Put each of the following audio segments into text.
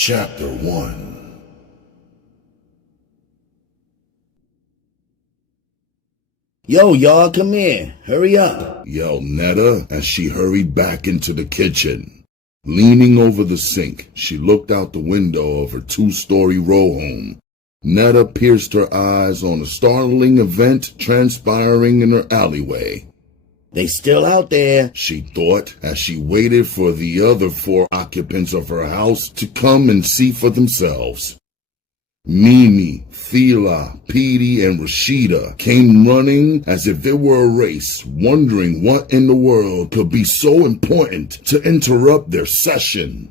Chapter 1. Yo, y'all, come here. Hurry up, yelled Netta as she hurried back into the kitchen. Leaning over the sink, she looked out the window of her two-story row home. Netta pierced her eyes on a startling event transpiring in her alleyway. They still out there, she thought, as she waited for the other 4 occupants of her house to come and see for themselves. Mimi, Thela, Petey, and Rashida came running as if it were a race, wondering what in the world could be so important to interrupt their session.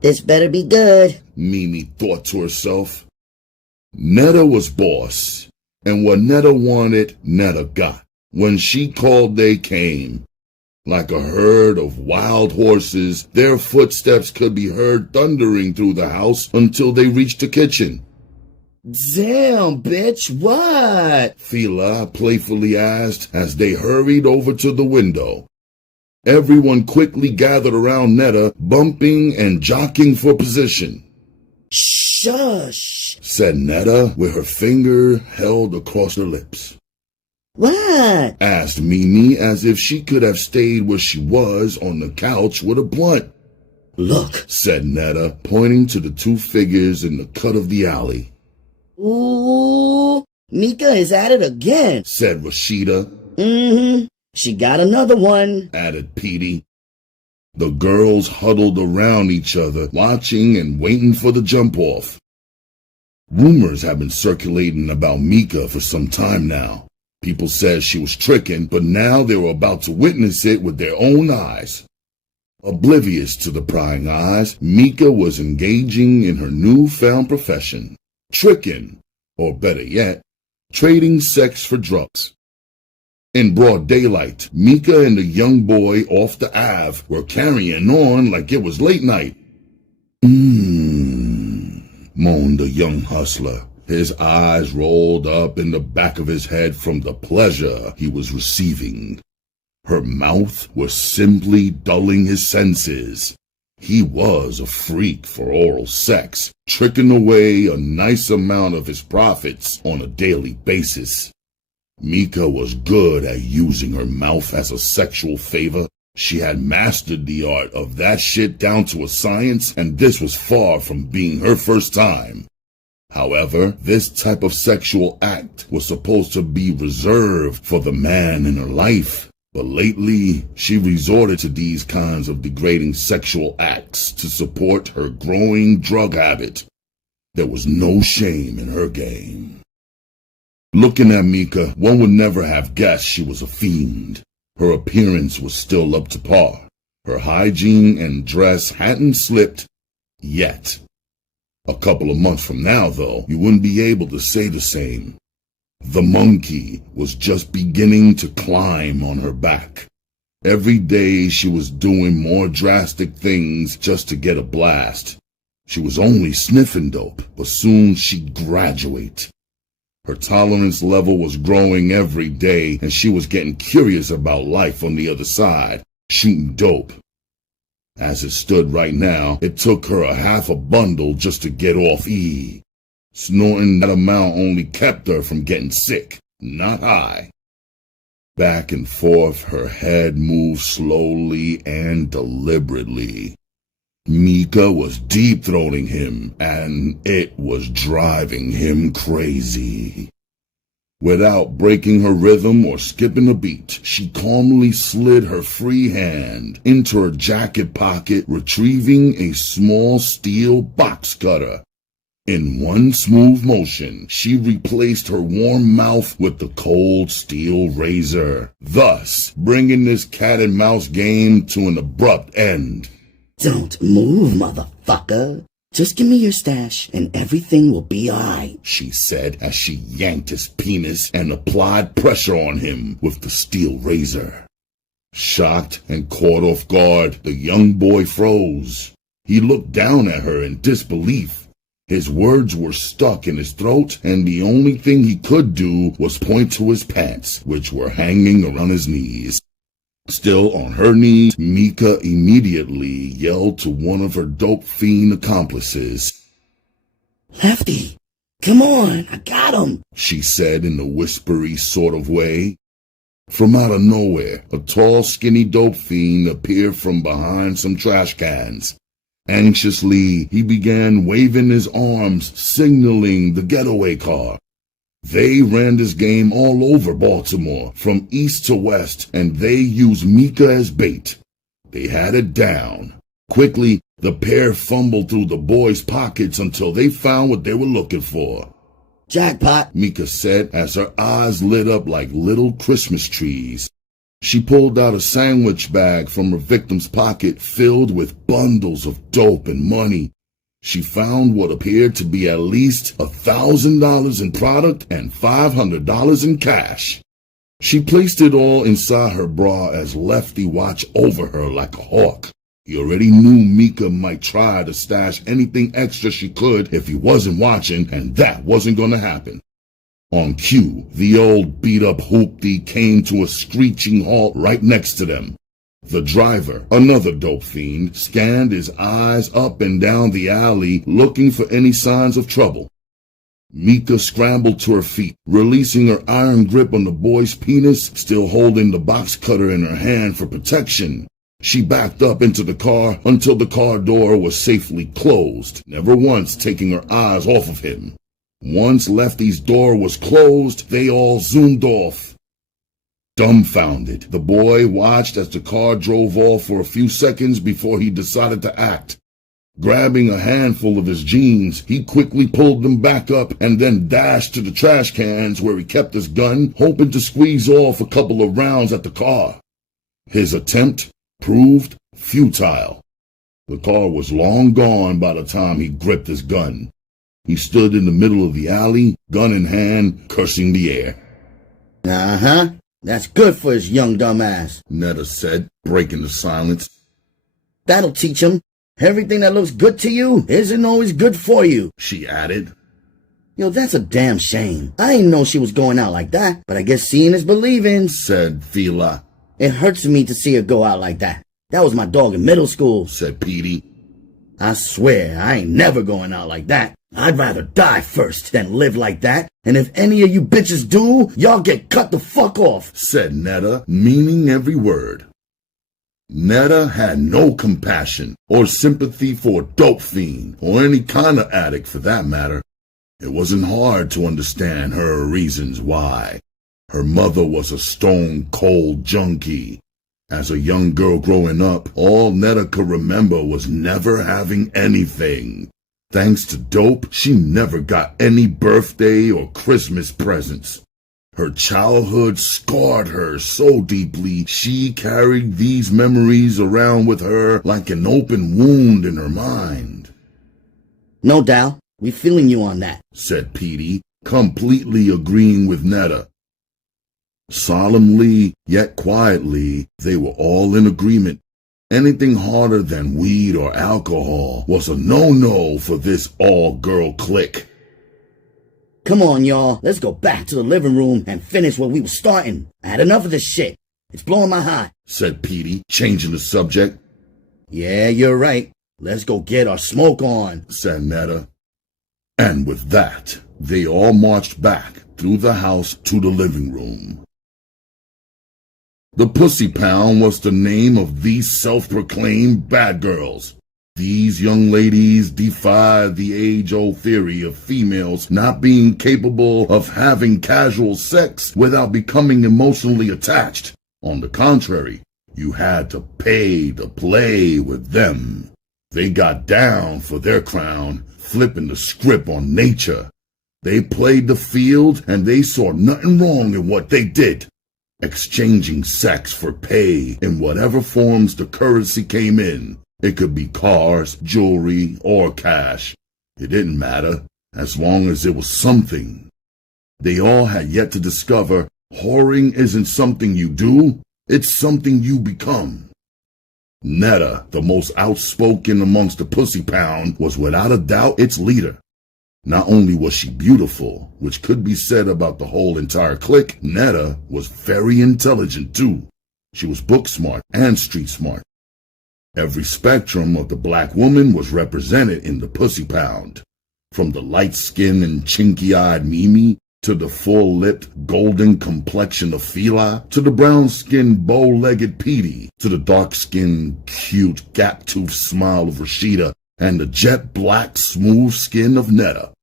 This better be good, Mimi thought to herself. Netta was boss, and what Netta wanted, Netta got. When she called, they came. Like a herd of wild horses, their footsteps could be heard thundering through the house until they reached the kitchen. Damn, bitch, what? Thela playfully asked as they hurried over to the window. Everyone quickly gathered around Netta, bumping and jockeying for position. Shush, said Netta with her finger held across her lips. What? asked Mimi as if she could have stayed where she was on the couch with a blunt. Look, said Netta, pointing to the 2 figures in the cut of the alley. Ooh, Mika is at it again, said Rashida. She got another one, added Petey. The girls huddled around each other, watching and waiting for the jump-off. Rumors have been circulating about Mika for some time now. People said she was tricking, but now they were about to witness it with their own eyes. Oblivious to the prying eyes, Mika was engaging in her newfound profession, tricking, or better yet, trading sex for drugs. In broad daylight, Mika and the young boy off the Ave were carrying on like it was late night. Moaned the young hustler. His eyes rolled up in the back of his head from the pleasure he was receiving. Her mouth was simply dulling his senses. He was a freak for oral sex, tricking away a nice amount of his profits on a daily basis. Mika was good at using her mouth as a sexual favor. She had mastered the art of that shit down to a science, and this was far from being her first time. However, this type of sexual act was supposed to be reserved for the man in her life. But lately, she resorted to these kinds of degrading sexual acts to support her growing drug habit. There was no shame in her game. Looking at Mika, one would never have guessed she was a fiend. Her appearance was still up to par. Her hygiene and dress hadn't slipped yet. A couple of months from now, though, you wouldn't be able to say the same. The monkey was just beginning to climb on her back. Every day she was doing more drastic things just to get a blast. She was only sniffing dope, but soon she'd graduate. Her tolerance level was growing every day, and she was getting curious about life on the other side, shooting dope. As it stood right now, it took her a half a bundle just to get off E. Snorting that amount only kept her from getting sick, not high. Back and forth, her head moved slowly and deliberately. Mika was deep-throating him, and it was driving him crazy. Without breaking her rhythm or skipping a beat, she calmly slid her free hand into her jacket pocket, retrieving a small steel box cutter. In one smooth motion, she replaced her warm mouth with the cold steel razor, thus bringing this cat-and-mouse game to an abrupt end. Don't move, motherfucker. Just give me your stash and everything will be alright, she said as she yanked his penis and applied pressure on him with the steel razor. Shocked and caught off guard, the young boy froze. He looked down at her in disbelief. His words were stuck in his throat, and the only thing he could do was point to his pants, which were hanging around his knees. Still on her knees, Mika immediately yelled to one of her dope fiend accomplices. Lefty, come on, I got him, she said in a whispery sort of way. From out of nowhere, a tall, skinny dope fiend appeared from behind some trash cans. Anxiously, he began waving his arms, signaling the getaway car. They ran this game all over Baltimore, from east to west, and they used Mika as bait. They had it down. Quickly, the pair fumbled through the boys' pockets until they found what they were looking for. Jackpot, Mika said as her eyes lit up like little Christmas trees. She pulled out a sandwich bag from her victim's pocket filled with bundles of dope and money. She found what appeared to be at least $1,000 in product and $500 in cash. She placed it all inside her bra as Lefty watched over her like a hawk. He already knew Mika might try to stash anything extra she could if he wasn't watching, and that wasn't going to happen. On cue, the old beat-up hoopty came to a screeching halt right next to them. The driver, another dope fiend, scanned his eyes up and down the alley looking for any signs of trouble. Mika scrambled to her feet, releasing her iron grip on the boy's penis, still holding the box cutter in her hand for protection. She backed up into the car until the car door was safely closed, never once taking her eyes off of him. Once Lefty's door was closed, they all zoomed off. Dumbfounded, the boy watched as the car drove off for a few seconds before he decided to act. Grabbing a handful of his jeans, he quickly pulled them back up and then dashed to the trash cans where he kept his gun, hoping to squeeze off a couple of rounds at the car. His attempt proved futile. The car was long gone by the time he gripped his gun. He stood in the middle of the alley, gun in hand, cursing the air. Uh-huh. That's good for his young dumb ass, Netta said, breaking the silence. That'll teach him. Everything that looks good to you isn't always good for you, she added. Yo, that's a damn shame. I didn't know she was going out like that, but I guess seeing is believing, said Fila. It hurts me to see her go out like that. That was my dog in middle school, said Petey. I swear, I ain't never going out like that. I'd rather die first than live like that. And if any of you bitches do, y'all get cut the fuck off, said Netta, meaning every word. Netta had no compassion or sympathy for a dope fiend, or any kind of addict for that matter. It wasn't hard to understand her reasons why. Her mother was a stone-cold junkie. As a young girl growing up, all Netta could remember was never having anything. Thanks to dope, she never got any birthday or Christmas presents. Her childhood scarred her so deeply, she carried these memories around with her like an open wound in her mind. No doubt, we feeling you on that, said Petey, completely agreeing with Netta. Solemnly, yet quietly, they were all in agreement. Anything harder than weed or alcohol was a no-no for this all-girl clique. Come on, y'all. Let's go back to the living room and finish what we were starting. I had enough of this shit. It's blowing my high, said Petey, changing the subject. Yeah, you're right. Let's go get our smoke on, said Netta. And with that, they all marched back through the house to the living room. The Pxxxy Pound was the name of these self-proclaimed bad girls. These young ladies defied the age-old theory of females not being capable of having casual sex without becoming emotionally attached. On the contrary, you had to pay to play with them. They got down for their crown, flipping the script on nature. They played the field and they saw nothing wrong in what they did. Exchanging sex for pay in whatever forms the currency came in. It could be cars, jewelry, or cash. It didn't matter, as long as it was something. They all had yet to discover whoring isn't something you do, it's something you become. Netta, the most outspoken amongst the Pxxxy Pound, was without a doubt its leader. Not only was she beautiful, which could be said about the whole entire clique, Netta was very intelligent too. She was book smart and street smart. Every spectrum of the black woman was represented in the Pxxxy Pound, from the light-skinned and chinky-eyed Mimi, to the full-lipped, golden complexion of Fila, to the brown-skinned, bow-legged Petey, to the dark-skinned, cute, gap-toothed smile of Rashida, and the jet-black, smooth skin of Netta.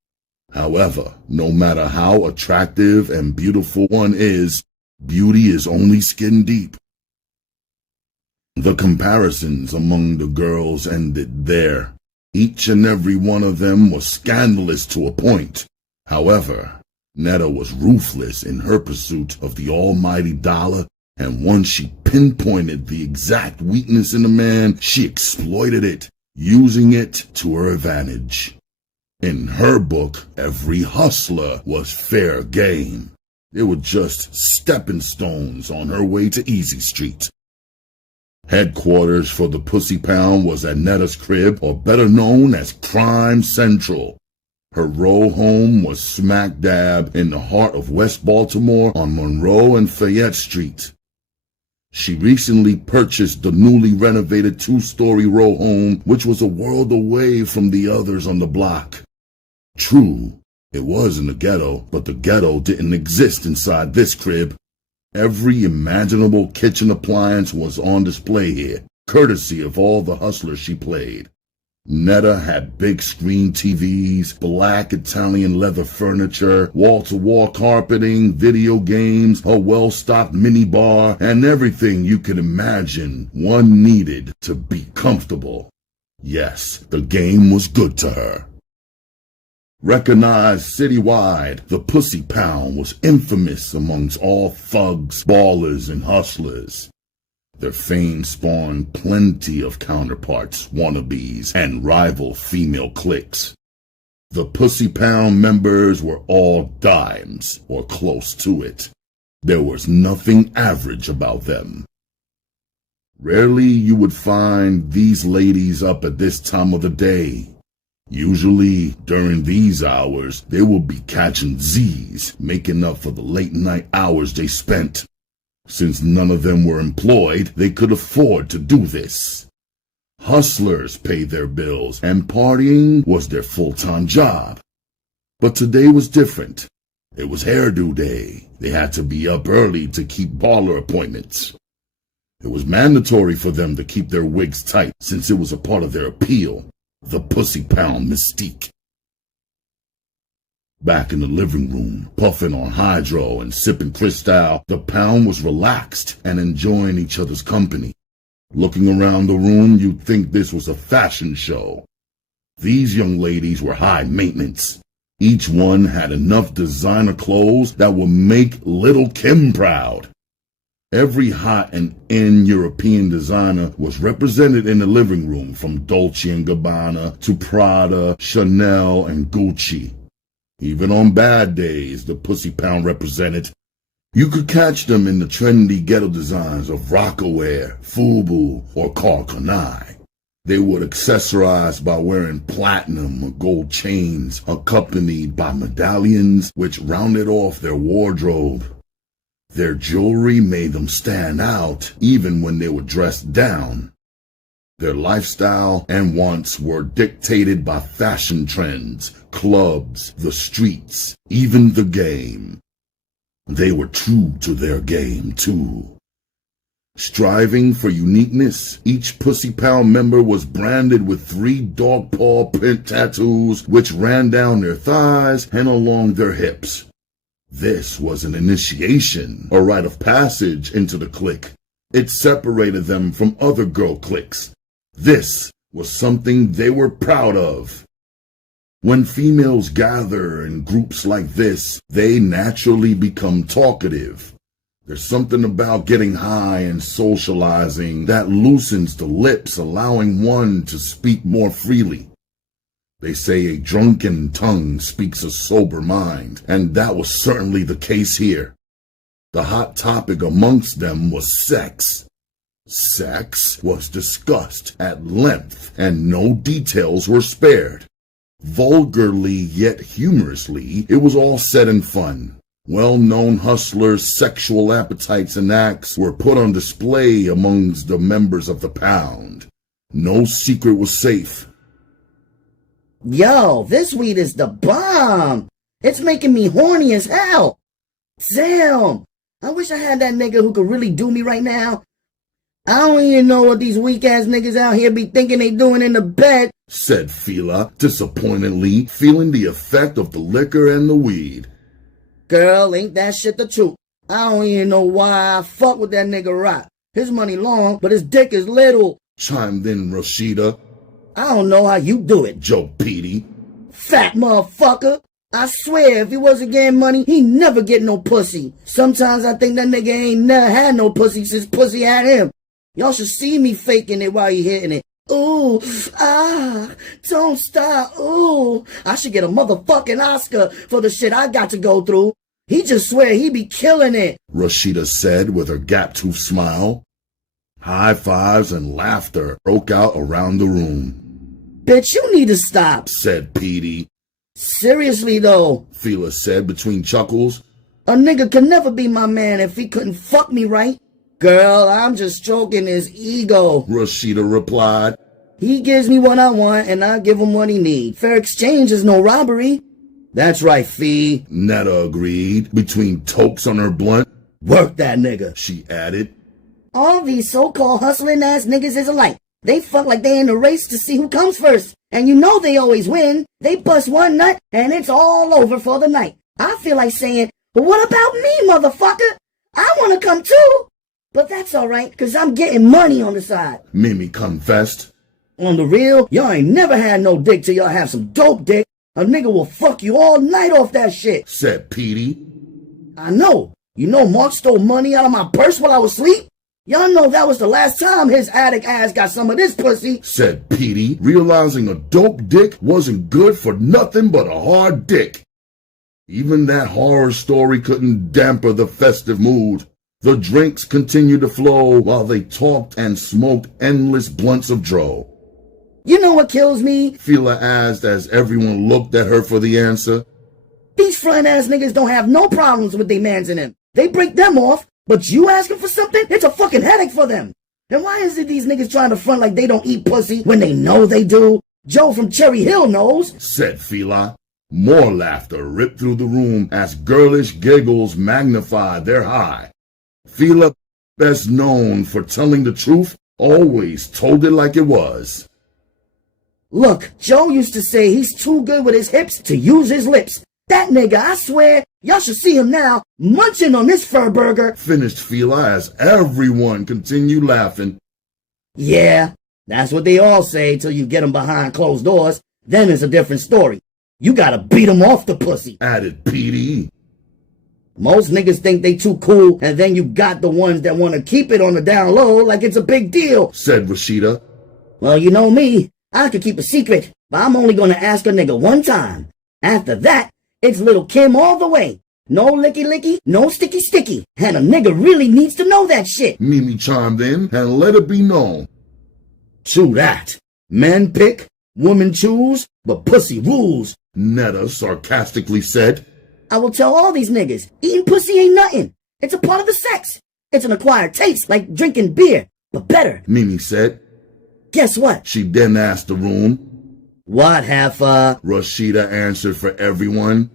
However, no matter how attractive and beautiful one is, beauty is only skin deep. The comparisons among the girls ended there. Each and every one of them was scandalous to a point. However, Netta was ruthless in her pursuit of the almighty dollar, and once she pinpointed the exact weakness in a man, she exploited it, using it to her advantage. In her book, every hustler was fair game. They were just stepping stones on her way to Easy Street. Headquarters for the Pxxxy Pound was at Netta's crib, or better known as Crime Central. Her row home was smack dab in the heart of West Baltimore on Monroe and Fayette Street. She recently purchased the newly renovated 2-story row home, which was a world away from the others on the block. True, it was in the ghetto, but the ghetto didn't exist inside this crib. Every imaginable kitchen appliance was on display here, courtesy of all the hustlers she played. Netta had big screen TVs, black Italian leather furniture, wall-to-wall carpeting, video games, a well-stocked minibar, and everything you could imagine one needed to be comfortable. Yes, the game was good to her. Recognized citywide, the Pxxxy Pound was infamous amongst all thugs, ballers, and hustlers. Their fame spawned plenty of counterparts, wannabes, and rival female cliques. The Pxxxy Pound members were all dimes, or close to it. There was nothing average about them. Rarely you would find these ladies up at this time of the day. Usually, during these hours, they will be catching Z's, making up for the late-night hours they spent. Since none of them were employed, they could afford to do this. Hustlers paid their bills, and partying was their full-time job. But today was different. It was hairdo day. They had to be up early to keep parlor appointments. It was mandatory for them to keep their wigs tight, since it was a part of their appeal. The Pxxxy Pound mystique. Back in the living room, puffing on hydro and sipping Cristal, the Pound was relaxed and enjoying each other's company. Looking around the room, you'd think this was a fashion show. These young ladies were high maintenance. Each one had enough designer clothes that would make Little Kim proud. Every hot and in European designer was represented in the living room, from Dolce & Gabbana to Prada, Chanel, and Gucci. Even on bad days, the Pxxxy Pound represented. You could catch them in the trendy ghetto designs of Rocawear, Fubu, or Carl Kanai. They would accessorize by wearing platinum or gold chains, accompanied by medallions which rounded off their wardrobe. Their jewelry made them stand out even when they were dressed down. Their lifestyle and wants were dictated by fashion trends, clubs, the streets, even the game. They were true to their game, too. Striving for uniqueness, each Pxxxy Pound member was branded with 3 dog paw print tattoos which ran down their thighs and along their hips. This was an initiation, a rite of passage into the clique. It separated them from other girl cliques. This was something they were proud of. When females gather in groups like this, they naturally become talkative. There's something about getting high and socializing that loosens the lips, allowing one to speak more freely. They say a drunken tongue speaks a sober mind, and that was certainly the case here. The hot topic amongst them was sex. Sex was discussed at length, and no details were spared. Vulgarly yet humorously, it was all said in fun. Well-known hustlers' sexual appetites and acts were put on display amongst the members of the Pound. No secret was safe. Yo, this weed is the bomb. It's making me horny as hell. Damn, I wish I had that nigga who could really do me right now. I don't even know what these weak-ass niggas out here be thinking they doing in the bed, said Fila, disappointedly, feeling the effect of the liquor and the weed. Girl, ain't that shit the truth? I don't even know why I fuck with that nigga Rock. His money long, but his dick is little, chimed in Rashida. I don't know how you do it, joked Petey. Fat motherfucker. I swear, if he wasn't getting money, he never get no pussy. Sometimes I think that nigga ain't never had no pussy since pussy had him. Y'all should see me faking it while he hitting it. Ooh, don't stop, ooh. I should get a motherfucking Oscar for the shit I got to go through. He just swear he be killing it, Rashida said with her gap-toothed smile. High fives and laughter broke out around the room. Bitch, you need to stop, said Petey. Seriously though, Fila said between chuckles. A nigga could never be my man if he couldn't fuck me right. Girl, I'm just stroking his ego, Rashida replied. He gives me what I want and I give him what he needs. Fair exchange is no robbery. That's right, Fee, Netta agreed, between tokes on her blunt. Work that nigga, she added. All these so-called hustling ass niggas is alike. They fuck like they in a race to see who comes first. And you know they always win. They bust one nut and it's all over for the night. I feel like saying, but what about me, motherfucker? I want to come too. But that's alright, cause I'm getting money on the side, Mimi confessed. On the real, y'all ain't never had no dick till y'all have some dope dick. A nigga will fuck you all night off that shit, said Petey. I know. You know Mark stole money out of my purse while I was asleep? Y'all know that was the last time his addict ass got some of this pussy, said Petey, realizing a dope dick wasn't good for nothing but a hard dick. Even that horror story couldn't damper the festive mood. The drinks continued to flow while they talked and smoked endless blunts of dro. You know what kills me? Fila asked as everyone looked at her for the answer. These front ass niggas don't have no problems with they mans in them. They break them off, but you asking for something? It's a fucking headache for them. Then why is it these niggas trying to front like they don't eat pussy when they know they do? Joe from Cherry Hill knows, said Fila. More laughter ripped through the room as girlish giggles magnified their high. Fila, best known for telling the truth, always told it like it was. Look, Joe used to say he's too good with his hips to use his lips. That nigga, I swear, y'all should see him now, munching on this fur burger, finished Fila as everyone continued laughing. Yeah, that's what they all say till you get them behind closed doors. Then it's a different story. You gotta beat them off the pussy, added Petey. Most niggas think they too cool, and then you got the ones that want to keep it on the down low like it's a big deal, said Rashida. Well, you know me. I could keep a secret, but I'm only gonna ask a nigga one time. After that, it's Little Kim all the way. No licky licky, no sticky sticky. And a nigga really needs to know that shit, Mimi chimed in and let it be known. True that. Men pick, women choose, but pussy rules, Netta sarcastically said. I will tell all these niggas, eating pussy ain't nothing. It's a part of the sex. It's an acquired taste, like drinking beer, but better, Mimi said. Guess what? She then asked the room. What, Heffa? Rashida answered for everyone.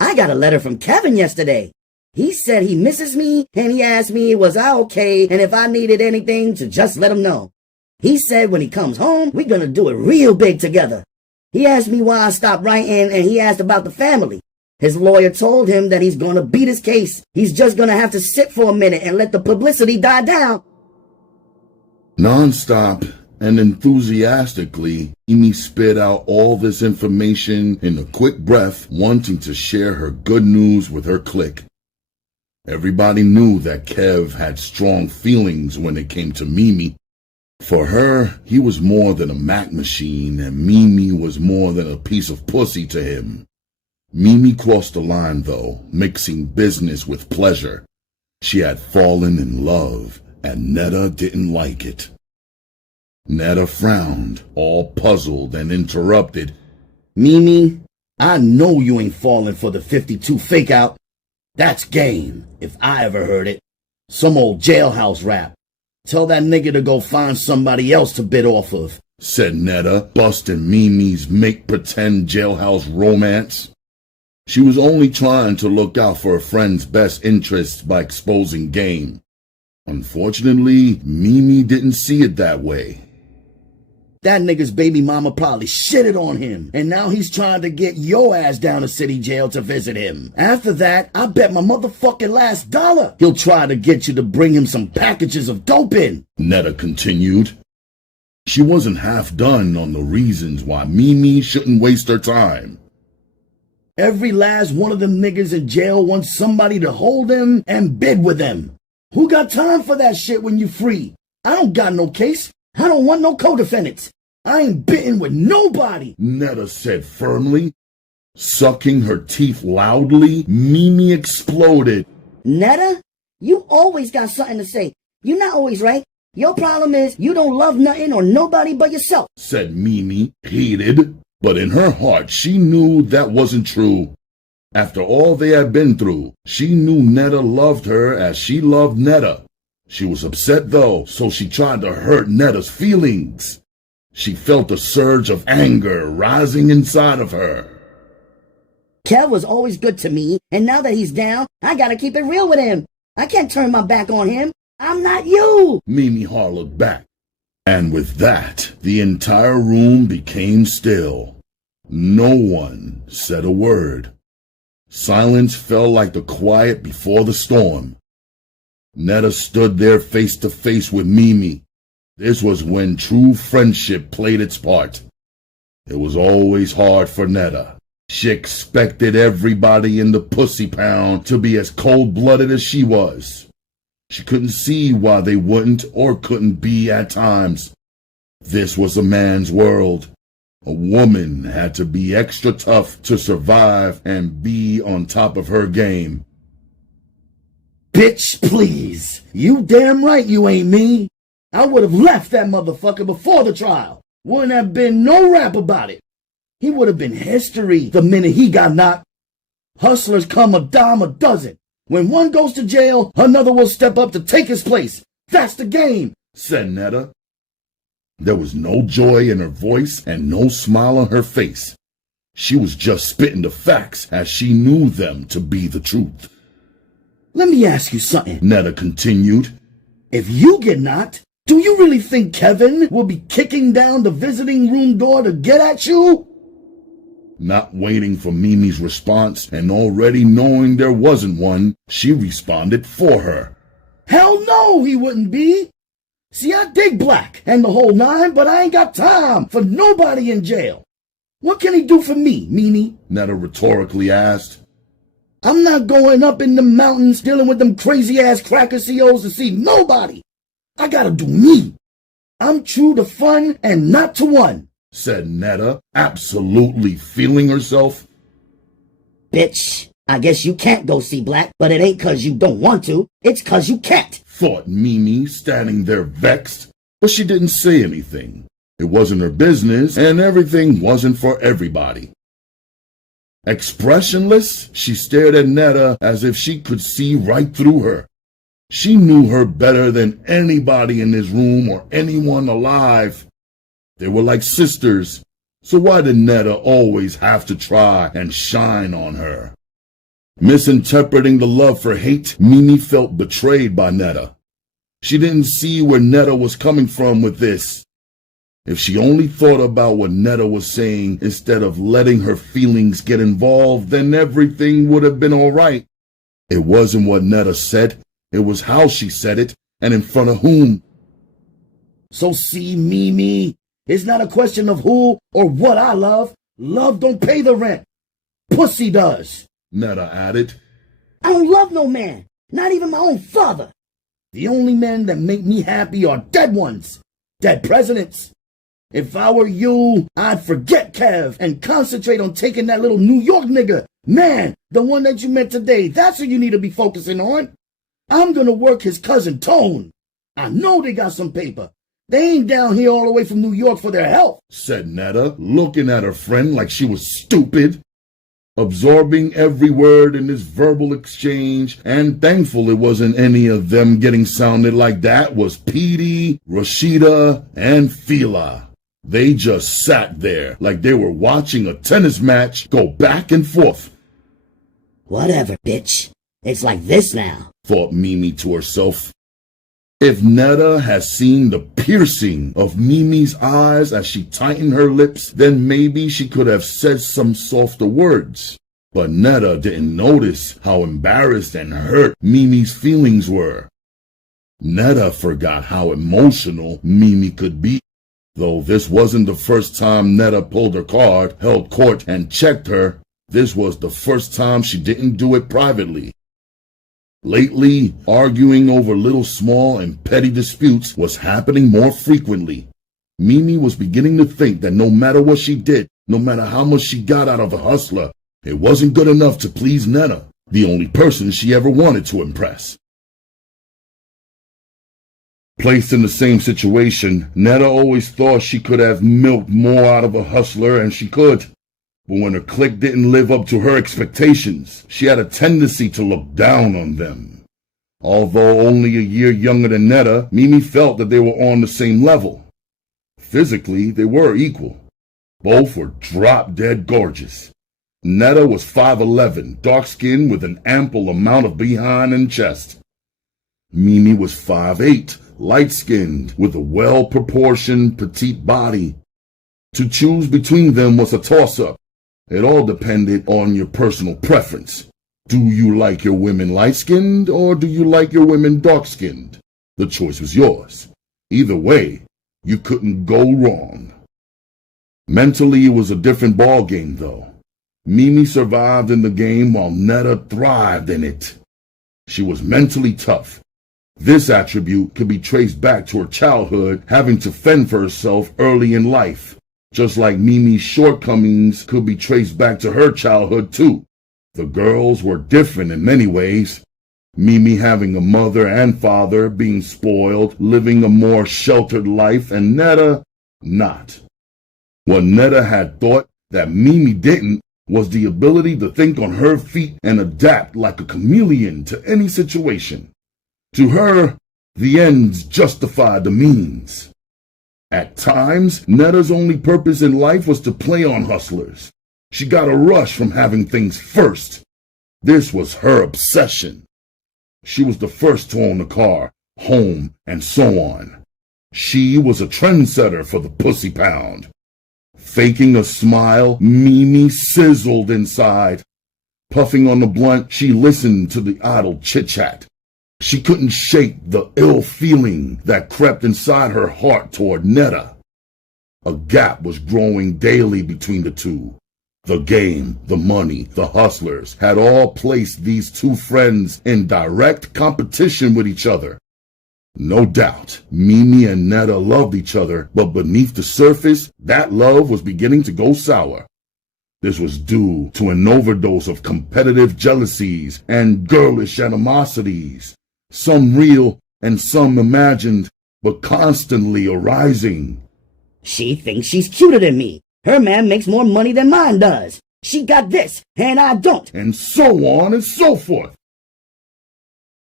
I got a letter from Kevin yesterday. He said he misses me, and he asked me was I okay, and if I needed anything to just let him know. He said when he comes home, we're gonna do it real big together. He asked me why I stopped writing, and he asked about the family. His lawyer told him that he's gonna beat his case. He's just gonna have to sit for a minute and let the publicity die down. Non-stop and enthusiastically, Mimi spit out all this information in a quick breath, wanting to share her good news with her clique. Everybody knew that Kev had strong feelings when it came to Mimi. For her, he was more than a Mac machine, and Mimi was more than a piece of pussy to him. Mimi crossed the line, though, mixing business with pleasure. She had fallen in love, and Netta didn't like it. Netta frowned, all puzzled, and interrupted. Mimi, I know you ain't falling for the 52 fake out. That's game, if I ever heard it. Some old jailhouse rap. Tell that nigga to go find somebody else to bid off of, said Netta, busting Mimi's make-pretend jailhouse romance. She was only trying to look out for her friend's best interests by exposing game. Unfortunately, Mimi didn't see it that way. That nigga's baby mama probably shitted on him, and now he's trying to get your ass down to city jail to visit him. After that, I bet my motherfucking last dollar he'll try to get you to bring him some packages of dope in, Netta continued. She wasn't half done on the reasons why Mimi shouldn't waste her time. Every last one of them niggas in jail wants somebody to hold them and bid with them. Who got time for that shit when you free? I don't got no case. I don't want no co-defendants. I ain't bidding with nobody, Netta said firmly. Sucking her teeth loudly, Mimi exploded. Netta, you always got something to say. You're not always right. Your problem is you don't love nothing or nobody but yourself, said Mimi, heated. But in her heart, she knew that wasn't true. After all they had been through, she knew Netta loved her as she loved Netta. She was upset though, so she tried to hurt Netta's feelings. She felt a surge of anger rising inside of her. Kev was always good to me, and now that he's down, I gotta keep it real with him. I can't turn my back on him. I'm not you, Mimi hollered back. And with that, the entire room became still. No one said a word. Silence fell like the quiet before the storm. Netta stood there face to face with Mimi. This was when true friendship played its part. It was always hard for Netta. She expected everybody in the Pxxxy Pound to be as cold-blooded as she was. She couldn't see why they wouldn't or couldn't be at times. This was a man's world. A woman had to be extra tough to survive and be on top of her game. Bitch, please. You damn right you ain't me. I would have left that motherfucker before the trial. Wouldn't have been no rap about it. He would have been history the minute he got knocked. Hustlers come a dime a dozen. When one goes to jail, another will step up to take his place. That's the game, said Netta. There was no joy in her voice and no smile on her face. She was just spitting the facts as she knew them to be the truth. Let me ask you something, Netta continued. If you get knocked, do you really think Kevin will be kicking down the visiting room door to get at you? Not waiting for Mimi's response and already knowing there wasn't one, she responded for her. Hell no, he wouldn't be. See, I dig black and the whole nine, but I ain't got time for nobody in jail. What can he do for me, Mimi? Netta rhetorically asked. I'm not going up in the mountains dealing with them crazy-ass cracker COs to see nobody. I gotta do me. I'm true to fun and not to one, said Netta, absolutely feeling herself. bitch. I guess you can't go see black, but it ain't 'cause you don't want to. It's 'cause you can't, thought Mimi, standing there vexed. But she didn't say anything. It wasn't her business, and everything wasn't for everybody. Expressionless, she stared at Netta as if she could see right through her. She knew her better than anybody in this room or anyone alive. They were like sisters, so why did Netta always have to try and shine on her? Misinterpreting the love for hate, Mimi felt betrayed by Netta. She didn't see where Netta was coming from with this. If she only thought about what Netta was saying instead of letting her feelings get involved, then everything would have been all right. It wasn't what Netta said, it was how she said it, and in front of whom. So see, Mimi, it's not a question of who or what I love. Love don't pay the rent. Pussy does, Netta added. I don't love no man, not even my own father. The only men that make me happy are dead ones, dead presidents. If I were you, I'd forget Kev and concentrate on taking that little New York nigga. Man, the one that you met today, that's who you need to be focusing on. I'm gonna work his cousin Tone. I know they got some paper. They ain't down here all the way from New York for their health, said Netta, looking at her friend like she was stupid. absorbing every word in this verbal exchange, and thankful it wasn't any of them getting sounded like that was Petey, Rashida, and Fila. They just sat there like they were watching a tennis match go back and forth. Whatever, bitch. It's like this now, thought Mimi to herself. If Netta had seen the piercing of Mimi's eyes as she tightened her lips, then maybe she could have said some softer words. But Netta didn't notice how embarrassed and hurt Mimi's feelings were. Netta forgot how emotional Mimi could be. Though this wasn't the first time Netta pulled her card, held court, and checked her, this was the first time she didn't do it privately. Lately, arguing over little small and petty disputes was happening more frequently. Mimi was beginning to think that no matter what she did, no matter how much she got out of a hustler, it wasn't good enough to please Netta, the only person she ever wanted to impress. Placed in the same situation, Netta always thought she could have milked more out of a hustler, and she could. But when her clique didn't live up to her expectations, she had a tendency to look down on them. Although only a year younger than Netta, Mimi felt that they were on the same level. Physically, they were equal. Both were drop-dead gorgeous. Netta was 5'11", dark-skinned with an ample amount of behind and chest. Mimi was 5'8", light-skinned with a well-proportioned petite body. To choose between them was a toss-up. It all depended on your personal preference. Do you like your women light-skinned or do you like your women dark-skinned? The choice was yours. Either way, you couldn't go wrong. Mentally, it was a different ballgame, though. Mimi survived in the game while Netta thrived in it. She was mentally tough. This attribute could be traced back to her childhood, having to fend for herself early in life. Just like Mimi's shortcomings could be traced back to her childhood too. The girls were different in many ways. Mimi having a mother and father, being spoiled, living a more sheltered life, and Netta not. What Netta had thought that Mimi didn't was the ability to think on her feet and adapt like a chameleon to any situation. To her, the ends justified the means. At times, Netta's only purpose in life was to play on hustlers. She got a rush from having things first. This was her obsession. She was the first to own a car, home, and so on. She was a trendsetter for the Pxxxy Pound. Faking a smile, Mimi sizzled inside. Puffing on the blunt, she listened to the idle chit-chat. She couldn't shake the ill feeling that crept inside her heart toward Netta. A gap was growing daily between the two. The game, the money, the hustlers had all placed these two friends in direct competition with each other. No doubt, Mimi and Netta loved each other, but beneath the surface, that love was beginning to go sour. This was due to an overdose of competitive jealousies and girlish animosities. Some real and some imagined, but constantly arising. She thinks she's cuter than me. Her man makes more money than mine does. She got this, and I don't. And so on and so forth.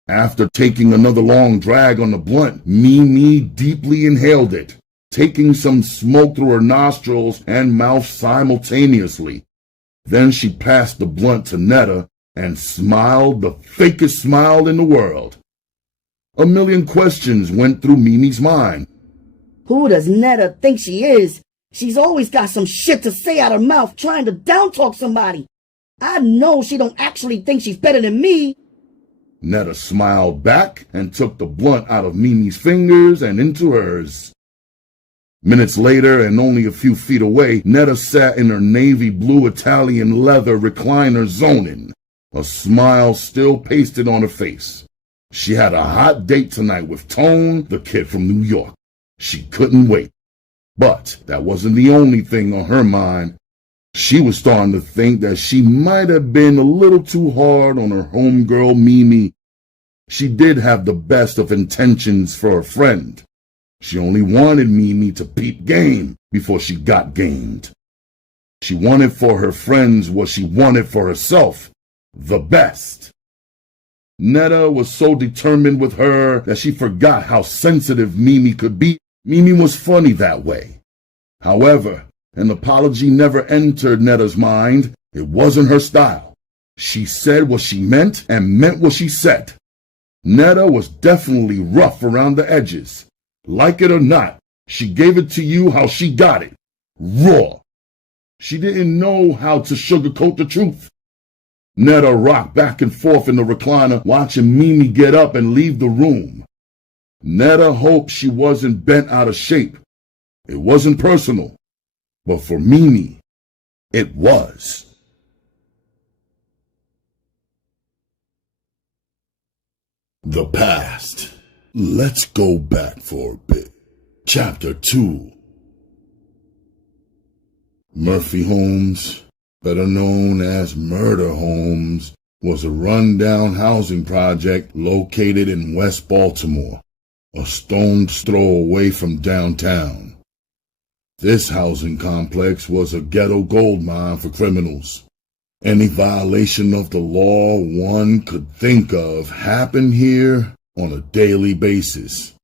After taking another long drag on the blunt, Mimi deeply inhaled it, taking some smoke through her nostrils and mouth simultaneously. Then she passed the blunt to Netta and smiled the fakest smile in the world. A million questions went through Mimi's mind. Who does Netta think she is? She's always got some shit to say out her mouth trying to down-talk somebody. I know she don't actually think she's better than me. Netta smiled back and took the blunt out of Mimi's fingers and into hers. Minutes later, and only a few feet away, Netta sat in her navy blue Italian leather recliner zoning, a smile still pasted on her face. She had a hot date tonight with Tone, the kid from New York. She couldn't wait. But that wasn't the only thing on her mind. She was starting to think that she might have been a little too hard on her homegirl Mimi. She did have the best of intentions for her friend. She only wanted Mimi to peep game before she got gamed. She wanted for her friends what she wanted for herself, the best. Netta was so determined with her that she forgot how sensitive Mimi could be. Mimi was funny that way. However, an apology never entered Netta's mind. It wasn't her style. She said what she meant and meant what she said. Netta was definitely rough around the edges. Like it or not, she gave it to you how she got it. Raw. She didn't know how to sugarcoat the truth. Netta rocked back and forth in the recliner, watching Mimi get up and leave the room. Netta hoped she wasn't bent out of shape. It wasn't personal. But for Mimi, it was. The past. Let's go back for a bit. Chapter 2. Murphy Holmes, better known as Murder Holmes, was a rundown housing project located in West Baltimore, a stone's throw away from downtown. This housing complex was a ghetto gold mine for criminals. Any violation of the law one could think of happened here on a daily basis.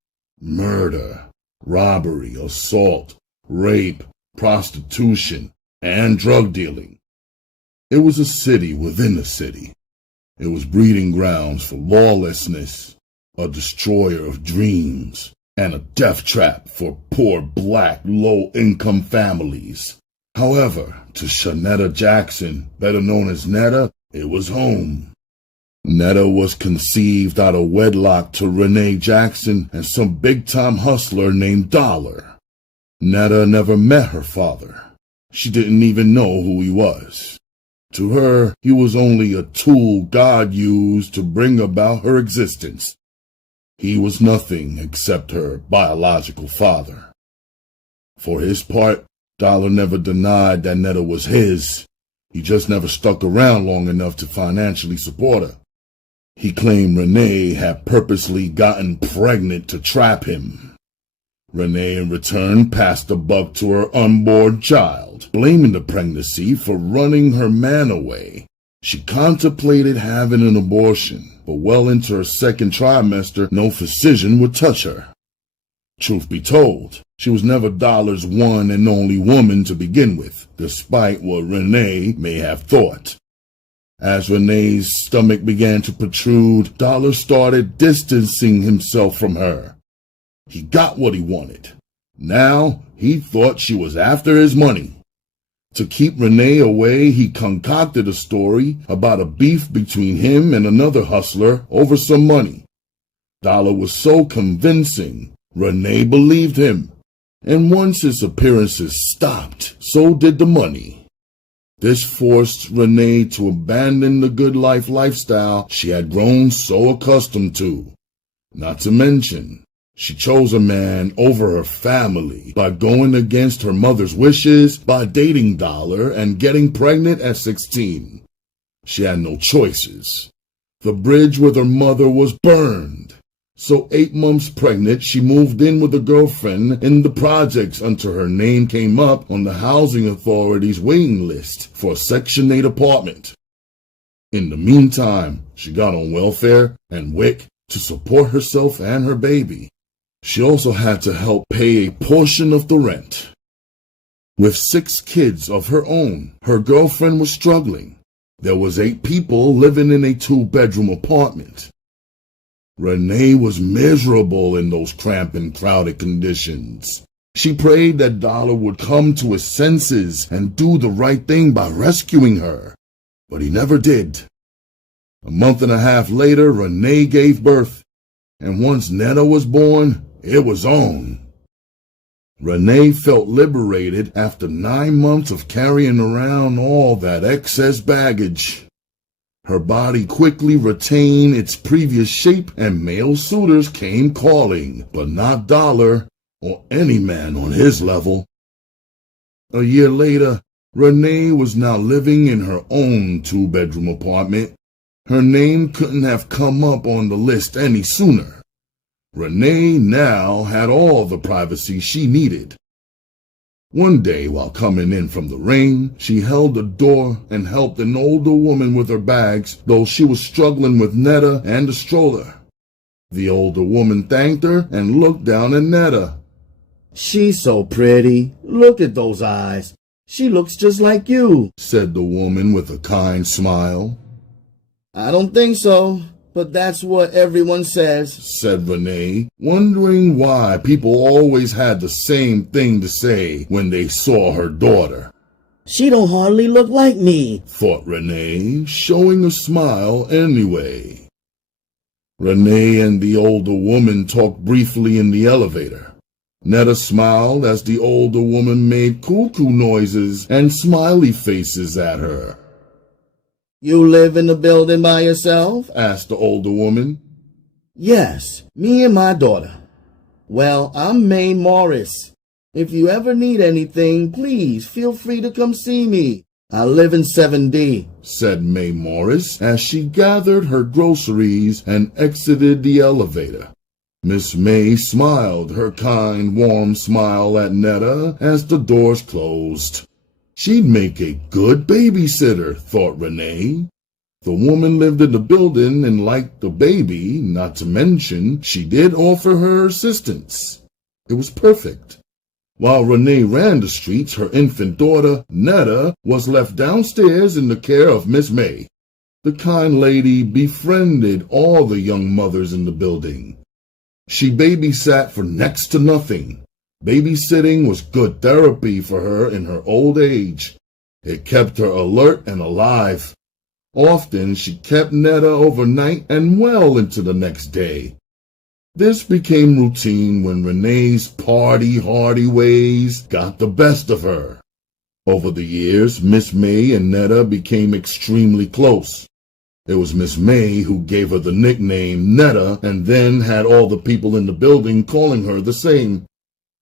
Murder, robbery, assault, rape, prostitution, and drug dealing. It was a city within a city. It was breeding grounds for lawlessness, a destroyer of dreams, and a death trap for poor black low-income families. However, to Shanetta Jackson, better known as Netta, it was home. Netta was conceived out of wedlock to Renee Jackson and some big-time hustler named Dollar. Netta never met her father. She didn't even know who he was. To her, he was only a tool God used to bring about her existence. He was nothing except her biological father. For his part, Dollar never denied that Netta was his. He just never stuck around long enough to financially support her. He claimed Renee had purposely gotten pregnant to trap him. Renee, in return, passed the buck to her unborn child, blaming the pregnancy for running her man away. She contemplated having an abortion, but well into her second trimester, no physician would touch her. Truth be told, she was never Dollar's one and only woman to begin with, despite what Renee may have thought. As Renee's stomach began to protrude, Dollar started distancing himself from her. He got what he wanted. Now, he thought she was after his money. To keep Renee away, he concocted a story about a beef between him and another hustler over some money. Dollar was so convincing, Renee believed him. And once his appearances stopped, so did the money. This forced Renee to abandon the good life lifestyle she had grown so accustomed to. Not to mention, she chose a man over her family by going against her mother's wishes, by dating Dollar and getting pregnant at 16. She had no choices. The bridge with her mother was burned. So 8 months pregnant, she moved in with a girlfriend in the projects until her name came up on the housing authority's waiting list for a Section 8 apartment. In the meantime, she got on welfare and WIC to support herself and her baby. She also had to help pay a portion of the rent. With 6 kids of her own, her girlfriend was struggling. There was 8 people living in a 2-bedroom apartment. Renee was miserable in those cramped and crowded conditions. She prayed that Dollar would come to his senses and do the right thing by rescuing her, but he never did. A month and a half later, Renee gave birth, and once Netta was born, it was on. Renee felt liberated after 9 months of carrying around all that excess baggage. Her body quickly retained its previous shape, and male suitors came calling, but not Dollar or any man on his level. A year later, Renee was now living in her own 2-bedroom apartment. Her name couldn't have come up on the list any sooner. Renee now had all the privacy she needed. One day, while coming in from the rain, she held the door and helped an older woman with her bags, though she was struggling with Netta and the stroller. The older woman thanked her and looked down at Netta. "She's so pretty. Look at those eyes. She looks just like you," said the woman with a kind smile. "I don't think so, but that's what everyone says," said Renee, wondering why people always had the same thing to say when they saw her daughter. "She don't hardly look like me," thought Renee, showing a smile anyway. Renee and the older woman talked briefly in the elevator. Netta smiled as the older woman made cuckoo noises and smiley faces at her. "You live in the building by yourself?" asked the older woman. "Yes, me and my daughter." "Well, I'm Mae Morris. If you ever need anything, please feel free to come see me. I live in 7D, said Mae Morris as she gathered her groceries and exited the elevator. Miss May smiled her kind, warm smile at Netta as the doors closed. She'd make a good babysitter, thought Renee. The woman lived in the building and liked the baby, not to mention she did offer her assistance. It was perfect. While Renee ran the streets, her infant daughter, Netta, was left downstairs in the care of Miss May. The kind lady befriended all the young mothers in the building. She babysat for next to nothing. Babysitting was good therapy for her in her old age. It kept her alert and alive. Often she kept Netta overnight and well into the next day. This became routine when Renee's party-hardy ways got the best of her. Over the years, Miss May and Netta became extremely close. It was Miss May who gave her the nickname Netta and then had all the people in the building calling her the same.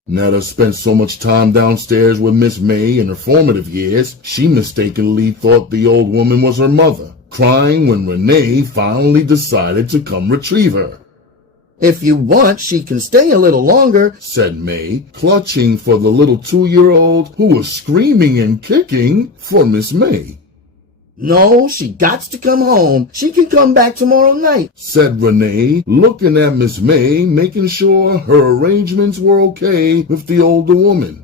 Netta spent so much time downstairs with Miss May in her formative years, she mistakenly thought the old woman was her mother, crying when Renee finally decided to come retrieve her. "If you want, she can stay a little longer," said May, clutching for the little 2-year-old who was screaming and kicking for Miss May. "No, she gots to come home. She can come back tomorrow night," said Renee, looking at Miss May, making sure her arrangements were okay with the older woman.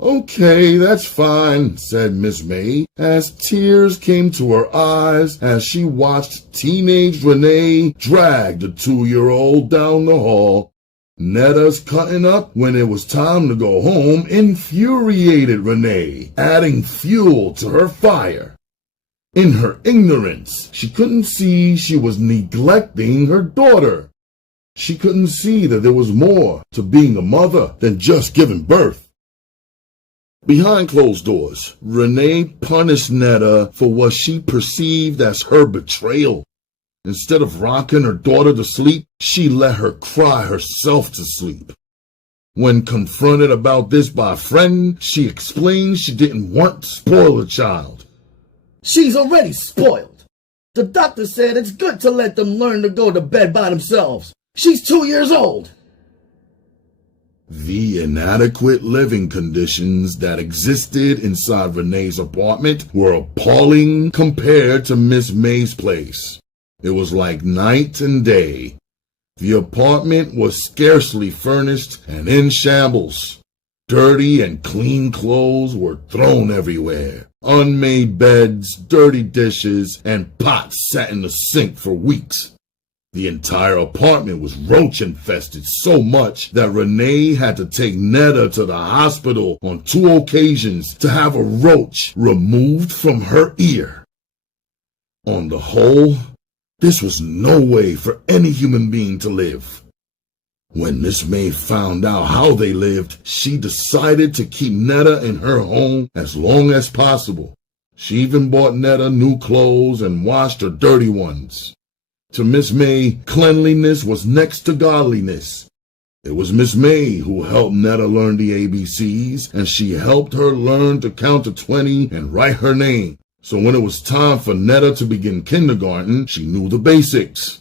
"Okay, that's fine," said Miss May, as tears came to her eyes as she watched teenage Renee drag the 2-year-old down the hall. Netta's cutting up when it was time to go home infuriated Renee, adding fuel to her fire. In her ignorance, she couldn't see she was neglecting her daughter. She couldn't see that there was more to being a mother than just giving birth. Behind closed doors, Renee punished Netta for what she perceived as her betrayal. Instead of rocking her daughter to sleep, she let her cry herself to sleep. When confronted about this by a friend, she explained she didn't want to spoil the child. "She's already spoiled. The doctor said it's good to let them learn to go to bed by themselves. She's 2 years old." The inadequate living conditions that existed inside Renee's apartment were appalling compared to Miss May's place. It was like night and day. The apartment was scarcely furnished and in shambles. Dirty and clean clothes were thrown everywhere. Unmade beds, dirty dishes, and pots sat in the sink for weeks. The entire apartment was roach-infested so much that Renee had to take Netta to the hospital on 2 occasions to have a roach removed from her ear. On the whole, this was no way for any human being to live. When Miss May found out how they lived, she decided to keep Netta in her home as long as possible. She even bought Netta new clothes and washed her dirty ones. To Miss May, cleanliness was next to godliness. It was Miss May who helped Netta learn the ABCs, and she helped her learn to count to 20 and write her name. So when it was time for Netta to begin kindergarten, she knew the basics.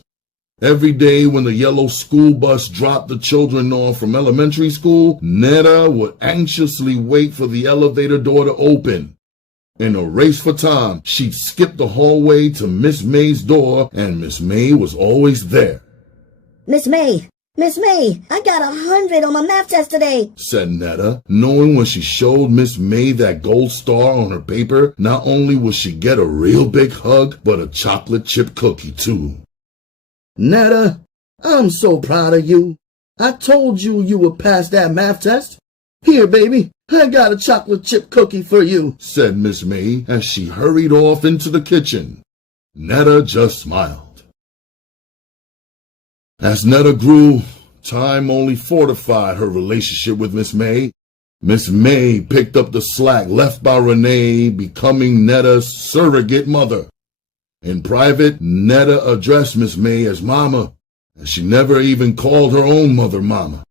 Every day when the yellow school bus dropped the children off from elementary school, Netta would anxiously wait for the elevator door to open. In a race for time, she'd skip the hallway to Miss May's door, and Miss May was always there. Miss May, I got 100 on my math test today, said Netta, knowing when she showed Miss May that gold star on her paper, not only would she get a real big hug, but a chocolate chip cookie too. Netta, I'm so proud of you. I told you you would pass that math test. Here, baby, I got a chocolate chip cookie for you, said Miss May as she hurried off into the kitchen. Netta just smiled. As Netta grew, time only fortified her relationship with Miss May. Miss May picked up the slack left by Renee, becoming Netta's surrogate mother. In private, Netta addressed Miss May as Mama, and she never even called her own mother Mama.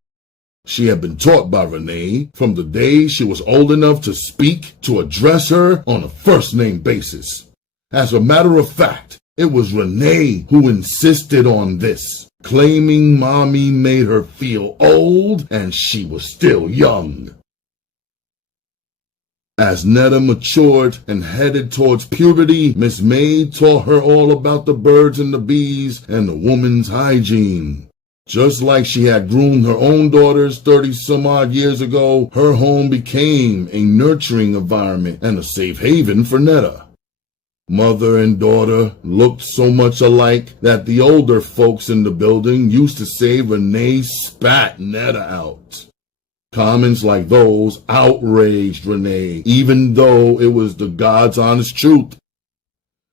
She had been taught by Renee from the day she was old enough to speak to address her on a first-name basis. As a matter of fact, it was Renee who insisted on this, claiming Mommy made her feel old and she was still young. As Netta matured and headed towards puberty, Miss May taught her all about the birds and the bees and the woman's hygiene. Just like she had groomed her own daughters 30-some-odd years ago, her home became a nurturing environment and a safe haven for Netta. Mother and daughter looked so much alike that the older folks in the building used to say Renee spat Netta out. Comments like those outraged Renee, even though it was the God's honest truth.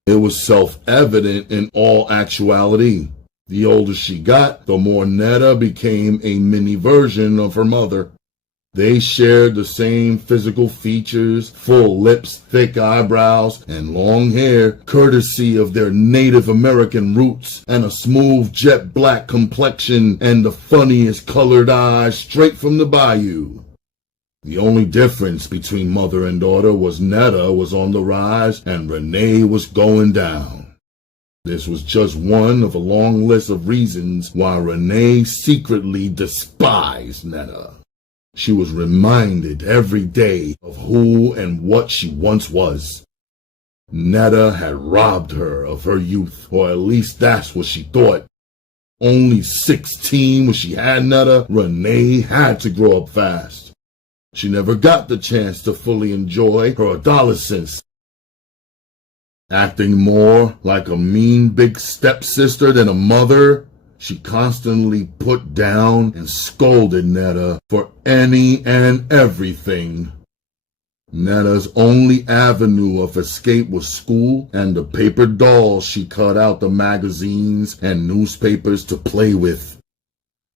It was self-evident in all actuality. The older she got, the more Netta became a mini version of her mother. They shared the same physical features, full lips, thick eyebrows, and long hair, courtesy of their Native American roots, and a smooth jet black complexion, and the funniest colored eyes straight from the bayou. The only difference between mother and daughter was Netta was on the rise and Renee was going down. This was just one of a long list of reasons why Renee secretly despised Netta. She was reminded every day of who and what she once was. Netta had robbed her of her youth, or at least that's what she thought. Only 16 when she had Netta, Renee had to grow up fast. She never got the chance to fully enjoy her adolescence. Acting more like a mean big stepsister than a mother, she constantly put down and scolded Netta for any and everything. Netta's only avenue of escape was school and the paper dolls she cut out the magazines and newspapers to play with.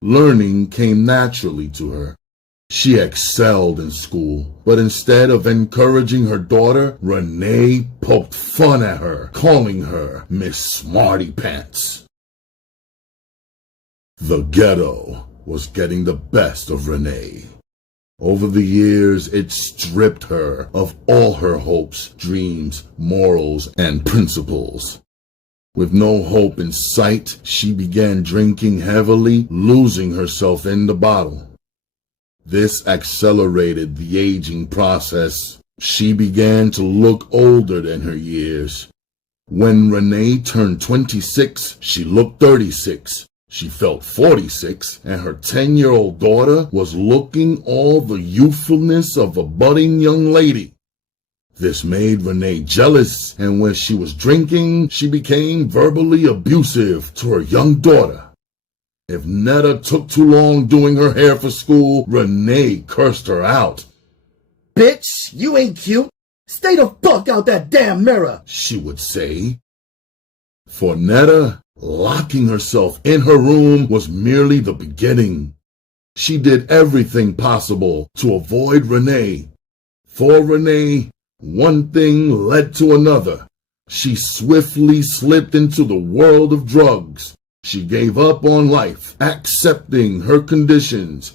Learning came naturally to her. She excelled in school, but instead of encouraging her daughter, Renee poked fun at her, calling her Miss Smarty Pants. The ghetto was getting the best of Renee. Over the years, it stripped her of all her hopes, dreams, morals, and principles. With no hope in sight, she began drinking heavily, losing herself in the bottle. This accelerated the aging process. She began to look older than her years. When Renee turned 26, she looked 36. She felt 46, and her 10-year-old daughter was looking all the youthfulness of a budding young lady. This made Renee jealous, and when she was drinking, she became verbally abusive to her young daughter. If Netta took too long doing her hair for school, Renee cursed her out. Bitch, you ain't cute. Stay the fuck out that damn mirror, she would say. For Netta, locking herself in her room was merely the beginning. She did everything possible to avoid Renee. For Renee, one thing led to another. She swiftly slipped into the world of drugs. She gave up on life, accepting her conditions.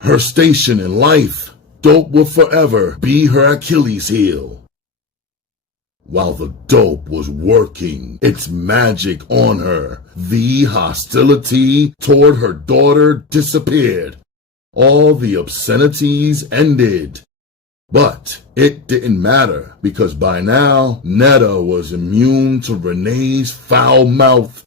Her station in life, dope will forever be her Achilles heel. While the dope was working its magic on her, the hostility toward her daughter disappeared. All the obscenities ended. But it didn't matter, because by now, Netta was immune to Renee's foul mouth.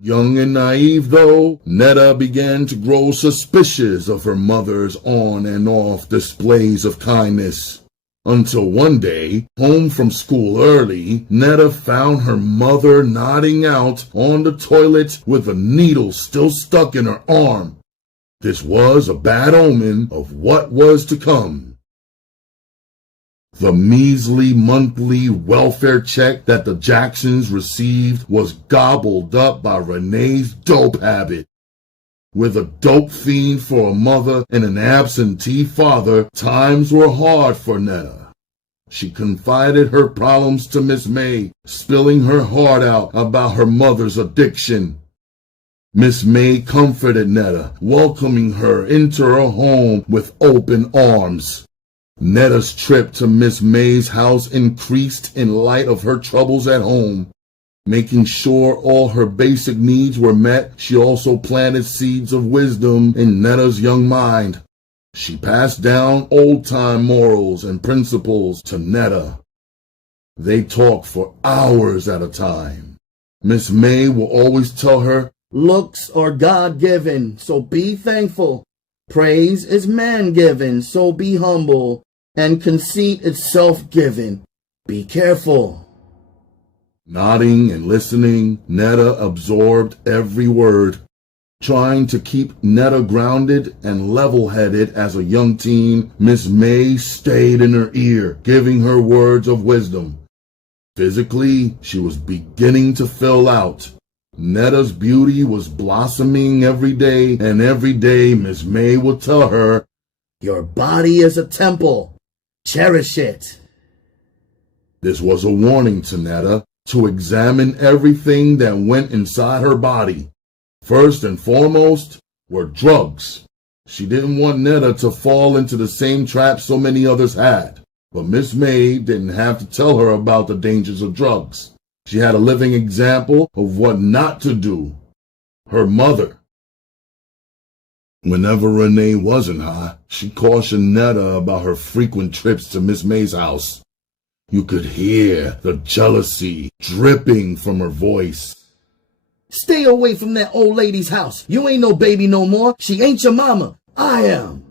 Young and naive though, Netta began to grow suspicious of her mother's on and off displays of kindness. Until one day, home from school early, Netta found her mother nodding out on the toilet with a needle still stuck in her arm. This was a bad omen of what was to come. The measly monthly welfare check that the Jacksons received was gobbled up by Renee's dope habit. With a dope fiend for a mother and an absentee father, times were hard for Netta. She confided her problems to Miss May, spilling her heart out about her mother's addiction. Miss May comforted Netta, welcoming her into her home with open arms. Netta's trip to Miss May's house increased in light of her troubles at home. Making sure all her basic needs were met, she also planted seeds of wisdom in Netta's young mind. She passed down old-time morals and principles to Netta. They talked for hours at a time. Miss May will always tell her, "Looks are God-given, so be thankful. Praise is man-given, so be humble. And conceit is self-given. Be careful." Nodding and listening, Netta absorbed every word. Trying to keep Netta grounded and level-headed as a young teen, Miss May stayed in her ear, giving her words of wisdom. Physically, she was beginning to fill out. Netta's beauty was blossoming every day, and every day Miss May would tell her, "Your body is a temple. Cherish it." This was a warning to Netta to examine everything that went inside her body. First and foremost were drugs. She didn't want Netta to fall into the same trap so many others had. But Miss May didn't have to tell her about the dangers of drugs. She had a living example of what not to do. Her mother. Whenever Renee wasn't high, she cautioned Netta about her frequent trips to Miss May's house. You could hear the jealousy dripping from her voice. "Stay away from that old lady's house. You ain't no baby no more. She ain't your mama. I am."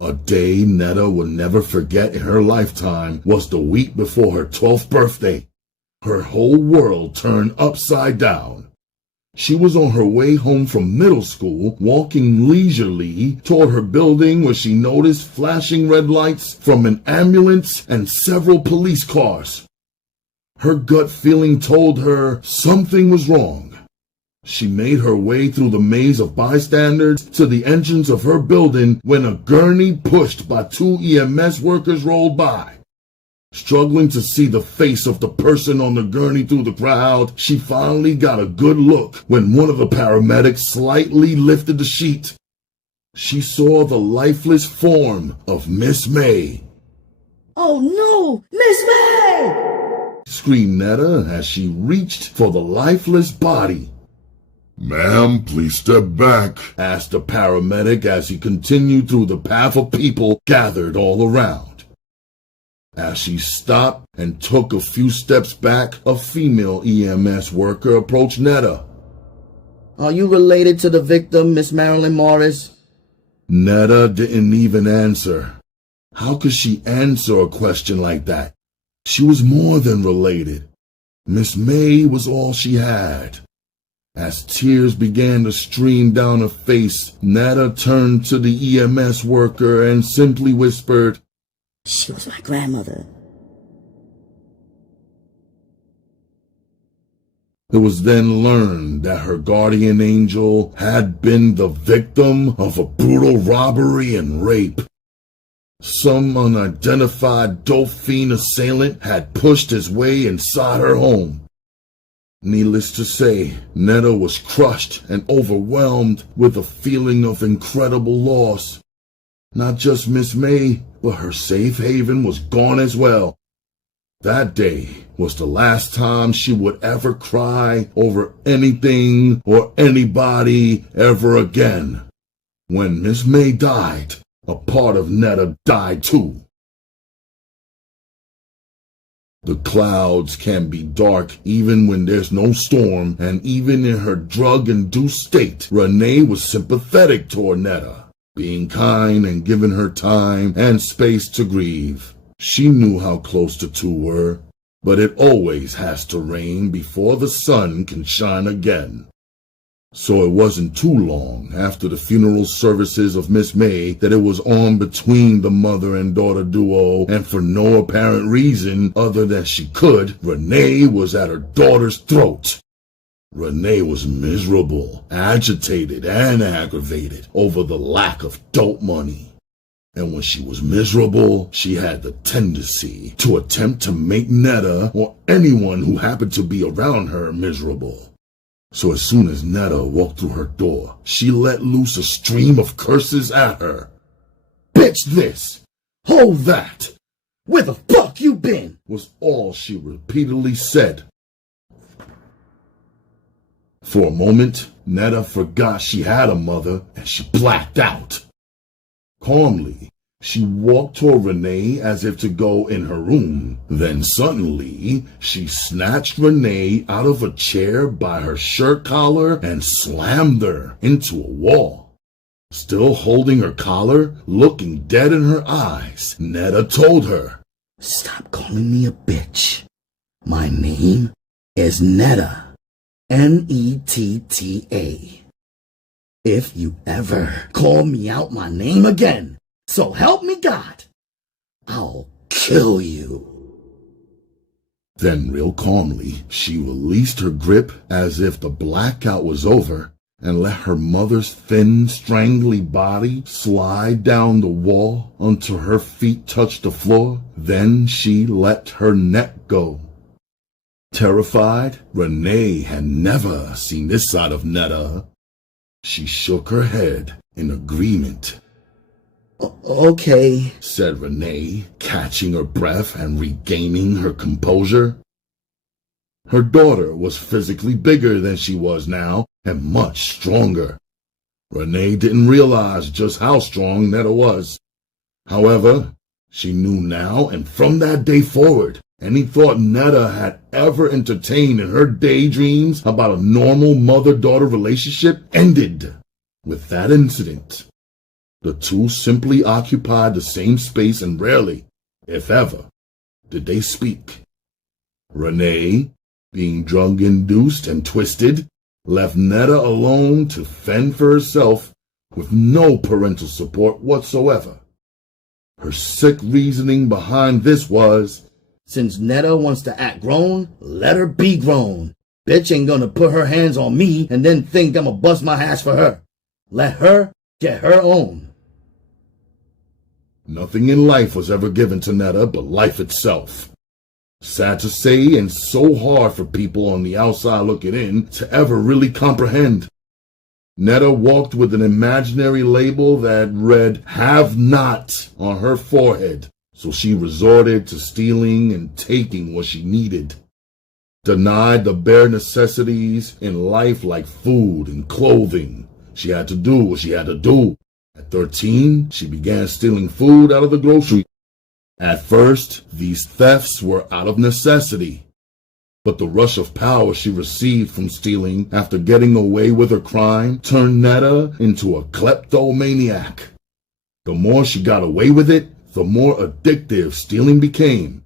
A day Netta would never forget in her lifetime was the week before her 12th birthday. Her whole world turned upside down. She was on her way home from middle school, walking leisurely toward her building where she noticed flashing red lights from an ambulance and several police cars. Her gut feeling told her something was wrong. She made her way through the maze of bystanders to the entrance of her building when a gurney pushed by 2 EMS workers rolled by. Struggling to see the face of the person on the gurney through the crowd, she finally got a good look when one of the paramedics slightly lifted the sheet. She saw the lifeless form of Miss May. "Oh no, Miss May!" Screamed Netta as she reached for the lifeless body. "Ma'am, please step back," asked the paramedic as he continued through the path of people gathered all around. As she stopped and took a few steps back, a female EMS worker approached Netta. "Are you related to the victim, Miss Marilyn Morris?" Netta didn't even answer. How could she answer a question like that? She was more than related. Miss May was all she had. As tears began to stream down her face, Netta turned to the EMS worker and simply whispered, "She was my grandmother." It was then learned that her guardian angel had been the victim of a brutal robbery and rape. Some unidentified dope fiend assailant had pushed his way inside her home. Needless to say, Netta was crushed and overwhelmed with a feeling of incredible loss. Not just Miss May, but her safe haven was gone as well. That day was the last time she would ever cry over anything or anybody ever again. When Miss May died, a part of Netta died too. The clouds can be dark even when there's no storm, and even in her drug-induced state, Renee was sympathetic toward Netta, being kind and giving her time and space to grieve. She knew how close the two were, but it always has to rain before the sun can shine again. So it wasn't too long after the funeral services of Miss May that it was on between the mother and daughter duo, and for no apparent reason other than she could, Renee was at her daughter's throat. Renee was miserable, agitated, and aggravated over the lack of dope money. And when she was miserable, she had the tendency to attempt to make Netta or anyone who happened to be around her miserable. So as soon as Netta walked through her door, she let loose a stream of curses at her. "Bitch this! Hold that! Where the fuck you been?" was all she repeatedly said. For a moment, Netta forgot she had a mother and she blacked out. Calmly, she walked toward Renee as if to go in her room. Then suddenly, she snatched Renee out of a chair by her shirt collar and slammed her into a wall. Still holding her collar, looking dead in her eyes, Netta told her, "Stop calling me a bitch. My name is Netta. Netta. If you ever call me out my name again, so help me God, I'll kill you." Then real calmly, she released her grip as if the blackout was over and let her mother's thin, strangly body slide down the wall until her feet touched the floor. Then she let her neck go. Terrified, Renee had never seen this side of Netta. She shook her head in agreement. "Okay," said Renee, catching her breath and regaining her composure. Her daughter was physically bigger than she was now and much stronger. Renee didn't realize just how strong Netta was. However, she knew now, and from that day forward, any thought Netta had ever entertained in her daydreams about a normal mother-daughter relationship ended with that incident. The two simply occupied the same space and rarely, if ever, did they speak. Renee, being drug-induced and twisted, left Netta alone to fend for herself with no parental support whatsoever. Her sick reasoning behind this was, since Netta wants to act grown, let her be grown. Bitch ain't gonna put her hands on me and then think I'ma bust my ass for her. Let her get her own. Nothing in life was ever given to Netta but life itself. Sad to say, and so hard for people on the outside looking in to ever really comprehend. Netta walked with an imaginary label that read "Have Not" on her forehead, so she resorted to stealing and taking what she needed. Denied the bare necessities in life like food and clothing. She had to do what she had to do. At 13, she began stealing food out of the grocery. At first, these thefts were out of necessity. But the rush of power she received from stealing after getting away with her crime turned Netta into a kleptomaniac. The more she got away with it, the more addictive stealing became.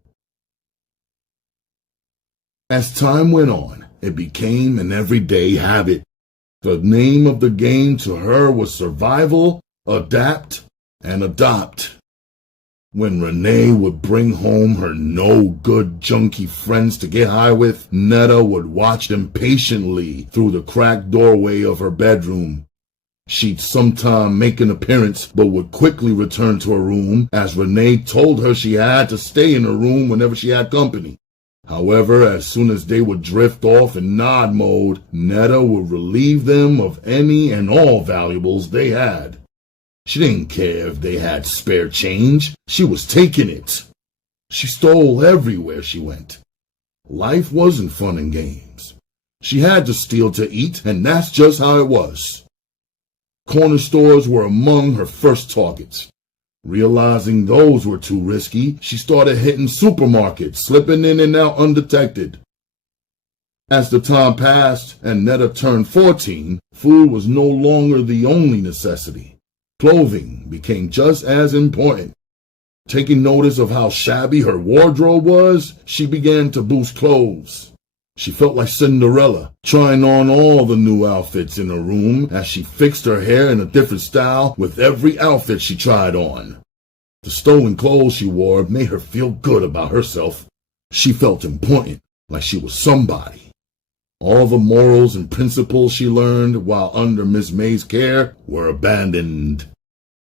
As time went on, it became an everyday habit. The name of the game to her was survival, adapt, and adopt. When Renee would bring home her no-good junkie friends to get high with, Netta would watch them patiently through the cracked doorway of her bedroom. She'd sometime make an appearance, but would quickly return to her room, as Renee told her she had to stay in her room whenever she had company. However, as soon as they would drift off in nod mode, Netta would relieve them of any and all valuables they had. She didn't care if they had spare change. She was taking it. She stole everywhere she went. Life wasn't fun and games. She had to steal to eat, and that's just how it was. Corner stores were among her first targets. Realizing those were too risky, she started hitting supermarkets, slipping in and out undetected. As the time passed and Netta turned 14, food was no longer the only necessity. Clothing became just as important. Taking notice of how shabby her wardrobe was, she began to boost clothes. She felt like Cinderella, trying on all the new outfits in her room as she fixed her hair in a different style with every outfit she tried on. The stolen clothes she wore made her feel good about herself. She felt important, like she was somebody. All the morals and principles she learned while under Miss May's care were abandoned.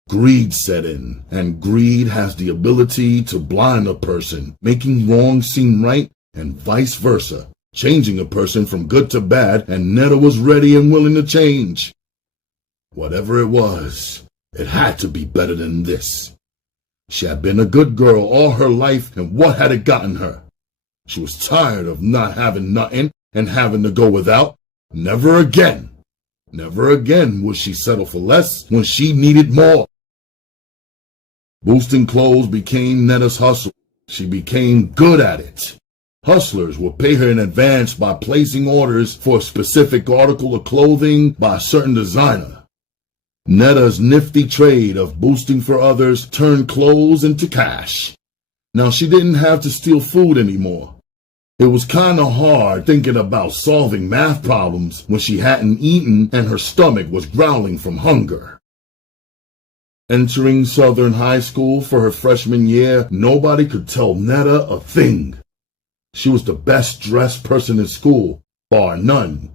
Greed set in, and greed has the ability to blind a person, making wrong seem right and vice versa. Changing a person from good to bad, and Netta was ready and willing to change. Whatever it was, it had to be better than this. She had been a good girl all her life, and what had it gotten her? She was tired of not having nothing and having to go without. Never again. Never again would she settle for less when she needed more. Boosting clothes became Netta's hustle. She became good at it. Hustlers would pay her in advance by placing orders for a specific article of clothing by a certain designer. Netta's nifty trade of boosting for others turned clothes into cash. Now she didn't have to steal food anymore. It was kinda hard thinking about solving math problems when she hadn't eaten and her stomach was growling from hunger. Entering Southern High School for her freshman year, nobody could tell Netta a thing. She was the best dressed person in school, bar none.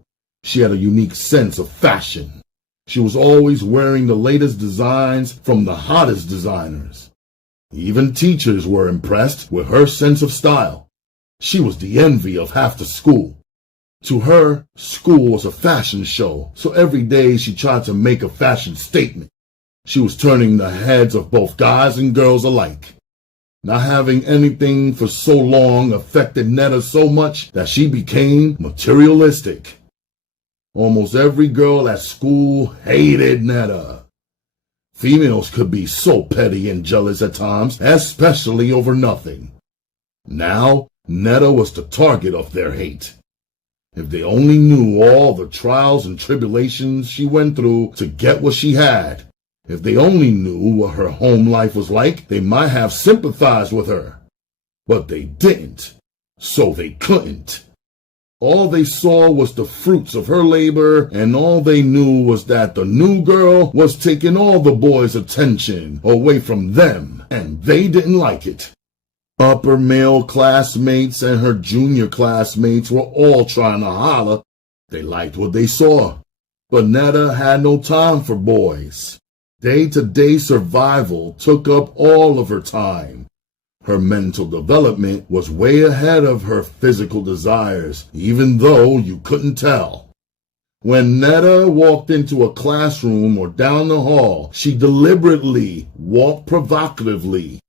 She had a unique sense of fashion. She was always wearing the latest designs from the hottest designers. Even teachers were impressed with her sense of style. She was the envy of half the school. To her, school was a fashion show, so every day she tried to make a fashion statement. She was turning the heads of both guys and girls alike. Not having anything for so long affected Netta so much that she became materialistic. Almost every girl at school hated Netta. Females could be so petty and jealous at times, especially over nothing. Now, Netta was the target of their hate. If they only knew all the trials and tribulations she went through to get what she had, if they only knew what her home life was like, they might have sympathized with her. But they didn't, so they couldn't. All they saw was the fruits of her labor, and all they knew was that the new girl was taking all the boys' attention away from them, and they didn't like it. Upper male classmates and her junior classmates were all trying to holler. They liked what they saw, but Netta had no time for boys. Day-to-day survival took up all of her time. Her mental development was way ahead of her physical desires, even though you couldn't tell. When Netta walked into a classroom or down the hall, she deliberately walked provocatively.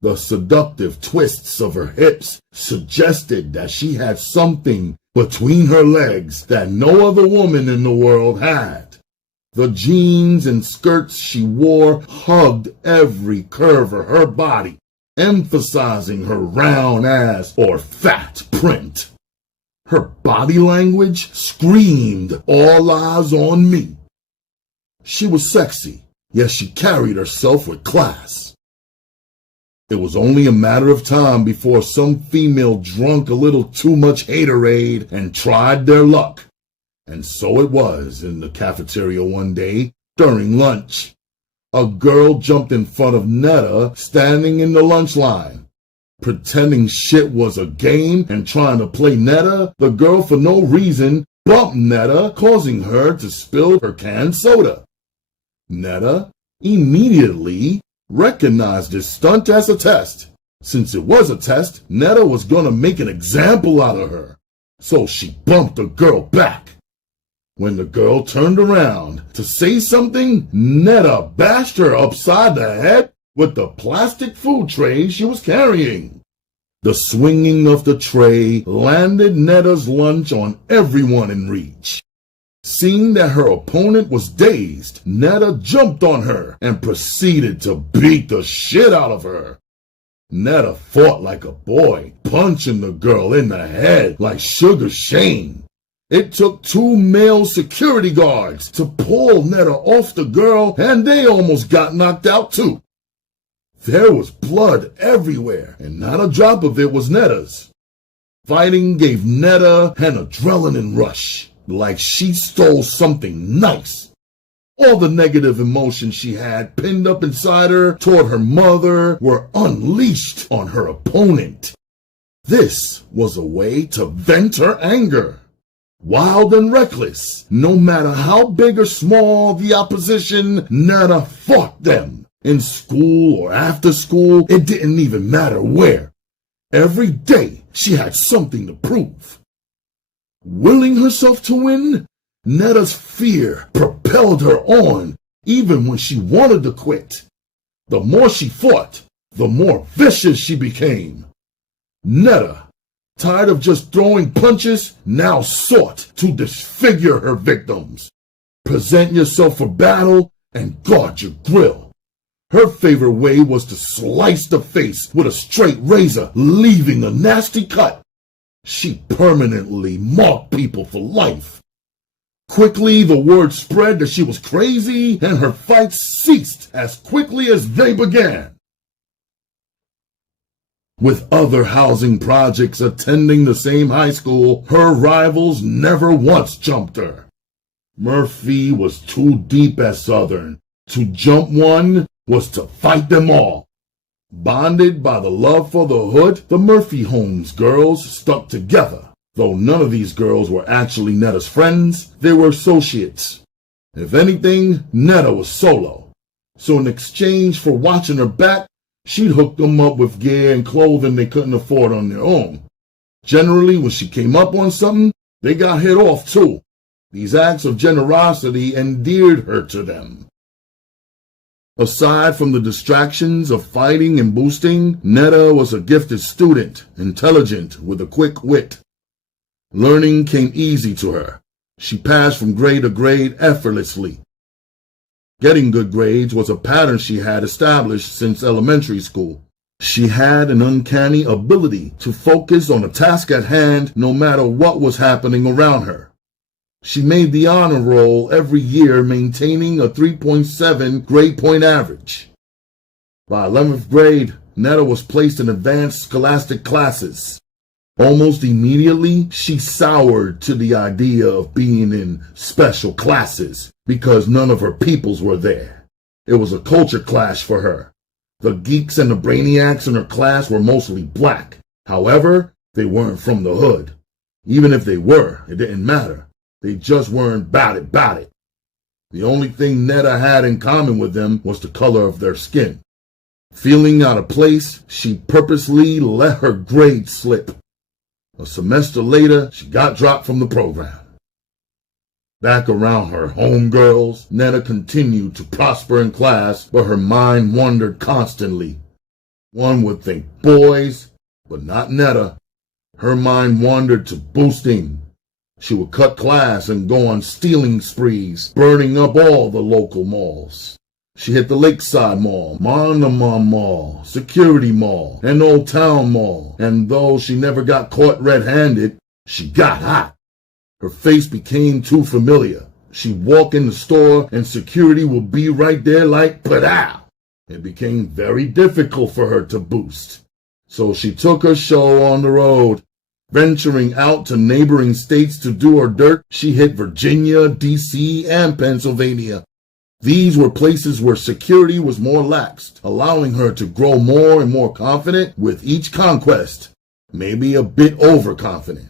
The seductive twists of her hips suggested that she had something between her legs that no other woman in the world had. The jeans and skirts she wore hugged every curve of her body, emphasizing her round ass or fat print. Her body language screamed, "All eyes on me." She was sexy, yet she carried herself with class. It was only a matter of time before some female drunk a little too much haterade and tried their luck. And so it was in the cafeteria one day during lunch. A girl jumped in front of Netta standing in the lunch line. Pretending shit was a game and trying to play Netta, the girl for no reason bumped Netta, causing her to spill her canned soda. Netta immediately recognized this stunt as a test. Since it was a test, Netta was gonna make an example out of her. So she bumped the girl back. When the girl turned around to say something, Netta bashed her upside the head with the plastic food tray she was carrying. The swinging of the tray landed Netta's lunch on everyone in reach. Seeing that her opponent was dazed, Netta jumped on her and proceeded to beat the shit out of her. Netta fought like a boy, punching the girl in the head like Sugar Shane. It took 2 male security guards to pull Netta off the girl, and they almost got knocked out too. There was blood everywhere, and not a drop of it was Netta's. Fighting gave Netta an adrenaline rush, like she stole something nice. All the negative emotions she had pinned up inside her toward her mother were unleashed on her opponent. This was a way to vent her anger. Wild and reckless, no matter how big or small the opposition, Netta fought them. In school or after school, it didn't even matter where. Every day, she had something to prove. Willing herself to win, Netta's fear propelled her on, even when she wanted to quit. The more she fought, the more vicious she became. Netta, tired of just throwing punches, now sought to disfigure her victims. Present yourself for battle and guard your grill. Her favorite way was to slice the face with a straight razor, leaving a nasty cut. She permanently marked people for life. Quickly, the word spread that she was crazy, and her fights ceased as quickly as they began. With other housing projects attending the same high school, her rivals never once jumped her. Murphy was too deep at Southern. To jump one was to fight them all. Bonded by the love for the hood, the Murphy Holmes girls stuck together. Though none of these girls were actually Netta's friends, they were associates. If anything, Netta was solo. So in exchange for watching her back, she'd hook them up with gear and clothing they couldn't afford on their own. Generally, when she came up on something, they got hit off too. These acts of generosity endeared her to them. Aside from the distractions of fighting and boosting, Netta was a gifted student, intelligent, with a quick wit. Learning came easy to her. She passed from grade to grade effortlessly. Getting good grades was a pattern she had established since elementary school. She had an uncanny ability to focus on the task at hand no matter what was happening around her. She made the honor roll every year, maintaining a 3.7 grade point average. By 11th grade, Netta was placed in advanced scholastic classes. Almost immediately, she soured to the idea of being in special classes because none of her peoples were there. It was a culture clash for her. The geeks and the brainiacs in her class were mostly black. However, they weren't from the hood. Even if they were, it didn't matter. They just weren't bout it. The only thing Netta had in common with them was the color of their skin. Feeling out of place, she purposely let her grades slip. A semester later, she got dropped from the program. Back around her homegirls, Netta continued to prosper in class, but her mind wandered constantly. One would think boys, but not Netta. Her mind wandered to boosting. She would cut class and go on stealing sprees, burning up all the local malls. She hit the Lakeside Mall, Monmouth Mall, Security Mall, and Old Town Mall, and though she never got caught red-handed, she got hot. Her face became too familiar. She'd walk in the store and security would be right there like, "Padow!" It became very difficult for her to boost. So she took her show on the road. Venturing out to neighboring states to do her dirt, she hit Virginia, D.C., and Pennsylvania. These were places where security was more laxed, allowing her to grow more and more confident with each conquest, maybe a bit overconfident.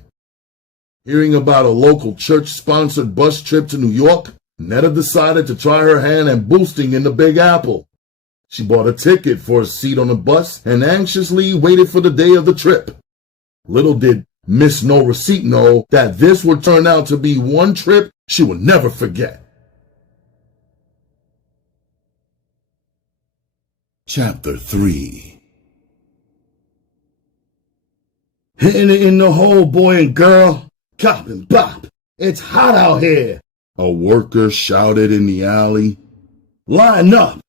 Hearing about a local church-sponsored bus trip to New York, Netta decided to try her hand at boosting in the Big Apple. She bought a ticket for a seat on the bus and anxiously waited for the day of the trip. Little did Miss No Receipt know that this would turn out to be one trip She will never forget. Chapter 3. Hitting it in the hole, boy and girl. Cop and bop. It's hot out here. A worker shouted in the alley. Line up.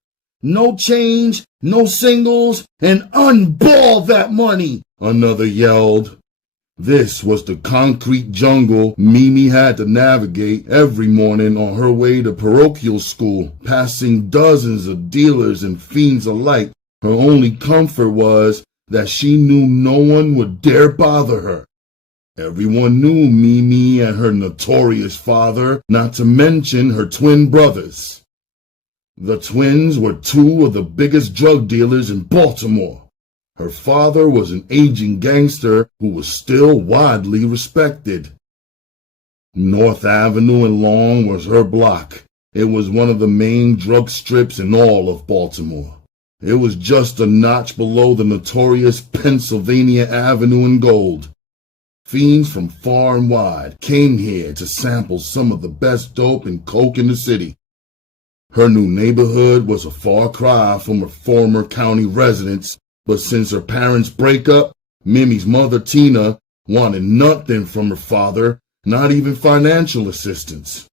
No change, no singles, and unball that money, another yelled. This was the concrete jungle Mimi had to navigate every morning on her way to parochial school, passing dozens of dealers and fiends alike. Her only comfort was that she knew no one would dare bother her. Everyone knew Mimi and her notorious father, not to mention her twin brothers. The twins were two of the biggest drug dealers in Baltimore. Her father was an aging gangster who was still widely respected. North Avenue and Long was her block. It was one of the main drug strips in all of Baltimore. It was just a notch below the notorious Pennsylvania Avenue and Gold. Fiends from far and wide came here to sample some of the best dope and coke in the city. Her new neighborhood was a far cry from her former county residence, but since her parents' breakup, Mimi's mother, Tina, wanted nothing from her father, not even financial assistance.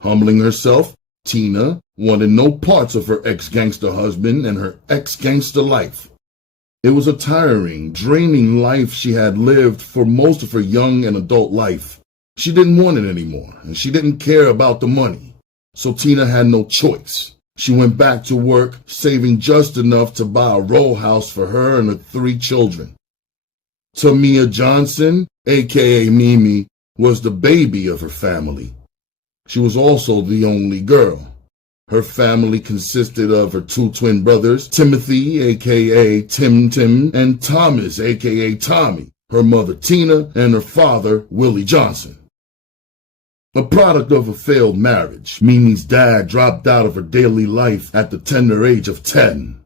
Humbling herself, Tina wanted no parts of her ex-gangster husband and her ex-gangster life. It was a tiring, draining life she had lived for most of her young and adult life. She didn't want it anymore, and she didn't care about the money. So Tina had no choice. She went back to work, saving just enough to buy a row house for her and her 3 children. Tamia Johnson, a.k.a. Mimi, was the baby of her family. She was also the only girl. Her family consisted of her 2 twin brothers, Timothy, a.k.a. Tim, and Thomas, a.k.a. Tommy, her mother Tina, and her father, Willie Johnson. A product of a failed marriage, Mimi's dad dropped out of her daily life at the tender age of 10.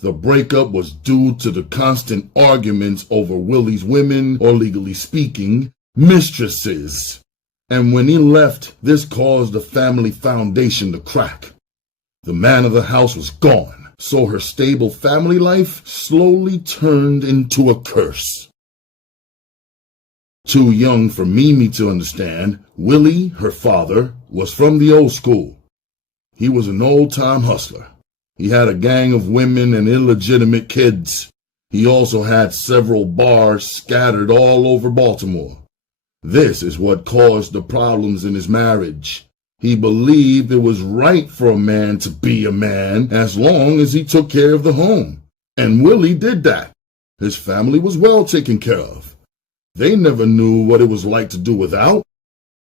The breakup was due to the constant arguments over Willie's women, or legally speaking, mistresses. And when he left, this caused the family foundation to crack. The man of the house was gone, so her stable family life slowly turned into a curse. Too young for Mimi to understand, Willie, her father, was from the old school. He was an old-time hustler. He had a gang of women and illegitimate kids. He also had several bars scattered all over Baltimore. This is what caused the problems in his marriage. He believed it was right for a man to be a man as long as he took care of the home. And Willie did that. His family was well taken care of. They never knew what it was like to do without.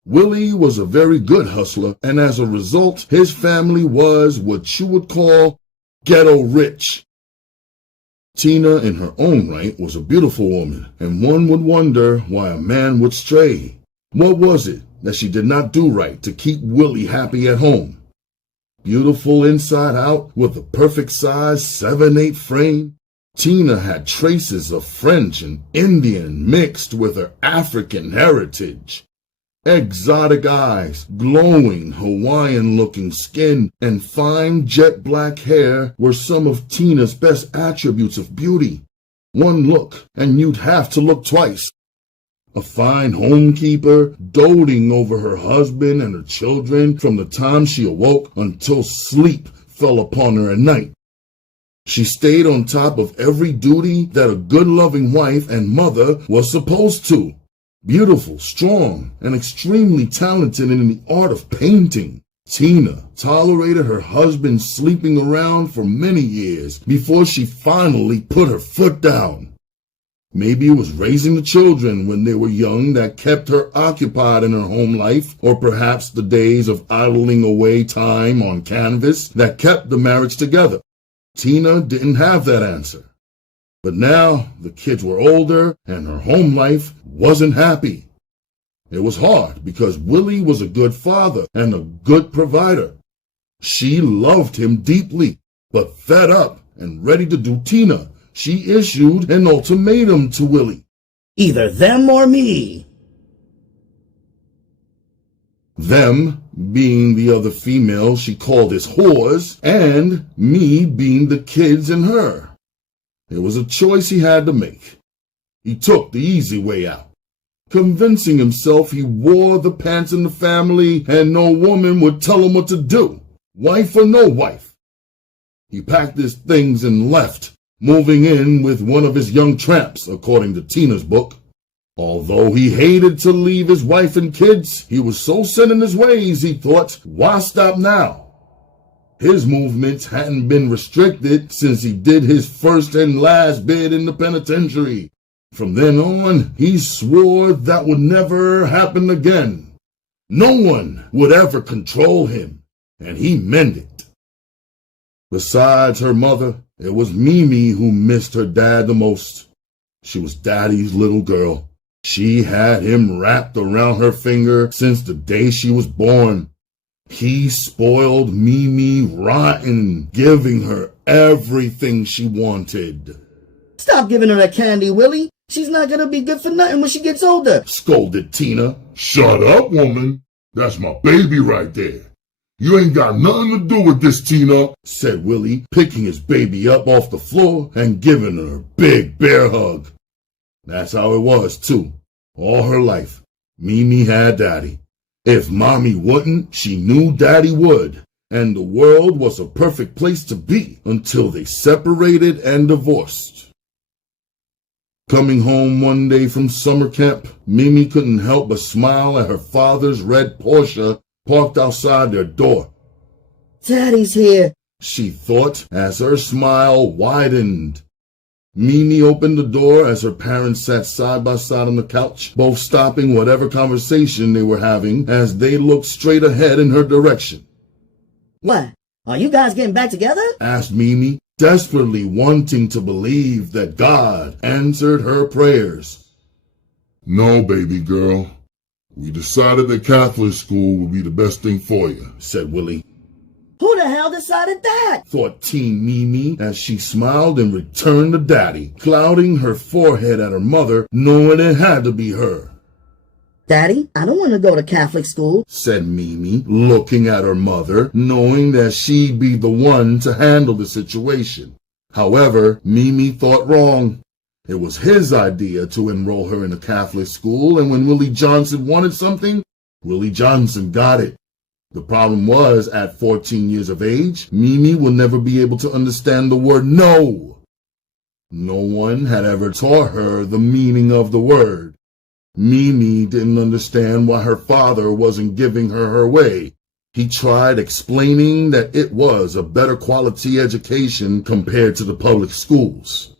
Willie was a very good hustler, and as a result, his family was what you would call ghetto rich. Tina, in her own right, was a beautiful woman, and one would wonder why a man would stray. What was it that she did not do right to keep Willie happy at home? Beautiful inside out, with a perfect size 7'8" frame, Tina had traces of French and Indian mixed with her African heritage. Exotic eyes, glowing Hawaiian-looking skin, and fine jet black hair were some of Tina's best attributes of beauty. One look, and you'd have to look twice. A fine homekeeper, doting over her husband and her children from the time she awoke until sleep fell upon her at night. She stayed on top of every duty that a good loving wife and mother was supposed to. Beautiful, strong, and extremely talented in the art of painting, Tina tolerated her husband sleeping around for many years before she finally put her foot down. Maybe it was raising the children when they were young that kept her occupied in her home life, or perhaps the days of idling away time on canvas that kept the marriage together. Tina didn't have that answer. But now the kids were older and her home life wasn't happy. It was hard because Willie was a good father and a good provider. She loved him deeply, but fed up and ready to do Tina, she issued an ultimatum to Willie. Either them or me. Them being the other females she called his whores, and me being the kids and her. It was a choice he had to make. He took the easy way out, convincing himself he wore the pants in the family and no woman would tell him what to do, wife or no wife. He packed his things and left, moving in with one of his young tramps, according to Tina's book. Although he hated to leave his wife and kids, he was so set in his ways, he thought, why stop now? His movements hadn't been restricted since he did his first and last bid in the penitentiary. From then on, he swore that would never happen again. No one would ever control him, and he meant it. Besides her mother, it was Mimi who missed her dad the most. She was Daddy's little girl. She had him wrapped around her finger since the day she was born. He spoiled Mimi rotten, giving her everything she wanted. Stop giving her that candy, Willie. She's not gonna be good for nothing when she gets older, scolded Tina. Shut up, woman. That's my baby right there. You ain't got nothing to do with this, Tina, said Willie, picking his baby up off the floor and giving her a big bear hug. That's how it was, too. All her life, Mimi had Daddy. If Mommy wouldn't, she knew Daddy would. And the world was a perfect place to be until they separated and divorced. Coming home one day from summer camp, Mimi couldn't help but smile at her father's red Porsche parked outside their door. Daddy's here, she thought as her smile widened. Mimi opened the door as her parents sat side by side on the couch, both stopping whatever conversation they were having as they looked straight ahead in her direction. What? Are you guys getting back together? Asked Mimi, desperately wanting to believe that God answered her prayers. No, baby girl. We decided that Catholic school would be the best thing for you, said Willie. Who the hell decided that? Thought teen Mimi as she smiled and returned to Daddy, clouding her forehead at her mother, knowing it had to be her. Daddy, I don't want to go to Catholic school, said Mimi, looking at her mother, knowing that she'd be the one to handle the situation. However, Mimi thought wrong. It was his idea to enroll her in a Catholic school, and when Willie Johnson wanted something, Willie Johnson got it. The problem was, at 14 years of age, Mimi will never be able to understand the word no. No one had ever taught her the meaning of the word. Mimi didn't understand why her father wasn't giving her her way. He tried explaining that it was a better quality education compared to the public schools.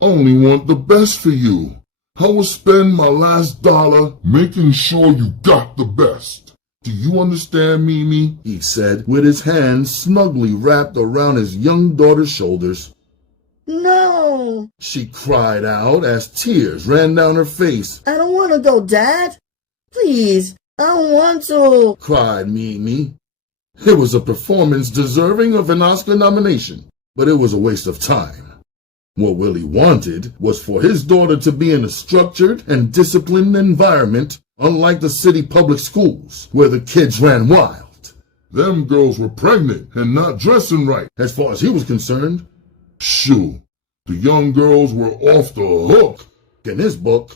Only want the best for you. I will spend my last dollar making sure you got the best. Do you understand, Mimi? He said, with his hands snugly wrapped around his young daughter's shoulders. No, she cried out as tears ran down her face. I don't want to go, Dad. Please, I don't want to, cried Mimi. It was a performance deserving of an Oscar nomination, but it was a waste of time. What Willie wanted was for his daughter to be in a structured and disciplined environment, unlike the city public schools, where the kids ran wild. Them girls were pregnant and not dressing right, as far as he was concerned. Shoo, the young girls were off the hook in his book.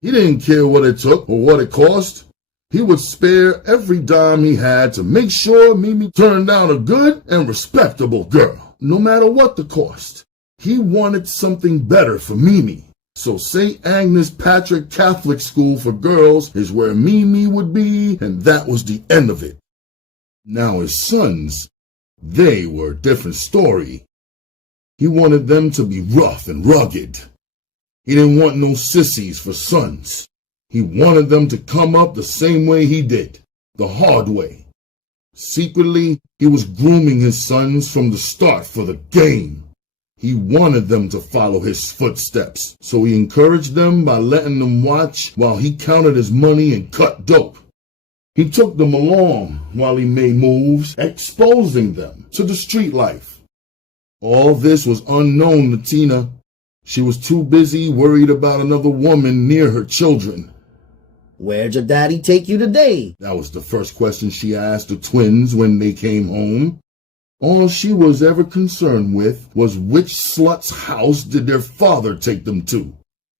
He didn't care what it took or what it cost. He would spare every dime he had to make sure Mimi turned out a good and respectable girl, no matter what the cost. He wanted something better for Mimi. So St. Agnes Patrick Catholic School for Girls is where Mimi would be, and that was the end of it. Now his sons, they were a different story. He wanted them to be rough and rugged. He didn't want no sissies for sons. He wanted them to come up the same way he did, the hard way. Secretly, he was grooming his sons from the start for the game. He wanted them to follow his footsteps, so he encouraged them by letting them watch while he counted his money and cut dope. He took them along while he made moves, exposing them to the street life. All this was unknown to Tina. She was too busy worried about another woman near her children. Where'd your daddy take you today? That was the first question she asked the twins when they came home. All she was ever concerned with was which slut's house did their father take them to.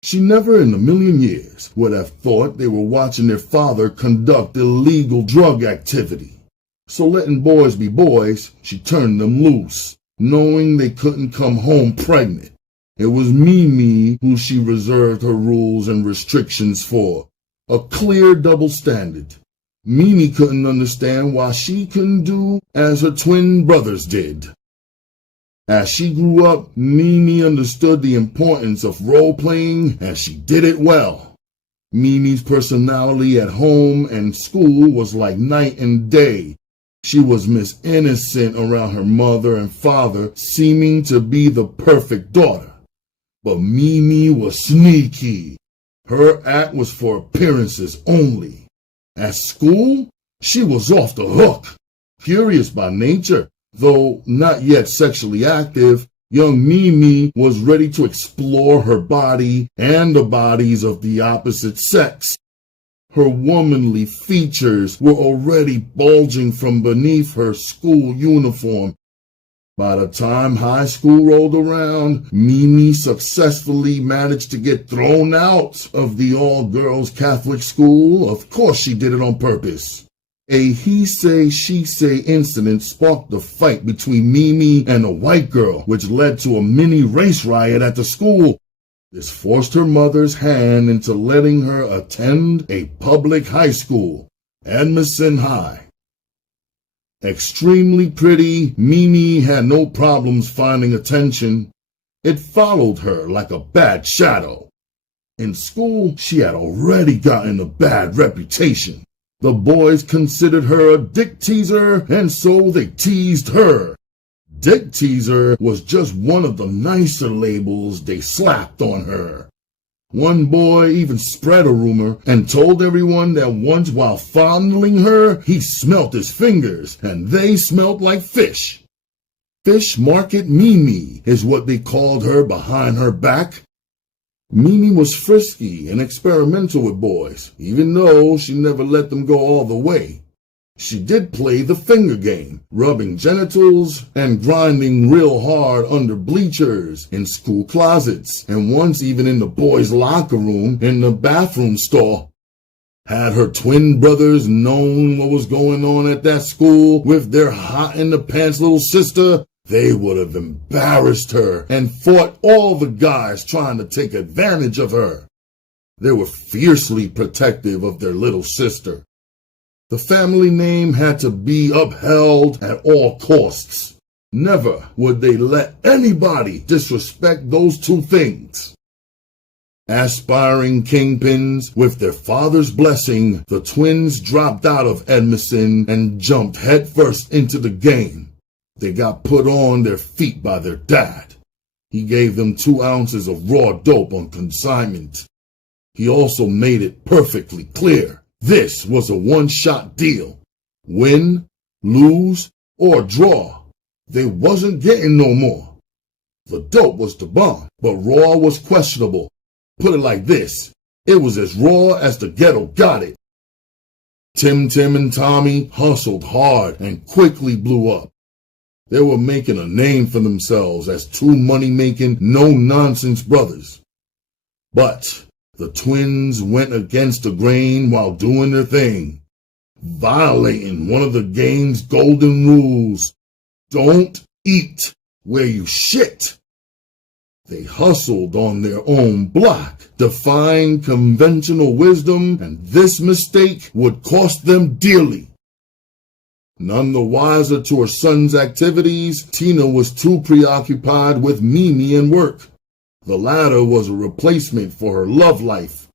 She never in a million years would have thought they were watching their father conduct illegal drug activity. So letting boys be boys, she turned them loose, knowing they couldn't come home pregnant. It was Mimi who she reserved her rules and restrictions for. A clear double standard. Mimi couldn't understand why she couldn't do as her twin brothers did. As she grew up, Mimi understood the importance of role-playing, and she did it well. Mimi's personality at home and school was like night and day. She was Miss Innocent around her mother and father, seeming to be the perfect daughter. But Mimi was sneaky. Her act was for appearances only. At school, she was off the hook. Curious by nature, though not yet sexually active, young Mimi was ready to explore her body and the bodies of the opposite sex. Her womanly features were already bulging from beneath her school uniform. By the time high school rolled around, Mimi successfully managed to get thrown out of the all-girls Catholic school. Of course she did it on purpose. A he-say, she-say incident sparked a fight between Mimi and a white girl, which led to a mini race riot at the school. This forced her mother's hand into letting her attend a public high school, Edmondson High. Extremely pretty, Mimi had no problems finding attention. It followed her like a bad shadow. In school, she had already gotten a bad reputation. The boys considered her a dick teaser, and so they teased her. Dick teaser was just one of the nicer labels they slapped on her. One boy even spread a rumor and told everyone that once while fondling her, he smelt his fingers, and they smelt like fish. Fish Market Mimi is what they called her behind her back. Mimi was frisky and experimental with boys, even though she never let them go all the way. She did play the finger game, rubbing genitals and grinding real hard under bleachers, in school closets, and once even in the boys' locker room in the bathroom stall. Had her twin brothers known what was going on at that school with their hot-in-the-pants little sister, they would have embarrassed her and fought all the guys trying to take advantage of her. They were fiercely protective of their little sister. The family name had to be upheld at all costs. Never would they let anybody disrespect those two things. Aspiring kingpins, with their father's blessing, the twins dropped out of Edmondson and jumped headfirst into the game. They got put on their feet by their dad. He gave them 2 ounces of raw dope on consignment. He also made it perfectly clear this was a one-shot deal. Win, lose, or draw. They wasn't getting no more. The dope was the bomb, but raw was questionable. Put it like this, it was as raw as the ghetto got it. Tim and Tommy hustled hard and quickly blew up. They were making a name for themselves as 2 money-making, no-nonsense brothers. But the twins went against the grain while doing their thing, violating one of the game's golden rules. Don't eat where you shit. They hustled on their own block, defying conventional wisdom, and this mistake would cost them dearly. None the wiser to her son's activities, Tina was too preoccupied with Mimi and work. The latter was a replacement for her love life.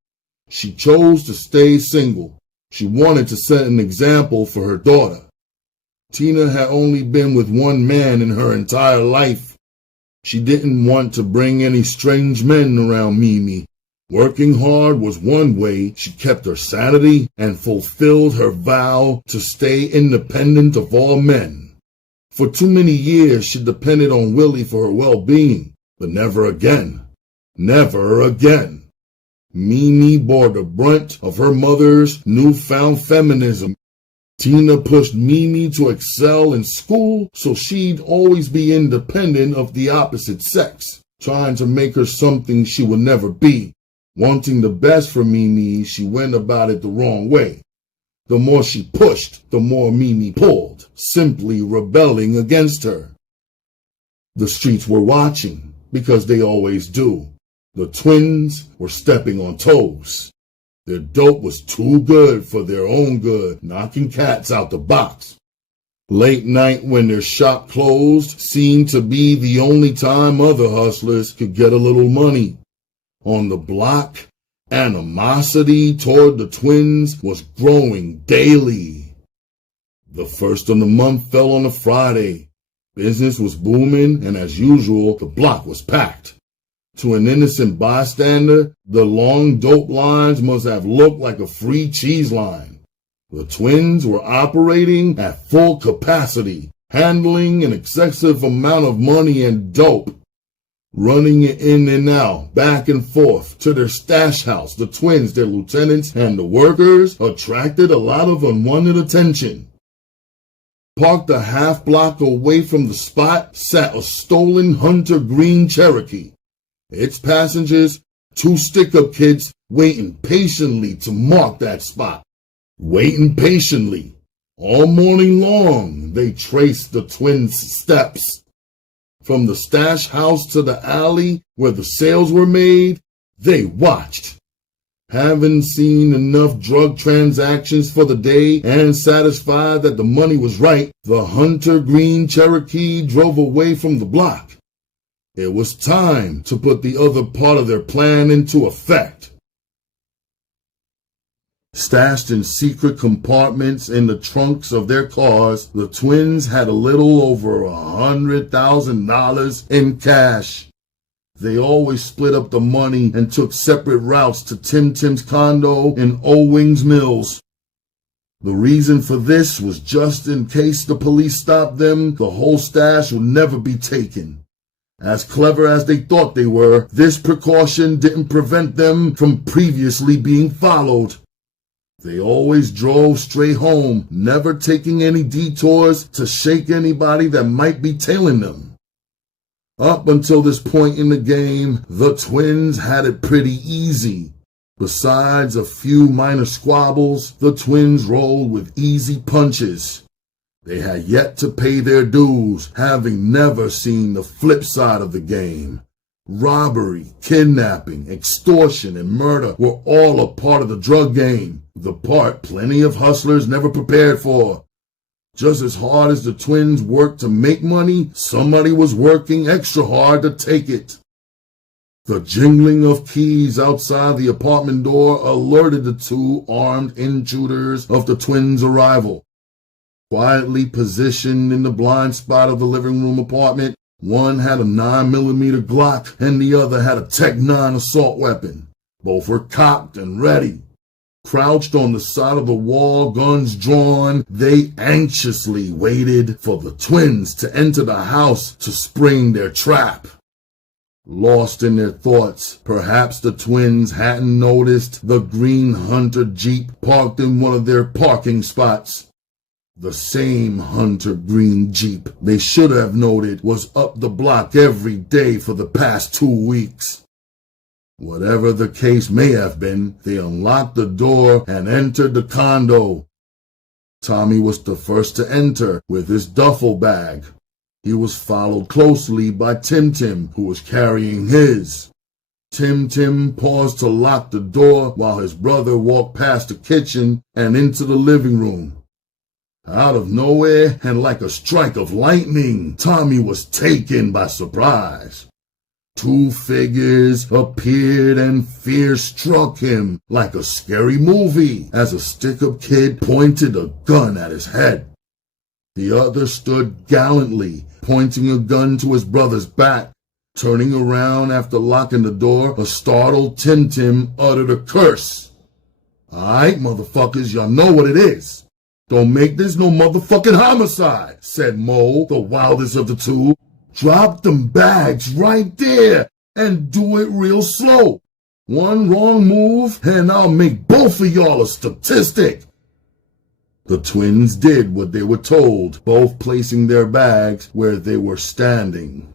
She chose to stay single. She wanted to set an example for her daughter. Tina had only been with one man in her entire life. She didn't want to bring any strange men around Mimi. Working hard was one way she kept her sanity and fulfilled her vow to stay independent of all men. For too many years she depended on Willie for her well-being, but never again. Never again. Mimi bore the brunt of her mother's newfound feminism. Tina pushed Mimi to excel in school so she'd always be independent of the opposite sex, trying to make her something she would never be. Wanting the best for Mimi, she went about it the wrong way. The more she pushed, the more Mimi pulled, simply rebelling against her. The streets were watching, because they always do. The twins were stepping on toes. Their dope was too good for their own good, knocking cats out the box. Late night when their shop closed seemed to be the only time other hustlers could get a little money. On the block, animosity toward the twins was growing daily. The first of the month fell on a Friday. Business was booming, and as usual, the block was packed. To an innocent bystander, the long dope lines must have looked like a free cheese line. The twins were operating at full capacity, handling an excessive amount of money and dope, running it in and out, back and forth to their stash house. The twins, their lieutenants, and the workers attracted a lot of unwanted attention. Parked a half block away from the spot sat a stolen Hunter Green Cherokee. Its passengers, two stick-up kids, waiting patiently to mark that spot. Waiting patiently. All morning long, they traced the twins' steps. From the stash house to the alley where the sales were made, they watched. Having seen enough drug transactions for the day and satisfied that the money was right, the Hunter Green Cherokee drove away from the block. It was time to put the other part of their plan into effect. Stashed in secret compartments in the trunks of their cars, the twins had a little over $100,000 in cash. They always split up the money and took separate routes to Tim Tim's condo in Owings Mills. The reason for this was just in case the police stopped them, the whole stash would never be taken. As clever as they thought they were, this precaution didn't prevent them from previously being followed. They always drove straight home, never taking any detours to shake anybody that might be tailing them. Up until this point in the game, the twins had it pretty easy. Besides a few minor squabbles, the twins rolled with easy punches. They had yet to pay their dues, having never seen the flip side of the game. Robbery, kidnapping, extortion, and murder were all a part of the drug game, the part plenty of hustlers never prepared for. Just as hard as the twins worked to make money, somebody was working extra hard to take it. The jingling of keys outside the apartment door alerted the two armed intruders of the twins' arrival. Quietly positioned in the blind spot of the living room apartment, one had a 9mm Glock and the other had a Tech 9 assault weapon. Both were cocked and ready. Crouched on the side of the wall, guns drawn, they anxiously waited for the twins to enter the house to spring their trap. Lost in their thoughts, perhaps the twins hadn't noticed the green Hunter Jeep parked in one of their parking spots. The same Hunter Green Jeep they should have noted was up the block every day for the past 2 weeks. Whatever the case may have been, they unlocked the door and entered the condo. Tommy was the first to enter with his duffel bag. He was followed closely by Tim Tim, who was carrying his. Tim Tim paused to lock the door while his brother walked past the kitchen and into the living room. Out of nowhere, and like a strike of lightning, Tommy was taken by surprise. Two figures appeared and fear struck him like a scary movie as a stick-up kid pointed a gun at his head. The other stood gallantly, pointing a gun to his brother's back. Turning around after locking the door, a startled Tim Tim uttered a curse. "Alright, motherfuckers, y'all know what it is. Don't make this no motherfucking homicide," said Mo, the wildest of the two. "Drop them bags right there and do it real slow. One wrong move, and I'll make both of y'all a statistic. The twins did what they were told, both placing their bags where they were standing.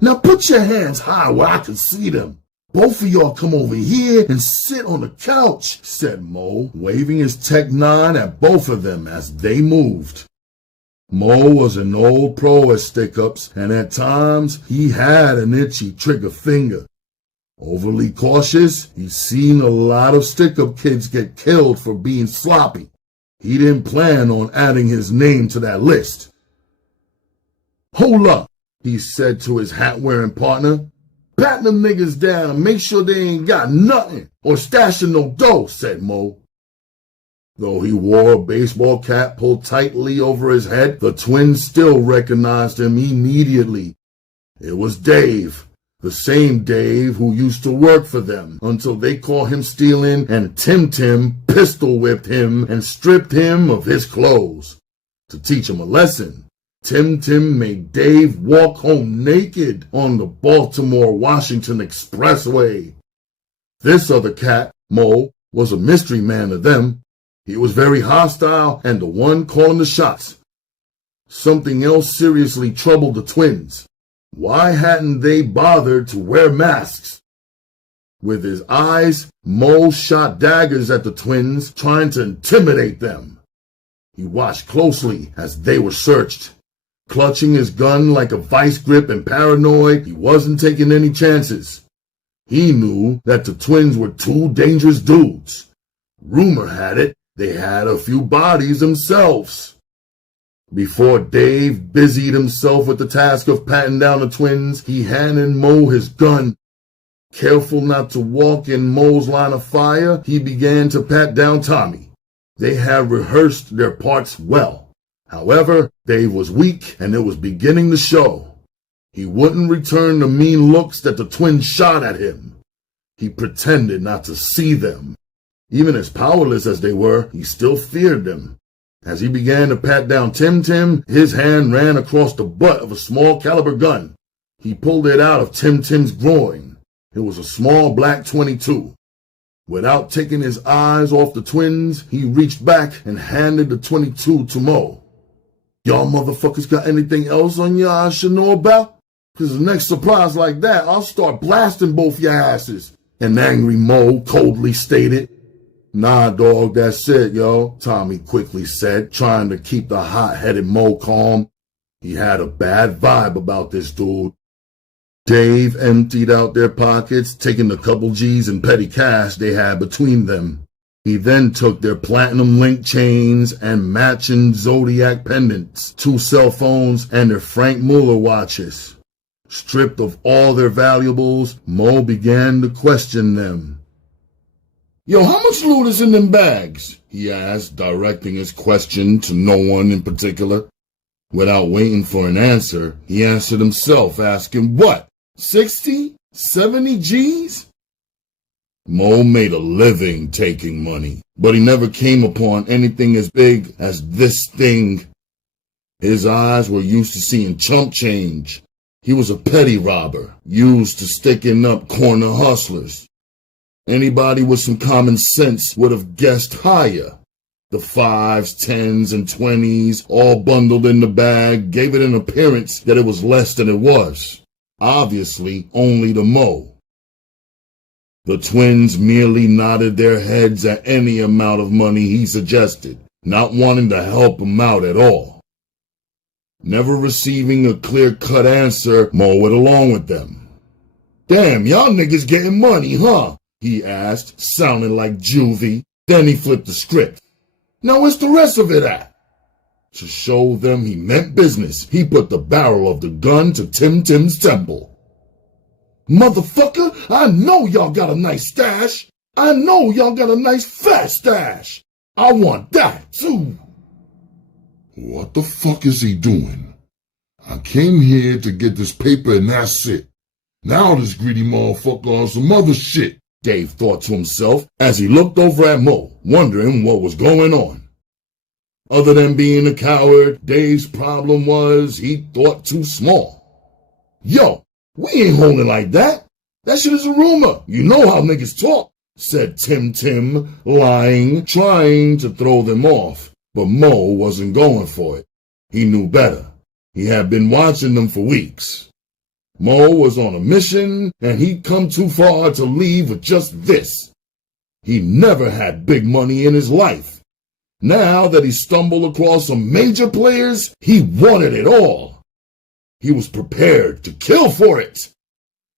Now put your hands high where I can see them. Both of y'all come over here and sit on the couch, said Mo, waving his Tech 9 at both of them as they moved. Mo was an old pro at stick-ups, and at times he had an itchy trigger finger. Overly cautious, he'd seen a lot of stick-up kids get killed for being sloppy. He didn't plan on adding his name to that list. Hold up, he said to his hat-wearing partner. Pat them niggas down and make sure they ain't got nothing or stashing no dough, said Mo. Though he wore a baseball cap pulled tightly over his head, the twins still recognized him immediately. It was Dave, the same Dave who used to work for them until they caught him stealing and Tim pistol whipped him and stripped him of his clothes. To teach him a lesson, Tim made Dave walk home naked on the Baltimore-Washington Expressway. This other cat, Mo, was a mystery man to them. He was very hostile and the one calling the shots. Something else seriously troubled the twins. Why hadn't they bothered to wear masks? With his eyes, Mo shot daggers at the twins, trying to intimidate them. He watched closely as they were searched. Clutching his gun like a vice grip and paranoid, he wasn't taking any chances. He knew that the twins were two dangerous dudes. Rumor had it they had a few bodies themselves. Before Dave busied himself with the task of patting down the twins, he handed Mo his gun. Careful not to walk in Mo's line of fire, he began to pat down Tommy. They had rehearsed their parts well. However, Dave was weak and it was beginning to show. He wouldn't return the mean looks that the twins shot at him. He pretended not to see them. Even as powerless as they were, he still feared them. As he began to pat down Tim, his hand ran across the butt of a small caliber gun. He pulled it out of Tim's groin. It was a small black .22. Without taking his eyes off the twins, he reached back and handed the .22 to Mo. Y'all motherfuckers got anything else on y'all I should know about? Cause the next surprise like that, I'll start blasting both your asses. An angry Mo coldly stated. Nah, dog, that's it, yo, Tommy quickly said, trying to keep the hot-headed Mo calm. He had a bad vibe about this dude. Dave emptied out their pockets, taking the couple G's in petty cash they had between them. He then took their platinum link chains and matching Zodiac pendants, 2 cell phones, and their Frank Muller watches. Stripped of all their valuables, Mo began to question them. Yo, how much loot is in them bags? He asked, directing his question to no one in particular. Without waiting for an answer, he answered himself, asking, what, 60, 70 G's? Mo made a living taking money, but he never came upon anything as big as this thing. His eyes were used to seeing chump change. He was a petty robber, used to sticking up corner hustlers. Anybody with some common sense would have guessed higher. The 5s, 10s, and 20s, all bundled in the bag, gave it an appearance that it was less than it was. Obviously, only to Mo. The twins merely nodded their heads at any amount of money he suggested, not wanting to help him out at all. Never receiving a clear-cut answer, Mo went along with them. Damn, y'all niggas getting money, huh? He asked, sounding like Juvie. Then he flipped the script. Now where's the rest of it at? To show them he meant business, he put the barrel of the gun to Tim's temple. Motherfucker, I know y'all got a nice stash. I know y'all got a nice fat stash. I want that too. What the fuck is he doing? I came here to get this paper and that's it. Now this greedy motherfucker on some other shit, Dave thought to himself as he looked over at Mo, wondering what was going on. Other than being a coward, Dave's problem was he thought too small. Yo, we ain't holding like that. That shit is a rumor. You know how niggas talk, said Tim, lying, trying to throw them off. But Mo wasn't going for it. He knew better. He had been watching them for weeks. Mo was on a mission, and he'd come too far to leave with just this. He never had big money in his life. Now that he stumbled across some major players, he wanted it all. He was prepared to kill for it.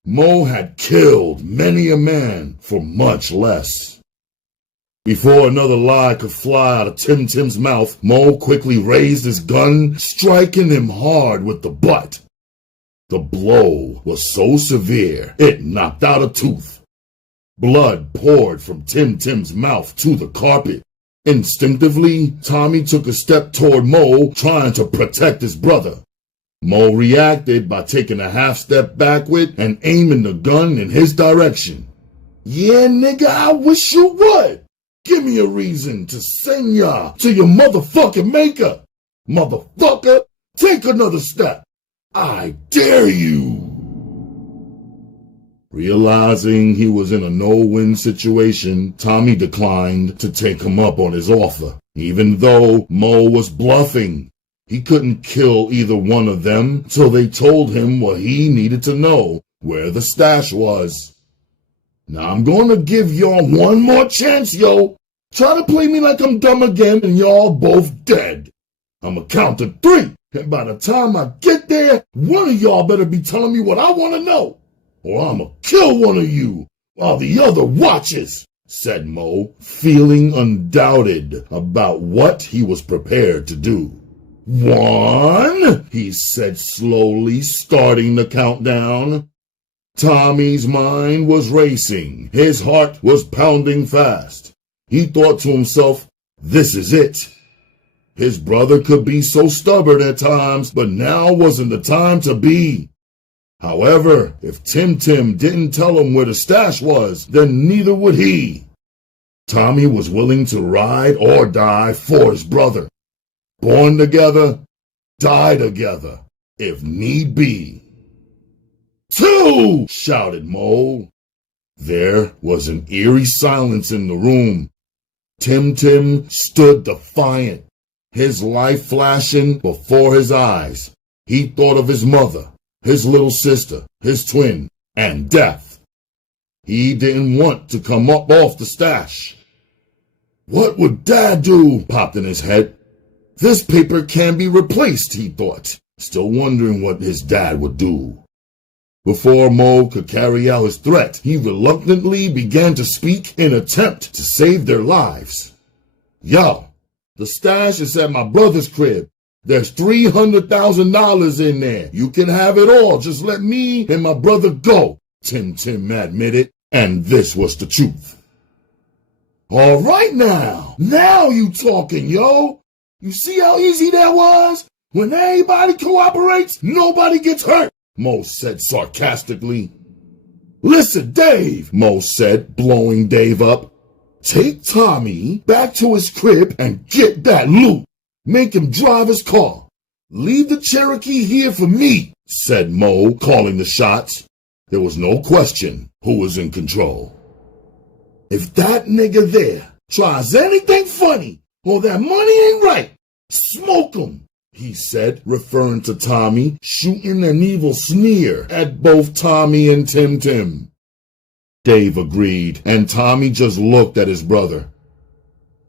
Mo had killed many a man for much less. Before another lie could fly out of Tim's mouth, Mo quickly raised his gun, striking him hard with the butt. The blow was so severe, it knocked out a tooth. Blood poured from Tim's mouth to the carpet. Instinctively, Tommy took a step toward Mo, trying to protect his brother. Mo reacted by taking a half step backward and aiming the gun in his direction. Yeah, nigga, I wish you would. Give me a reason to send ya to your motherfucking maker. Motherfucker, take another step. I dare you. Realizing he was in a no-win situation, Tommy declined to take him up on his offer. Even though Mo was bluffing, he couldn't kill either one of them till they told him what he needed to know, where the stash was. Now I'm gonna give y'all one more chance, yo. Try to play me like I'm dumb again and y'all both dead. I'ma count to 3, and by the time I get there, one of y'all better be telling me what I want to know, or I'ma kill one of you while the other watches, said Mo, feeling undoubted about what he was prepared to do. 1, he said slowly, starting the countdown. Tommy's mind was racing. His heart was pounding fast. He thought to himself, this is it. His brother could be so stubborn at times, but now wasn't the time to be. However, if Tim didn't tell him where the stash was, then neither would he. Tommy was willing to ride or die for his brother. Born together, die together, if need be. 2! shouted Mo. There was an eerie silence in the room. Tim stood defiant, his life flashing before his eyes. He thought of his mother, his little sister, his twin, and death. He didn't want to come up off the stash. What would Dad do? Popped in his head. This paper can be replaced, he thought, still wondering what his dad would do. Before Mo could carry out his threat, he reluctantly began to speak in attempt to save their lives. Yo, the stash is at my brother's crib. There's $300,000 in there. You can have it all. Just let me and my brother go, Tim admitted, and this was the truth. All right now you talking, yo. You see how easy that was? When everybody cooperates, nobody gets hurt, Mo said sarcastically. Listen, Dave, Mo said, blowing Dave up. Take Tommy back to his crib and get that loot. Make him drive his car. Leave the Cherokee here for me, said Mo, calling the shots. There was no question who was in control. If that nigga there tries anything funny or that money ain't right, smoke him, he said, referring to Tommy, shooting an evil sneer at both Tommy and Tim. Dave agreed, and Tommy just looked at his brother.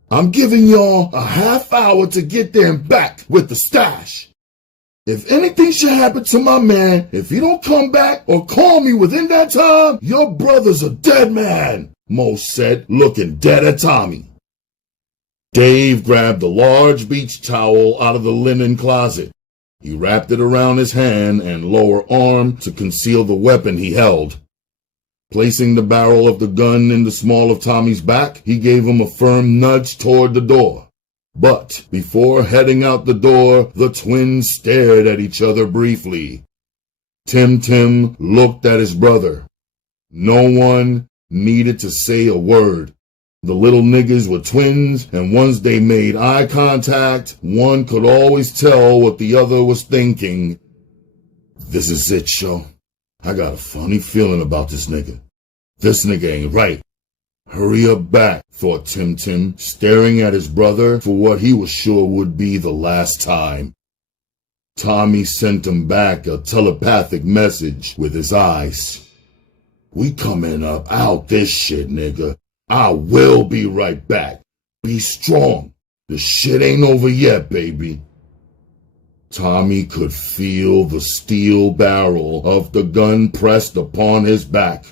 I'm giving y'all a half hour to get there and back with the stash. If anything should happen to my man, if he don't come back or call me within that time, your brother's a dead man, Mo said, looking dead at Tommy. Dave grabbed a large beach towel out of the linen closet. He wrapped it around his hand and lower arm to conceal the weapon he held. Placing the barrel of the gun in the small of Tommy's back, he gave him a firm nudge toward the door. But before heading out the door, the twins stared at each other briefly. Tim looked at his brother. No one needed to say a word. The little niggas were twins, and once they made eye contact, one could always tell what the other was thinking. This is it, Sho. I got a funny feeling about this nigga. This nigga ain't right. Hurry up back, thought Tim Tim, staring at his brother for what he was sure would be the last time. Tommy sent him back a telepathic message with his eyes. We coming up out this shit, nigga. I will be right back. Be strong. The shit ain't over yet, baby. Tommy could feel the steel barrel of the gun pressed upon his back.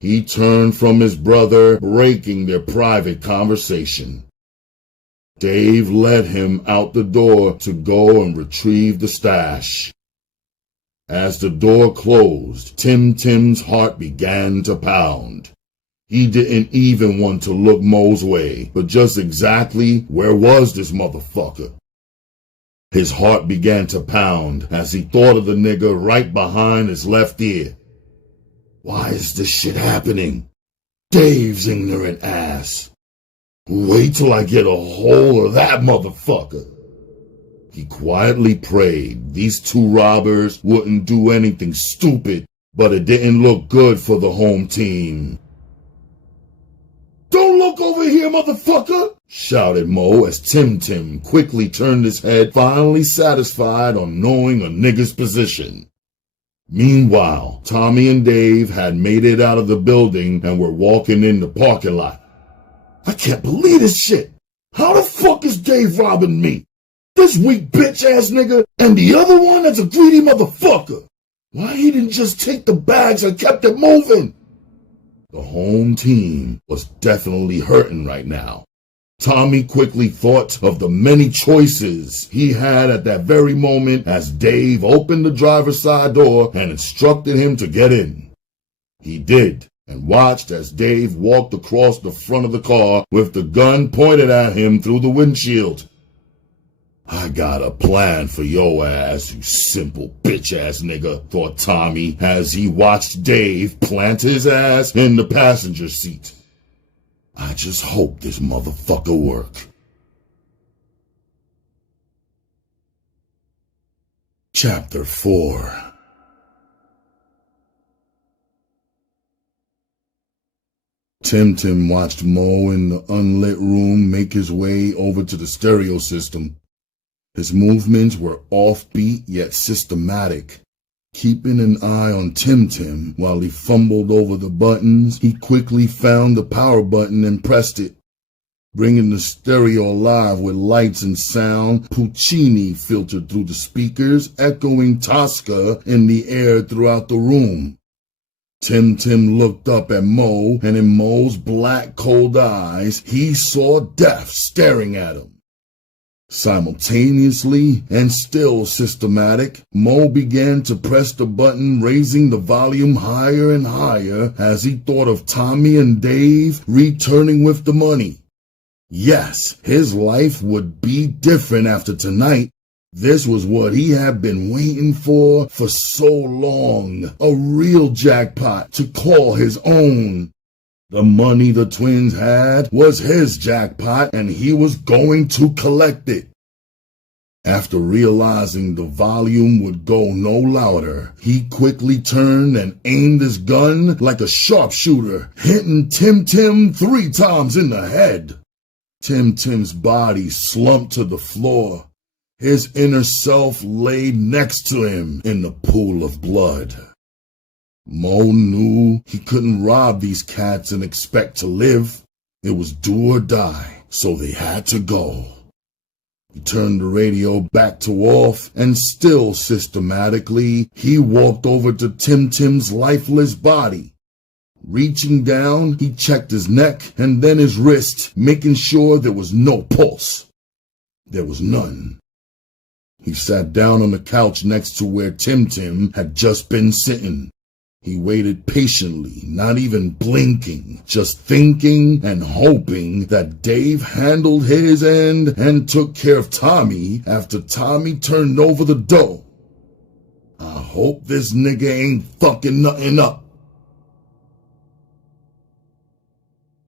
He turned from his brother, breaking their private conversation. Dave led him out the door to go and retrieve the stash. As the door closed, Tim Tim's heart began to pound. He didn't even want to look Mo's way, but just exactly where was this motherfucker? His heart began to pound as he thought of the nigga right behind his left ear. Why is this shit happening? Dave's ignorant ass. Wait till I get a hold of that motherfucker. He quietly prayed these two robbers wouldn't do anything stupid, but it didn't look good for the home team. Don't look over here, motherfucker! Shouted Mo as Tim Tim quickly turned his head, finally satisfied on knowing a nigga's position. Meanwhile, Tommy and Dave had made it out of the building and were walking in the parking lot. I can't believe this shit. How the fuck is Dave robbing me? This weak bitch-ass nigga and the other one that's a greedy motherfucker. Why he didn't just take the bags and kept it moving? The home team was definitely hurting right now. Tommy quickly thought of the many choices he had at that very moment as Dave opened the driver's side door and instructed him to get in. He did, and watched as Dave walked across the front of the car with the gun pointed at him through the windshield. I got a plan for your ass, you simple bitch-ass nigga, thought Tommy as he watched Dave plant his ass in the passenger seat. I just hope this motherfucker work. Chapter 4. Tim Tim watched Mo in the unlit room make his way over to the stereo system. His movements were offbeat yet systematic. Keeping an eye on Tim Tim while he fumbled over the buttons, he quickly found the power button and pressed it, bringing the stereo alive with lights and sound. Puccini filtered through the speakers, echoing Tosca in the air throughout the room. Tim Tim looked up at Mo, and in Mo's black, cold eyes, he saw death staring at him. Simultaneously, and still systematic, Mo began to press the button, raising the volume higher and higher as he thought of Tommy and Dave returning with the money. Yes, his life would be different after tonight. This was what he had been waiting for so long, a real jackpot to call his own. The money the twins had was his jackpot, and he was going to collect it. After realizing the volume would go no louder, he quickly turned and aimed his gun like a sharpshooter, hitting Tim Tim 3 times in the head. Tim Tim's body slumped to the floor. His inner self lay next to him in the pool of blood. Mo knew he couldn't rob these cats and expect to live. It was do or die, so they had to go. He turned the radio back to off, and still systematically, he walked over to Tim Tim's lifeless body. Reaching down, he checked his neck and then his wrist, making sure there was no pulse. There was none. He sat down on the couch next to where Tim Tim had just been sitting. He waited patiently, not even blinking, just thinking and hoping that Dave handled his end and took care of Tommy after Tommy turned over the dough. I hope this nigga ain't fucking nothing up.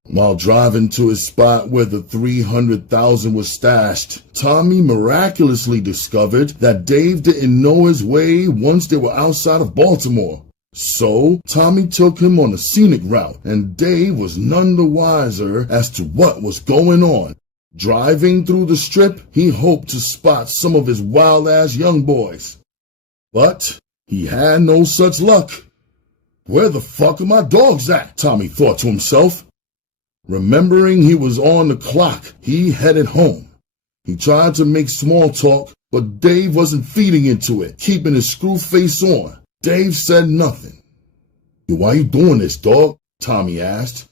While driving to his spot where the $300,000 was stashed, Tommy miraculously discovered that Dave didn't know his way once they were outside of Baltimore. So Tommy took him on a scenic route, and Dave was none the wiser as to what was going on. Driving through the strip, he hoped to spot some of his wild-ass young boys. But he had no such luck. Where the fuck are my dogs at? Tommy thought to himself. Remembering he was on the clock, he headed home. He tried to make small talk, but Dave wasn't feeding into it, keeping his screw face on. Dave said nothing. Why you doing this, dog? Tommy asked.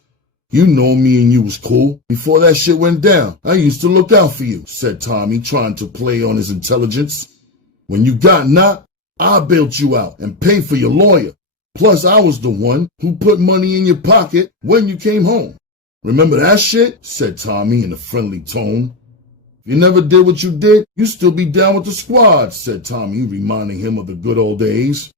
You know me and you was cool. Before that shit went down, I used to look out for you, said Tommy, trying to play on his intelligence. When you got knocked, I bailed you out and paid for your lawyer. Plus, I was the one who put money in your pocket when you came home. Remember that shit? Said Tommy in a friendly tone. If you never did what you did, you still be down with the squad, said Tommy, reminding him of the good old days.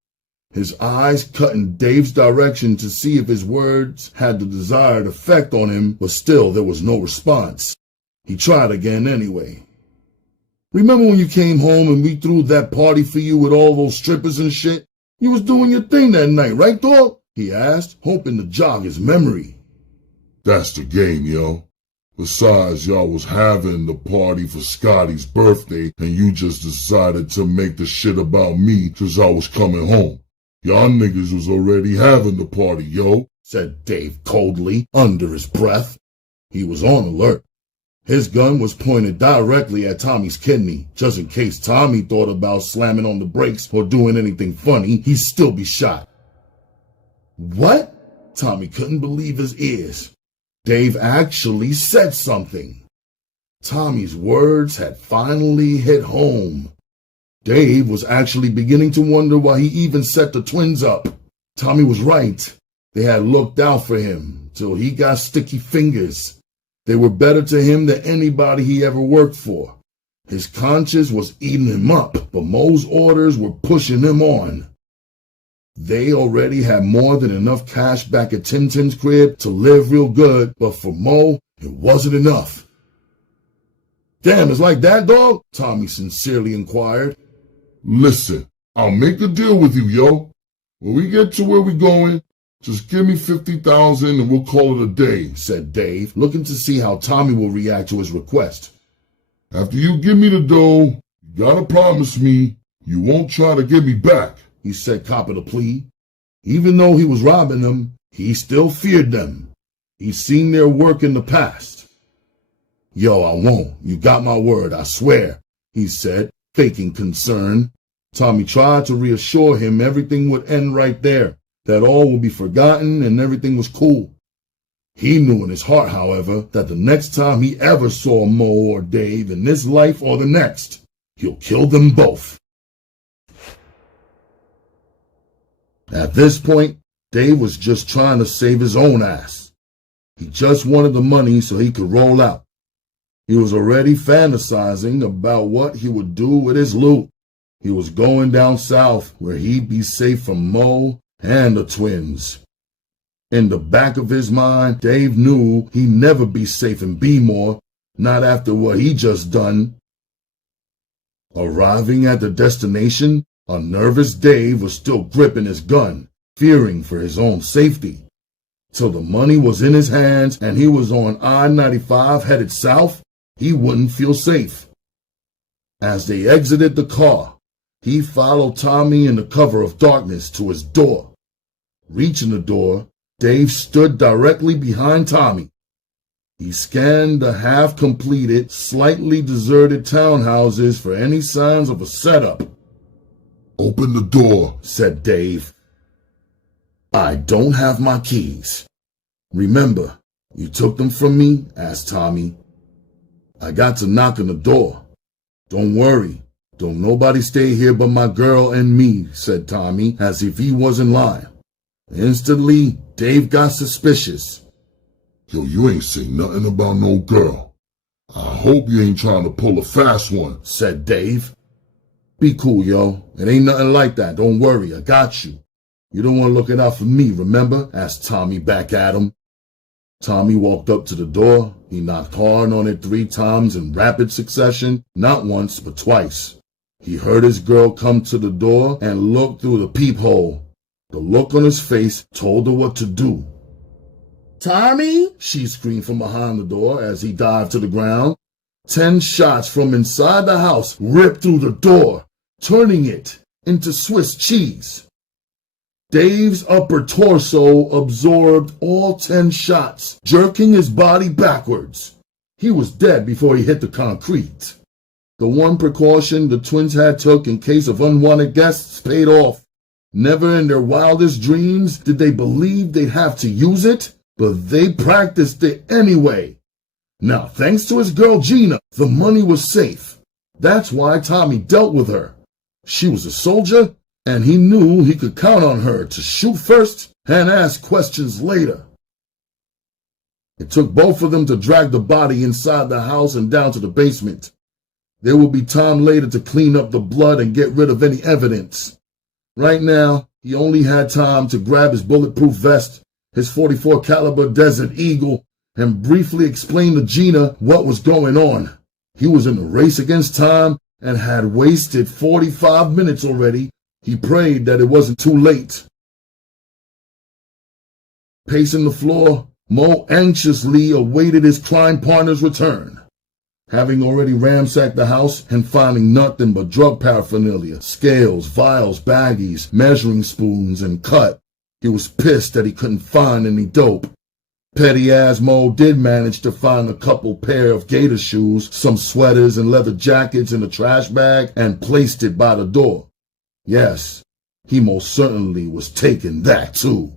His eyes cut in Dave's direction to see if his words had the desired effect on him, but still there was no response. He tried again anyway. Remember when you came home and we threw that party for you with all those strippers and shit? You was doing your thing that night, right, dog? He asked, hoping to jog his memory. That's the game, yo. Besides, y'all was having the party for Scotty's birthday, and you just decided to make the shit about me 'cause I was coming home. Y'all niggas was already having the party, yo, said Dave coldly, under his breath. He was on alert. His gun was pointed directly at Tommy's kidney, just in case Tommy thought about slamming on the brakes or doing anything funny, he'd still be shot. What? Tommy couldn't believe his ears. Dave actually said something. Tommy's words had finally hit home. Dave was actually beginning to wonder why he even set the twins up. Tommy was right. They had looked out for him till he got sticky fingers. They were better to him than anybody he ever worked for. His conscience was eating him up, but Mo's orders were pushing him on. They already had more than enough cash back at Tintin's crib to live real good, but for Mo, it wasn't enough. Damn, it's like that, dog? Tommy sincerely inquired. Listen, I'll make a deal with you, yo. When we get to where we're going, just give me 50,000 and we'll call it a day, said Dave, looking to see how Tommy will react to his request. After you give me the dough, you gotta promise me you won't try to get me back, he said, copping a plea. Even though he was robbing them, he still feared them. He'd seen their work in the past. Yo, I won't. You got my word, I swear, he said, faking concern. Tommy tried to reassure him everything would end right there, that all would be forgotten and everything was cool. He knew in his heart, however, that the next time he ever saw Mo or Dave in this life or the next, he'll kill them both. At this point, Dave was just trying to save his own ass. He just wanted the money so he could roll out. He was already fantasizing about what he would do with his loot. He was going down south where he'd be safe from Mo and the twins. In the back of his mind, Dave knew he'd never be safe in Baltimore, not after what he just done. Arriving at the destination, a nervous Dave was still gripping his gun, fearing for his own safety. Till the money was in his hands and he was on I-95 headed south, he wouldn't feel safe. As they exited the car, he followed Tommy in the cover of darkness to his door. Reaching the door, Dave stood directly behind Tommy. He scanned the half-completed, slightly deserted townhouses for any signs of a setup. Open the door, said Dave. I don't have my keys. Remember, you took them from me? Asked Tommy. I got to knock on the door. Don't worry. Don't nobody stay here but my girl and me, said Tommy, as if he wasn't lying. Instantly, Dave got suspicious. Yo, you ain't say nothing about no girl. I hope you ain't trying to pull a fast one, said Dave. Be cool, yo. It ain't nothing like that. Don't worry, I got you. You don't want to look it out for me, remember? Asked Tommy back at him. Tommy walked up to the door. He knocked hard on it 3 times in rapid succession, not once, but twice. He heard his girl come to the door and look through the peephole. The look on his face told her what to do. Tommy? She screamed from behind the door as he dived to the ground. 10 shots from inside the house ripped through the door, turning it into Swiss cheese. Dave's upper torso absorbed all 10 shots, jerking his body backwards. He was dead before he hit the concrete. The one precaution the twins had took in case of unwanted guests paid off. Never in their wildest dreams did they believe they'd have to use it, but they practiced it anyway. Now, thanks to his girl Gina, the money was safe. That's why Tommy dealt with her. She was a soldier, and he knew he could count on her to shoot first and ask questions later. It took both of them to drag the body inside the house and down to the basement. There would be time later to clean up the blood and get rid of any evidence. Right now, he only had time to grab his bulletproof vest, his .44 caliber Desert Eagle, and briefly explain to Gina what was going on. He was in a race against time and had wasted 45 minutes already. He prayed that it wasn't too late. Pacing the floor, Mo anxiously awaited his crime partner's return. Having already ransacked the house and finding nothing but drug paraphernalia, scales, vials, baggies, measuring spoons, and cut, he was pissed that he couldn't find any dope. Petty-ass Mo did manage to find a couple pair of gator shoes, some sweaters and leather jackets in a trash bag, and placed it by the door. Yes, he most certainly was taking that too.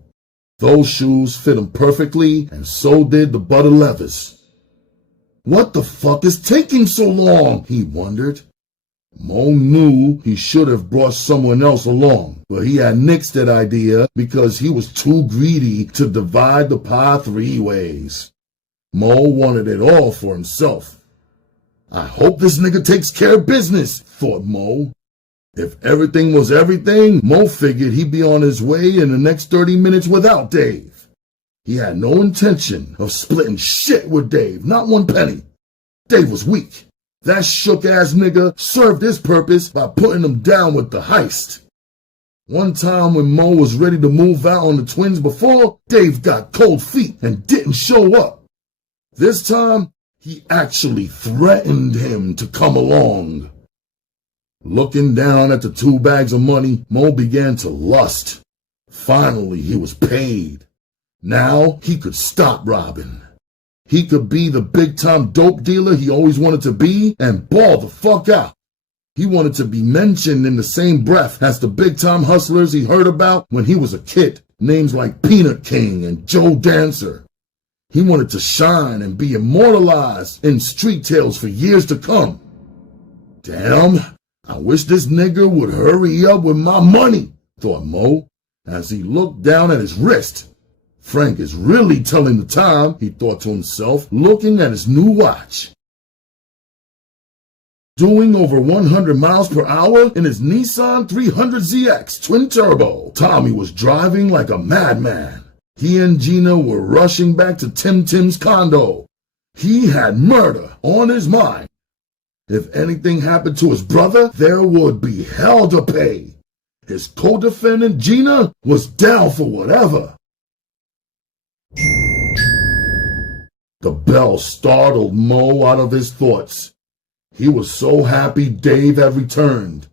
Those shoes fit him perfectly, and so did the butter leathers. What the fuck is taking so long? He wondered. Mo knew he should have brought someone else along, but he had nixed that idea because he was too greedy to divide the pie 3 ways. Mo wanted it all for himself. I hope this nigga takes care of business, thought Mo. If everything was everything, Mo figured he'd be on his way in the next 30 minutes without Dave. He had no intention of splitting shit with Dave, not one penny. Dave was weak. That shook-ass nigga served his purpose by putting him down with the heist. One time when Mo was ready to move out on the twins before, Dave got cold feet and didn't show up. This time, he actually threatened him to come along. Looking down at the 2 bags of money, Mo began to lust. Finally, he was paid. Now he could stop robbing. He could be the big-time dope dealer he always wanted to be and ball the fuck out. He wanted to be mentioned in the same breath as the big-time hustlers he heard about when he was a kid, names like Peanut King and Joe Dancer. He wanted to shine and be immortalized in street tales for years to come. Damn, I wish this nigga would hurry up with my money, thought Mo, as he looked down at his wrist. Frank is really telling the time, he thought to himself, looking at his new watch. Doing over 100 miles per hour in his Nissan 300ZX twin turbo, Tommy was driving like a madman. He and Gina were rushing back to Tim's condo. He had murder on his mind. If anything happened to his brother, there would be hell to pay. His co-defendant Gina was down for whatever. The bell startled Mo out of his thoughts. He was so happy Dave had returned.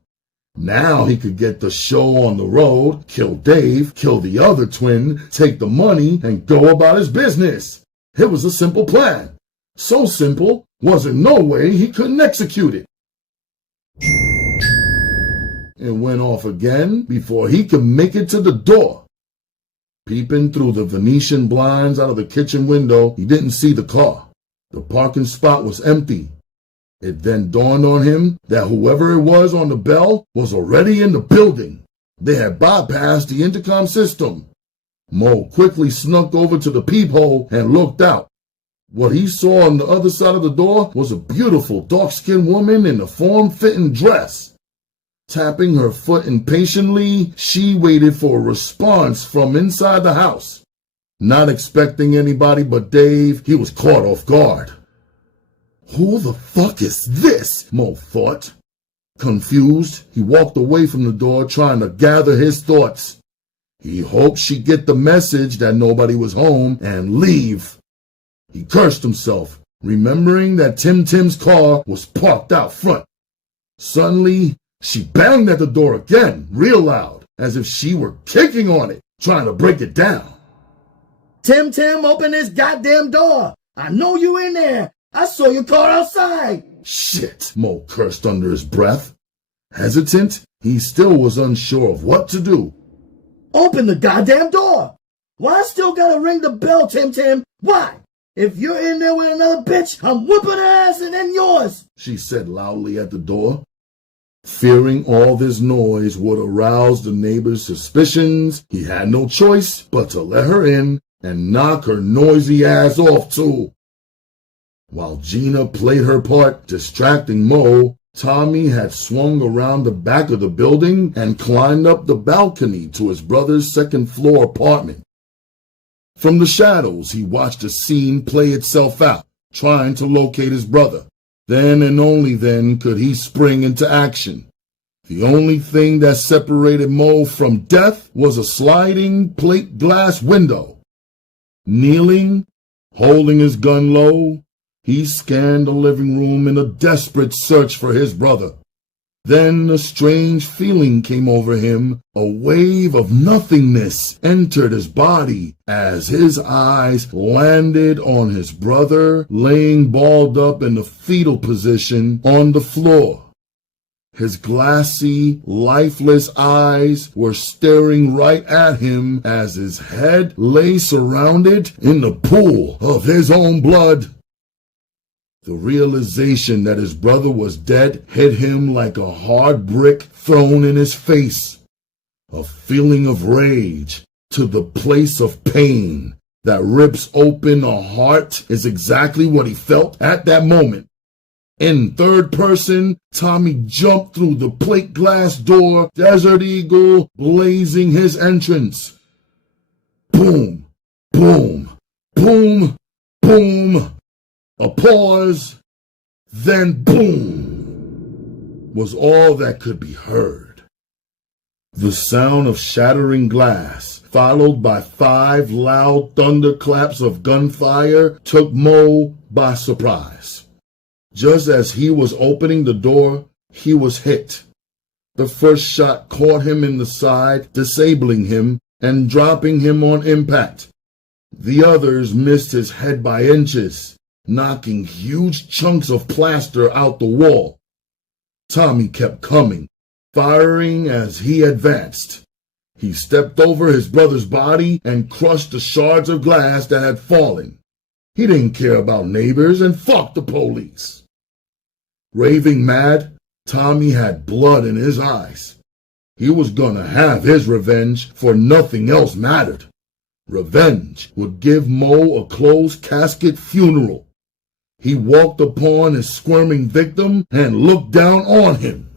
Now he could get the show on the road, kill Dave, kill the other twin, take the money, and go about his business. It was a simple plan. So simple, wasn't no way he couldn't execute it. It went off again before he could make it to the door. Peeping through the Venetian blinds out of the kitchen window, he didn't see the car. The parking spot was empty. It then dawned on him that whoever it was on the bell was already in the building. They had bypassed the intercom system. Mo quickly snuck over to the peephole and looked out. What he saw on the other side of the door was a beautiful dark-skinned woman in a form-fitting dress. Tapping her foot impatiently, she waited for a response from inside the house. Not expecting anybody but Dave, he was caught off guard. Who the fuck is this? Mo thought. Confused, he walked away from the door trying to gather his thoughts. He hoped she'd get the message that nobody was home and leave. He cursed himself, remembering that Tim's car was parked out front. Suddenly, she banged at the door again, real loud, as if she were kicking on it, trying to break it down. Tim, open this goddamn door. I know you in there. I saw your car outside. Shit, Mo cursed under his breath. Hesitant, he still was unsure of what to do. Open the goddamn door. Why I still gotta ring the bell, Tim? Why? If you're in there with another bitch, I'm whooping her ass and then yours, she said loudly at the door. Fearing all this noise would arouse the neighbors' suspicions, he had no choice but to let her in and knock her noisy ass off too. While Gina played her part, distracting Mo, Tommy had swung around the back of the building and climbed up the balcony to his brother's second-floor apartment. From the shadows, he watched the scene play itself out, trying to locate his brother. Then and only then could he spring into action. The only thing that separated Mo from death was a sliding plate glass window. Kneeling, holding his gun low, he scanned the living room in a desperate search for his brother. Then a strange feeling came over him. A wave of nothingness entered his body as his eyes landed on his brother laying balled up in the fetal position on the floor. His glassy, lifeless eyes were staring right at him as his head lay surrounded in the pool of his own blood. The realization that his brother was dead hit him like a hard brick thrown in his face. A feeling of rage to the place of pain that rips open a heart is exactly what he felt at that moment. In third person, Tommy jumped through the plate glass door, Desert Eagle blazing his entrance. Boom, boom, boom, boom. A pause, then boom, was all that could be heard. The sound of shattering glass, followed by 5 loud thunderclaps of gunfire, took Mo by surprise. Just as he was opening the door, he was hit. The first shot caught him in the side, disabling him and dropping him on impact. The others missed his head by inches, knocking huge chunks of plaster out the wall. Tommy kept coming, firing as he advanced. He stepped over his brother's body and crushed the shards of glass that had fallen. He didn't care about neighbors and fuck the police. Raving mad, Tommy had blood in his eyes. He was gonna have his revenge, for nothing else mattered. Revenge would give Mo a closed casket funeral. He walked upon his squirming victim and looked down on him.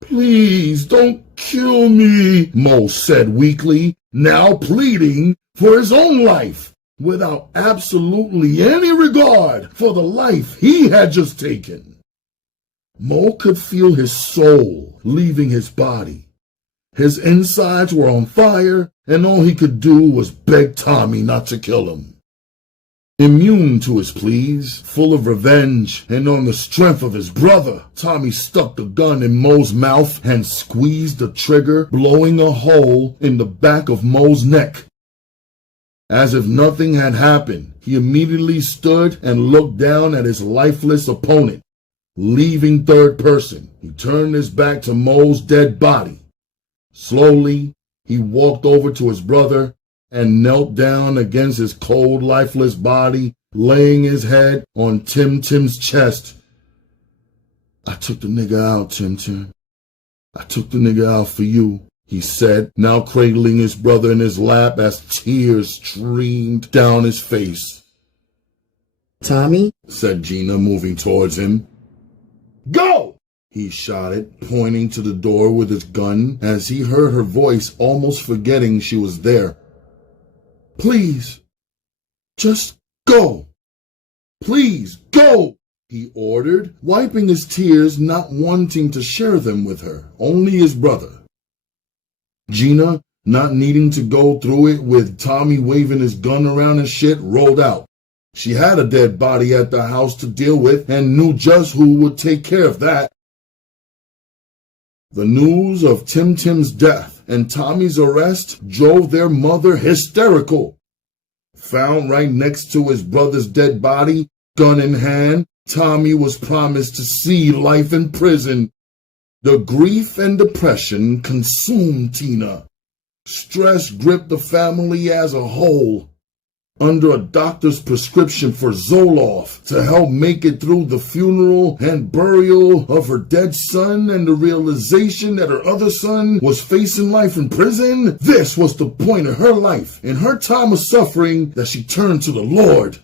"Please don't kill me," Mo said weakly, now pleading for his own life, without absolutely any regard for the life he had just taken. Mo could feel his soul leaving his body. His insides were on fire, and all he could do was beg Tommy not to kill him. Immune to his pleas, full of revenge, and on the strength of his brother, Tommy stuck the gun in Mo's mouth and squeezed the trigger, blowing a hole in the back of Mo's neck. As if nothing had happened, he immediately stood and looked down at his lifeless opponent. Leaving third person, he turned his back to Mo's dead body. Slowly, he walked over to his brother and knelt down against his cold, lifeless body, laying his head on Tim's chest. "I took the nigga out, Tim. I took the nigga out for you," he said, now cradling his brother in his lap as tears streamed down his face. "Tommy," said Gina, moving towards him. Go! He shouted, pointing to the door with his gun as he heard her voice, almost forgetting she was there. "Please, just go. Please, go," he ordered, wiping his tears, not wanting to share them with her, only his brother. Gina, not needing to go through it with Tommy waving his gun around and shit, rolled out. She had a dead body at the house to deal with and knew just who would take care of that. The news of Tim's death and Tommy's arrest drove their mother hysterical. Found right next to his brother's dead body, gun in hand, Tommy was promised to see life in prison. The grief and depression consumed Tina. Stress gripped the family as a whole. Under a doctor's prescription for Zoloft to help make it through the funeral and burial of her dead son and the realization that her other son was facing life in prison, this was the point of her life, in her time of suffering, that she turned to the Lord.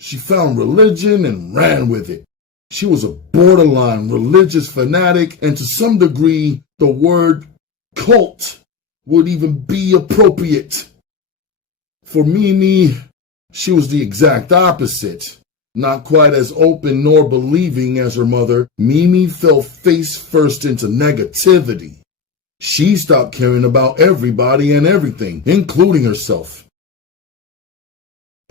She found religion and ran with it. She was a borderline religious fanatic, and to some degree, the word cult would even be appropriate. For Mimi, she was the exact opposite. Not quite as open nor believing as her mother, Mimi fell face first into negativity. She stopped caring about everybody and everything, including herself.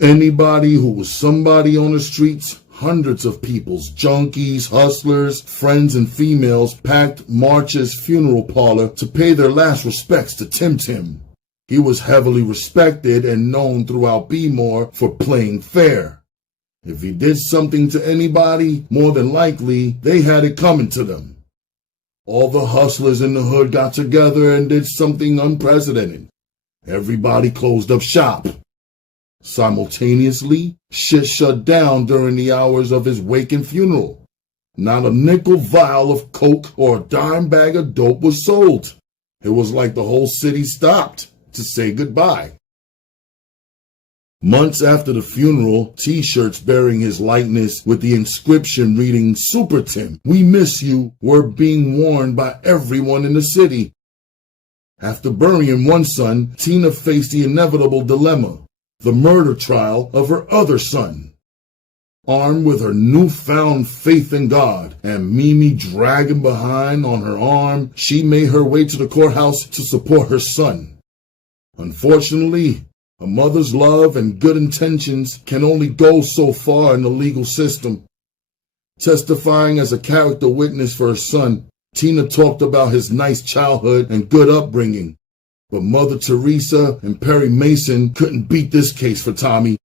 Anybody who was somebody on the streets, hundreds of peoples, junkies, hustlers, friends, and females packed March's funeral parlor to pay their last respects to Tim. He was heavily respected and known throughout Baltimore for playing fair. If he did something to anybody, more than likely, they had it coming to them. All the hustlers in the hood got together and did something unprecedented. Everybody closed up shop. Simultaneously, shit shut down during the hours of his wake and funeral. Not a nickel vial of coke or a dime bag of dope was sold. It was like the whole city stopped to say goodbye. Months after the funeral, T-shirts bearing his likeness with the inscription reading "Super Tim, we miss you" were being worn by everyone in the city. After burying one son, Tina faced the inevitable dilemma, the murder trial of her other son. Armed with her newfound faith in God and Mimi dragging behind on her arm, she made her way to the courthouse to support her son. Unfortunately, a mother's love and good intentions can only go so far in the legal system. Testifying as a character witness for her son, Tina talked about his nice childhood and good upbringing. But Mother Teresa and Perry Mason couldn't beat this case for Tommy.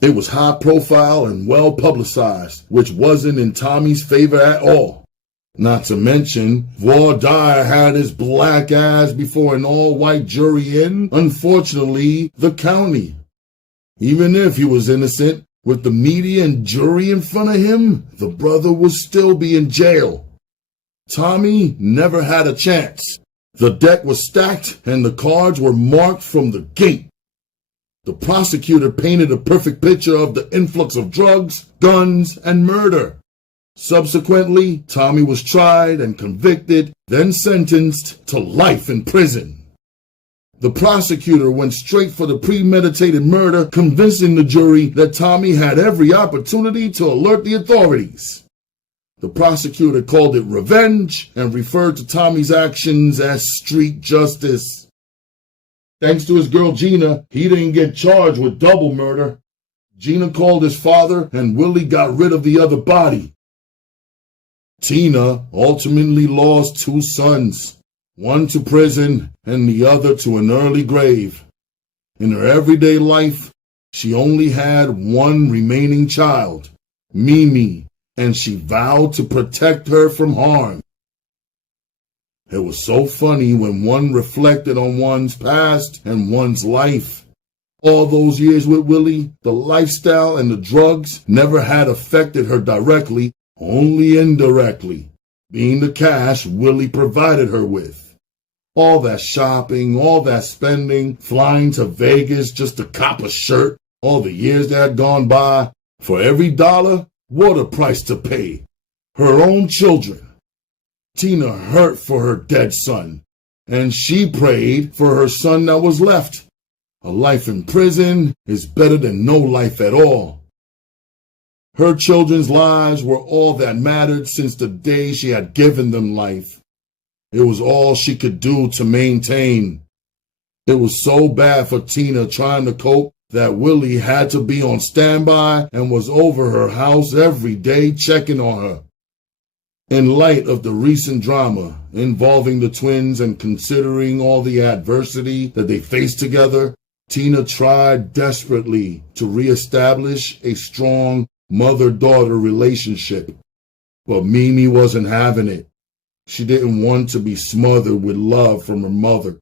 It was high profile and well publicized, which wasn't in Tommy's favor at all. Not to mention, voir dire had his black ass before an all-white jury in, unfortunately, the county. Even if he was innocent, with the media and jury in front of him, the brother would still be in jail. Tommy never had a chance. The deck was stacked and the cards were marked from the gate. The prosecutor painted a perfect picture of the influx of drugs, guns, and murder. Subsequently, Tommy was tried and convicted, then sentenced to life in prison. The prosecutor went straight for the premeditated murder, convincing the jury that Tommy had every opportunity to alert the authorities. The prosecutor called it revenge and referred to Tommy's actions as street justice. Thanks to his girl Gina, he didn't get charged with double murder. Gina called his father and Willie got rid of the other body. Tina ultimately lost two sons, one to prison and the other to an early grave. In her everyday life, she only had one remaining child, Mimi, and she vowed to protect her from harm. It was so funny when one reflected on one's past and one's life. All those years with Willie, the lifestyle and the drugs never had affected her directly, only indirectly, being the cash Willie provided her with. All that shopping, all that spending, flying to Vegas just to cop a shirt, all the years that had gone by, for every dollar, what a price to pay. Her own children. Tina hurt for her dead son, and she prayed for her son that was left. A life in prison is better than no life at all. Her children's lives were all that mattered since the day she had given them life. It was all she could do to maintain. It was so bad for Tina trying to cope that Willie had to be on standby and was over her house every day checking on her. In light of the recent drama involving the twins and considering all the adversity that they faced together, Tina tried desperately to reestablish a strong mother-daughter relationship. But Mimi wasn't having it. She didn't want to be smothered with love from her mother.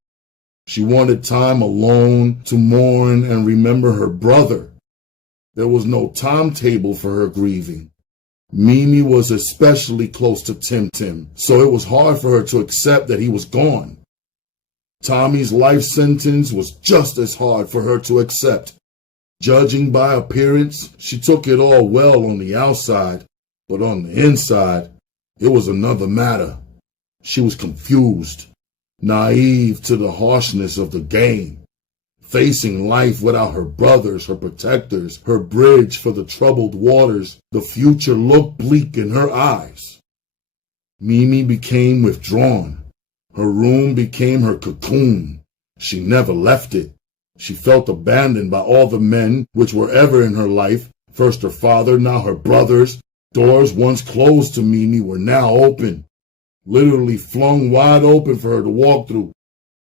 She wanted time alone to mourn and remember her brother. There was no timetable for her grieving. Mimi was especially close to Tim, so it was hard for her to accept that he was gone. Tommy's life sentence was just as hard for her to accept. Judging by appearance, she took it all well on the outside, but on the inside, it was another matter. She was confused, naive to the harshness of the game. Facing life without her brothers, her protectors, her bridge for the troubled waters, the future looked bleak in her eyes. Mimi became withdrawn. Her room became her cocoon. She never left it. She felt abandoned by all the men which were ever in her life, first her father, now her brothers. Doors once closed to Mimi were now open, literally flung wide open for her to walk through.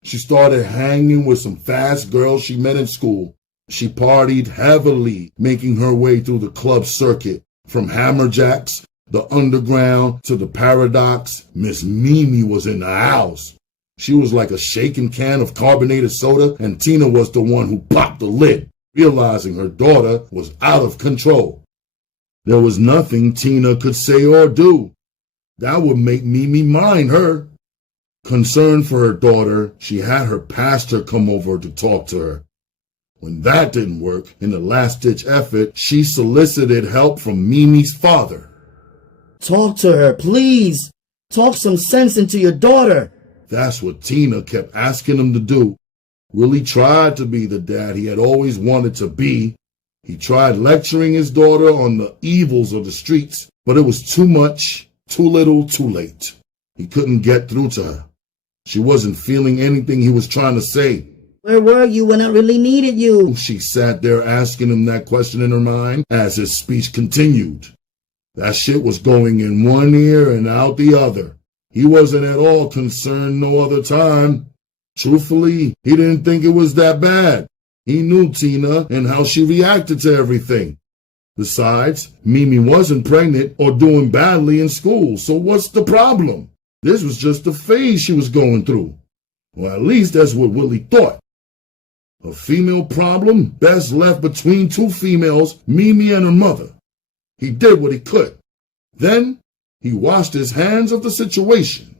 She started hanging with some fast girls she met in school. She partied heavily, making her way through the club circuit. From Hammerjacks, the Underground, to the Paradox, Miss Mimi was in the house. She was like a shaken can of carbonated soda, and Tina was the one who popped the lid, realizing her daughter was out of control. There was nothing Tina could say or do that would make Mimi mind her. Concerned for her daughter, she had her pastor come over to talk to her. When that didn't work, in a last-ditch effort, she solicited help from Mimi's father. Talk to her, please. Talk some sense into your daughter. That's what Tina kept asking him to do. Willie tried to be the dad he had always wanted to be. He tried lecturing his daughter on the evils of the streets, but it was too much, too little, too late. He couldn't get through to her. She wasn't feeling anything he was trying to say. Where were you when I really needed you? She sat there asking him that question in her mind as his speech continued. That shit was going in one ear and out the other. He wasn't at all concerned no other time. Truthfully, he didn't think it was that bad. He knew Tina and how she reacted to everything. Besides, Mimi wasn't pregnant or doing badly in school, so what's the problem? This was just a phase she was going through. Well, at least that's what Willie thought. A female problem best left between two females, Mimi and her mother. He did what he could. Then, he washed his hands of the situation.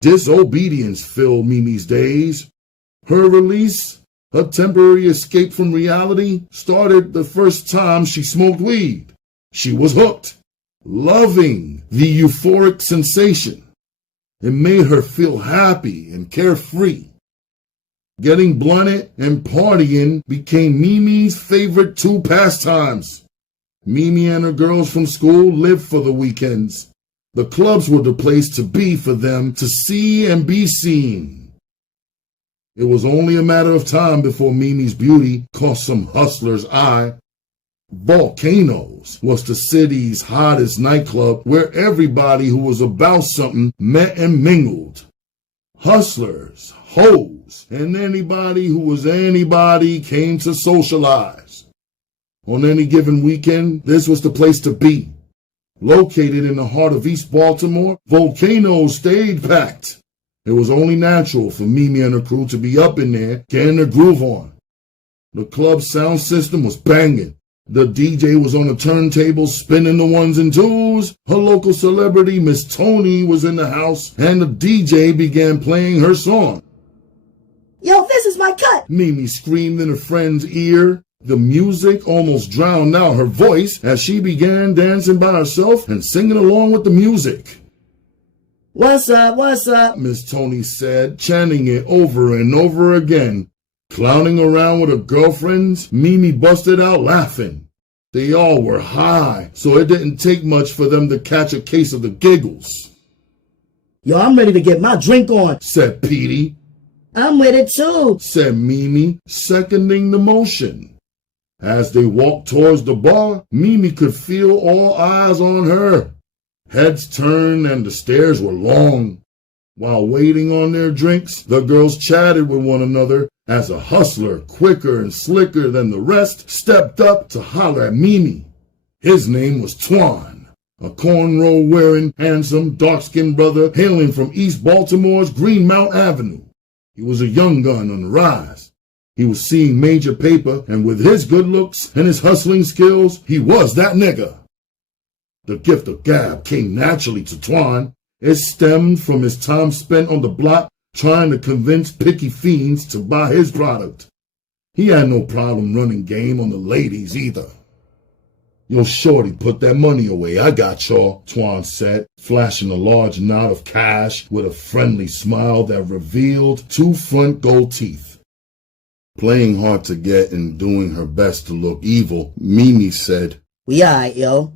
Disobedience filled Mimi's days. Her release, her temporary escape from reality, started the first time she smoked weed. She was hooked, loving the euphoric sensation. It made her feel happy and carefree. Getting blunted and partying became Mimi's favorite two pastimes. Mimi and her girls from school lived for the weekends. The clubs were the place to be for them to see and be seen. It was only a matter of time before Mimi's beauty caught some hustler's eye. Volcanoes was the city's hottest nightclub where everybody who was about something met and mingled. Hustlers, hoes, and anybody who was anybody came to socialize. On any given weekend, this was the place to be. Located in the heart of East Baltimore, Volcano stayed packed. It was only natural for Mimi and her crew to be up in there, getting their groove on. The club's sound system was banging. The DJ was on the turntable spinning the ones and twos. Her local celebrity, Miss Tony, was in the house, and the DJ began playing her song. Yo, this is my cut! Mimi screamed in her friend's ear. The music almost drowned out her voice as she began dancing by herself and singing along with the music. What's up, what's up? Miss Tony said, chanting it over and over again. Clowning around with her girlfriends, Mimi busted out laughing. They all were high, so it didn't take much for them to catch a case of the giggles. Yo, I'm ready to get my drink on, said Petey. I'm with it too, said Mimi, seconding the motion. As they walked towards the bar, Mimi could feel all eyes on her. Heads turned and the stares were long. While waiting on their drinks, the girls chatted with one another as a hustler, quicker and slicker than the rest, stepped up to holler at Mimi. His name was Twan, a cornrow-wearing, handsome, dark-skinned brother hailing from East Baltimore's Greenmount Avenue. He was a young gun on the rise. He was seeing major paper, and with his good looks and his hustling skills, he was that nigga. The gift of gab came naturally to Twan. It stemmed from his time spent on the block trying to convince picky fiends to buy his product. He had no problem running game on the ladies either. Yo, shorty, put that money away. I got y'all, Twan said, flashing a large knot of cash with a friendly smile that revealed 2 front gold teeth. Playing hard to get and doing her best to look evil, Mimi said, "We alright, yo."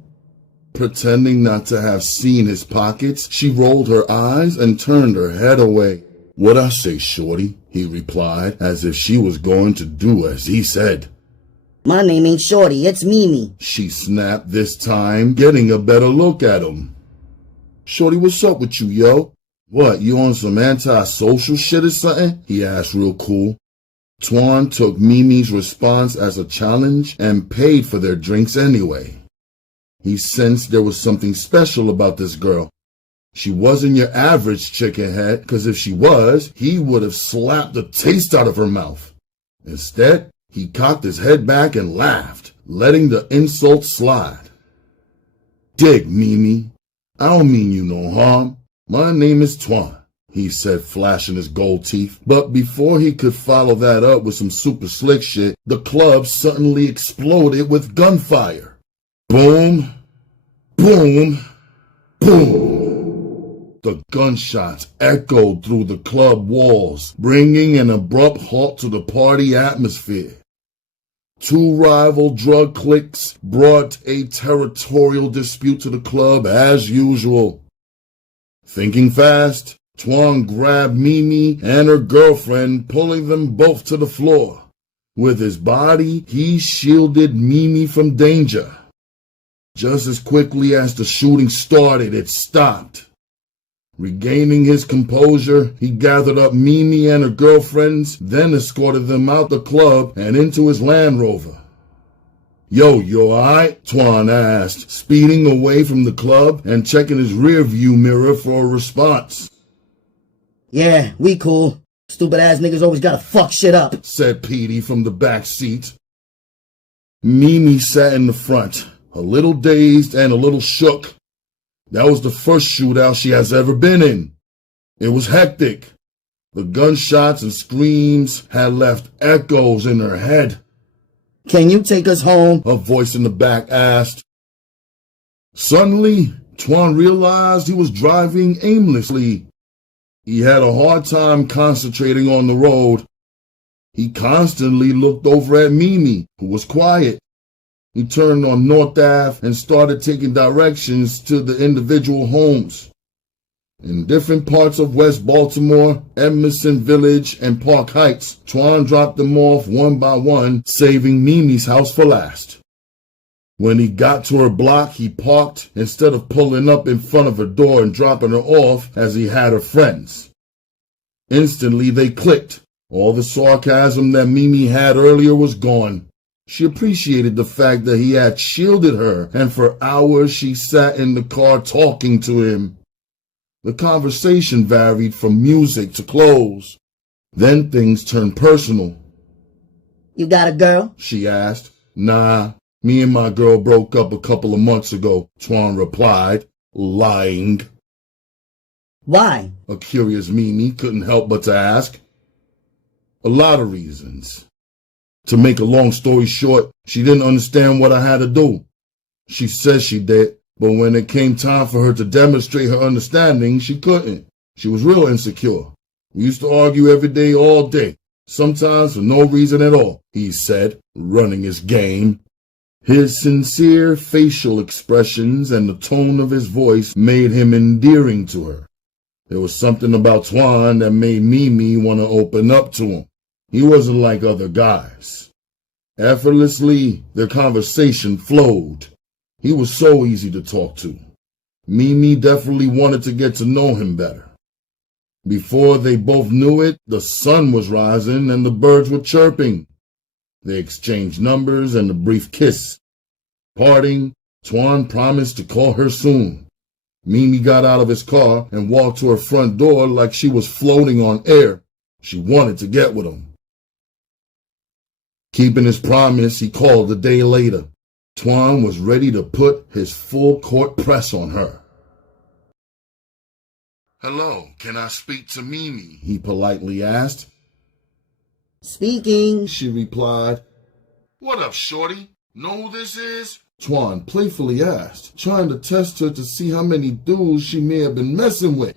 Pretending not to have seen his pockets, she rolled her eyes and turned her head away. "What I say, shorty?" he replied, as if she was going to do as he said. "My name ain't Shorty, it's Mimi," she snapped this time, getting a better look at him. "Shorty, what's up with you, yo? What, you on some anti-social shit or something?" he asked real cool. Twan took Mimi's response as a challenge and paid for their drinks anyway. He sensed there was something special about this girl. She wasn't your average chickenhead, because if she was, he would have slapped the taste out of her mouth. Instead, he cocked his head back and laughed, letting the insult slide. "Dig, Mimi. I don't mean you no harm. My name is Twan," he said, flashing his gold teeth. But before he could follow that up with some super slick shit, the club suddenly exploded with gunfire. Boom, boom, boom. The gunshots echoed through the club walls, bringing an abrupt halt to the party atmosphere. 2 rival drug cliques brought a territorial dispute to the club as usual. Thinking fast, Twan grabbed Mimi and her girlfriend, pulling them both to the floor. With his body, he shielded Mimi from danger. Just as quickly as the shooting started, it stopped. Regaining his composure, he gathered up Mimi and her girlfriends, then escorted them out the club and into his Land Rover. "Yo, you alright?" Twan asked, speeding away from the club and checking his rearview mirror for a response. "Yeah, we cool. Stupid ass niggas always gotta fuck shit up," said Petey from the back seat. Mimi sat in the front, a little dazed and a little shook. That was the first shootout she has ever been in. It was hectic. The gunshots and screams had left echoes in her head. "Can you take us home?" a voice in the back asked. Suddenly, Twan realized he was driving aimlessly. He had a hard time concentrating on the road. He constantly looked over at Mimi, who was quiet. He turned on North Ave and started taking directions to the individual homes. In different parts of West Baltimore, Emerson Village, and Park Heights, Twan dropped them off one by one, saving Mimi's house for last. When he got to her block, he parked instead of pulling up in front of her door and dropping her off as he had her friends. Instantly, they clicked. All the sarcasm that Mimi had earlier was gone. She appreciated the fact that he had shielded her, and for hours she sat in the car talking to him. The conversation varied from music to clothes. Then things turned personal. "You got a girl?" she asked. "Nah, me and my girl broke up a couple of months ago," Twan replied, lying. "Why?" A curious Mimi couldn't help but to ask. "A lot of reasons. To make a long story short, she didn't understand what I had to do. She said she did, but when it came time for her to demonstrate her understanding, she couldn't. She was real insecure. We used to argue every day, all day, sometimes for no reason at all," he said, running his game. His sincere facial expressions and the tone of his voice made him endearing to her. There was something about Twan that made Mimi want to open up to him. He wasn't like other guys. Effortlessly, their conversation flowed. He was so easy to talk to. Mimi definitely wanted to get to know him better. Before they both knew it, the sun was rising and the birds were chirping. They exchanged numbers and a brief kiss. Parting, Twan promised to call her soon. Mimi got out of his car and walked to her front door like she was floating on air. She wanted to get with him. Keeping his promise, he called a day later. Twan was ready to put his full court press on her. "Hello, can I speak to Mimi?" he politely asked. Speaking, she replied. "What up, shorty? Know who this is?" Twan playfully asked, trying to test her to see how many dudes she may have been messing with.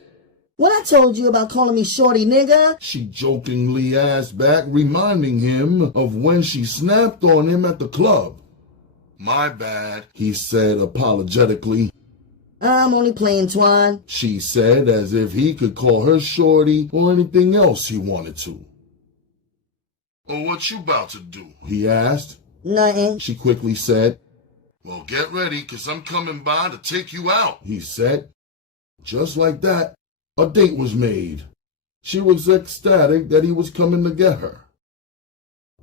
What I told you about calling me shorty, nigga? She jokingly asked back, reminding him of when she snapped on him at the club. "My bad," he said apologetically. I'm only playing, Twan, she said, as if he could call her shorty or anything else he wanted to. "Oh, what you about to do?" he asked. Nothing, she quickly said. "Well, get ready, 'cause I'm coming by to take you out," he said. Just like that, a date was made. She was ecstatic that he was coming to get her.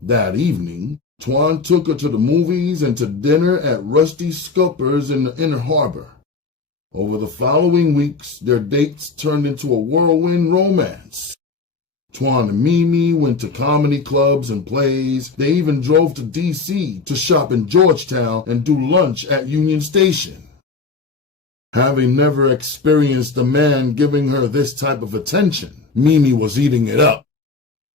That evening, Twan took her to the movies and to dinner at Rusty Sculptor's in the Inner Harbor. Over the following weeks, their dates turned into a whirlwind romance. Twan and Mimi went to comedy clubs and plays. They even drove to D.C. to shop in Georgetown and do lunch at Union Station. Having never experienced a man giving her this type of attention, Mimi was eating it up.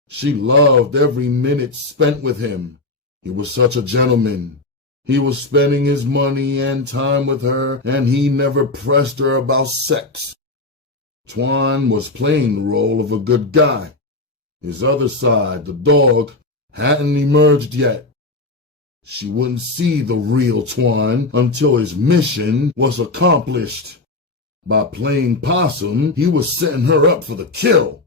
She loved every minute spent with him. He was such a gentleman. He was spending his money and time with her, and he never pressed her about sex. Twan was playing the role of a good guy. His other side, the dog, hadn't emerged yet. She wouldn't see the real Twan until his mission was accomplished. By playing possum, he was setting her up for the kill.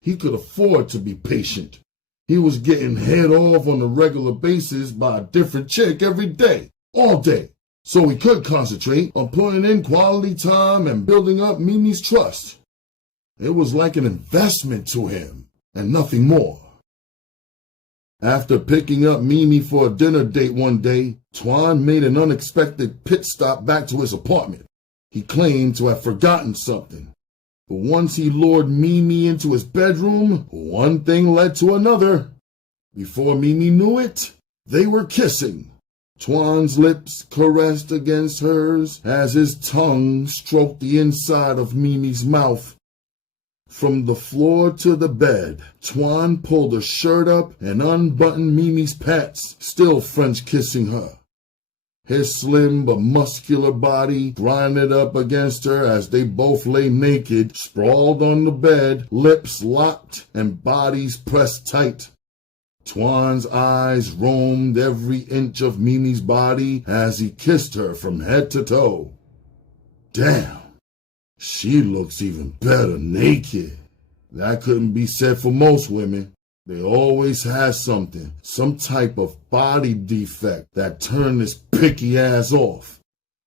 He could afford to be patient. He was getting head off on a regular basis by a different chick every day, all day, so he could concentrate on putting in quality time and building up Mimi's trust. It was like an investment to him, and nothing more. After picking up Mimi for a dinner date one day, Twan made an unexpected pit stop back to his apartment. He claimed to have forgotten something. But once he lured Mimi into his bedroom, one thing led to another. Before Mimi knew it, they were kissing. Twan's lips caressed against hers as his tongue stroked the inside of Mimi's mouth. From the floor to the bed, Twan pulled her shirt up and unbuttoned Mimi's pants, still French kissing her. His slim but muscular body grinded up against her as they both lay naked, sprawled on the bed, lips locked and bodies pressed tight. Twan's eyes roamed every inch of Mimi's body as he kissed her from head to toe. Damn, she looks even better naked. That couldn't be said for most women. They always had something, some type of body defect that turned this picky ass off.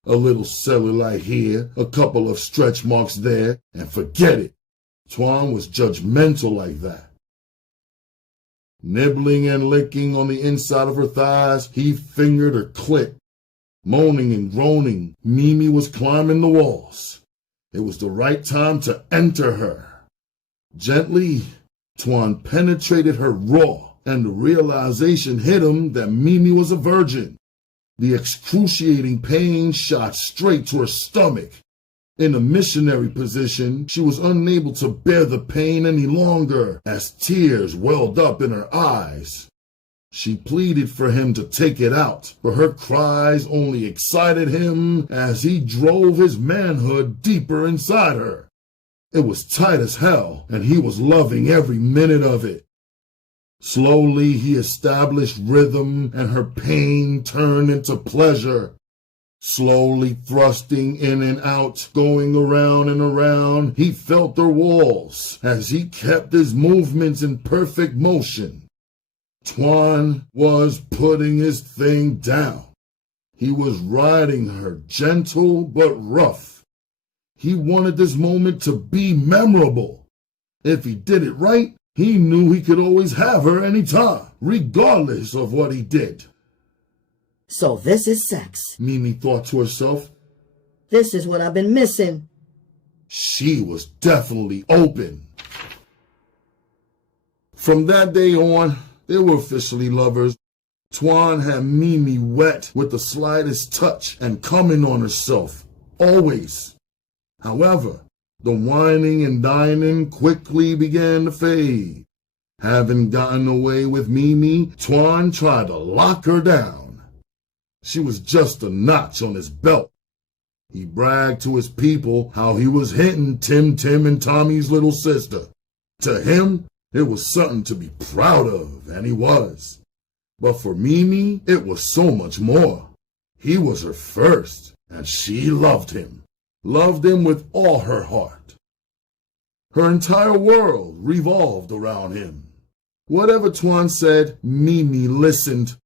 A little cellulite here, a couple of stretch marks there, and forget it. Twan was judgmental like that. Nibbling and licking on the inside of her thighs, he fingered her clit. Moaning and groaning, Mimi was climbing the walls. It was the right time to enter her. Gently, Twan penetrated her raw, and the realization hit him that Mimi was a virgin. The excruciating pain shot straight to her stomach. In a missionary position, she was unable to bear the pain any longer as tears welled up in her eyes. She pleaded for him to take it out, but her cries only excited him as he drove his manhood deeper inside her. It was tight as hell, and he was loving every minute of it. Slowly, he established rhythm, and her pain turned into pleasure. Slowly thrusting in and out, going around and around, he felt her walls as he kept his movements in perfect motion. Twan was putting his thing down. He was riding her gentle but rough. He wanted this moment to be memorable. If he did it right, he knew he could always have her anytime, regardless of what he did. So this is sex. Mimi thought to herself. This is what I've been missing. She was definitely open. From that day on, they were officially lovers. Twan had Mimi wet with the slightest touch and coming on herself, always. However, the whining and dining quickly began to fade. Having gotten away with Mimi, Twan tried to lock her down. She was just a notch on his belt. He bragged to his people how he was hitting Tim and Tommy's little sister. To him, it was something to be proud of, and he was. But for Mimi, it was so much more. He was her first, and she loved him with all her heart. Her entire world revolved around him. Whatever Twan said, Mimi listened.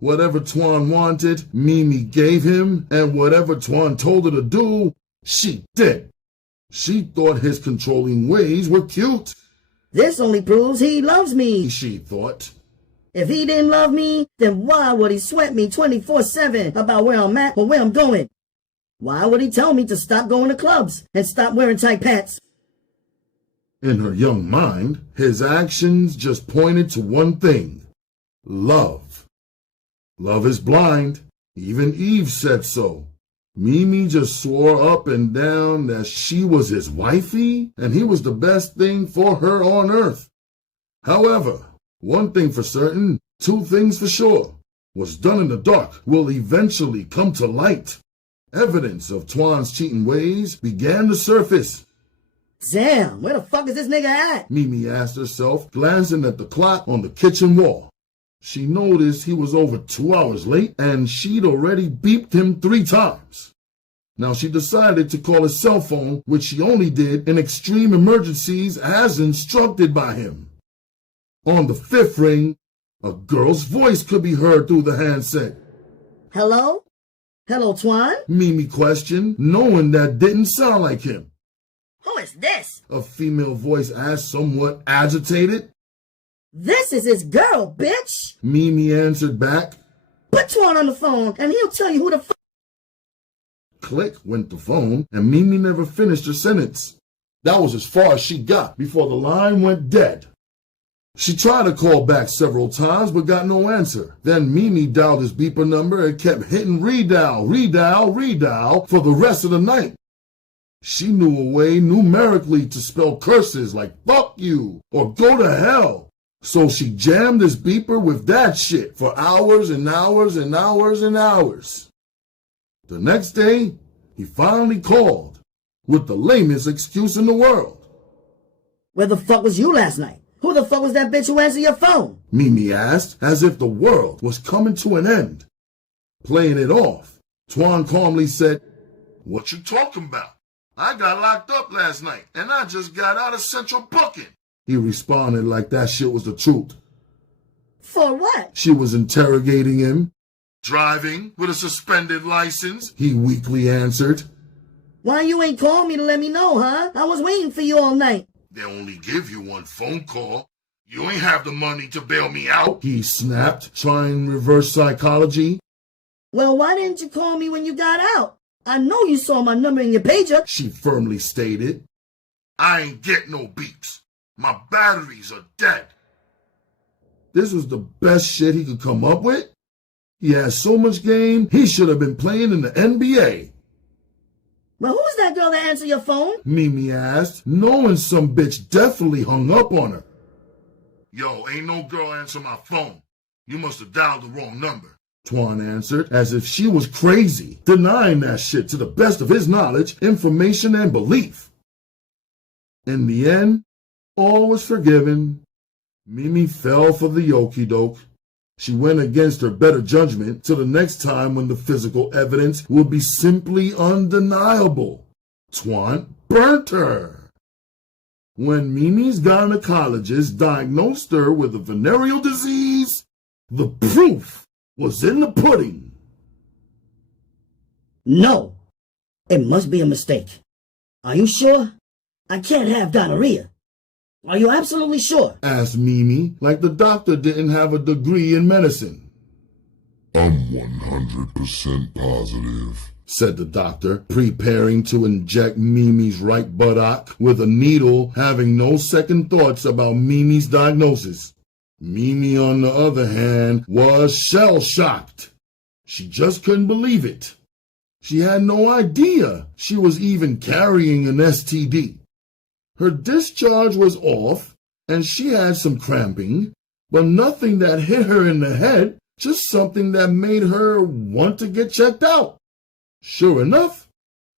Whatever Twan wanted, Mimi gave him, and whatever Twan told her to do, she did. She thought his controlling ways were cute. This only proves he loves me, she thought. If he didn't love me, then why would he sweat me 24/7 about where I'm at or where I'm going? Why would he tell me to stop going to clubs and stop wearing tight pants? In her young mind, his actions just pointed to one thing: love. Love is blind. Even Eve said so. Mimi just swore up and down that she was his wifey and he was the best thing for her on earth. However, one thing for certain, two things for sure. What's done in the dark will eventually come to light. Evidence of Twan's cheating ways began to surface. Damn, where the fuck is this nigga at? Mimi asked herself, glancing at the clock on the kitchen wall. She noticed he was over 2 hours late, and she'd already beeped him 3 times. Now she decided to call his cell phone, which she only did in extreme emergencies as instructed by him. On the 5th ring, a girl's voice could be heard through the handset. Hello? Hello, Twan? Mimi questioned, knowing that didn't sound like him. Who is this? A female voice asked, somewhat agitated. This is his girl, bitch! Mimi answered back. Put Twan on the phone, and he'll tell you who the fuck. Click went the phone, and Mimi never finished her sentence. That was as far as she got before the line went dead. She tried to call back several times, but got no answer. Then Mimi dialed his beeper number and kept hitting redial for the rest of the night. She knew a way numerically to spell curses like fuck you or go to hell. So she jammed his beeper with that shit for hours and hours and hours and hours. The next day, he finally called with the lamest excuse in the world. Where the fuck was you last night? Who the fuck was that bitch who answered your phone? Mimi asked, as if the world was coming to an end. Playing it off, Twan calmly said, "What you talking about? I got locked up last night, and I just got out of central booking." He responded like that shit was the truth. For what? She was interrogating him. "Driving with a suspended license," he weakly answered. Why you ain't called me to let me know, huh? I was waiting for you all night. "They only give you one phone call. You ain't have the money to bail me out," he snapped, trying reverse psychology. Well, why didn't you call me when you got out? I know you saw my number in your pager, she firmly stated. "I ain't get no beeps. My batteries are dead." This was the best shit he could come up with. He had so much game, he should have been playing in the NBA. But who's that girl that answered your phone? Mimi asked, knowing some bitch definitely hung up on her. "Yo, ain't no girl answer my phone. You must have dialed the wrong number," Twan answered, as if she was crazy, denying that shit to the best of his knowledge, information, and belief. In the end, all was forgiven. Mimi fell for the okie doke. She went against her better judgment till the next time when the physical evidence would be simply undeniable. Twan burnt her. When Mimi's gynecologist diagnosed her with a venereal disease, the proof was in the pudding. No, it must be a mistake. Are you sure? I can't have gonorrhea. Are you absolutely sure? Asked Mimi, like the doctor didn't have a degree in medicine. I'm 100% positive, said the doctor, preparing to inject Mimi's right buttock with a needle, having no second thoughts about Mimi's diagnosis. Mimi, on the other hand, was shell-shocked. She just couldn't believe it. She had no idea she was even carrying an STD. Her discharge was off, and she had some cramping, but nothing that hit her in the head, just something that made her want to get checked out. Sure enough,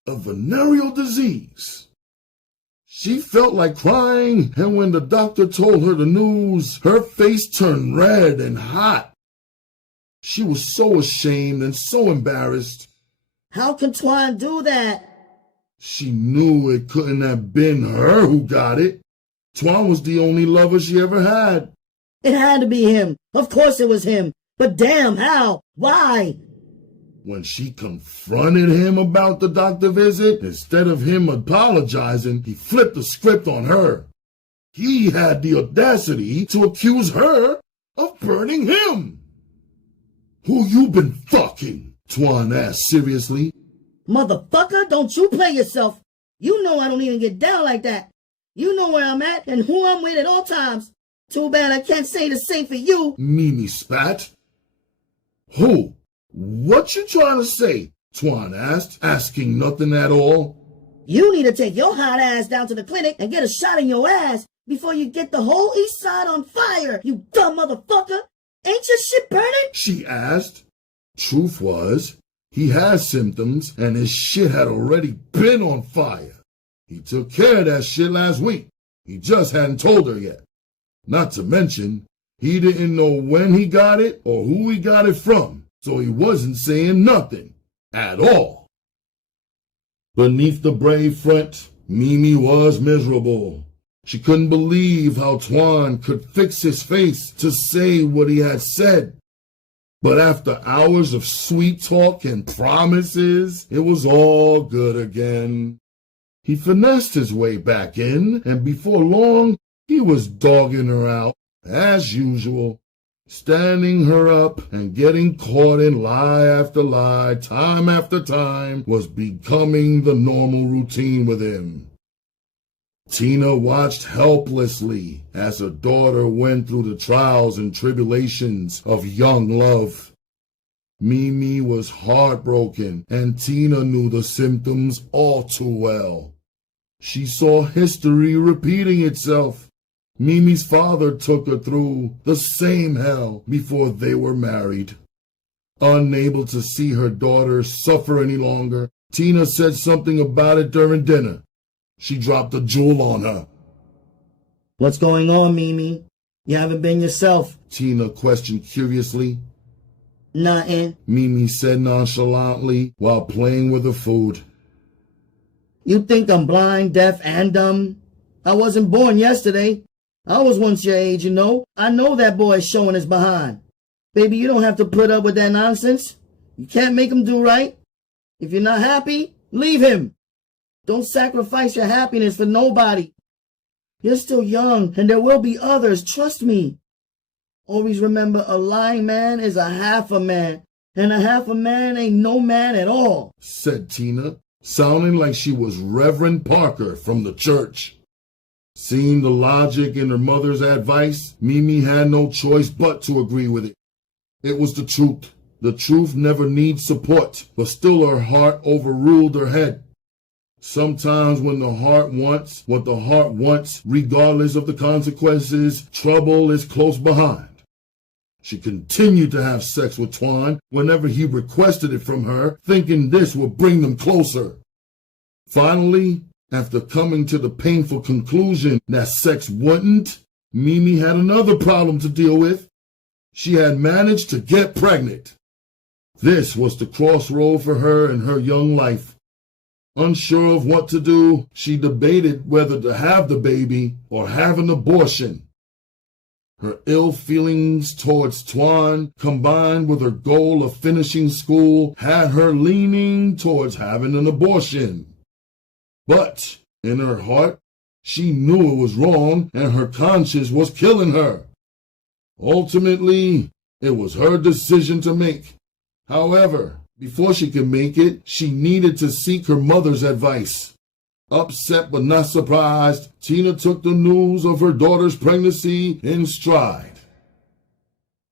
a venereal disease. She felt like crying, and when the doctor told her the news, her face turned red and hot. She was so ashamed and so embarrassed. How can Twan do that? She knew it couldn't have been her who got it. Twan was the only lover she ever had. It had to be him. Of course it was him. But damn, how? Why? When she confronted him about the doctor visit, instead of him apologizing, he flipped the script on her. He had the audacity to accuse her of burning him. Who you been fucking? Twan asked seriously. Motherfucker, don't you play yourself. You know I don't even get down like that. You know where I'm at and who I'm with at all times. Too bad I can't say the same for you. Mimi spat. Who? What you trying to say? Twan asked, asking nothing at all. You need to take your hot ass down to the clinic and get a shot in your ass before you get the whole east side on fire, you dumb motherfucker. Ain't your shit burning? She asked. Truth was, he had symptoms and his shit had already been on fire. He took care of that shit last week. He just hadn't told her yet. Not to mention, he didn't know when he got it or who he got it from, so he wasn't saying nothing at all. Beneath the brave front, Mimi was miserable. She couldn't believe how Twan could fix his face to say what he had said. But after hours of sweet talk and promises, it was all good again. He finessed his way back in, and before long, he was dogging her out, as usual, standing her up and getting caught in lie after lie, time after time, was becoming the normal routine with him. Tina watched helplessly as her daughter went through the trials and tribulations of young love. Mimi was heartbroken, and Tina knew the symptoms all too well. She saw history repeating itself. Mimi's father took her through the same hell before they were married. Unable to see her daughter suffer any longer, Tina said something about it during dinner. She dropped a jewel on her. What's going on, Mimi? You haven't been yourself. Tina questioned curiously. Nothing. Mimi said nonchalantly while playing with her food. You think I'm blind, deaf, and dumb? I wasn't born yesterday. I was once your age, you know. I know that boy's showing his behind. Baby, you don't have to put up with that nonsense. You can't make him do right. If you're not happy, leave him. Don't sacrifice your happiness for nobody. You're still young, and there will be others, trust me. Always remember, a lying man is a half a man, and a half a man ain't no man at all, said Tina, sounding like she was Reverend Parker from the church. Seeing the logic in her mother's advice, Mimi had no choice but to agree with it. It was the truth. The truth never needs support, but still her heart overruled her head. Sometimes when the heart wants what the heart wants, regardless of the consequences, trouble is close behind. She continued to have sex with Twan whenever he requested it from her, thinking this would bring them closer. Finally, after coming to the painful conclusion that sex wouldn't, Mimi had another problem to deal with. She had managed to get pregnant. This was the crossroad for her in her young life. Unsure of what to do, she debated whether to have the baby or have an abortion. Her ill feelings towards Twan, combined with her goal of finishing school, had her leaning towards having an abortion. But in her heart, she knew it was wrong and her conscience was killing her. Ultimately, it was her decision to make. However, before she could make it, she needed to seek her mother's advice. Upset but not surprised, Tina took the news of her daughter's pregnancy in stride.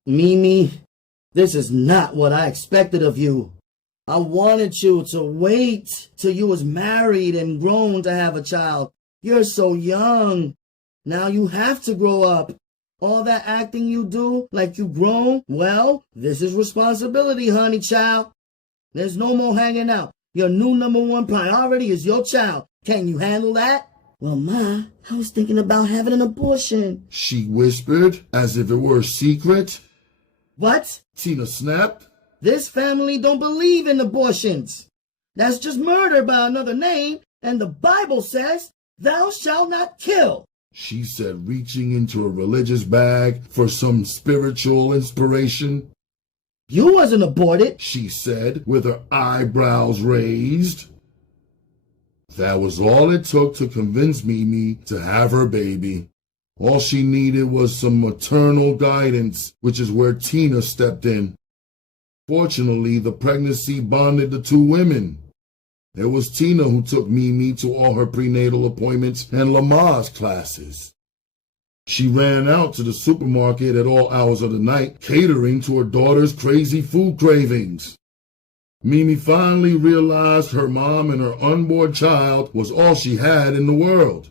Mimi, this is not what I expected of you. I wanted you to wait till you was married and grown to have a child. You're so young. Now you have to grow up. All that acting you do like you grown, well, this is responsibility, honey child. There's no more hanging out. Your new #1 priority is your child. Can you handle that? Well, Ma, I was thinking about having an abortion, she whispered, as if it were a secret. What? Tina snapped. This family don't believe in abortions. That's just murder by another name, and the Bible says, "Thou shalt not kill," she said, reaching into a religious bag for some spiritual inspiration. You wasn't aborted, she said, with her eyebrows raised. That was all it took to convince Mimi to have her baby. All she needed was some maternal guidance, which is where Tina stepped in. Fortunately, the pregnancy bonded the two women. It was Tina who took Mimi to all her prenatal appointments and Lamaze classes. She ran out to the supermarket at all hours of the night, catering to her daughter's crazy food cravings. Mimi finally realized her mom and her unborn child was all she had in the world.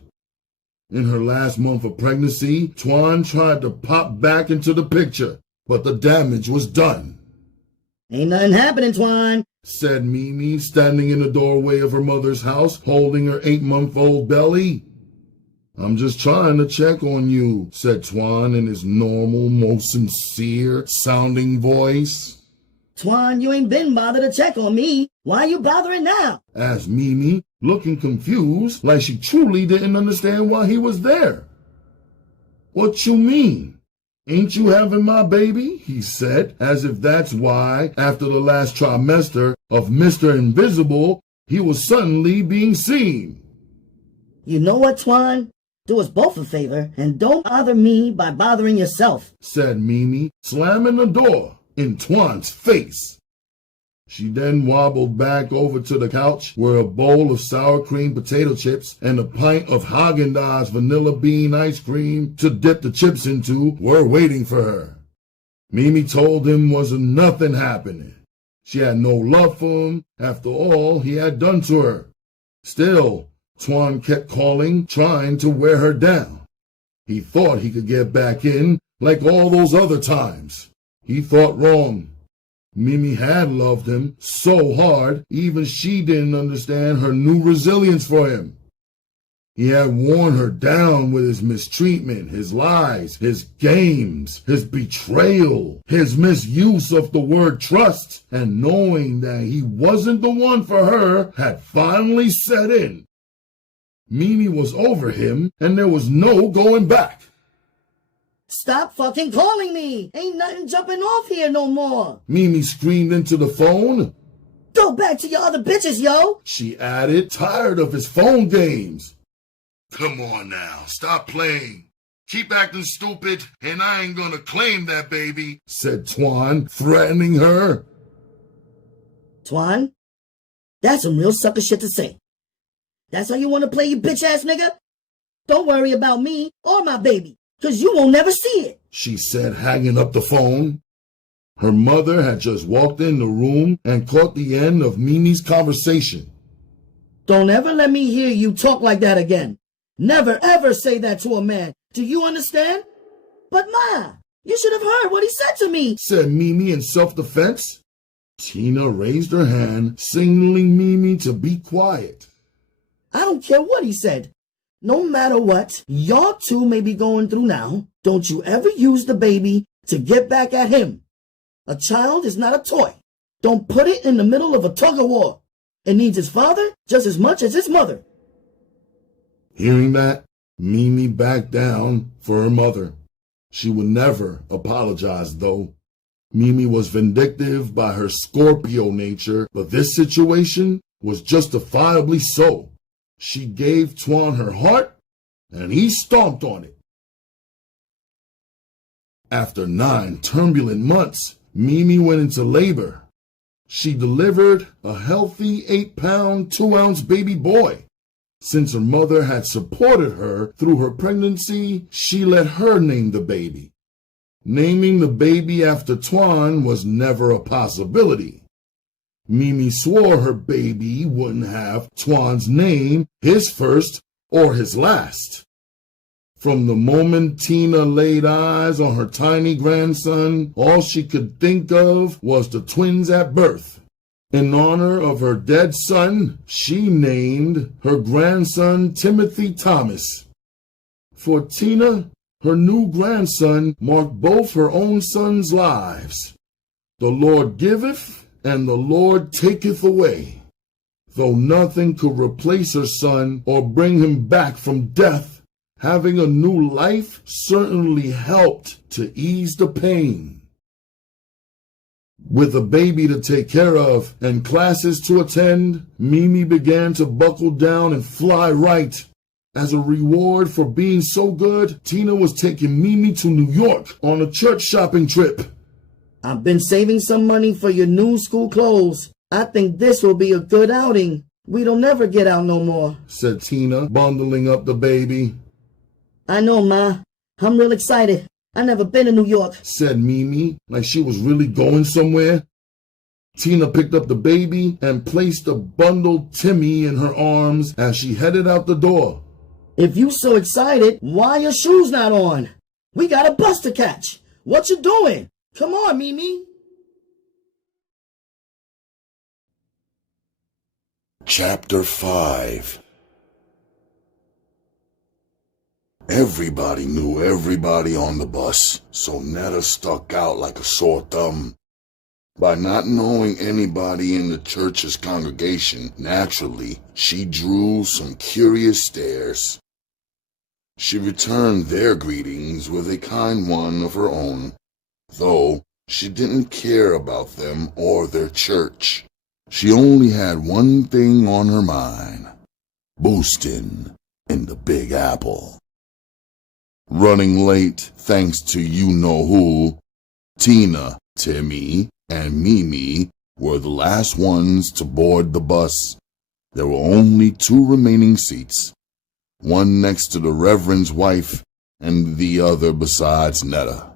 In her last month of pregnancy, Twan tried to pop back into the picture, but the damage was done. Ain't nothing happening, Twan, said Mimi, standing in the doorway of her mother's house, holding her 8-month-old belly. I'm just trying to check on you, said Twan in his normal, most sincere-sounding voice. Twan, you ain't been bothered to check on me. Why you bothering now? Asked Mimi, looking confused, like she truly didn't understand why he was there. What you mean? Ain't you having my baby? He said, as if that's why, after the last trimester of Mr. Invisible, he was suddenly being seen. You know what, Twan? Do us both a favor and don't bother me by bothering yourself, said Mimi, slamming the door in Twan's face. She then wobbled back over to the couch where a bowl of sour cream potato chips and a pint of Haagen-Dazs vanilla bean ice cream to dip the chips into were waiting for her. Mimi told him wasn't nothing happening. She had no love for him after all he had done to her. Still, Twan kept calling, trying to wear her down. He thought he could get back in like all those other times. He thought wrong. Mimi had loved him so hard, even she didn't understand her new resilience for him. He had worn her down with his mistreatment, his lies, his games, his betrayal, his misuse of the word trust, and knowing that he wasn't the one for her had finally set in. Mimi was over him, and there was no going back. Stop fucking calling me! Ain't nothing jumping off here no more! Mimi screamed into the phone. Go back to your other bitches, yo! She added, tired of his phone games. Come on now, stop playing. Keep acting stupid, and I ain't gonna claim that baby, said Twan, threatening her. Twan, that's some real sucker shit to say. That's how you want to play, you bitch-ass nigga? Don't worry about me or my baby, 'cause you won't never see it, she said, hanging up the phone. Her mother had just walked in the room and caught the end of Mimi's conversation. Don't ever let me hear you talk like that again. Never ever say that to a man. Do you understand? But Ma, you should have heard what he said to me, said Mimi in self-defense. Tina raised her hand, signaling Mimi to be quiet. I don't care what he said. No matter what y'all two may be going through now, don't you ever use the baby to get back at him. A child is not a toy. Don't put it in the middle of a tug-of-war. It needs its father just as much as its mother. Hearing that, Mimi backed down for her mother. She would never apologize, though. Mimi was vindictive by her Scorpio nature, but this situation was justifiably so. She gave Twan her heart, and he stomped on it. After 9 turbulent months, Mimi went into labor. She delivered a healthy 8-pound, 2-ounce baby boy. Since her mother had supported her through her pregnancy, she let her name the baby. Naming the baby after Twan was never a possibility. Mimi swore her baby wouldn't have Twan's name, his first or his last. From the moment Tina laid eyes on her tiny grandson, all she could think of was the twins at birth. In honor of her dead son, she named her grandson Timothy Thomas. For Tina, her new grandson marked both her own sons' lives. The Lord giveth, and the Lord taketh away. Though nothing could replace her son or bring him back from death, having a new life certainly helped to ease the pain. With a baby to take care of and classes to attend, Mimi began to buckle down and fly right. As a reward for being so good, Tina was taking Mimi to New York on a church shopping trip. I've been saving some money for your new school clothes. I think this will be a good outing. We don't never get out no more, said Tina, bundling up the baby. I know, Ma. I'm real excited. I never been to New York, said Mimi, like she was really going somewhere. Tina picked up the baby and placed a bundled Timmy in her arms as she headed out the door. If you so excited, why your shoes not on? We got a bus to catch. What you doing? Come on, Mimi. Chapter 5. Everybody knew everybody on the bus, so Netta stuck out like a sore thumb. By not knowing anybody in the church's congregation, naturally, she drew some curious stares. She returned their greetings with a kind one of her own, though she didn't care about them or their church. She only had one thing on her mind: boosting in the Big Apple. Running late thanks to you-know-who, Tina, Timmy, and Mimi were the last ones to board the bus. There were only 2 remaining seats, one next to the Reverend's wife and the other besides Netta.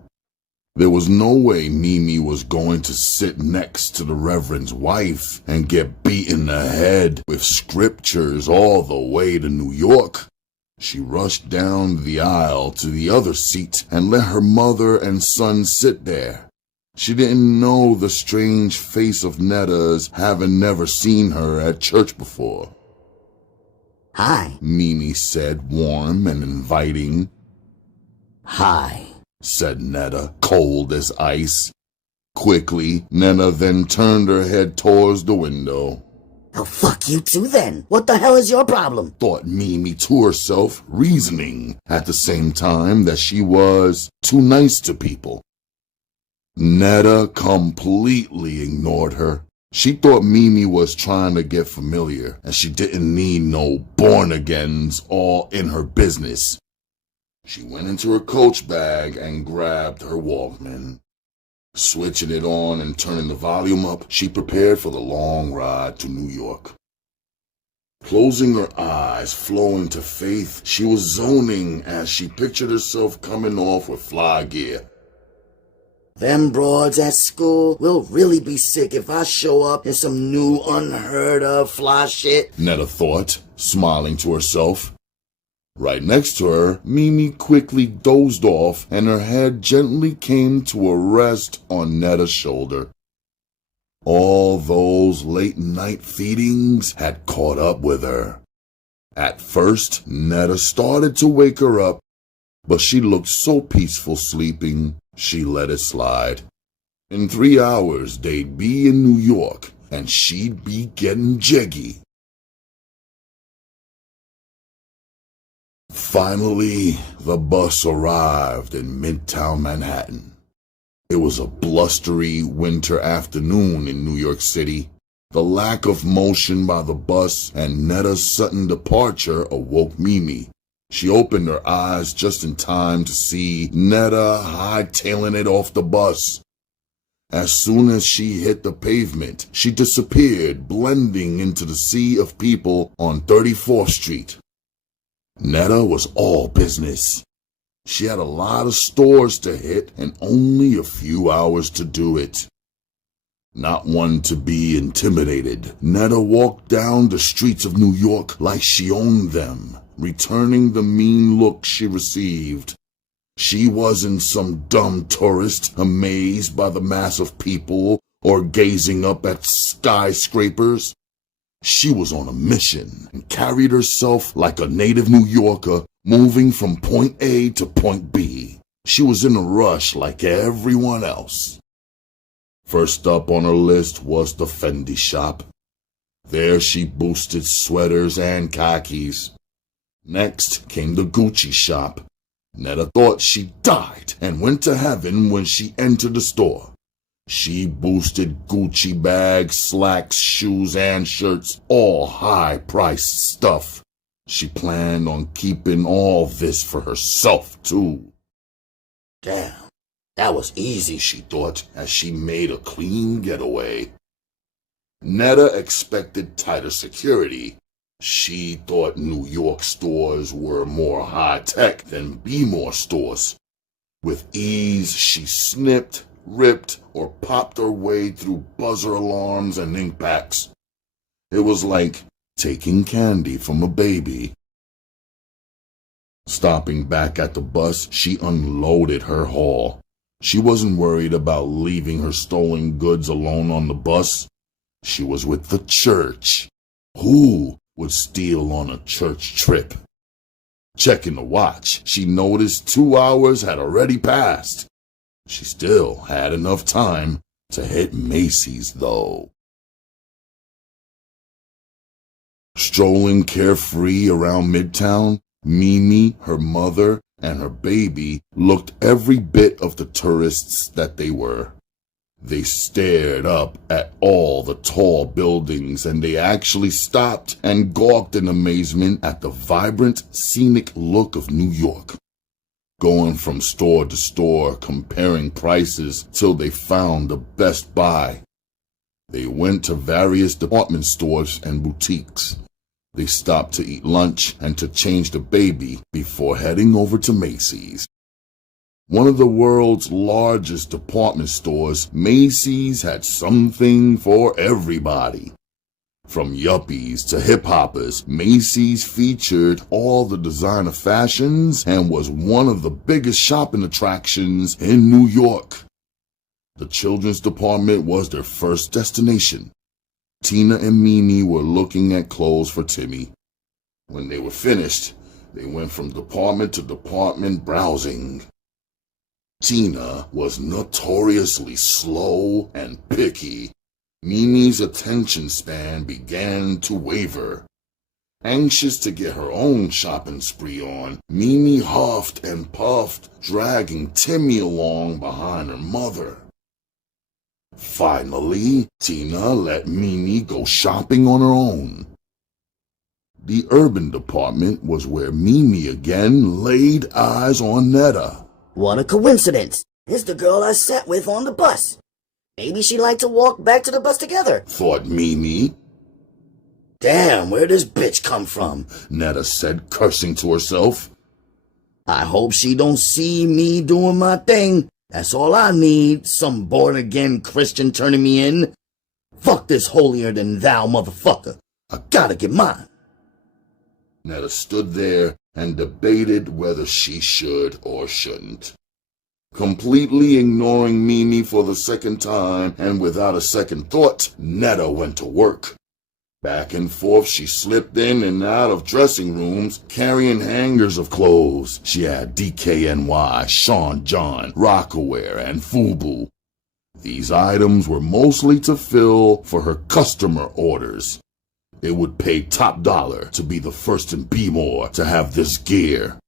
There was no way Mimi was going to sit next to the Reverend's wife and get beaten in the head with scriptures all the way to New York. She rushed down the aisle to the other seat and let her mother and son sit there. She didn't know the strange face of Netta's, having never seen her at church before. Hi. Mimi said, warm and inviting. Hi, said Netta, cold as ice. Quickly, Netta then turned her head towards the window. Oh, fuck you too then. What the hell is your problem? Thought Mimi to herself, reasoning at the same time that she was too nice to people. Netta completely ignored her. She thought Mimi was trying to get familiar, and she didn't need no born-agains all in her business. She went into her coach bag and grabbed her Walkman. Switching it on and turning the volume up, she prepared for the long ride to New York. Closing her eyes, flowing to faith, she was zoning as she pictured herself coming off with fly gear. Them broads at school will really be sick if I show up in some new unheard of fly shit, Netta thought, smiling to herself. Right next to her, Mimi quickly dozed off and her head gently came to a rest on Netta's shoulder. All those late-night feedings had caught up with her. At first, Netta started to wake her up, but she looked so peaceful sleeping, She let it slide. In 3 hours, they'd be in New York, and she'd be getting jiggy. Finally, the bus arrived in Midtown Manhattan. It was a blustery winter afternoon in New York City. The lack of motion by the bus and Netta's sudden departure awoke Mimi. She opened her eyes just in time to see Netta hightailing it off the bus. As soon as she hit the pavement, she disappeared, blending into the sea of people on 34th Street. Netta was all business. She had a lot of stores to hit and only a few hours to do it. Not one to be intimidated, Netta walked down the streets of New York like she owned them, returning the mean look she received. She wasn't some dumb tourist amazed by the mass of people or gazing up at skyscrapers. She was on a mission and carried herself like a native New Yorker moving from point A to point B. She was in a rush like everyone else. First up on her list was the Fendi shop. There she boosted sweaters and khakis. Next came the Gucci shop. Netta thought she died and went to heaven when she entered the store. She boosted Gucci bags, slacks, shoes, and shirts, all high-priced stuff. She planned on keeping all this for herself, too. Damn, that was easy, she thought, as she made a clean getaway. Netta expected tighter security. She thought New York stores were more high-tech than B-more stores. With ease, she snipped, ripped, or popped her way through buzzer alarms and ink packs. It was like taking candy from a baby. Stopping back at the bus, she unloaded her haul. She wasn't worried about leaving her stolen goods alone on the bus. She was with the church. Who would steal on a church trip? Checking the watch, she noticed 2 hours had already passed. She still had enough time to hit Macy's, though. Strolling carefree around Midtown, Mimi, her mother, and her baby looked every bit of the tourists that they were. They stared up at all the tall buildings, and they actually stopped and gawked in amazement at the vibrant, scenic look of New York. Going from store to store, comparing prices till they found the best buy. They went to various department stores and boutiques. They stopped to eat lunch and to change the baby before heading over to Macy's. One of the world's largest department stores, Macy's had something for everybody. From yuppies to hip-hoppers, Macy's featured all the designer fashions and was one of the biggest shopping attractions in New York. The children's department was their first destination. Tina and Mimi were looking at clothes for Timmy. When they were finished, they went from department to department browsing. Tina was notoriously slow and picky. Mimi's attention span began to waver. Anxious to get her own shopping spree on, Mimi huffed and puffed, dragging Timmy along behind her mother. Finally, Tina let Mimi go shopping on her own. The urban department was where Mimi again laid eyes on Netta. What a coincidence. It's the girl I sat with on the bus. Maybe she'd like to walk back to the bus together, thought Mimi. Damn, where'd this bitch come from? Netta said, cursing to herself. I hope she don't see me doing my thing. That's all I need, some born-again Christian turning me in. Fuck this holier-than-thou motherfucker. I gotta get mine. Netta stood there and debated whether she should or shouldn't. Completely ignoring Mimi for the second time and without a second thought, Netta went to work. Back and forth she slipped in and out of dressing rooms, carrying hangers of clothes. She had DKNY, Sean John, Rockaware, and FUBU. These items were mostly to fill for her customer orders. It would pay top dollar to be the first in B-More to have this gear.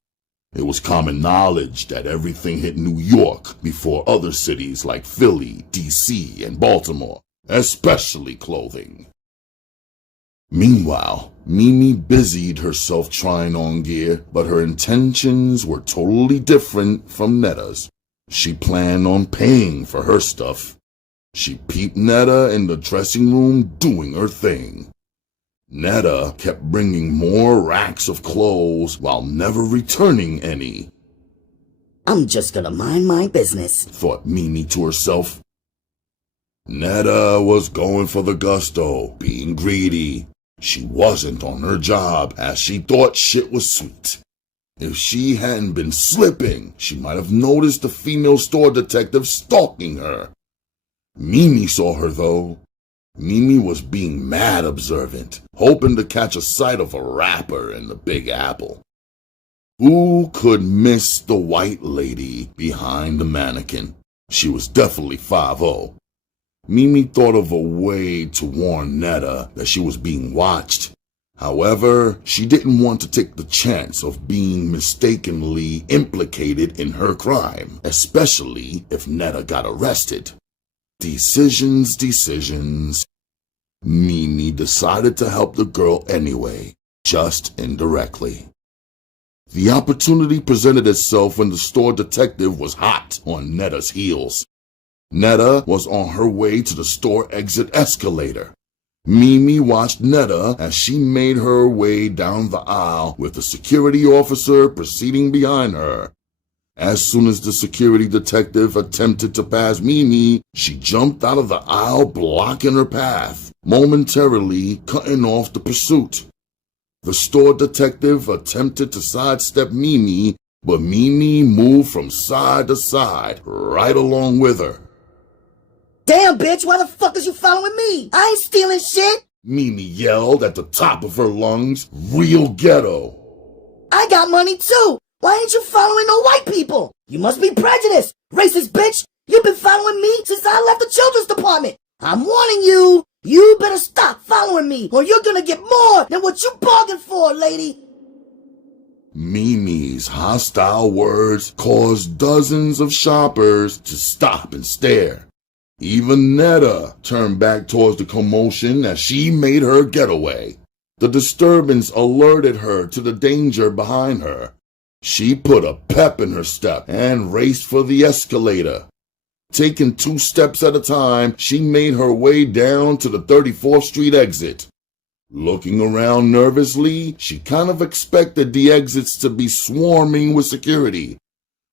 It was common knowledge that everything hit New York before other cities like Philly, DC, and Baltimore, especially clothing. Meanwhile, Mimi busied herself trying on gear, but her intentions were totally different from Netta's. She planned on paying for her stuff. She peeped Netta in the dressing room doing her thing. Netta kept bringing more racks of clothes while never returning any. I'm just gonna mind my business, thought Mimi to herself. Netta was going for the gusto, being greedy. She wasn't on her job as she thought shit was sweet. If she hadn't been slipping, she might have noticed the female store detective stalking her. Mimi saw her though. Mimi was being mad observant, hoping to catch a sight of a rapper in the Big Apple. Who could miss the white lady behind the mannequin? She was definitely 5'0". Mimi thought of a way to warn Netta that she was being watched. However, she didn't want to take the chance of being mistakenly implicated in her crime, especially if Netta got arrested. Decisions. Mimi decided to help the girl anyway, just indirectly. The opportunity presented itself when the store detective was hot on Netta's heels. Netta was on her way to the store exit escalator. Mimi watched Netta as she made her way down the aisle with the security officer proceeding behind her. As soon as the security detective attempted to pass Mimi, she jumped out of the aisle, blocking her path, momentarily cutting off the pursuit. The store detective attempted to sidestep Mimi, but Mimi moved from side to side, right along with her. Damn, bitch, why the fuck is you following me? I ain't stealing shit. Mimi yelled at the top of her lungs, real ghetto. I got money too. Why ain't you following no white people? You must be prejudiced. Racist bitch. You've been following me since I left the children's department. I'm warning you. You better stop following me or you're gonna get more than what you bargained for, lady. Mimi's hostile words caused dozens of shoppers to stop and stare. Even Netta turned back towards the commotion as she made her getaway. The disturbance alerted her to the danger behind her. She put a pep in her step and raced for the escalator. Taking 2 steps at a time, she made her way down to the 34th Street exit. Looking around nervously, she kind of expected the exits to be swarming with security.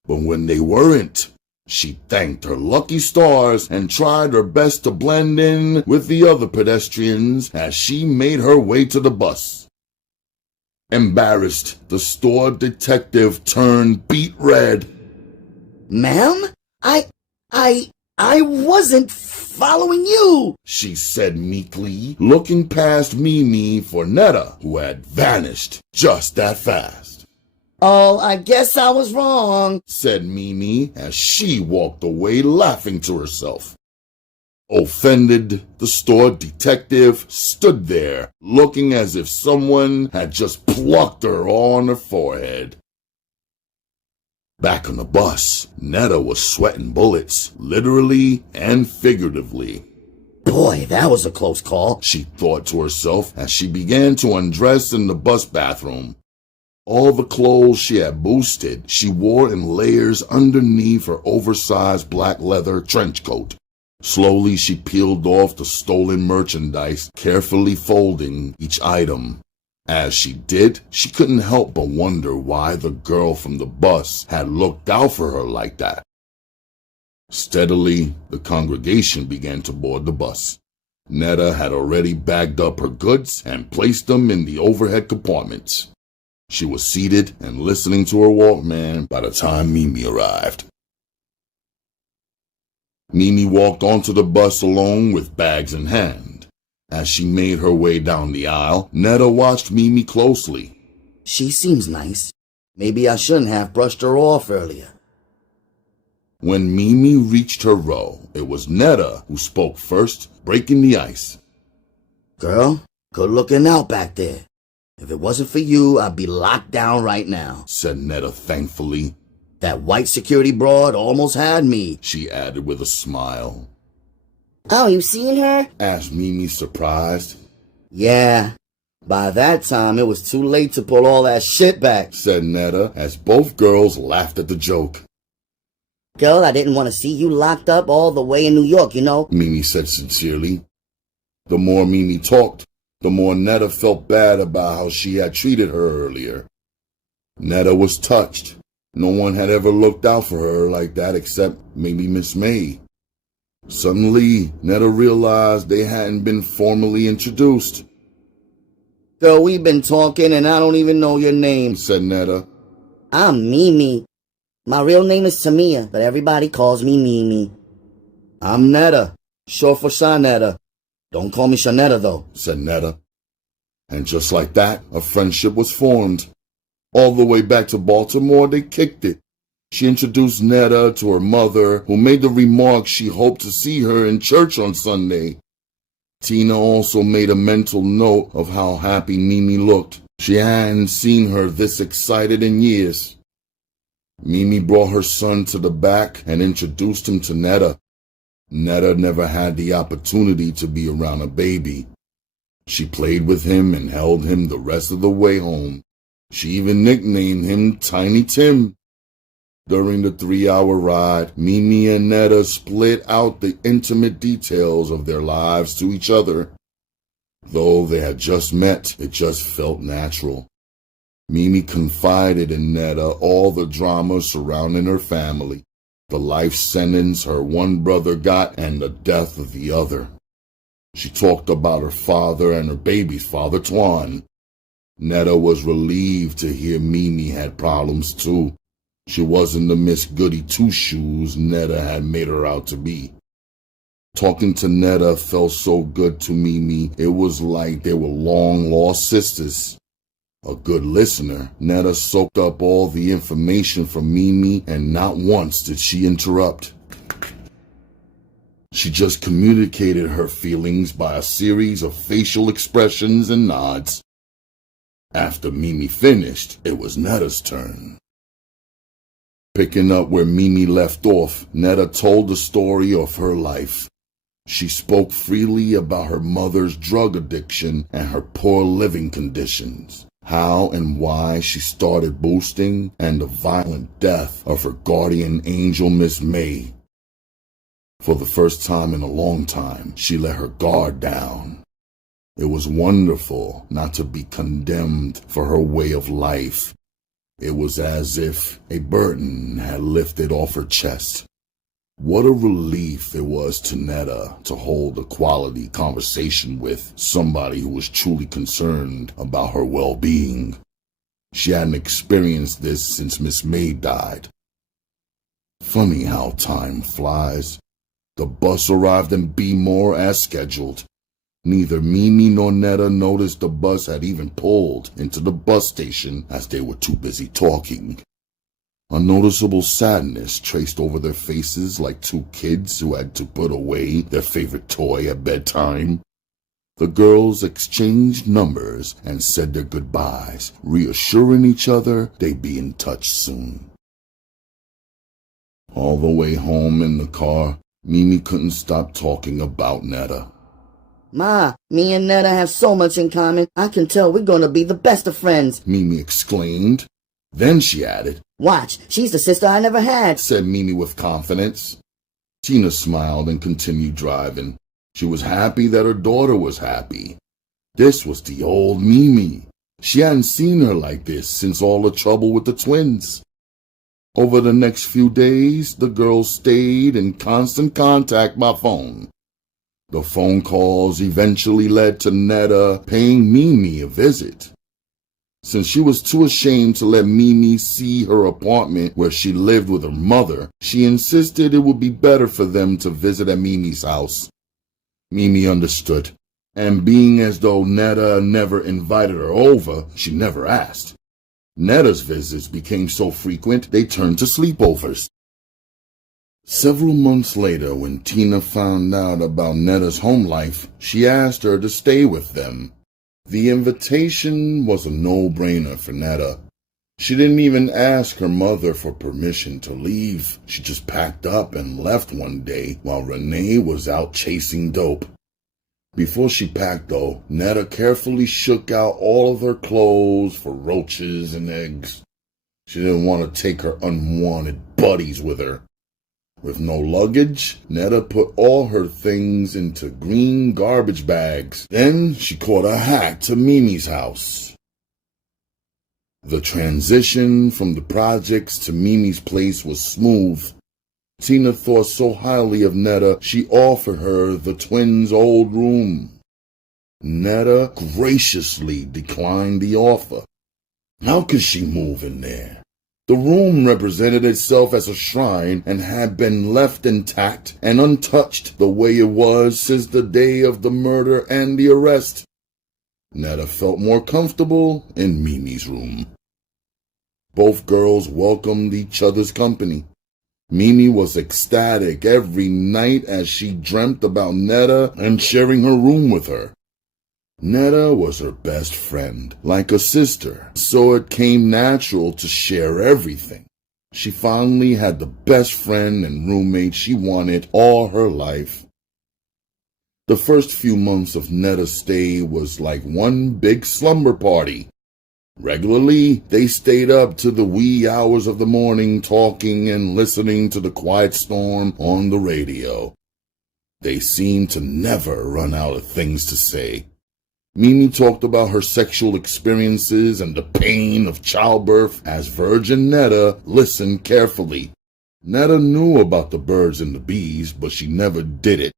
But when they weren't, she thanked her lucky stars and tried her best to blend in with the other pedestrians as she made her way to the bus. Embarrassed, the store detective turned beet red. Ma'am, I wasn't following you, she said meekly, looking past Mimi for Netta, who had vanished just that fast. Oh, I guess I was wrong, said Mimi as she walked away laughing to herself. Offended, the store detective stood there, looking as if someone had just plucked her on her forehead. Back on the bus, Netta was sweating bullets, literally and figuratively. Boy, that was a close call, she thought to herself as she began to undress in the bus bathroom. All the clothes she had boosted, she wore in layers underneath her oversized black leather trench coat. Slowly, she peeled off the stolen merchandise, carefully folding each item. As she did, she couldn't help but wonder why the girl from the bus had looked out for her like that. Steadily, the congregation began to board the bus. Netta had already bagged up her goods and placed them in the overhead compartments. She was seated and listening to her Walkman by the time Mimi arrived. Mimi walked onto the bus alone with bags in hand. As she made her way down the aisle, Netta watched Mimi closely. She seems nice. Maybe I shouldn't have brushed her off earlier. When Mimi reached her row, it was Netta who spoke first, breaking the ice. Girl, good looking out back there. If it wasn't for you, I'd be locked down right now, said Netta thankfully. That white security broad almost had me, she added with a smile. Oh, you seen her? Asked Mimi, surprised. Yeah. By that time, it was too late to pull all that shit back, said Netta, as both girls laughed at the joke. Girl, I didn't want to see you locked up all the way in New York, you know, Mimi said sincerely. The more Mimi talked, the more Netta felt bad about how she had treated her earlier. Netta was touched. No one had ever looked out for her like that except maybe Miss May. Suddenly, Netta realized they hadn't been formally introduced. Girl, we've been talking and I don't even know your name, said Netta. I'm Mimi. My real name is Tamia, but everybody calls me Mimi. I'm Netta, short for Shanetta. Don't call me Shanetta, though, said Netta. And just like that, a friendship was formed. All the way back to Baltimore, they kicked it. She introduced Netta to her mother, who made the remark she hoped to see her in church on Sunday. Tina also made a mental note of how happy Mimi looked. She hadn't seen her this excited in years. Mimi brought her son to the back and introduced him to Netta. Netta never had the opportunity to be around a baby. She played with him and held him the rest of the way home. She even nicknamed him Tiny Tim. During the 3-hour ride, Mimi and Netta split out the intimate details of their lives to each other. Though they had just met, it just felt natural. Mimi confided in Netta all the drama surrounding her family, the life sentence her one brother got and the death of the other. She talked about her father and her baby's father, Twan. Netta was relieved to hear Mimi had problems too. She wasn't the Miss Goody Two-Shoes Netta had made her out to be. Talking to Netta felt so good to Mimi, it was like they were long-lost sisters. A good listener, Netta soaked up all the information from Mimi, and not once did she interrupt. She just communicated her feelings by a series of facial expressions and nods. After Mimi finished, it was Netta's turn. Picking up where Mimi left off, Netta told the story of her life. She spoke freely about her mother's drug addiction and her poor living conditions, how and why she started boosting, and the violent death of her guardian angel, Miss May. For the first time in a long time, she let her guard down. It was wonderful not to be condemned for her way of life. It was as if a burden had lifted off her chest. What a relief it was to Netta to hold a quality conversation with somebody who was truly concerned about her well-being. She hadn't experienced this since Miss May died. Funny how time flies. The bus arrived in Baltimore as scheduled. Neither Mimi nor Netta noticed the bus had even pulled into the bus station as they were too busy talking. A noticeable sadness traced over their faces like two kids who had to put away their favorite toy at bedtime. The girls exchanged numbers and said their goodbyes, reassuring each other they'd be in touch soon. All the way home in the car, Mimi couldn't stop talking about Netta. Ma, me and Netta have so much in common. I can tell we're gonna be the best of friends, Mimi exclaimed. Then she added, Watch, she's the sister I never had, said Mimi with confidence. Tina smiled and continued driving. She was happy that her daughter was happy. This was the old Mimi. She hadn't seen her like this since all the trouble with the twins. Over the next few days, the girls stayed in constant contact by phone. The phone calls eventually led to Netta paying Mimi a visit. Since she was too ashamed to let Mimi see her apartment where she lived with her mother, she insisted it would be better for them to visit at Mimi's house. Mimi understood, And being as though Netta never invited her over, she never asked. Netta's visits became so frequent they turned to sleepovers. Several months later, when Tina found out about Netta's home life, she asked her to stay with them. The invitation was a no-brainer for Netta. She didn't even ask her mother for permission to leave. She just packed up and left one day while Renee was out chasing dope. Before she packed, though, Netta carefully shook out all of her clothes for roaches and eggs. She didn't want to take her unwanted buddies with her. With no luggage, Netta put all her things into green garbage bags. Then she caught a hack to Mimi's house. The transition from the projects to Mimi's place was smooth. Tina thought so highly of Netta, she offered her the twins' old room. Netta graciously declined the offer. How could she move in there? The room represented itself as a shrine and had been left intact and untouched the way it was since the day of the murder and the arrest. Netta felt more comfortable in Mimi's room. Both girls welcomed each other's company. Mimi was ecstatic every night as she dreamt about Netta and sharing her room with her. Netta was her best friend, like a sister, so it came natural to share everything. She finally had the best friend and roommate she wanted all her life. The first few months of Netta's stay was like one big slumber party. Regularly, they stayed up to the wee hours of the morning talking and listening to the quiet storm on the radio. They seemed to never run out of things to say. Mimi talked about her sexual experiences and the pain of childbirth as Virgin Netta listened carefully. Netta knew about the birds and the bees, but she never did it.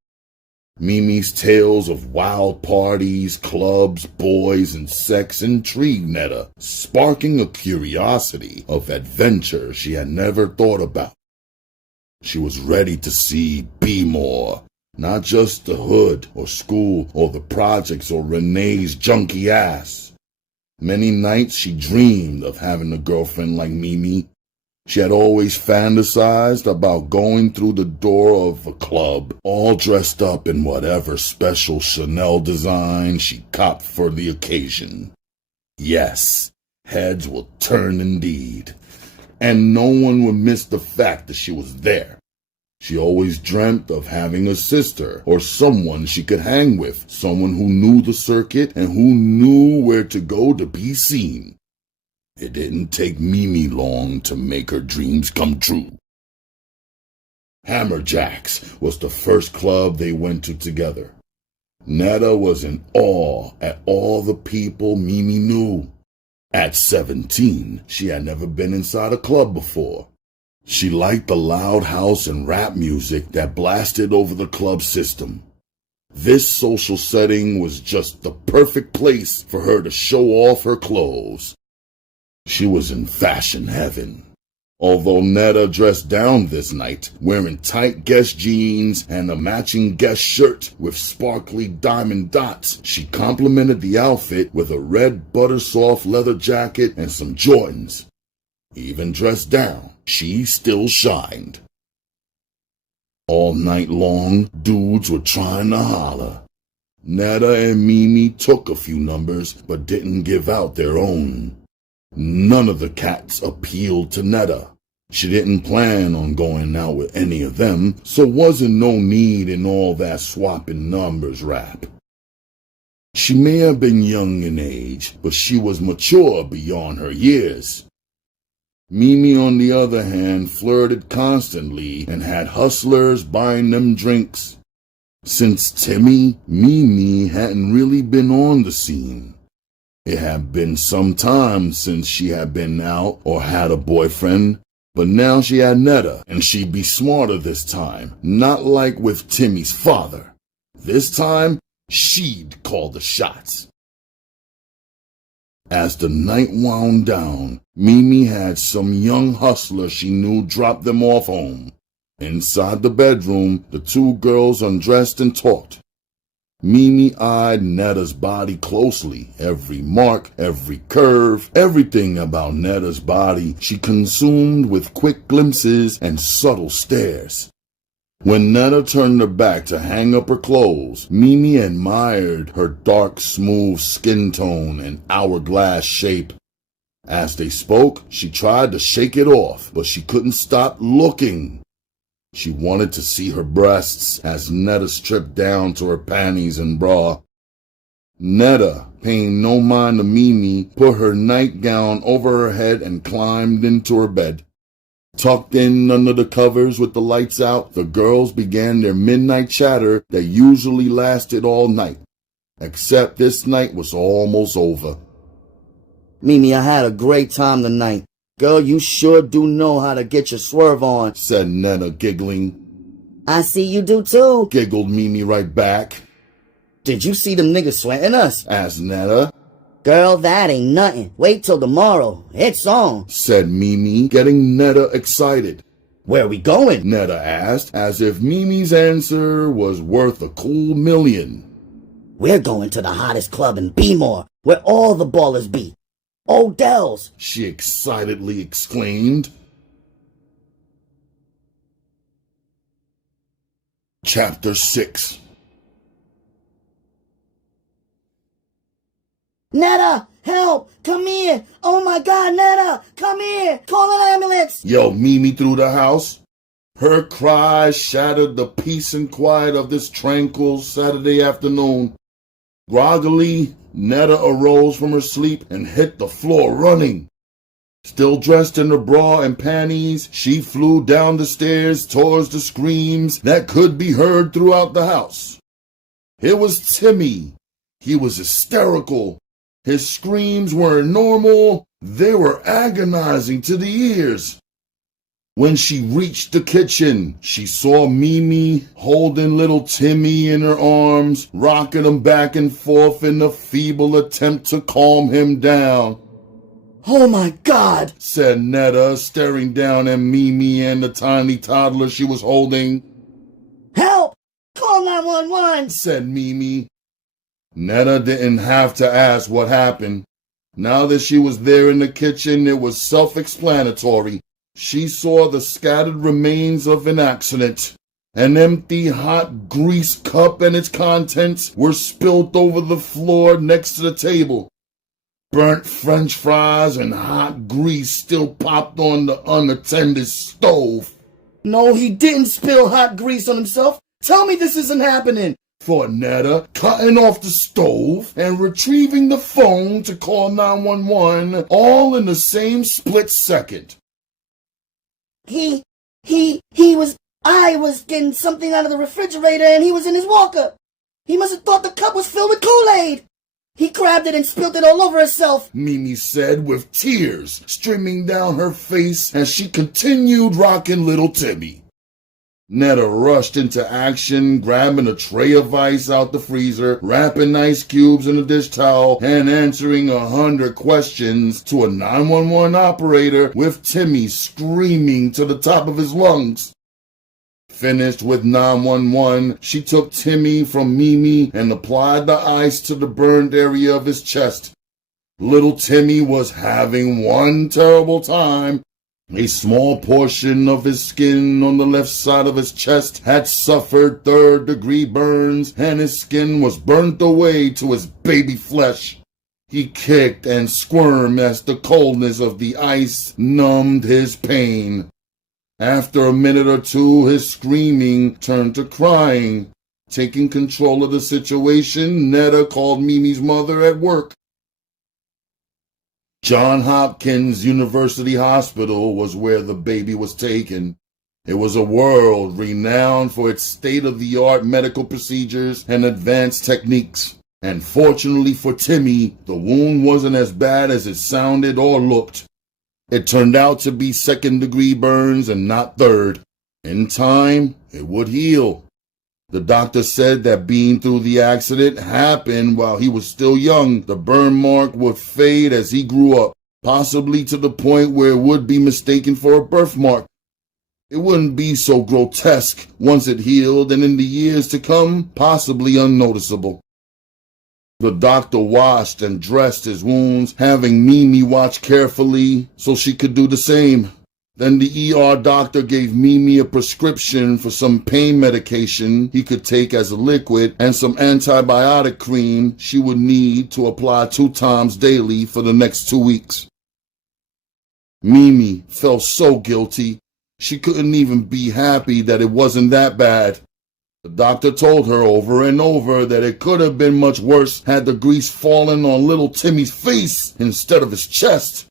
Mimi's tales of wild parties, clubs, boys, and sex intrigued Netta, sparking a curiosity of adventure she had never thought about. She was ready to see be more. Not just the hood or school or the projects or Renee's junky ass. Many nights she dreamed of having a girlfriend like Mimi. She had always fantasized about going through the door of a club, all dressed up in whatever special Chanel design she copped for the occasion. Yes, heads will turn indeed. And no one would miss the fact that she was there. She always dreamt of having a sister or someone she could hang with, someone who knew the circuit and who knew where to go to be seen. It didn't take Mimi long to make her dreams come true. Hammerjacks was the first club they went to together. Netta was in awe at all the people Mimi knew. At 17, she had never been inside a club before. She liked the loud house and rap music that blasted over the club system. This social setting was just the perfect place for her to show off her clothes. She was in fashion heaven. Although Netta dressed down this night, wearing tight Guess jeans and a matching Guess shirt with sparkly diamond dots, she complemented the outfit with a red butter-soft leather jacket and some Jordans. Even dressed down, she still shined. All night long, dudes were trying to holler. Netta and Mimi took a few numbers, but didn't give out their own. None of the cats appealed to Netta. She didn't plan on going out with any of them, so wasn't no need in all that swapping numbers rap. She may have been young in age, but she was mature beyond her years. Mimi, on the other hand, flirted constantly and had hustlers buying them drinks. Since Timmy, Mimi hadn't really been on the scene. It had been some time since she had been out or had a boyfriend, but now she had Netta, and she'd be smarter this time, not like with Timmy's father. This time, she'd call the shots. As the night wound down, Mimi had some young hustler she knew drop them off home. Inside the bedroom, the two girls undressed and talked. Mimi eyed Netta's body closely. Every mark, every curve, everything about Netta's body she consumed with quick glimpses and subtle stares. When Netta turned her back to hang up her clothes, Mimi admired her dark, smooth skin tone and hourglass shape. As they spoke, she tried to shake it off, but she couldn't stop looking. She wanted to see her breasts as Netta stripped down to her panties and bra. Netta, paying no mind to Mimi, put her nightgown over her head and climbed into her bed. Tucked in under the covers with the lights out, the girls began their midnight chatter that usually lasted all night. Except this night was almost over. Mimi, I had a great time tonight. Girl, you sure do know how to get your swerve on, said Netta, giggling. I see you do too, giggled Mimi right back. Did you see them niggas sweating us? asked Netta. Girl, that ain't nothing. Wait till tomorrow. It's on, said Mimi, getting Netta excited. Where we going? Netta asked, as if Mimi's answer was worth a cool million. We're going to the hottest club in Baltimore, where all the ballers be. Odell's, she excitedly exclaimed. Chapter 6. Netta, help! Come here! Oh my God, Netta! Come here! Call an ambulance! yelled Mimi through the house. Her cries shattered the peace and quiet of this tranquil Saturday afternoon. Groggily, Netta arose from her sleep and hit the floor running. Still dressed in her bra and panties, she flew down the stairs towards the screams that could be heard throughout the house. It was Timmy. He was hysterical. His screams weren't normal. They were agonizing to the ears. When she reached the kitchen, she saw Mimi holding little Timmy in her arms, rocking him back and forth in a feeble attempt to calm him down. Oh my God, said Netta, staring down at Mimi and the tiny toddler she was holding. Help! Call 911, said Mimi. Netta didn't have to ask what happened. Now that she was there in the kitchen, it was self-explanatory. She saw the scattered remains of an accident. An empty hot grease cup and its contents were spilt over the floor next to the table. Burnt French fries and hot grease still popped on the unattended stove. No, he didn't spill hot grease on himself. Tell me this isn't happening, thought Netta, cutting off the stove and retrieving the phone to call 911, all in the same split second. I was getting something out of the refrigerator and he was in his walker. He must have thought the cup was filled with Kool-Aid. He grabbed it and spilled it all over herself, Mimi said with tears streaming down her face as she continued rocking little Timmy. Netta rushed into action, grabbing a tray of ice out the freezer, wrapping ice cubes in a dish towel, and answering 100 questions to a 911 operator with Timmy screaming to the top of his lungs. Finished with 911, she took Timmy from Mimi and applied the ice to the burned area of his chest. Little Timmy was having one terrible time. A small portion of his skin on the left side of his chest had suffered third-degree burns, and his skin was burnt away to his baby flesh. He kicked and squirmed as the coldness of the ice numbed his pain. After a minute or two, his screaming turned to crying. Taking control of the situation, Netta called Mimi's mother at work. Johns Hopkins University Hospital was where the baby was taken. It was a world renowned for its state-of-the-art medical procedures and advanced techniques. And fortunately for Timmy, the wound wasn't as bad as it sounded or looked. It turned out to be second-degree burns and not third. In time, it would heal. The doctor said that being through the accident happened while he was still young. The burn mark would fade as he grew up, possibly to the point where it would be mistaken for a birthmark. It wouldn't be so grotesque once it healed, and in the years to come, possibly unnoticeable. The doctor washed and dressed his wounds, having Mimi watch carefully so she could do the same. Then the ER doctor gave Mimi a prescription for some pain medication he could take as a liquid and some antibiotic cream she would need to apply 2 times daily for the next 2 weeks. Mimi felt so guilty. She couldn't even be happy that it wasn't that bad. The doctor told her over and over that it could have been much worse had the grease fallen on little Timmy's face instead of his chest.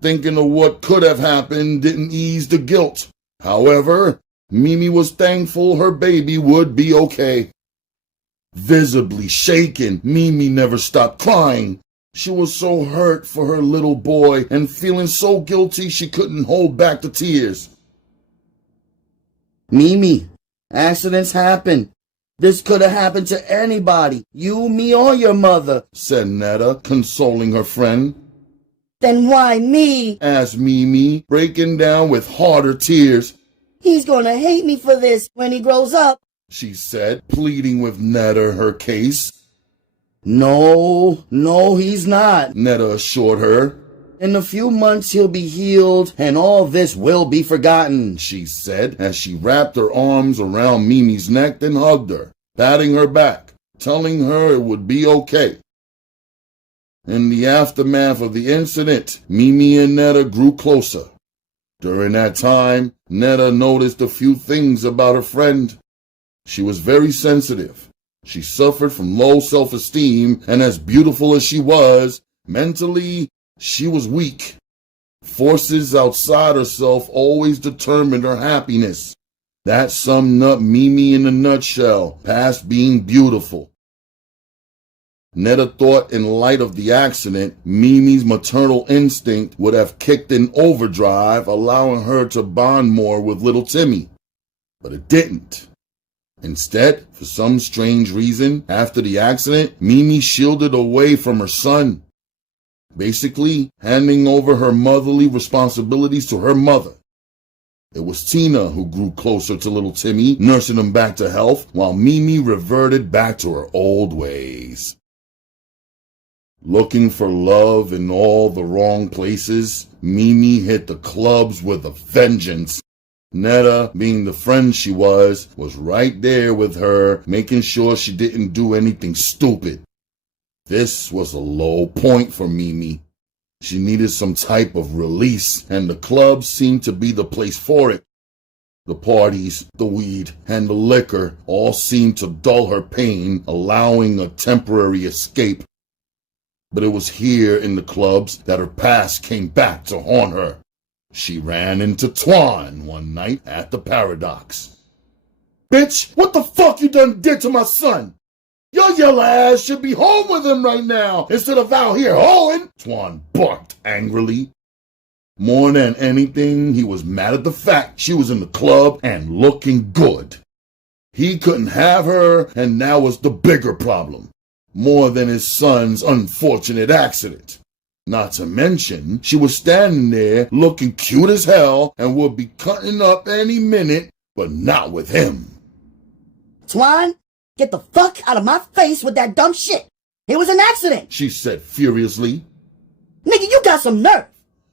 Thinking of what could have happened didn't ease the guilt. However, Mimi was thankful her baby would be okay. Visibly shaken, Mimi never stopped crying. She was so hurt for her little boy and feeling so guilty she couldn't hold back the tears. Mimi, accidents happen. This could have happened to anybody, you, me, or your mother, said Netta, consoling her friend. Then why me? Asked Mimi, breaking down with harder tears. He's gonna hate me for this when he grows up, she said, pleading with Netta her case. No, he's not, Netta assured her. In a few months he'll be healed and all this will be forgotten, she said as she wrapped her arms around Mimi's neck and hugged her, patting her back, telling her it would be okay. In the aftermath of the incident, Mimi and Netta grew closer. During that time, Netta noticed a few things about her friend. She was very sensitive. She suffered from low self-esteem, and as beautiful as she was, mentally, she was weak. Forces outside herself always determined her happiness. That summed up Mimi in a nutshell, past being beautiful. Netta thought in light of the accident, Mimi's maternal instinct would have kicked in overdrive, allowing her to bond more with little Timmy. But it didn't. Instead, for some strange reason, after the accident, Mimi shielded away from her son, basically handing over her motherly responsibilities to her mother. It was Tina who grew closer to little Timmy, nursing him back to health, while Mimi reverted back to her old ways. Looking for love in all the wrong places, Mimi hit the clubs with a vengeance. Netta, being the friend she was right there with her, making sure she didn't do anything stupid. This was a low point for Mimi. She needed some type of release, and the clubs seemed to be the place for it. The parties, the weed, and the liquor all seemed to dull her pain, allowing a temporary escape. But it was here in the clubs that her past came back to haunt her. She ran into Twan one night at the Paradox. Bitch, what the fuck you done did to my son? Your yellow ass should be home with him right now instead of out here hoeing, Twan barked angrily. More than anything, he was mad at the fact she was in the club and looking good. He couldn't have her, and that was the bigger problem, more than his son's unfortunate accident. Not to mention, she was standing there looking cute as hell and would be cutting up any minute, but not with him. Twan, get the fuck out of my face with that dumb shit. It was an accident, she said furiously. Nigga, you got some nerve.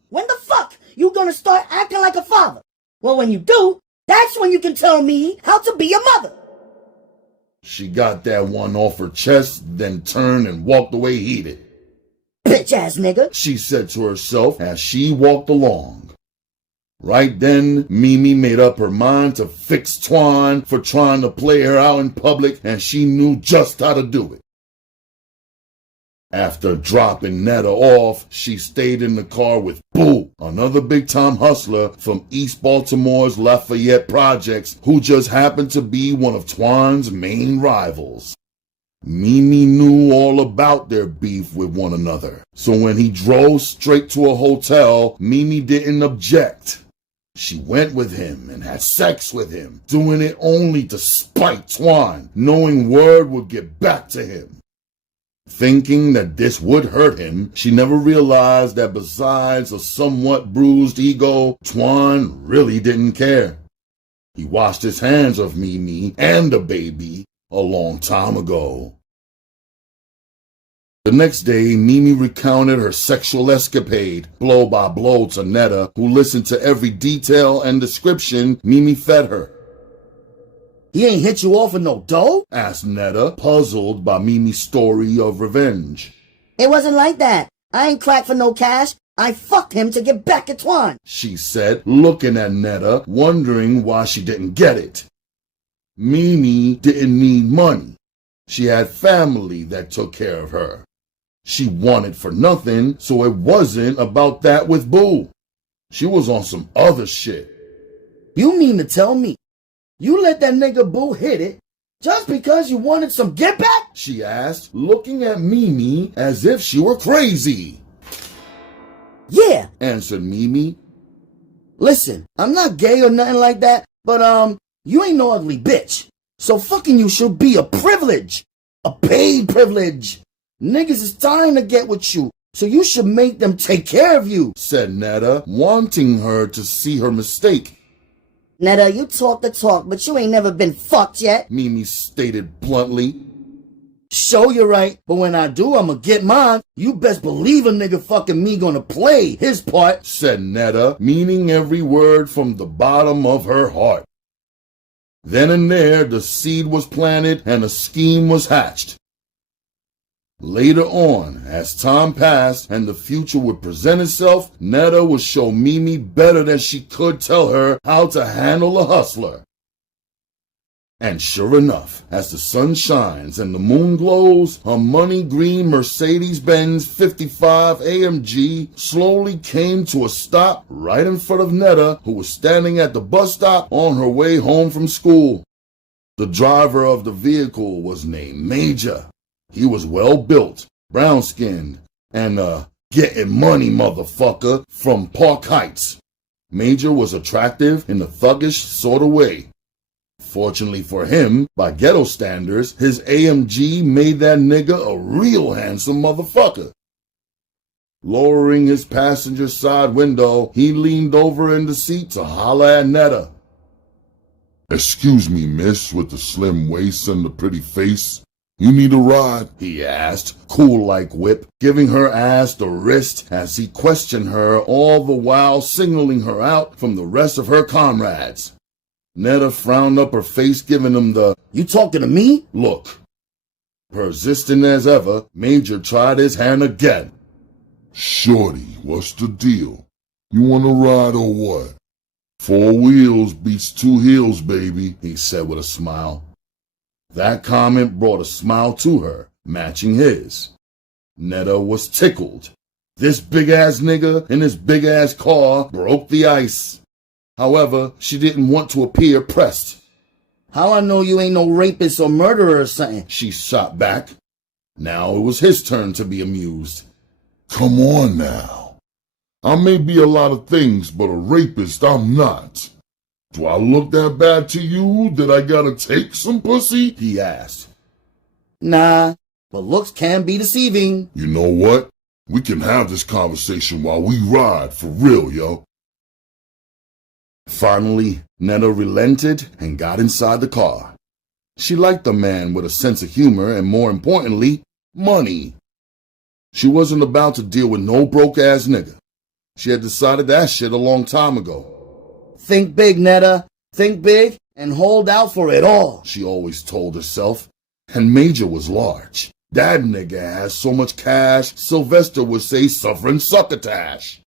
When the fuck you gonna start acting like a father? Well, when you do, that's when you can tell me how to be a mother. She got that one off her chest, then turned and walked away heated. Bitch-ass nigga, she said to herself as she walked along. Right then, Mimi made up her mind to fix Twan for trying to play her out in public, and she knew just how to do it. After dropping Netta off, she stayed in the car with Boo, another big-time hustler from East Baltimore's Lafayette projects, who just happened to be one of Twan's main rivals. Mimi knew all about their beef with one another, so when he drove straight to a hotel, Mimi didn't object. She went with him and had sex with him, doing it only to spite Twan, knowing word would get back to him. Thinking that this would hurt him, she never realized that besides a somewhat bruised ego, Twan really didn't care. He washed his hands of Mimi and the baby a long time ago. The next day, Mimi recounted her sexual escapade, blow by blow, to Netta, who listened to every detail and description Mimi fed her. He ain't hit you off with no dough? Asked Netta, puzzled by Mimi's story of revenge. It wasn't like that. I ain't cracked for no cash. I fucked him to get back at Twan, she said, looking at Netta, wondering why she didn't get it. Mimi didn't need money. She had family that took care of her. She wanted for nothing, so it wasn't about that with Boo. She was on some other shit. You mean to tell me you let that nigga Boo hit it just because you wanted some get back? She asked, looking at Mimi as if she were crazy. Yeah, answered Mimi. Listen, I'm not gay or nothing like that, but you ain't no ugly bitch. So fucking you should be a privilege. A paid privilege. Niggas is dying to get with you, so you should make them take care of you, said Netta, wanting her to see her mistake. Netta, you talk the talk, but you ain't never been fucked yet, Mimi stated bluntly. Show you right, but when I do, I'ma get mine. You best believe a nigga fucking me gonna play his part, said Netta, meaning every word from the bottom of her heart. Then and there, the seed was planted and a scheme was hatched. Later on, as time passed and the future would present itself, Netta would show Mimi better than she could tell her how to handle a hustler. And sure enough, as the sun shines and the moon glows, a money green Mercedes-Benz 55 AMG slowly came to a stop right in front of Netta, who was standing at the bus stop on her way home from school. The driver of the vehicle was named Major. He was well-built, brown-skinned, and getting money motherfucker from Park Heights. Major was attractive in a thuggish sort of way. Fortunately for him, by ghetto standards, his AMG made that nigga a real handsome motherfucker. Lowering his passenger side window, he leaned over in the seat to holler at Netta. Excuse me, miss, with the slim waist and the pretty face. You need a ride? He asked, cool like whip, giving her ass the wrist as he questioned her, all the while signaling her out from the rest of her comrades. Netta frowned up her face, giving him the, "You talking to me?" look. Persistent as ever, Major tried his hand again. Shorty, what's the deal? You want to ride or what? 4 wheels beats 2 heels, baby, he said with a smile. That comment brought a smile to her, matching his. Netta was tickled. This big-ass nigga in his big-ass car broke the ice. However, she didn't want to appear pressed. "How I know you ain't no rapist or murderer or something?" she shot back. Now it was his turn to be amused. Come on now. I may be a lot of things, but a rapist I'm not. Do I look that bad to you that I gotta take some pussy? He asked. Nah, but looks can be deceiving. You know what? We can have this conversation while we ride, for real, yo. Finally, Netta relented and got inside the car. She liked a man with a sense of humor and, more importantly, money. She wasn't about to deal with no broke-ass nigga. She had decided that shit a long time ago. Think big, Netta. Think big and hold out for it all, she always told herself. And Major was large. That nigga has so much cash, Sylvester would say suffering succotash.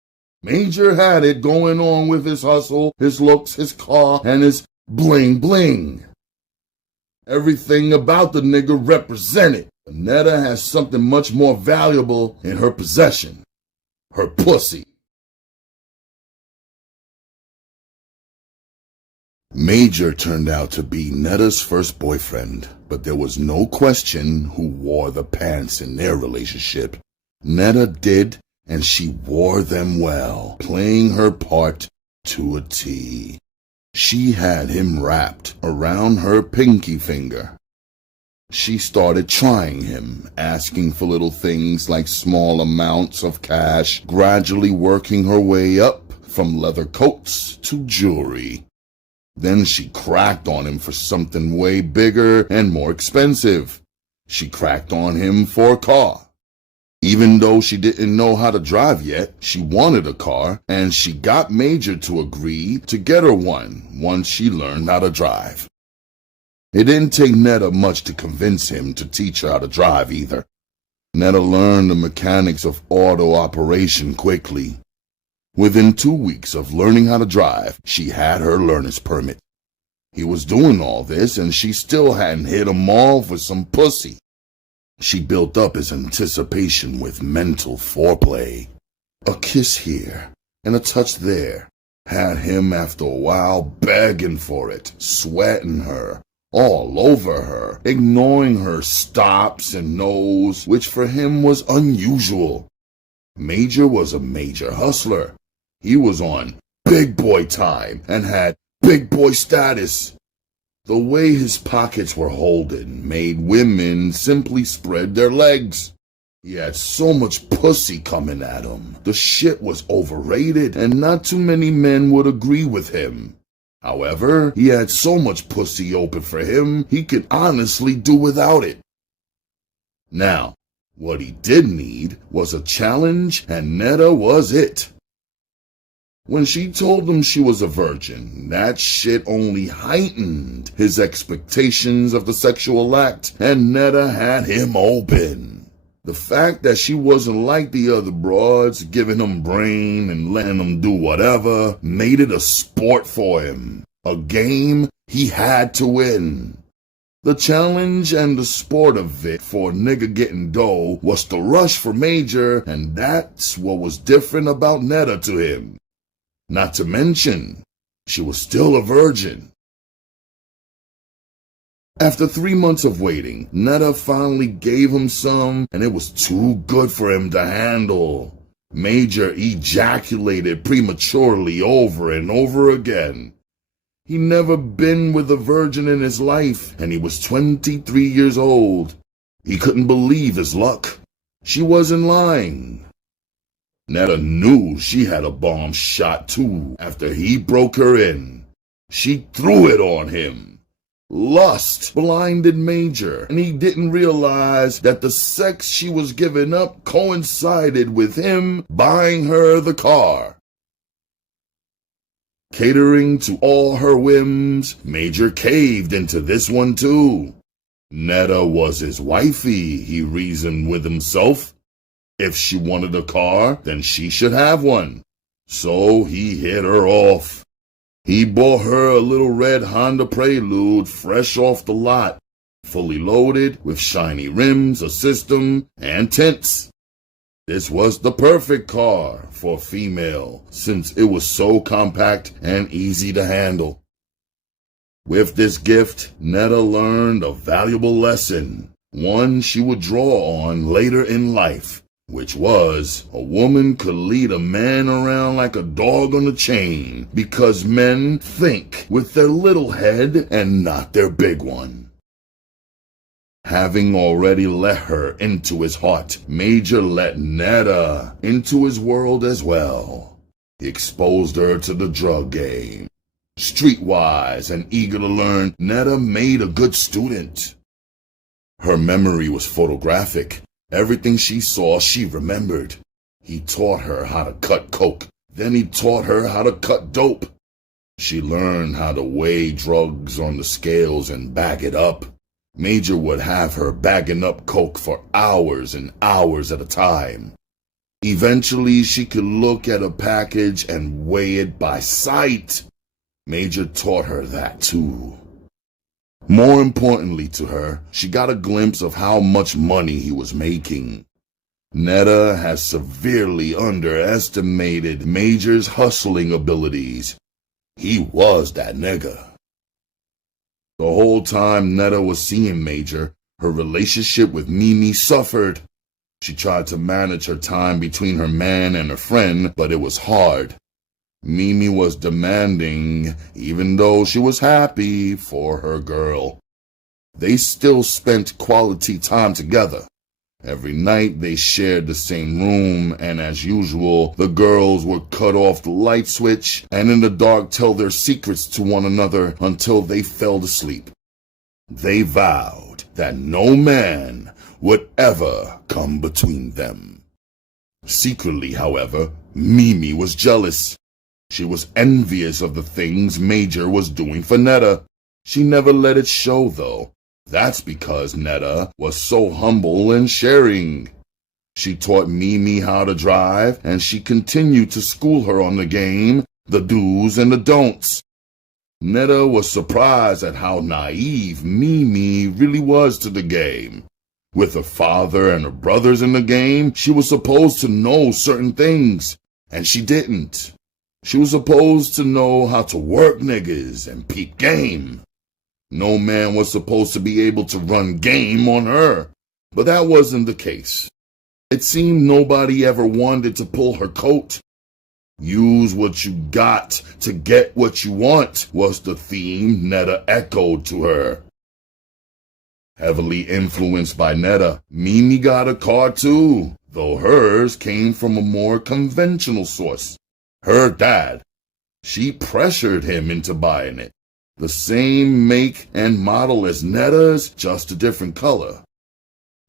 Major had it going on with his hustle, his looks, his car, and his bling-bling. Everything about the nigga represented. Netta has something much more valuable in her possession. Her pussy. Major turned out to be Netta's first boyfriend, but there was no question who wore the pants in their relationship. Netta did, and she wore them well, playing her part to a T. She had him wrapped around her pinky finger. She started trying him, asking for little things like small amounts of cash, gradually working her way up from leather coats to jewelry. Then she cracked on him for something way bigger and more expensive. She cracked on him for a car. Even though she didn't know how to drive yet, she wanted a car, and she got Major to agree to get her one once she learned how to drive. It didn't take Netta much to convince him to teach her how to drive either. Netta learned the mechanics of auto operation quickly. Within 2 weeks of learning how to drive, she had her learner's permit. He was doing all this, and she still hadn't hit him off with some pussy. She built up his anticipation with mental foreplay. A kiss here and a touch there had him after a while begging for it, sweating her, all over her, ignoring her stops and no's, which for him was unusual. Major was a major hustler. He was on big boy time and had big boy status. The way his pockets were holding made women simply spread their legs. He had so much pussy coming at him. The shit was overrated, and not too many men would agree with him. However, he had so much pussy open for him, he could honestly do without it. Now, what he did need was a challenge, and Netta was it. When she told him she was a virgin, that shit only heightened his expectations of the sexual act, and Netta had him open. The fact that she wasn't like the other broads, giving him brain and letting him do whatever, made it a sport for him. A game he had to win. The challenge and the sport of it for a nigga getting dough was the rush for Major, and that's what was different about Netta to him. Not to mention, she was still a virgin. After 3 months of waiting, Netta finally gave him some, and it was too good for him to handle. Major ejaculated prematurely over and over again. He never been with a virgin in his life, and he was 23 years old. He couldn't believe his luck. She wasn't lying. Netta knew she had a bomb shot too after he broke her in. She threw it on him. Lust blinded Major, and he didn't realize that the sex she was giving up coincided with him buying her the car. Catering to all her whims, Major caved into this one too. Netta was his wifey, he reasoned with himself. If she wanted a car, then she should have one. So he hit her off. He bought her a little red Honda Prelude fresh off the lot, fully loaded with shiny rims, a system, and tints. This was the perfect car for a female, since it was so compact and easy to handle. With this gift, Netta learned a valuable lesson, one she would draw on later in life, which was a woman could lead a man around like a dog on a chain because men think with their little head and not their big one. Having already let her into his heart, Major let Netta into his world as well. He exposed her to the drug game. Streetwise and eager to learn, Netta made a good student. Her memory was photographic. Everything she saw, she remembered. He taught her how to cut coke. Then he taught her how to cut dope. She learned how to weigh drugs on the scales and bag it up. Major would have her bagging up coke for hours and hours at a time. Eventually, she could look at a package and weigh it by sight. Major taught her that too. More importantly to her, she got a glimpse of how much money he was making. Netta has severely underestimated Major's hustling abilities. He was that nigga. The whole time Netta was seeing Major, her relationship with Mimi suffered. She tried to manage her time between her man and her friend, but it was hard. Mimi was demanding, even though she was happy for her girl. They still spent quality time together. Every night they shared the same room, and as usual, the girls would cut off the light switch and in the dark tell their secrets to one another until they fell asleep. They vowed that no man would ever come between them. Secretly, however, Mimi was jealous. She was envious of the things Major was doing for Netta. She never let it show, though. That's because Netta was so humble and sharing. She taught Mimi how to drive, and she continued to school her on the game, the do's and the don'ts. Netta was surprised at how naive Mimi really was to the game. With her father and her brothers in the game, she was supposed to know certain things, and she didn't. She was supposed to know how to work niggas and peep game. No man was supposed to be able to run game on her, but that wasn't the case. It seemed nobody ever wanted to pull her coat. Use what you got to get what you want was the theme Netta echoed to her. Heavily influenced by Netta, Mimi got a car too, though hers came from a more conventional source. Her dad. She pressured him into buying it. The same make and model as Netta's, just a different color.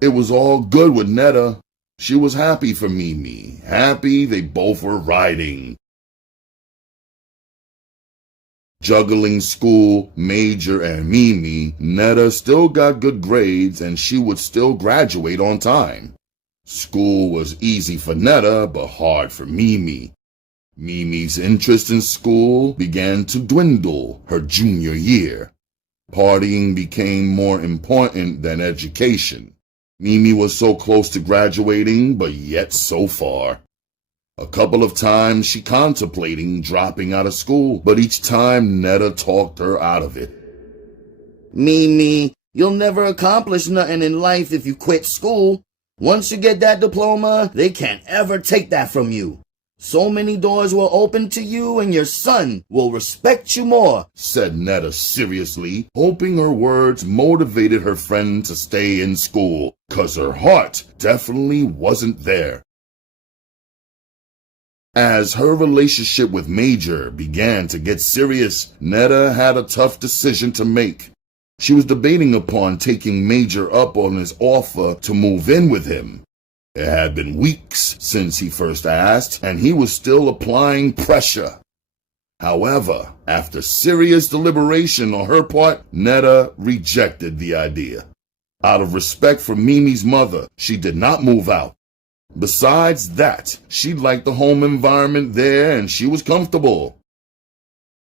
It was all good with Netta. She was happy for Mimi, happy they both were riding. Juggling school, Major, and Mimi, Netta still got good grades and she would still graduate on time. School was easy for Netta, but hard for Mimi. Mimi's interest in school began to dwindle her junior year. Partying became more important than education. Mimi was so close to graduating, but yet so far. A couple of times she contemplating dropping out of school, but each time Netta talked her out of it. Mimi, you'll never accomplish nothing in life if you quit school. Once you get that diploma, they can't ever take that from you. So many doors will open to you and your son will respect you more, said Netta seriously, hoping her words motivated her friend to stay in school, 'cause her heart definitely wasn't there. As her relationship with Major began to get serious, Netta had a tough decision to make. She was debating upon taking Major up on his offer to move in with him. It had been weeks since he first asked, and he was still applying pressure. However, after serious deliberation on her part, Netta rejected the idea. Out of respect for Mimi's mother, she did not move out. Besides that, she liked the home environment there and she was comfortable.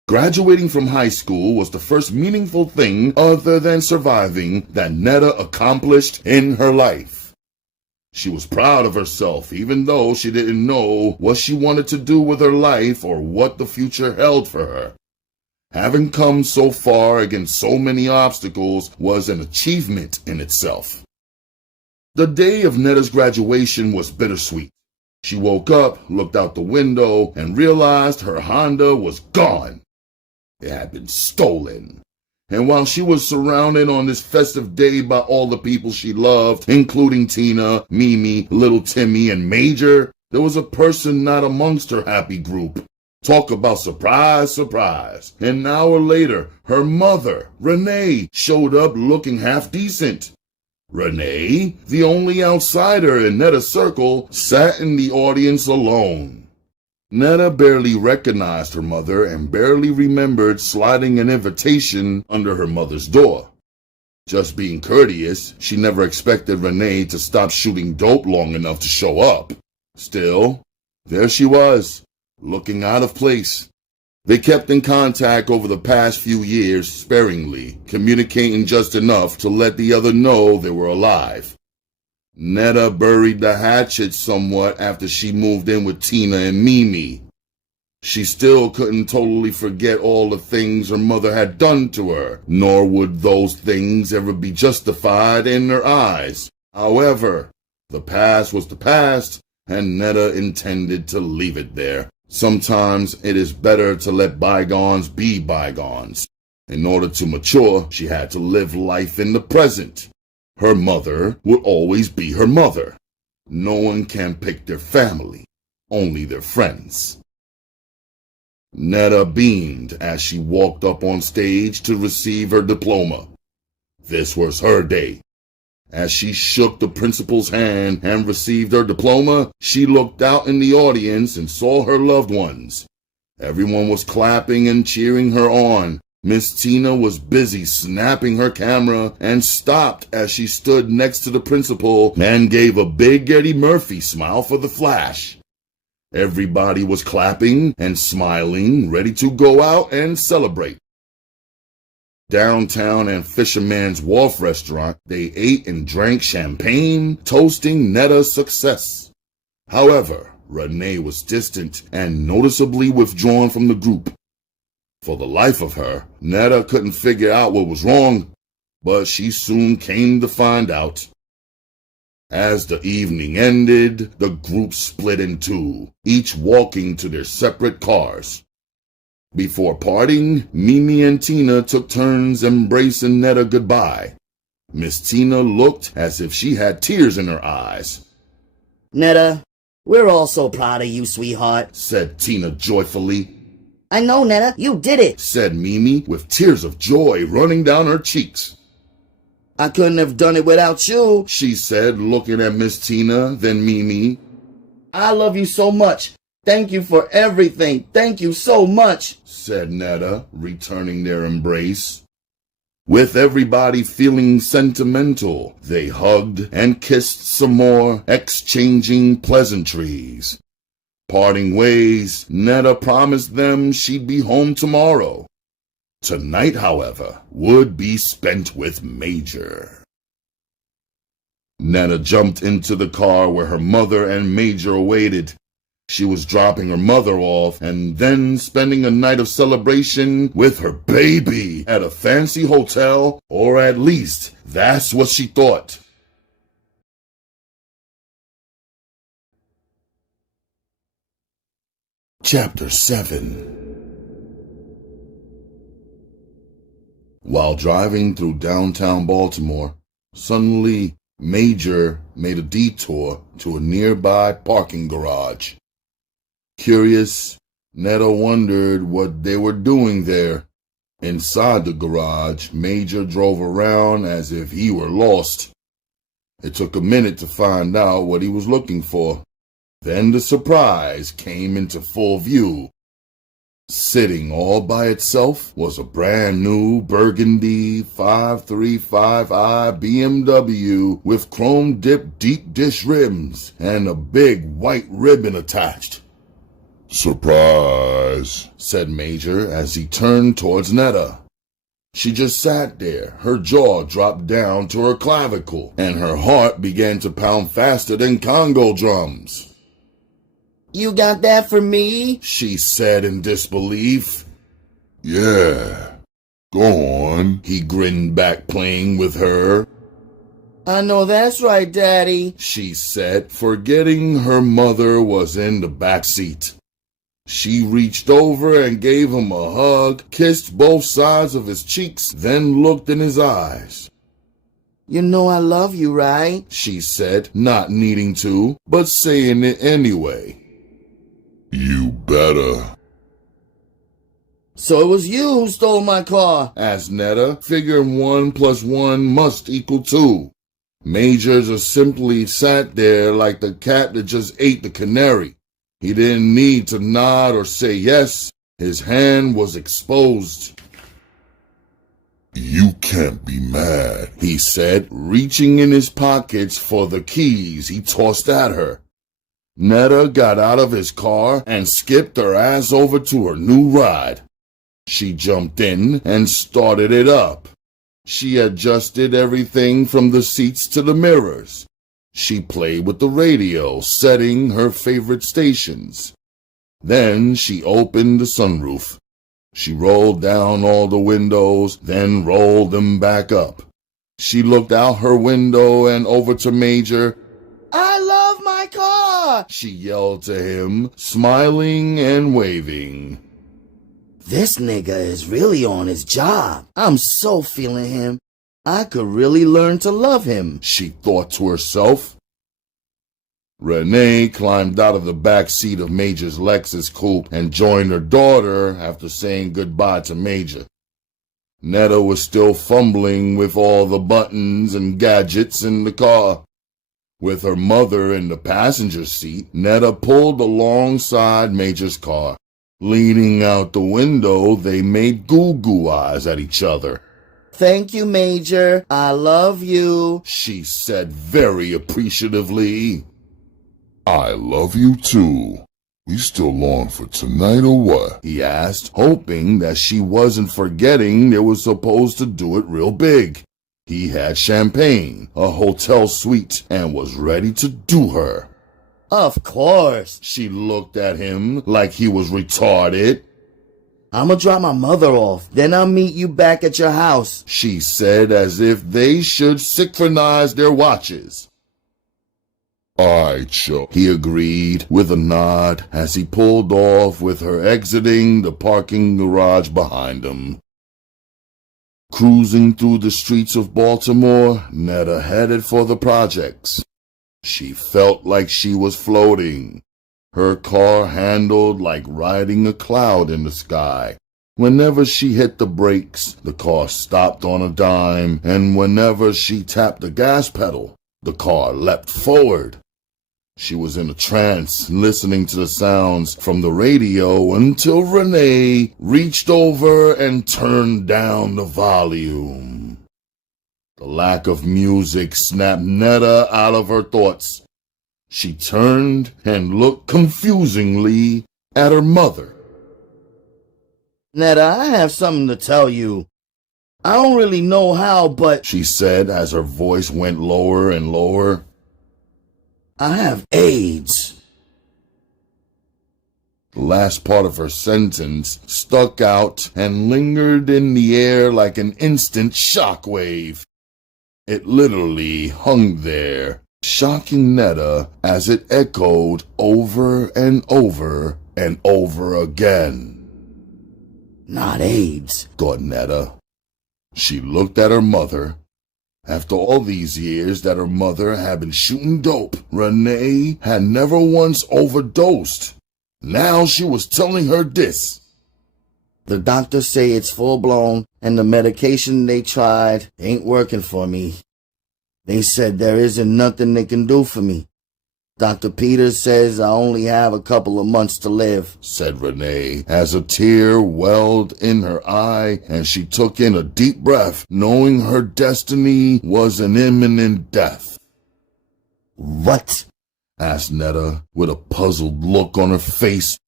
Graduating from high school was the first meaningful thing other than surviving that Netta accomplished in her life. She was proud of herself, even though she didn't know what she wanted to do with her life or what the future held for her. Having come so far against so many obstacles was an achievement in itself. The day of Netta's graduation was bittersweet. She woke up, looked out the window, and realized her Honda was gone. It had been stolen. And while she was surrounded on this festive day by all the people she loved, including Tina, Mimi, little Timmy, and Major, there was a person not amongst her happy group. Talk about surprise, surprise. An hour later, her mother, Renee, showed up looking half decent. Renee, the only outsider in Netta's circle, sat in the audience alone. Netta barely recognized her mother and barely remembered sliding an invitation under her mother's door. Just being courteous, she never expected Renee to stop shooting dope long enough to show up. Still, there she was, looking out of place. They kept in contact over the past few years sparingly, communicating just enough to let the other know they were alive. Netta buried the hatchet somewhat after she moved in with Tina and Mimi. She still couldn't totally forget all the things her mother had done to her, nor would those things ever be justified in her eyes. However, the past was the past, and Netta intended to leave it there. Sometimes it is better to let bygones be bygones. In order to mature, she had to live life in the present. Her mother would always be her mother. No one can pick their family, only their friends. Netta beamed as she walked up on stage to receive her diploma. This was her day. As she shook the principal's hand and received her diploma, she looked out in the audience and saw her loved ones. Everyone was clapping and cheering her on. Miss Tina was busy snapping her camera and stopped as she stood next to the principal and gave a big Eddie Murphy smile for the flash. Everybody was clapping and smiling, ready to go out and celebrate. Downtown and Fisherman's Wharf restaurant, they ate and drank champagne, toasting Netta's success. However, Renee was distant and noticeably withdrawn from the group. For the life of her, Netta couldn't figure out what was wrong, but she soon came to find out. As the evening ended, the group split in two, each walking to their separate cars. Before parting, Mimi and Tina took turns embracing Netta goodbye. Miss Tina looked as if she had tears in her eyes. Netta, we're all so proud of you, sweetheart, said Tina joyfully. I know, Netta, you did it, said Mimi with tears of joy running down her cheeks. I couldn't have done it without you, she said, looking at Miss Tina, then Mimi. I love you so much. Thank you for everything. Thank you so much, said Netta, returning their embrace. With everybody feeling sentimental, they hugged and kissed some more, exchanging pleasantries. Parting ways, Netta promised them she'd be home tomorrow. Tonight, however, would be spent with Major. Netta jumped into the car where her mother and Major awaited. She was dropping her mother off and then spending a night of celebration with her baby at a fancy hotel, or at least that's what she thought. Chapter 7. While driving through downtown Baltimore, suddenly Major made a detour to a nearby parking garage. Curious, Netta wondered what they were doing there. Inside the garage, Major drove around as if he were lost. It took a minute to find out what he was looking for. Then the surprise came into full view. Sitting all by itself was a brand new burgundy 535i BMW with chrome-dipped deep dish rims and a big white ribbon attached. Surprise, said Major as he turned towards Netta. She just sat there, her jaw dropped down to her clavicle, and her heart began to pound faster than Congo drums. You got that for me? She said in disbelief. Yeah, go on, he grinned back, playing with her. I know that's right, Daddy, she said, forgetting her mother was in the back seat. She reached over and gave him a hug, kissed both sides of his cheeks, then looked in his eyes. You know I love you, right? She said, not needing to, but saying it anyway. You better. So it was you who stole my car, asked Netta, figuring 1 + 1 must equal 2. Major just simply sat there like the cat that just ate the canary. He didn't need to nod or say yes. His hand was exposed. You can't be mad, he said, reaching in his pockets for the keys he tossed at her. Netta got out of his car and skipped her ass over to her new ride. She jumped in and started it up. She adjusted everything from the seats to the mirrors. She played with the radio, setting her favorite stations. Then she opened the sunroof. She rolled down all the windows, then rolled them back up. She looked out her window and over to Major. I love my car, she yelled to him, smiling and waving. This nigga is really on his job. I'm so feeling him. I could really learn to love him, she thought to herself. Renee climbed out of the back seat of Major's Lexus coupe and joined her daughter after saying goodbye to Major. Netta was still fumbling with all the buttons and gadgets in the car. With her mother in the passenger seat, Netta pulled alongside Major's car. Leaning out the window, they made goo-goo eyes at each other. Thank you, Major. I love you, she said very appreciatively. I love you too. We still long for tonight or what? He asked, hoping that she wasn't forgetting they were supposed to do it real big. He had champagne, a hotel suite, and was ready to do her. Of course. She looked at him like he was retarded. I'ma drop my mother off, then I'll meet you back at your house, she said as if they should synchronize their watches. Alright, Joe, he agreed with a nod as he pulled off with her exiting the parking garage behind him. Cruising through the streets of Baltimore, Netta headed for the projects. She felt like she was floating. Her car handled like riding a cloud in the sky. Whenever she hit the brakes, the car stopped on a dime, and whenever she tapped the gas pedal, the car leapt forward. She was in a trance, listening to the sounds from the radio until Renee reached over and turned down the volume. The lack of music snapped Netta out of her thoughts. She turned and looked confusingly at her mother. Netta, I have something to tell you. I don't really know how, but she said as her voice went lower and lower. I have AIDS. The last part of her sentence stuck out and lingered in the air like an instant shockwave. It literally hung there, shocking Netta as it echoed over and over and over again. Not AIDS, thought Netta. She looked at her mother. After all these years that her mother had been shooting dope, Renee had never once overdosed. Now she was telling her this. The doctors say it's full-blown, and the medication they tried ain't working for me. They said there isn't nothing they can do for me. Dr. Peters says I only have a couple of months to live, said Renee, as a tear welled in her eye and she took in a deep breath, knowing her destiny was an imminent death. What? asked Netta, with a puzzled look on her face.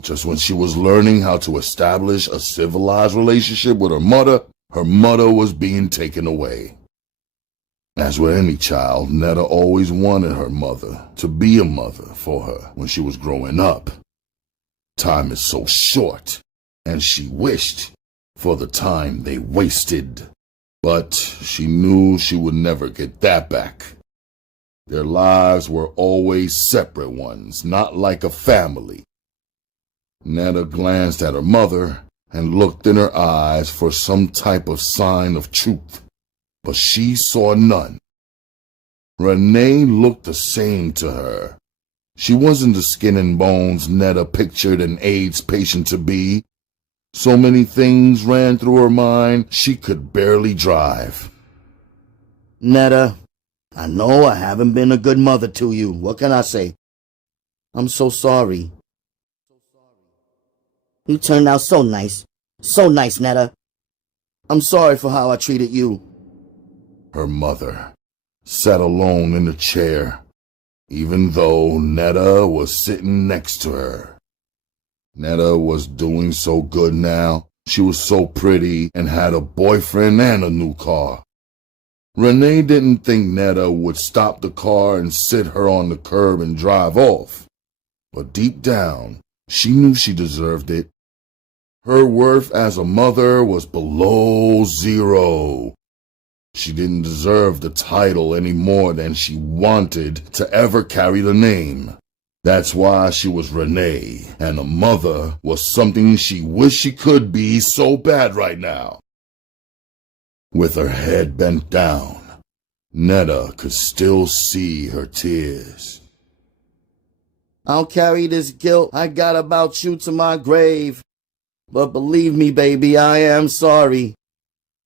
Just when she was learning how to establish a civilized relationship with her mother was being taken away. As with any child, Netta always wanted her mother to be a mother for her when she was growing up. Time is so short, and she wished for the time they wasted. But she knew she would never get that back. Their lives were always separate ones, not like a family. Netta glanced at her mother and looked in her eyes for some type of sign of truth. But she saw none. Renee looked the same to her. She wasn't the skin and bones Netta pictured an AIDS patient to be. So many things ran through her mind, she could barely drive. Netta, I know I haven't been a good mother to you. What can I say? I'm so sorry. You turned out so nice. So nice, Netta. I'm sorry for how I treated you. Her mother sat alone in the chair, even though Netta was sitting next to her. Netta was doing so good now. She was so pretty and had a boyfriend and a new car. Renee didn't think Netta would stop the car and sit her on the curb and drive off. But deep down, she knew she deserved it. Her worth as a mother was below zero. She didn't deserve the title any more than she wanted to ever carry the name. That's why she was Renee, and a mother was something she wished she could be so bad right now. With her head bent down, Netta could still see her tears. I'll carry this guilt I got about you to my grave. But believe me, baby, I am sorry.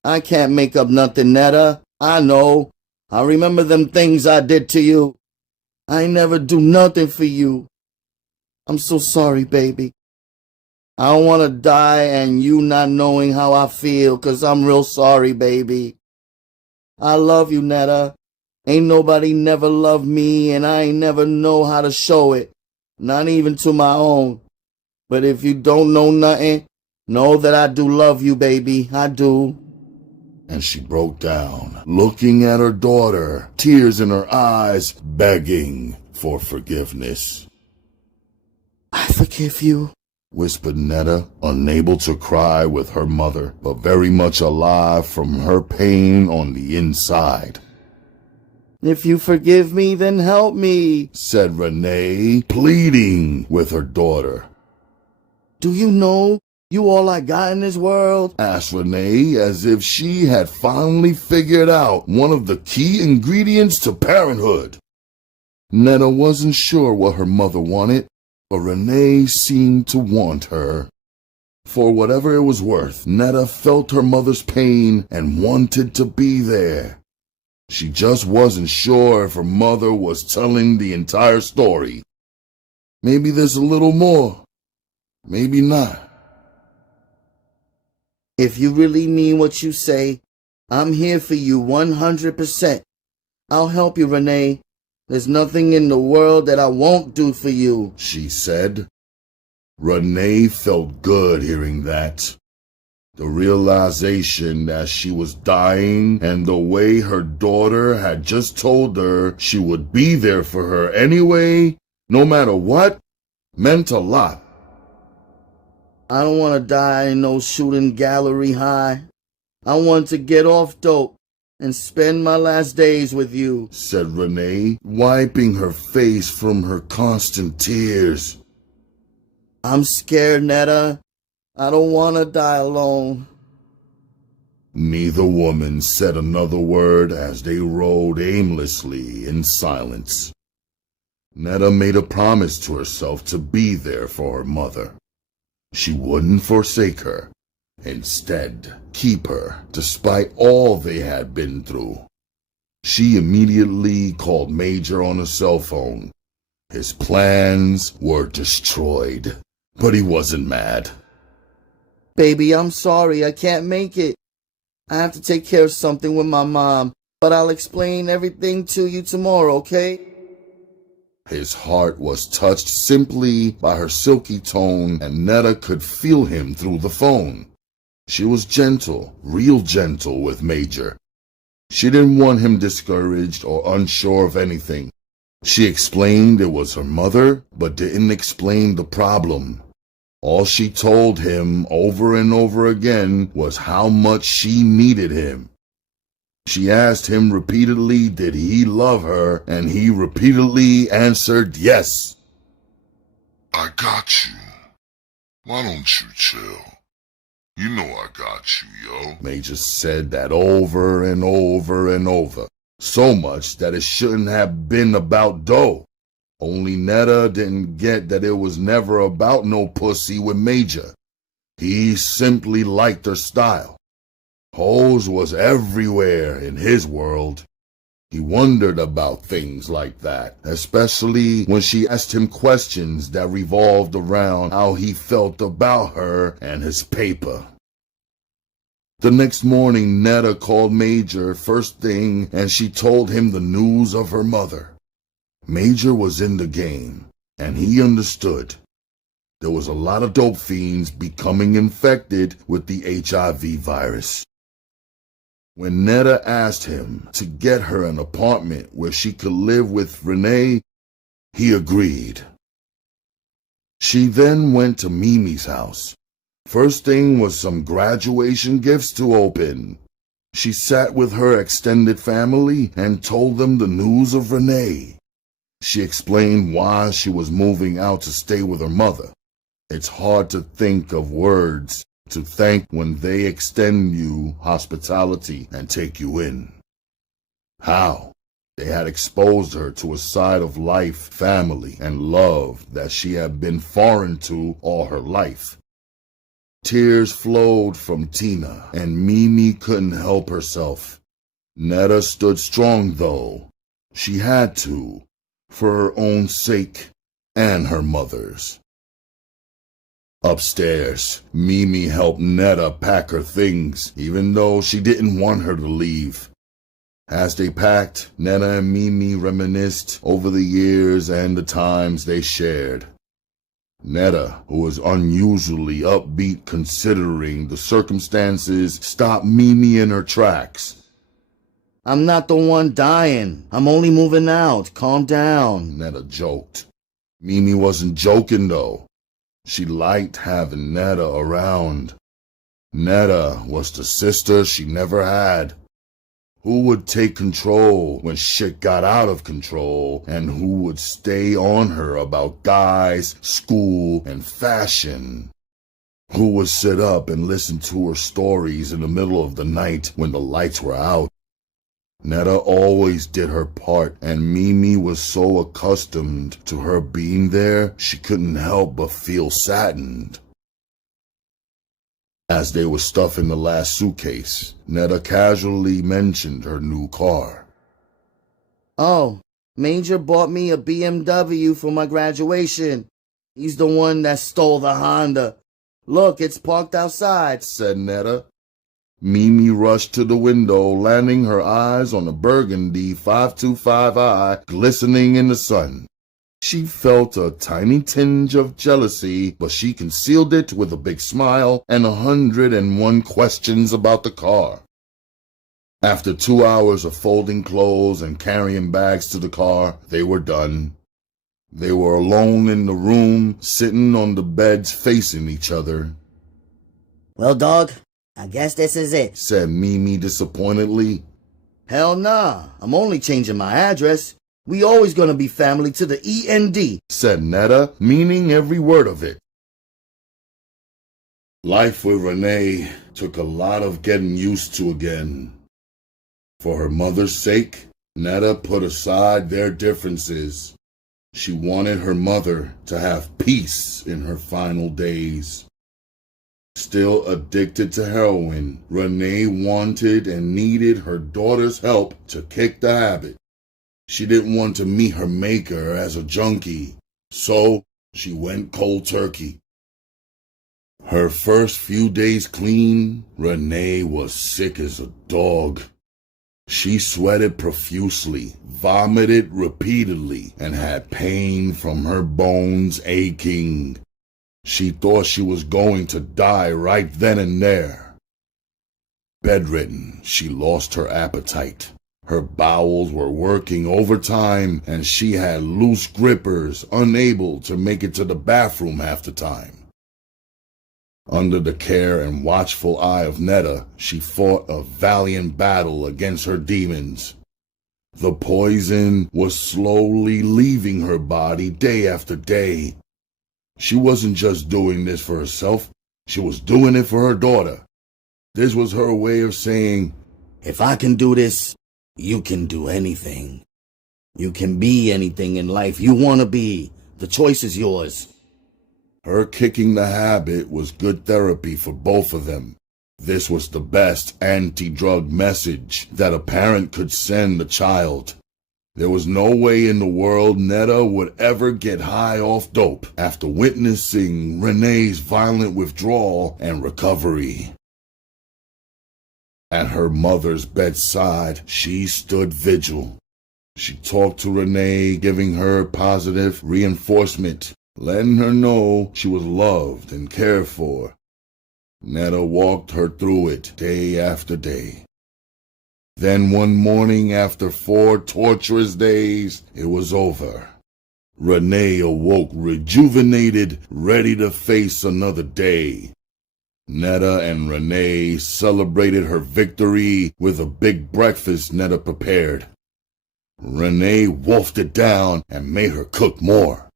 I can't make up nothing, Netta. I know. I remember them things I did to you. I never do nothing for you. I'm so sorry, baby. I don't want to die and you not knowing how I feel, 'cause I'm real sorry, baby. I love you, Netta. Ain't nobody never loved me, and I ain't never know how to show it. Not even to my own. But if you don't know nothing, know that I do love you, baby. I do. And she broke down, looking at her daughter, tears in her eyes, begging for forgiveness. I forgive you, whispered Netta, unable to cry with her mother, but very much alive from her pain on the inside. If you forgive me, then help me, said Renee, pleading with her daughter. Do you know you all I got in this world? Asked Renee, as if she had finally figured out one of the key ingredients to parenthood. Netta wasn't sure what her mother wanted, but Renee seemed to want her. For whatever it was worth, Netta felt her mother's pain and wanted to be there. She just wasn't sure if her mother was telling the entire story. Maybe there's a little more. Maybe not. If you really mean what you say, I'm here for you 100%. I'll help you, Renee. There's nothing in the world that I won't do for you, she said. Renee felt good hearing that. The realization that she was dying and the way her daughter had just told her she would be there for her anyway, no matter what, meant a lot. I don't want to die in no shooting gallery high. I want to get off dope and spend my last days with you, said Renee, wiping her face from her constant tears. I'm scared, Netta. I don't want to die alone. Neither woman said another word as they rode aimlessly in silence. Netta made a promise to herself to be there for her mother. She wouldn't forsake her. Instead, keep her, despite all they had been through. She immediately called Major on a cell phone. His plans were destroyed, but he wasn't mad. Baby, I'm sorry, I can't make it. I have to take care of something with my mom, but I'll explain everything to you tomorrow, okay? His heart was touched simply by her silky tone, and Netta could feel him through the phone. She was gentle, real gentle with Major. She didn't want him discouraged or unsure of anything. She explained it was her mother, but didn't explain the problem. All she told him over and over again was how much she needed him. She asked him repeatedly did he love her, and he repeatedly answered yes. I got you. Why don't you chill? You know I got you, yo. Major said that over and over and over, so much that it shouldn't have been about dough. Only Netta didn't get that it was never about no pussy with Major. He simply liked her style. Holmes was everywhere in his world. He wondered about things like that, especially when she asked him questions that revolved around how he felt about her and his paper. The next morning, Netta called Major first thing, and she told him the news of her mother. Major was in the game, and he understood. There was a lot of dope fiends becoming infected with the HIV virus. When Netta asked him to get her an apartment where she could live with Renee, he agreed. She then went to Mimi's house. First thing was some graduation gifts to open. She sat with her extended family and told them the news of Renee. She explained why she was moving out to stay with her mother. It's hard to think of words to thank when they extend you hospitality and take you in. How? They had exposed her to a side of life, family, and love that she had been foreign to all her life. Tears flowed from Tina, and Mimi couldn't help herself. Netta stood strong, though. She had to, for her own sake and her mother's. Upstairs, Mimi helped Netta pack her things, even though she didn't want her to leave. As they packed, Netta and Mimi reminisced over the years and the times they shared. Netta, who was unusually upbeat considering the circumstances, stopped Mimi in her tracks. I'm not the one dying. I'm only moving out. Calm down. Netta joked. Mimi wasn't joking, though. She liked having Netta around. Netta was the sister she never had. Who would take control when shit got out of control, and who would stay on her about guys, school, and fashion? Who would sit up and listen to her stories in the middle of the night when the lights were out? Netta always did her part, and Mimi was so accustomed to her being there, she couldn't help but feel saddened. As they were stuffing the last suitcase, Netta casually mentioned her new car. Oh, Major bought me a BMW for my graduation. He's the one that stole the Honda. Look, it's parked outside, said Netta. Mimi rushed to the window, landing her eyes on the burgundy 525i glistening in the sun. She felt a tiny tinge of jealousy, but she concealed it with a big smile and 101 questions about the car. After 2 hours of folding clothes and carrying bags to the car, they were done. They were alone in the room, sitting on the beds facing each other. Well, dog, I guess this is it, said Mimi disappointedly. Hell nah, I'm only changing my address. We always gonna be family to the END, said Netta, meaning every word of it. Life with Renee took a lot of getting used to again. For her mother's sake, Netta put aside their differences. She wanted her mother to have peace in her final days. Still addicted to heroin, Renee wanted and needed her daughter's help to kick the habit. She didn't want to meet her maker as a junkie, so she went cold turkey. Her first few days clean, Renee was sick as a dog. She sweated profusely, vomited repeatedly, and had pain from her bones aching. She thought she was going to die right then and there. Bedridden, she lost her appetite. Her bowels were working overtime, and she had loose grippers, unable to make it to the bathroom half the time. Under the care and watchful eye of Netta, she fought a valiant battle against her demons. The poison was slowly leaving her body day after day. She wasn't just doing this for herself, she was doing it for her daughter. This was her way of saying, if I can do this, you can do anything. You can be anything in life you want to be. The choice is yours. Her kicking the habit was good therapy for both of them. This was the best anti-drug message that a parent could send a child. There was no way in the world Netta would ever get high off dope after witnessing Renee's violent withdrawal and recovery. At her mother's bedside, she stood vigil. She talked to Renee, giving her positive reinforcement, letting her know she was loved and cared for. Netta walked her through it day after day. Then one morning, after 4 torturous days, it was over. Renee awoke rejuvenated, ready to face another day. Netta and Renee celebrated her victory with a big breakfast Netta prepared. Renee wolfed it down and made her cook more.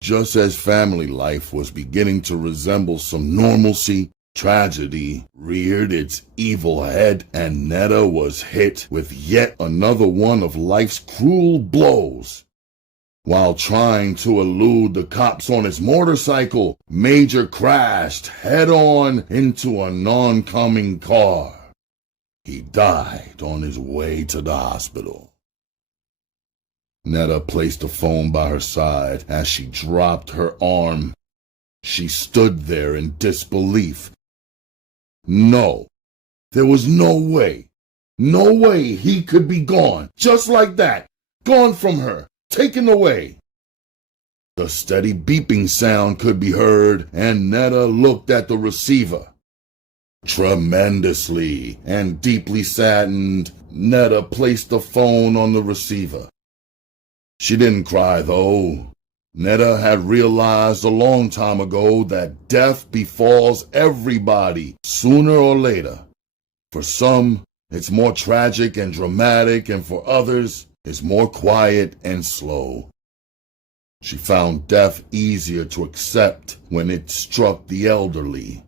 Just as family life was beginning to resemble some normalcy, tragedy reared its evil head, and Netta was hit with yet another one of life's cruel blows. While trying to elude the cops on his motorcycle, Major crashed head-on into an oncoming car. He died on his way to the hospital. Netta placed the phone by her side as she dropped her arm. She stood there in disbelief. No, there was no way. No way he could be gone, just like that. Gone from her, taken away. The steady beeping sound could be heard, and Netta looked at the receiver. Tremendously and deeply saddened, Netta placed the phone on the receiver. She didn't cry, though. Netta had realized a long time ago that death befalls everybody, sooner or later. For some, it's more tragic and dramatic, and for others, it's more quiet and slow. She found death easier to accept when it struck the elderly.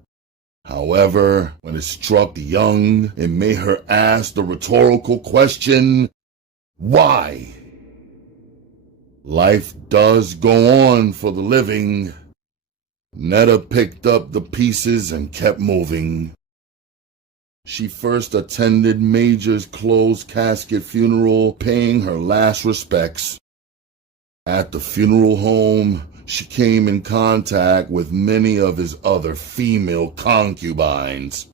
However, when it struck the young, it made her ask the rhetorical question, why? Life does go on for the living. Netta picked up the pieces and kept moving. She first attended Major's closed casket funeral, paying her last respects. At the funeral home, she came in contact with many of his other female concubines.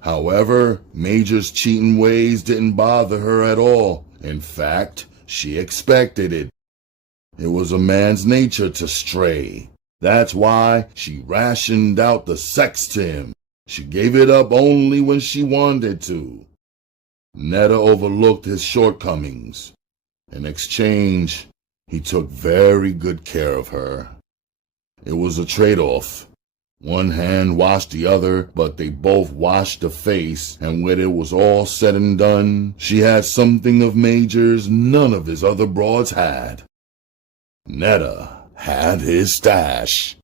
However, Major's cheating ways didn't bother her at all. In fact, she expected it. It was a man's nature to stray. That's why she rationed out the sex to him. She gave it up only when she wanted to. Netta overlooked his shortcomings. In exchange, he took very good care of her. It was a trade-off. One hand washed the other, but they both washed the face, and when it was all said and done, she had something of Major's none of his other broads had. Netta had his stash.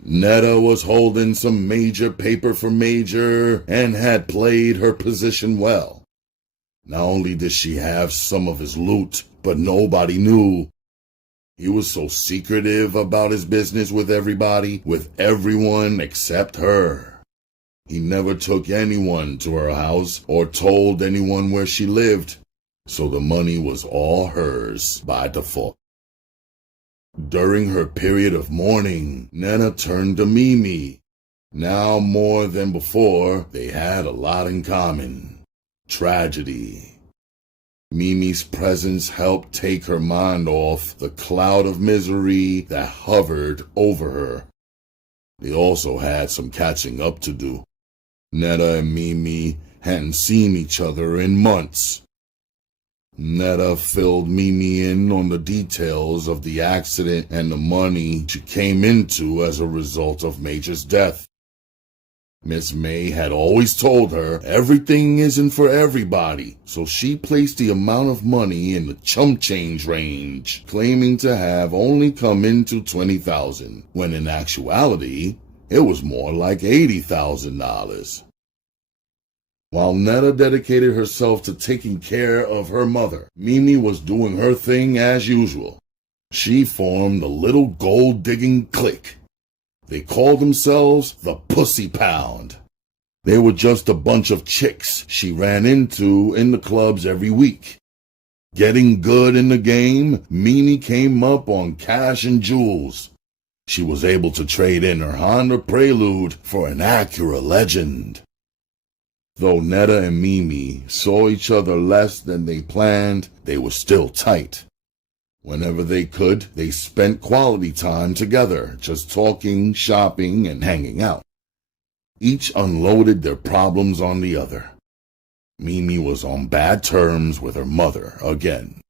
Netta was holding some major paper for Major and had played her position well. Not only did she have some of his loot, but nobody knew. He was so secretive about his business with everybody, with everyone except her. He never took anyone to her house or told anyone where she lived, so the money was all hers by default. During her period of mourning, Netta turned to Mimi. Now more than before, they had a lot in common. Tragedy. Mimi's presence helped take her mind off the cloud of misery that hovered over her. They also had some catching up to do. Netta and Mimi hadn't seen each other in months. Netta filled Mimi in on the details of the accident and the money she came into as a result of Major's death. Miss May had always told her everything isn't for everybody, so she placed the amount of money in the chump change range, claiming to have only come into $20,000, when in actuality, it was more like $80,000. While Netta dedicated herself to taking care of her mother, Mimi was doing her thing as usual. She formed a little gold-digging clique. They called themselves the Pxxxy Pound. They were just a bunch of chicks she ran into in the clubs every week. Getting good in the game, Mimi came up on cash and jewels. She was able to trade in her Honda Prelude for an Acura Legend. Though Netta and Mimi saw each other less than they planned, they were still tight. Whenever they could, they spent quality time together, just talking, shopping, and hanging out. Each unloaded their problems on the other. Mimi was on bad terms with her mother again.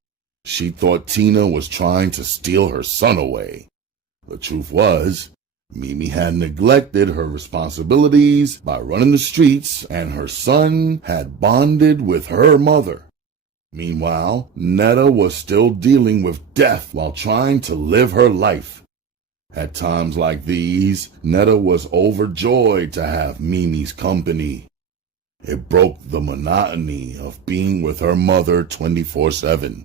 She thought Tina was trying to steal her son away. The truth was, Mimi had neglected her responsibilities by running the streets, and her son had bonded with her mother. Meanwhile, Netta was still dealing with death while trying to live her life. At times like these, Netta was overjoyed to have Mimi's company. It broke the monotony of being with her mother 24/7.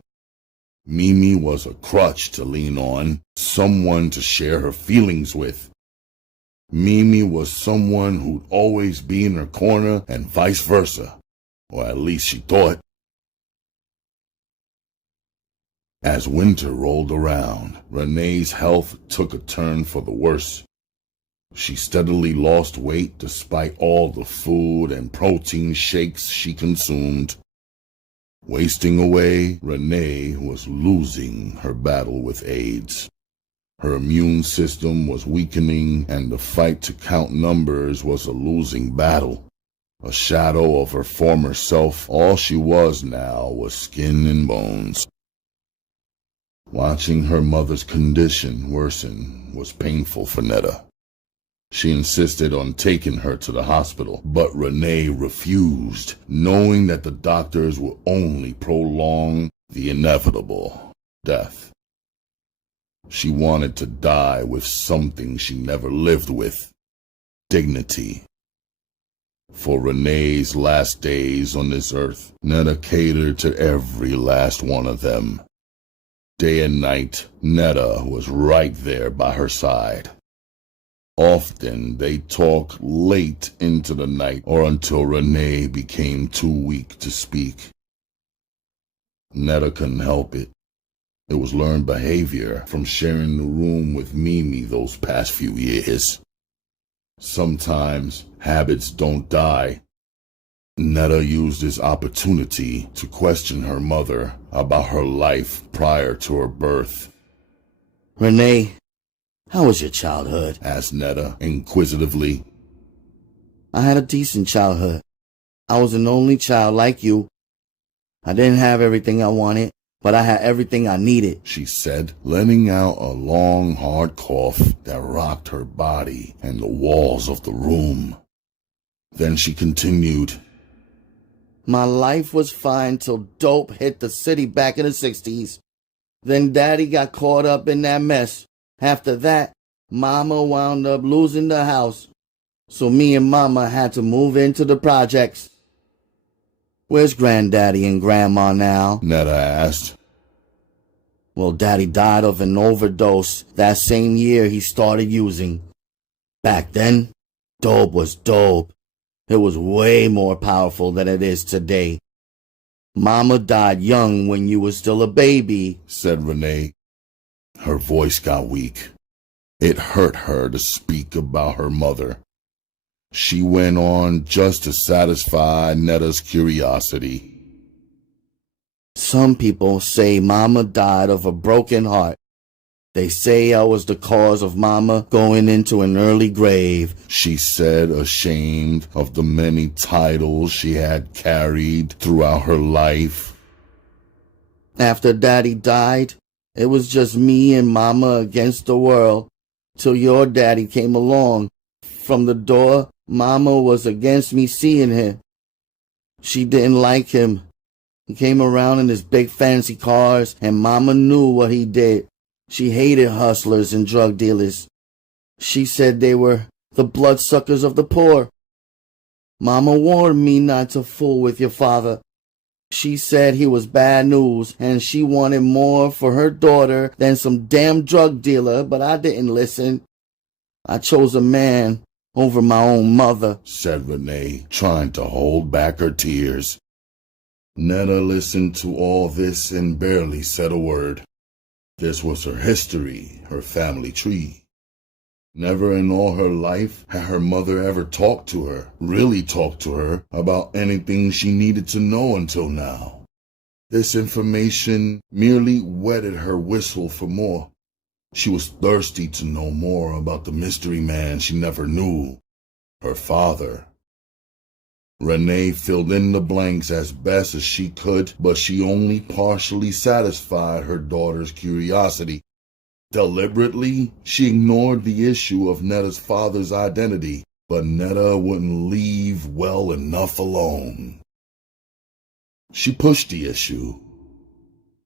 Mimi was a crutch to lean on, someone to share her feelings with. Mimi was someone who'd always be in her corner and vice versa, or at least she thought. As winter rolled around, Renee's health took a turn for the worse. She steadily lost weight despite all the food and protein shakes she consumed. Wasting away, Renee was losing her battle with AIDS. Her immune system was weakening, and the fight to count numbers was a losing battle. A shadow of her former self, all she was now was skin and bones. Watching her mother's condition worsen was painful for Netta. She insisted on taking her to the hospital, but Renee refused, knowing that the doctors would only prolong the inevitable death. She wanted to die with something she never lived with: dignity. For Renee's last days on this earth, Netta catered to every last one of them. Day and night, Netta was right there by her side. Often they talked late into the night or until Renee became too weak to speak. Netta couldn't help it. It was learned behavior from sharing the room with Mimi those past few years. Sometimes habits don't die. Netta used this opportunity to question her mother about her life prior to her birth. Renee, how was your childhood? Asked Netta inquisitively. I had a decent childhood. I was an only child like you. I didn't have everything I wanted, but I had everything I needed, she said, letting out a long, hard cough that rocked her body and the walls of the room. Then she continued. My life was fine till dope hit the city back in the 60s. Then Daddy got caught up in that mess. After that, Mama wound up losing the house. So me and Mama had to move into the projects. Where's Granddaddy and Grandma now? Netta asked. Well, Daddy died of an overdose that same year he started using. Back then, dope was dope. It was way more powerful than it is today. Mama died young when you were still a baby, said Renee. Her voice got weak. It hurt her to speak about her mother. She went on just to satisfy Netta's curiosity. Some people say Mama died of a broken heart. They say I was the cause of Mama going into an early grave, she said, ashamed of the many titles she had carried throughout her life. After Daddy died, it was just me and Mama against the world, till your daddy came along. From the door, Mama was against me seeing him. She didn't like him. He came around in his big fancy cars, and Mama knew what he did. She hated hustlers and drug dealers. She said they were the bloodsuckers of the poor. Mama warned me not to fool with your father. She said he was bad news, and she wanted more for her daughter than some damn drug dealer, but I didn't listen. I chose a man over my own mother, said Renee, trying to hold back her tears. Netta listened to all this and barely said a word. This was her history, her family tree. Never in all her life had her mother ever talked to her, really talked to her, about anything she needed to know until now. This information merely whetted her whistle for more. She was thirsty to know more about the mystery man she never knew, her father. Renee filled in the blanks as best as she could, but she only partially satisfied her daughter's curiosity. Deliberately, she ignored the issue of Netta's father's identity, but Netta wouldn't leave well enough alone. She pushed the issue.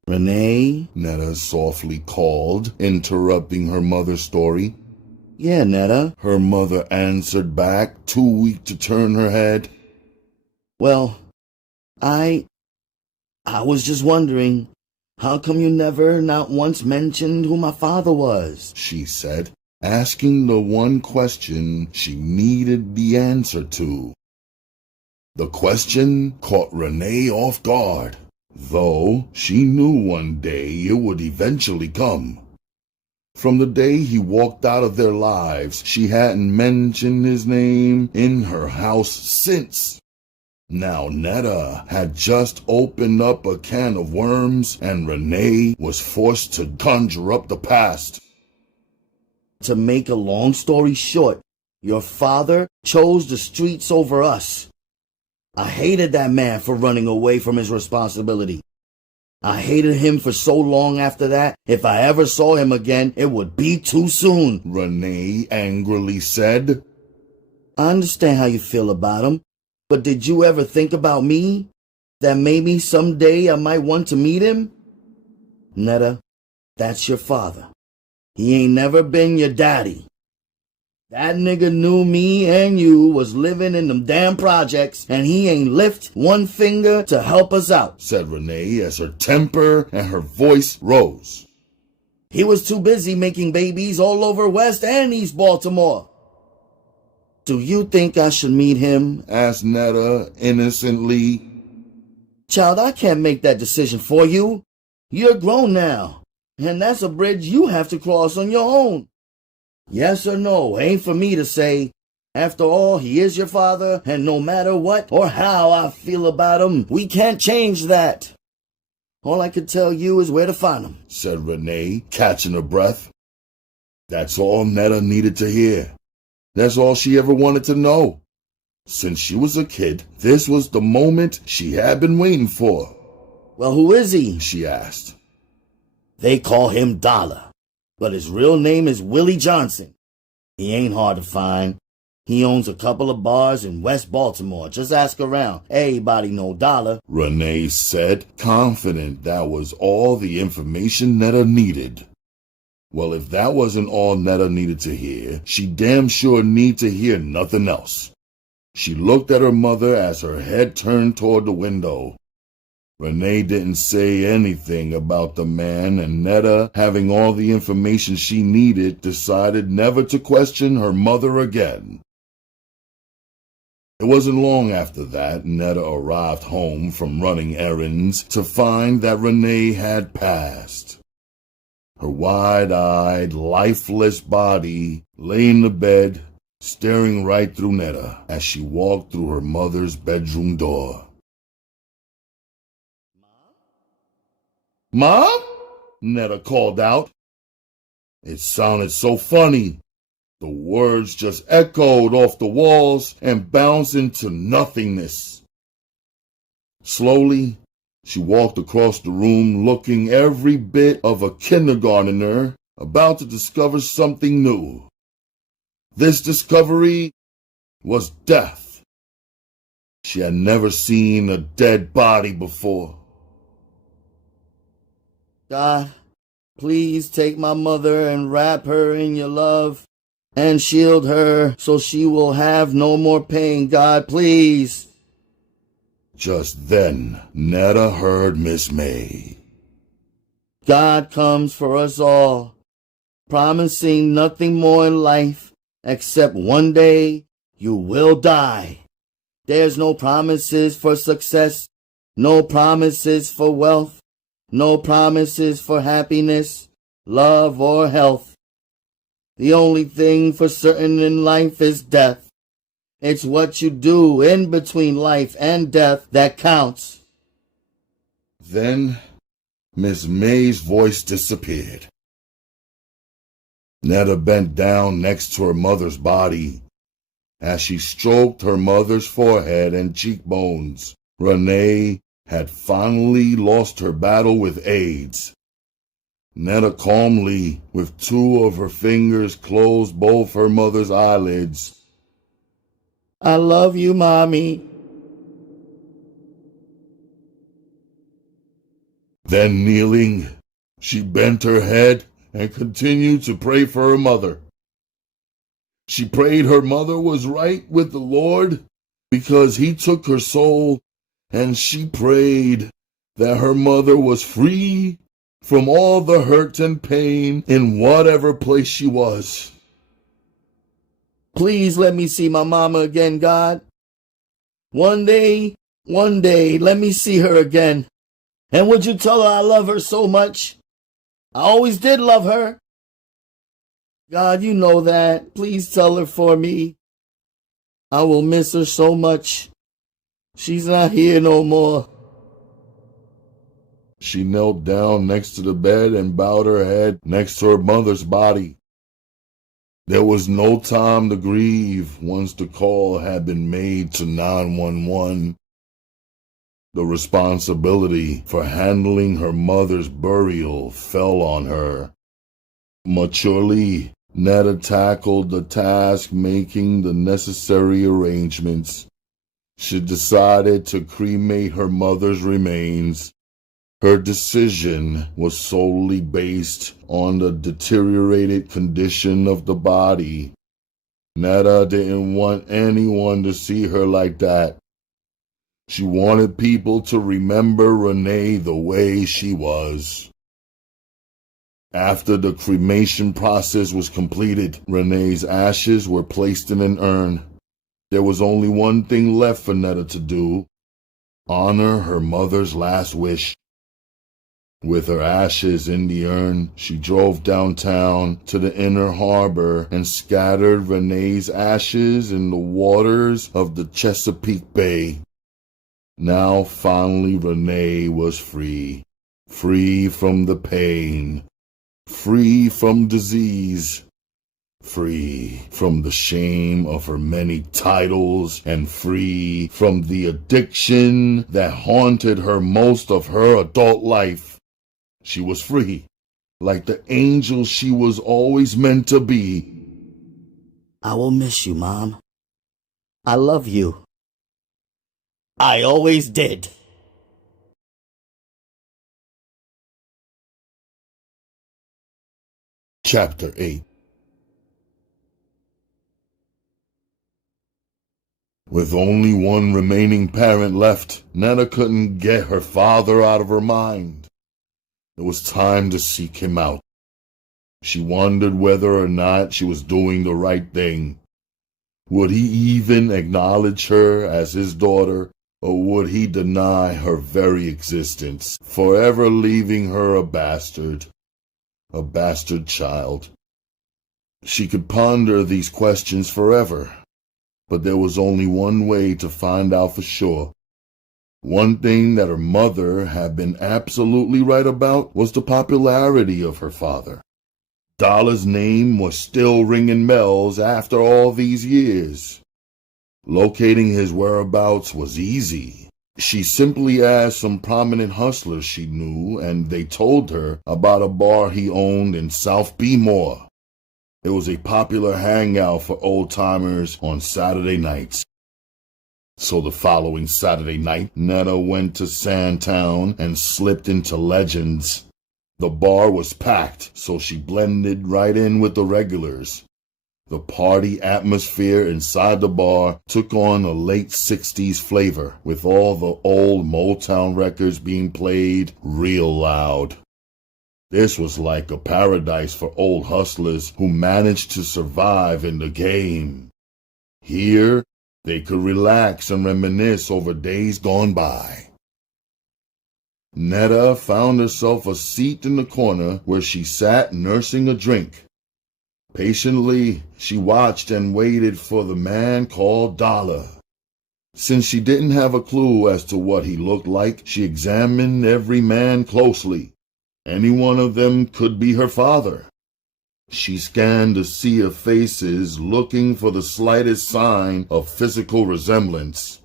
Renee? Netta softly called, interrupting her mother's story. Yeah, Netta. Her mother answered back, too weak to turn her head. Well, I was just wondering, how come you never, not once mentioned who my father was? She said, asking the one question she needed the answer to. The question caught Renee off guard, though she knew one day it would eventually come. From the day he walked out of their lives, she hadn't mentioned his name in her house since. Now Netta had just opened up a can of worms, and Renee was forced to conjure up the past. To make a long story short, your father chose the streets over us. I hated that man for running away from his responsibility. I hated him for so long after that, if I ever saw him again, it would be too soon, Renee angrily said. I understand how you feel about him, but did you ever think about me? That maybe someday I might want to meet him? Netta, that's your father. He ain't never been your daddy. That nigga knew me and you was living in them damn projects, and he ain't lift one finger to help us out, said Renee as her temper and her voice rose. He was too busy making babies all over West and East Baltimore. Do you think I should meet him? Asked Netta innocently. Child, I can't make that decision for you. You're grown now, and that's a bridge you have to cross on your own. Yes or no ain't for me to say. After all, he is your father, and no matter what or how I feel about him, we can't change that. All I can tell you is where to find him, said Renee, catching her breath. That's all Netta needed to hear. That's all she ever wanted to know. Since she was a kid, this was the moment she had been waiting for. Well, who is he? She asked. They call him Dollar, but his real name is Willie Johnson. He ain't hard to find. He owns a couple of bars in West Baltimore. Just ask around. Everybody know Dollar, Renee said, confident that was all the information Netta needed. Well, if that wasn't all Netta needed to hear, she damn sure need to hear nothing else. She looked at her mother as her head turned toward the window. Renee didn't say anything about the man, and Netta, having all the information she needed, decided never to question her mother again. It wasn't long after that Netta arrived home from running errands to find that Renee had passed. Her wide-eyed, lifeless body lay in the bed, staring right through Netta as she walked through her mother's bedroom door. Mom? Netta called out. It sounded so funny. The words just echoed off the walls and bounced into nothingness. Slowly, she walked across the room looking every bit of a kindergartner about to discover something new. This discovery was death. She had never seen a dead body before. God, please take my mother and wrap her in your love and shield her so she will have no more pain. God, please. Just then, Netta heard Miss May. God comes for us all, promising nothing more in life except one day you will die. There's no promises for success, no promises for wealth, no promises for happiness, love, or health. The only thing for certain in life is death. It's what you do in between life and death that counts. Then, Miss May's voice disappeared. Netta bent down next to her mother's body. As she stroked her mother's forehead and cheekbones, Renee had finally lost her battle with AIDS. Netta calmly, with two of her fingers, closed both her mother's eyelids. I love you, Mommy. Then kneeling, she bent her head and continued to pray for her mother. She prayed her mother was right with the Lord because he took her soul, and she prayed that her mother was free from all the hurt and pain in whatever place she was. Please let me see my mama again, God. One day, let me see her again. And would you tell her I love her so much? I always did love her. God, you know that. Please tell her for me. I will miss her so much. She's not here no more. She knelt down next to the bed and bowed her head next to her mother's body. There was no time to grieve once the call had been made to 911. The responsibility for handling her mother's burial fell on her. Maturely, Netta tackled the task, making the necessary arrangements. She decided to cremate her mother's remains. Her decision was solely based on the deteriorated condition of the body. Netta didn't want anyone to see her like that. She wanted people to remember Renee the way she was. After the cremation process was completed, Renee's ashes were placed in an urn. There was only one thing left for Netta to do: honor her mother's last wish. With her ashes in the urn, she drove downtown to the inner harbor and scattered Renee's ashes in the waters of the Chesapeake Bay. Now finally Renee was free. Free from the pain. Free from disease. Free from the shame of her many titles, and free from the addiction that haunted her most of her adult life. She was free, like the angel she was always meant to be. I will miss you, Mom. I love you. I always did. Chapter 8. With only one remaining parent left, Netta couldn't get her father out of her mind. It was time to seek him out. She wondered whether or not she was doing the right thing. Would he even acknowledge her as his daughter, or would he deny her very existence, forever leaving her a bastard child? She could ponder these questions forever, but there was only one way to find out for sure. One thing that her mother had been absolutely right about was the popularity of her father. Dollar's name was still ringing bells after all these years. Locating his whereabouts was easy. She simply asked some prominent hustlers she knew, and they told her about a bar he owned in South Baltimore. It was a popular hangout for old-timers on Saturday nights. So the following Saturday night, Netta went to Sandtown and slipped into Legends. The bar was packed, so she blended right in with the regulars. The party atmosphere inside the bar took on a late 60s flavor, with all the old Motown records being played real loud. This was like a paradise for old hustlers who managed to survive in the game. Here, they could relax and reminisce over days gone by. Netta found herself a seat in the corner where she sat nursing a drink. Patiently, she watched and waited for the man called Dollar. Since she didn't have a clue as to what he looked like, she examined every man closely. Any one of them could be her father. She scanned the sea of faces, looking for the slightest sign of physical resemblance.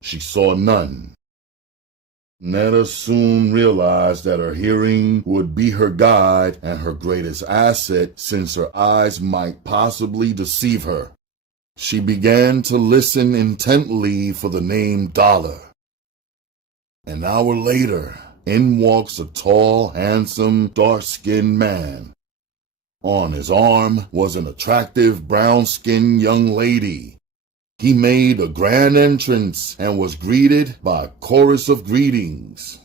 She saw none. Netta soon realized that her hearing would be her guide and her greatest asset, since her eyes might possibly deceive her. She began to listen intently for the name Dollar. An hour later, in walks a tall, handsome, dark-skinned man. On his arm was an attractive, brown-skinned young lady. He made a grand entrance and was greeted by a chorus of greetings.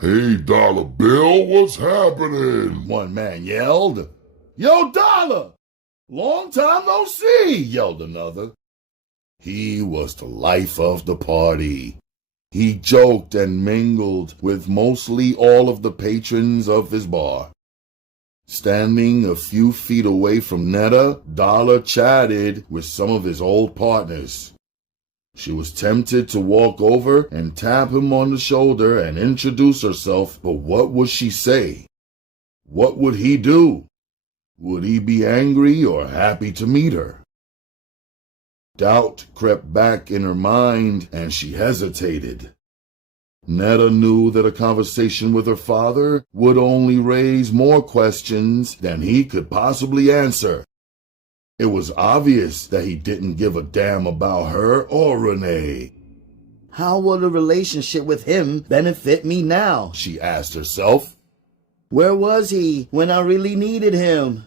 Hey, Dollar Bill, what's happening? One man yelled. Yo, Dollar! Long time no see, yelled another. He was the life of the party. He joked and mingled with mostly all of the patrons of his bar. Standing a few feet away from Netta, Dollar chatted with some of his old partners. She was tempted to walk over and tap him on the shoulder and introduce herself, but what would she say? What would he do? Would he be angry or happy to meet her? Doubt crept back in her mind and she hesitated. Netta knew that a conversation with her father would only raise more questions than he could possibly answer. It was obvious that he didn't give a damn about her or Renee. How will the relationship with him benefit me now? She asked herself. Where was he when I really needed him?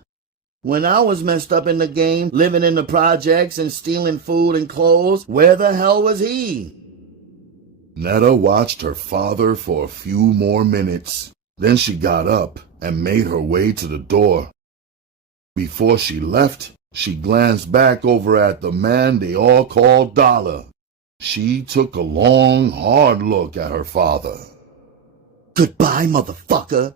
When I was messed up in the game, living in the projects and stealing food and clothes, where the hell was he? Netta watched her father for a few more minutes. Then she got up and made her way to the door. Before she left, she glanced back over at the man they all called Dollar. She took a long, hard look at her father. Goodbye, motherfucker.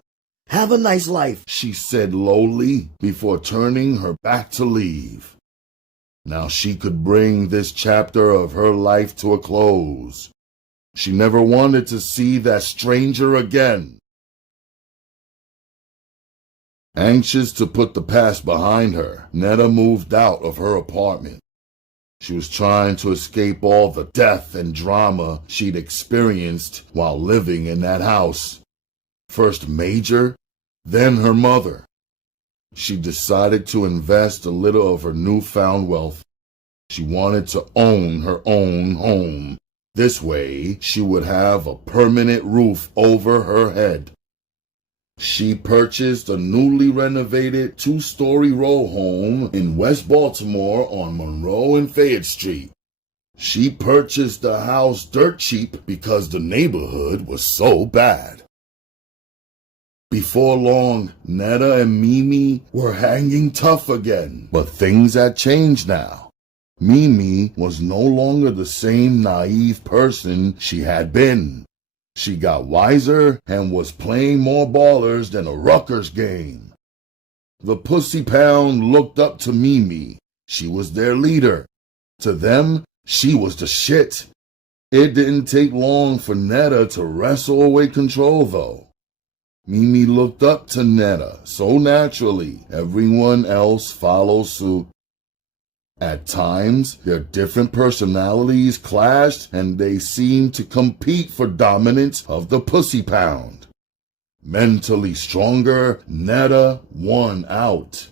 Have a nice life, she said lowly before turning her back to leave. Now she could bring this chapter of her life to a close. She never wanted to see that stranger again. Anxious to put the past behind her, Netta moved out of her apartment. She was trying to escape all the death and drama she'd experienced while living in that house. First Major, then her mother. She decided to invest a little of her newfound wealth. She wanted to own her own home. This way, she would have a permanent roof over her head. She purchased a newly renovated 2-story row home in West Baltimore on Monroe and Fayette Street. She purchased the house dirt cheap because the neighborhood was so bad. Before long, Netta and Mimi were hanging tough again, but things had changed now. Mimi was no longer the same naive person she had been. She got wiser and was playing more ballers than a Rutgers game. The Pxxxy Pound looked up to Mimi. She was their leader. To them, she was the shit. It didn't take long for Netta to wrestle away control, though. Mimi looked up to Netta so naturally, everyone else followed suit. At times, their different personalities clashed and they seemed to compete for dominance of the Pxxxy Pound. Mentally stronger, Netta won out.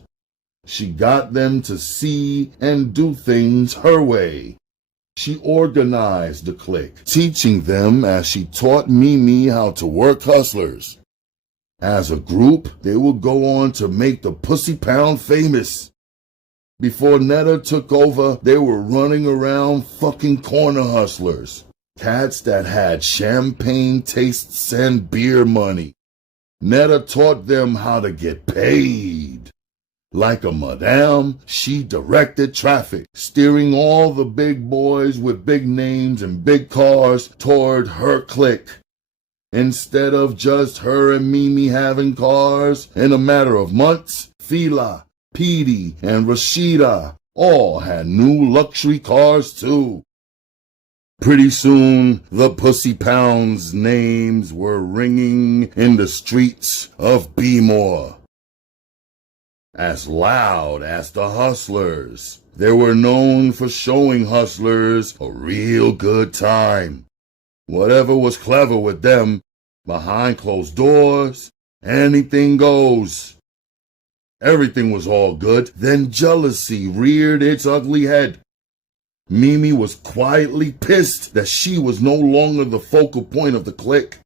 She got them to see and do things her way. She organized the clique, teaching them as she taught Mimi how to work hustlers. As a group, they would go on to make the Pxxxy Pound famous. Before Netta took over, they were running around fucking corner hustlers. Cats that had champagne tastes and beer money. Netta taught them how to get paid. Like a madame, she directed traffic, steering all the big boys with big names and big cars toward her clique. Instead of just her and Mimi having cars, in a matter of months, Fila, Petey, and Rashida all had new luxury cars too. Pretty soon, the Pxxxy Pound's names were ringing in the streets of Baltimore. As loud as the hustlers, they were known for showing hustlers a real good time. Whatever was clever with them, behind closed doors, anything goes. Everything was all good, then jealousy reared its ugly head. Mimi was quietly pissed that she was no longer the focal point of the clique.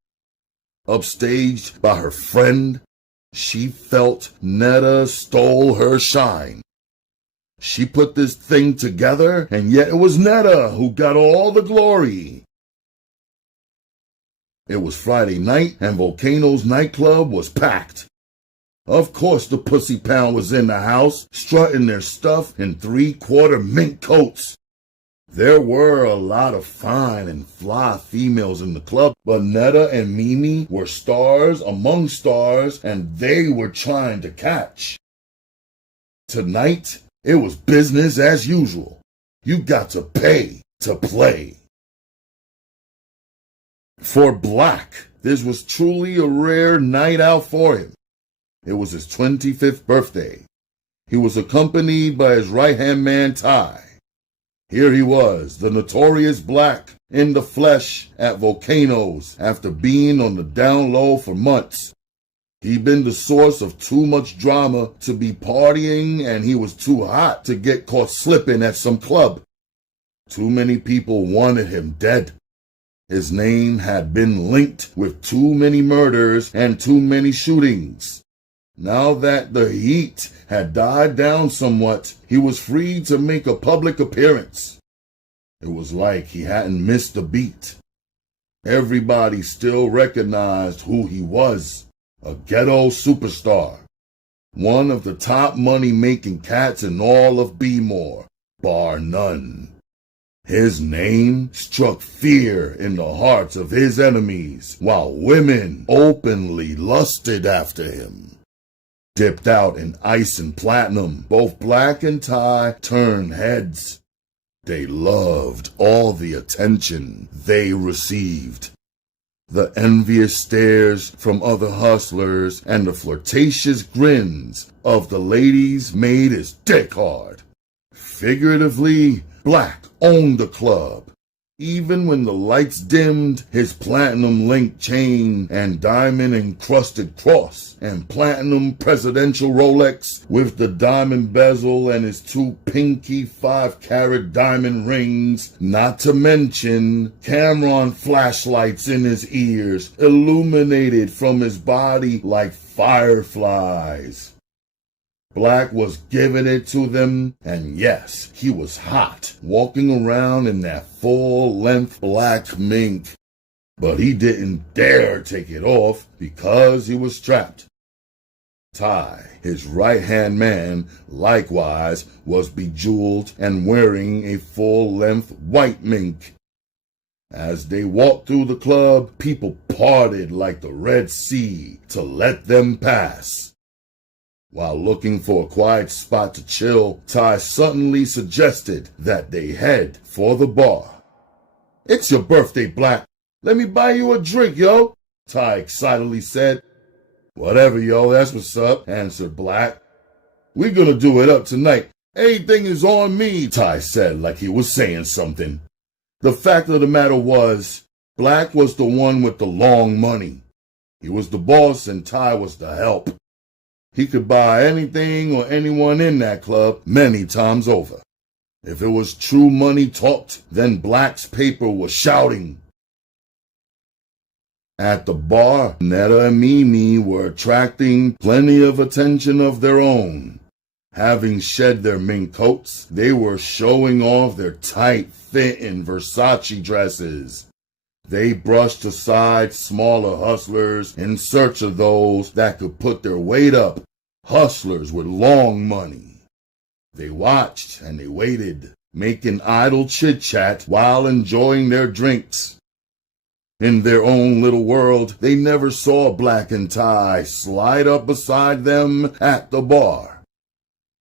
upstaged by her friend, she felt Netta stole her shine. She put this thing together, and yet it was Netta who got all the glory. It was Friday night, and Volcano's nightclub was packed. Of course the Pxxxy Pound was in the house, strutting their stuff in 3/4 mink coats. There were a lot of fine and fly females in the club, but Netta and Mimi were stars among stars, and they were trying to catch. Tonight, it was business as usual. You got to pay to play. For Black, this was truly a rare night out for him. It was his 25th birthday. He was accompanied by his right-hand man, Ty. Here he was, the notorious Black, in the flesh at Volcano's after being on the down low for months. He'd been the source of too much drama to be partying, and he was too hot to get caught slipping at some club. Too many people wanted him dead. His name had been linked with too many murders and too many shootings. Now that the heat had died down somewhat, he was free to make a public appearance. It was like he hadn't missed a beat. Everybody still recognized who he was, a ghetto superstar. One of the top money-making cats in all of Baltimore, bar none. His name struck fear in the hearts of his enemies, while women openly lusted after him. Dipped out in ice and platinum, both Black and Ty turned heads. They loved all the attention they received. The envious stares from other hustlers and the flirtatious grins of the ladies made his dick hard. Figuratively, Black owned the club. Even when the lights dimmed, his platinum-linked chain and diamond-encrusted cross and platinum presidential Rolex with the diamond bezel and his 2 pinky 5-carat diamond rings, not to mention Cameron flashlights in his ears, illuminated from his body like fireflies. Black was giving it to them, and yes, he was hot, walking around in that full-length black mink. But he didn't dare take it off because he was strapped. Ty, his right-hand man, likewise was bejeweled and wearing a full-length white mink. As they walked through the club, people parted like the Red Sea to let them pass. While looking for a quiet spot to chill, Ty suddenly suggested that they head for the bar. "It's your birthday, Black. Let me buy you a drink, yo," Ty excitedly said. "Whatever, yo, that's what's up," answered Black. "We're gonna do it up tonight. Anything is on me," Ty said like he was saying something. The fact of the matter was, Black was the one with the long money. He was the boss and Ty was the help. He could buy anything or anyone in that club many times over. If it was true money talked, then Black's paper was shouting. At the bar, Netta and Mimi were attracting plenty of attention of their own. Having shed their mink coats, they were showing off their tight-fitting Versace dresses. They brushed aside smaller hustlers in search of those that could put their weight up, hustlers with long money. They watched and they waited, making idle chit-chat while enjoying their drinks. In their own little world, they never saw Black and Ty slide up beside them at the bar.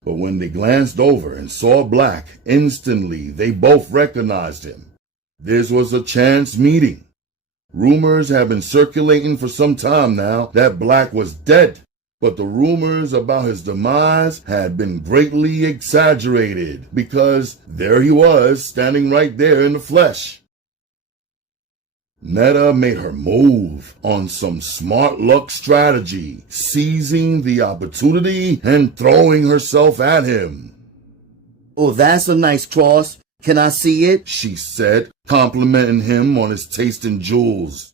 But when they glanced over and saw Black, instantly they both recognized him. This was a chance meeting. Rumors have been circulating for some time now that Black was dead, but the rumors about his demise had been greatly exaggerated because there he was standing right there in the flesh. Netta made her move on some smart luck strategy, seizing the opportunity and throwing herself at him. "Oh, that's a nice cross. Can I see it?" she said, complimenting him on his taste in jewels.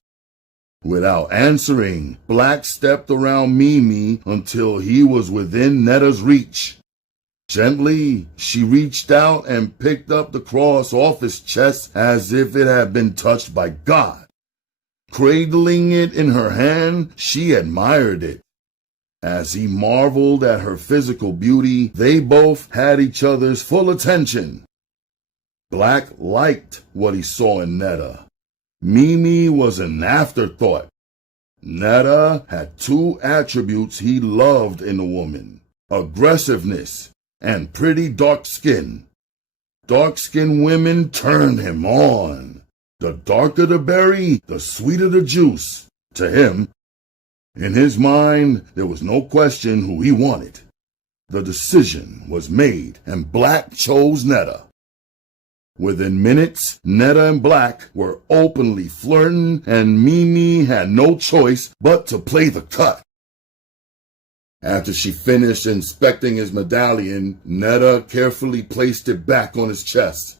Without answering, Black stepped around Mimi until he was within Netta's reach. Gently, she reached out and picked up the cross off his chest as if it had been touched by God. Cradling it in her hand, she admired it. As he marveled at her physical beauty, they both had each other's full attention. Black liked what he saw in Netta. Mimi was an afterthought. Netta had two attributes he loved in a woman: aggressiveness and pretty dark skin. Dark-skinned women turned him on. The darker the berry, the sweeter the juice. To him, in his mind, there was no question who he wanted. The decision was made, and Black chose Netta. Within minutes, Netta and Black were openly flirting, and Mimi had no choice but to play the cut. After she finished inspecting his medallion, Netta carefully placed it back on his chest.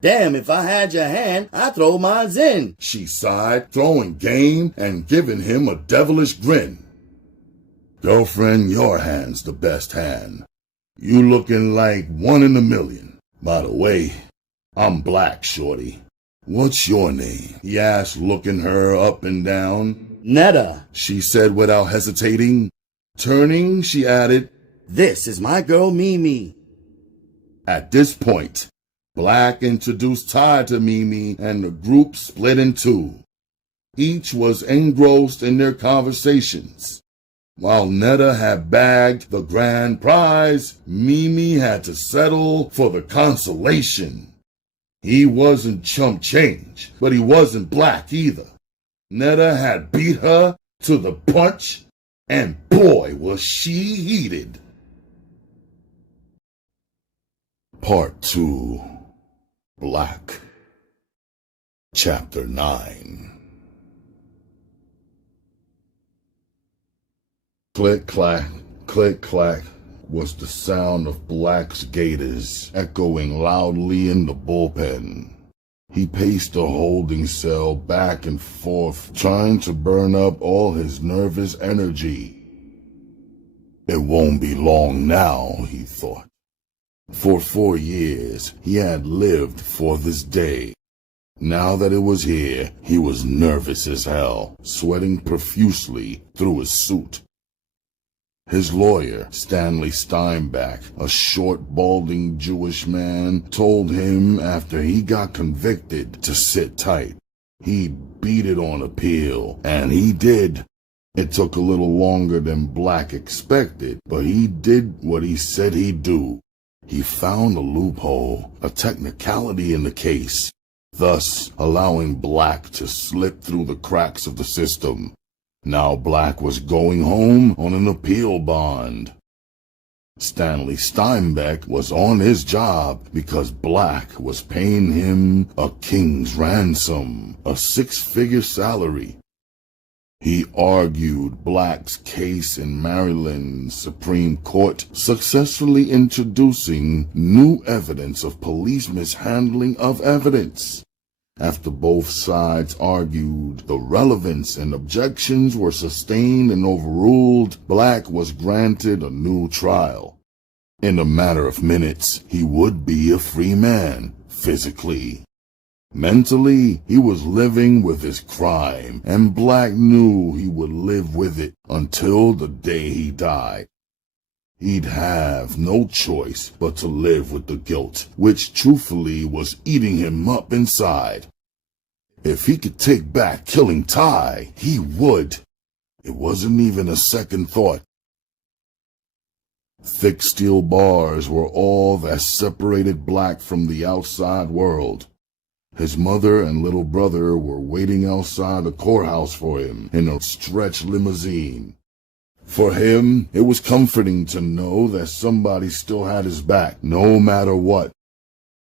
Damn, if I had your hand, I'd throw mine in, she sighed, throwing game and giving him a devilish grin. Girlfriend, your hand's the best hand. You looking like one in a million. By the way, I'm Black, shorty. What's your name? He asked, looking her up and down. Netta, she said without hesitating. Turning, she added, this is my girl Mimi. At this point, Black introduced Ty to Mimi, and the group split in two. Each was engrossed in their conversations. While Netta had bagged the grand prize, Mimi had to settle for the consolation. He wasn't chump change, but he wasn't Black either. Netta had beat her to the punch, and boy was she heated. Part 2. Black. Chapter 9. Click-clack, click-clack was the sound of Black's gaiters echoing loudly in the bullpen. He paced the holding cell back and forth, trying to burn up all his nervous energy. It won't be long now, he thought. For 4 years, he had lived for this day. Now that it was here, he was nervous as hell, sweating profusely through his suit. His lawyer, Stanley Steinbach, a short, balding Jewish man, told him after he got convicted to sit tight. He'd beat it on appeal, and he did. It took a little longer than Black expected, but he did what he said he'd do. He found a loophole, a technicality in the case, thus allowing Black to slip through the cracks of the system. Now Black was going home on an appeal bond. Stanley Steinbeck was on his job because Black was paying him a king's ransom, a 6-figure salary. He argued Black's case in Maryland's Supreme Court, successfully introducing new evidence of police mishandling of evidence. After both sides argued, the relevance and objections were sustained and overruled, Black was granted a new trial. In a matter of minutes, he would be a free man, physically. Mentally, he was living with his crime, and Black knew he would live with it until the day he died. He'd have no choice but to live with the guilt, which truthfully was eating him up inside. If he could take back killing Ty, he would. It wasn't even a second thought. Thick steel bars were all that separated Black from the outside world. His mother and little brother were waiting outside the courthouse for him in a stretch limousine. For him, it was comforting to know that somebody still had his back, no matter what.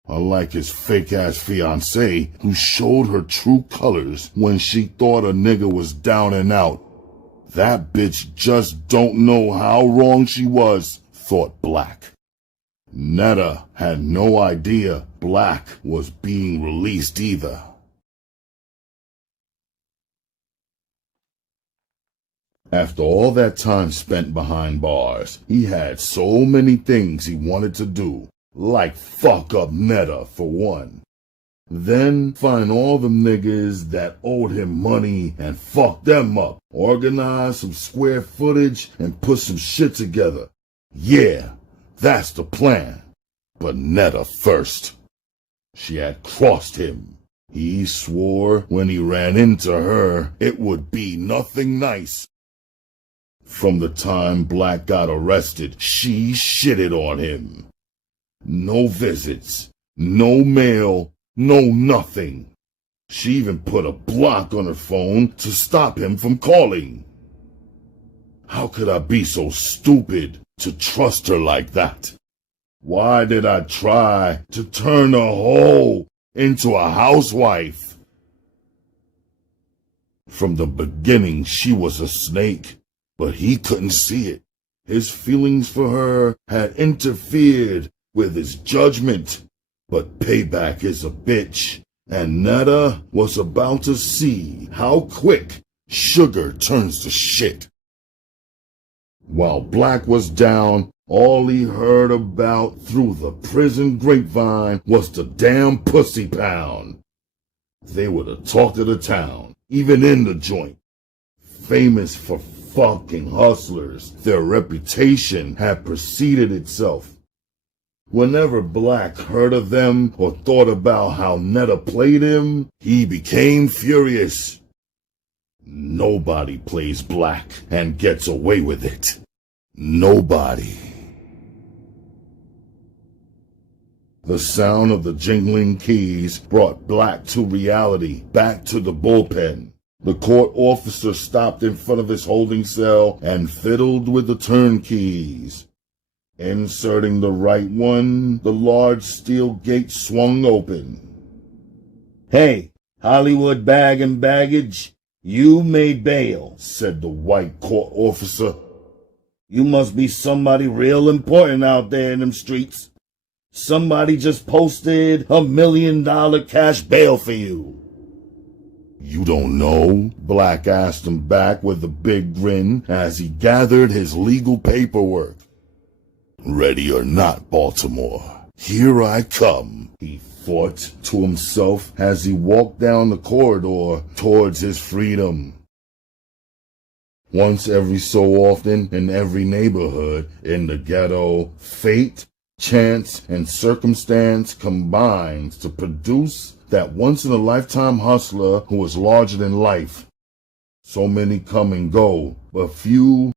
Unlike his fake-ass fiancée, who showed her true colors when she thought a nigga was down and out. That bitch just don't know how wrong she was, thought Black. Netta had no idea Black was being released either. After all that time spent behind bars, he had so many things he wanted to do, like fuck up Netta for one. Then find all the niggas that owed him money and fuck them up, organize some square footage and put some shit together. Yeah, that's the plan. But Netta first. She had crossed him. He swore when he ran into her, it would be nothing nice. From the time Black got arrested, she shitted on him. No visits, no mail, no nothing. She even put a block on her phone to stop him from calling. How could I be so stupid to trust her like that? Why did I try to turn a hoe into a housewife? From the beginning, she was a snake. But he couldn't see it. His feelings for her had interfered with his judgment. But payback is a bitch, and Netta was about to see how quick sugar turns to shit. While Black was down, all he heard about through the prison grapevine was the damn Pxxxy Pound. They were the talk of the town, even in the joint. Famous for fucking hustlers, their reputation had preceded itself. Whenever Black heard of them or thought about how Netta played him, he became furious. Nobody plays Black and gets away with it. Nobody. The sound of the jingling keys brought Black to reality, back to the bullpen. The court officer stopped in front of his holding cell and fiddled with the turnkeys. Inserting the right one, the large steel gate swung open. "Hey, Hollywood bag and baggage, you made bail," said the white court officer. "You must be somebody real important out there in them streets. Somebody just posted $1 million cash bail for you." "You don't know?" Black asked him back with a big grin as he gathered his legal paperwork. "Ready or not, Baltimore, here I come," he thought to himself as he walked down the corridor towards his freedom. Once every so often in every neighborhood in the ghetto, fate, chance, and circumstance combines to produce that once-in-a-lifetime hustler who is larger than life. So many come and go, but few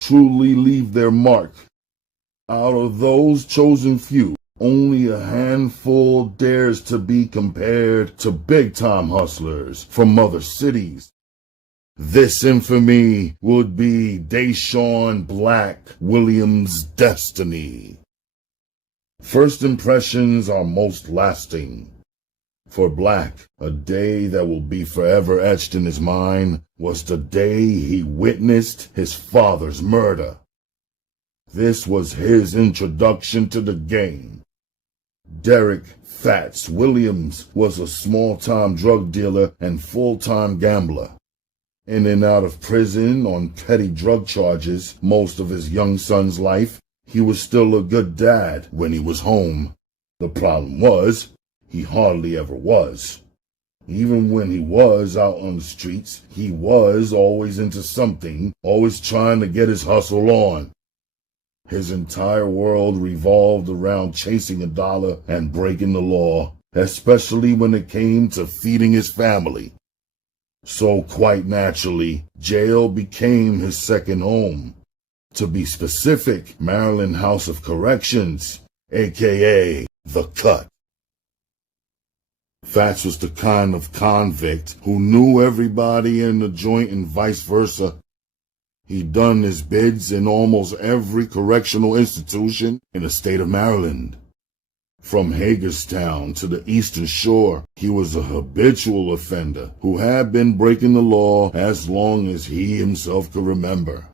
truly leave their mark. Out of those chosen few, only a handful dares to be compared to big-time hustlers from other cities. This infamy would be Deshaun Black Williams' destiny. First impressions are most lasting. For Black, a day that will be forever etched in his mind was the day he witnessed his father's murder. This was his introduction to the game. Derek Fats Williams was a small-time drug dealer and full-time gambler. In and out of prison on petty drug charges most of his young son's life, he was still a good dad when he was home. The problem was, he hardly ever was. Even when he was out on the streets, he was always into something, always trying to get his hustle on. His entire world revolved around chasing a dollar and breaking the law, especially when it came to feeding his family. So quite naturally, jail became his second home. To be specific, Maryland House of Corrections, aka The Cut. Fats was the kind of convict who knew everybody in the joint and vice versa. He'd done his bids in almost every correctional institution in the state of Maryland. From Hagerstown to the Eastern Shore, he was a habitual offender who had been breaking the law as long as he himself could remember.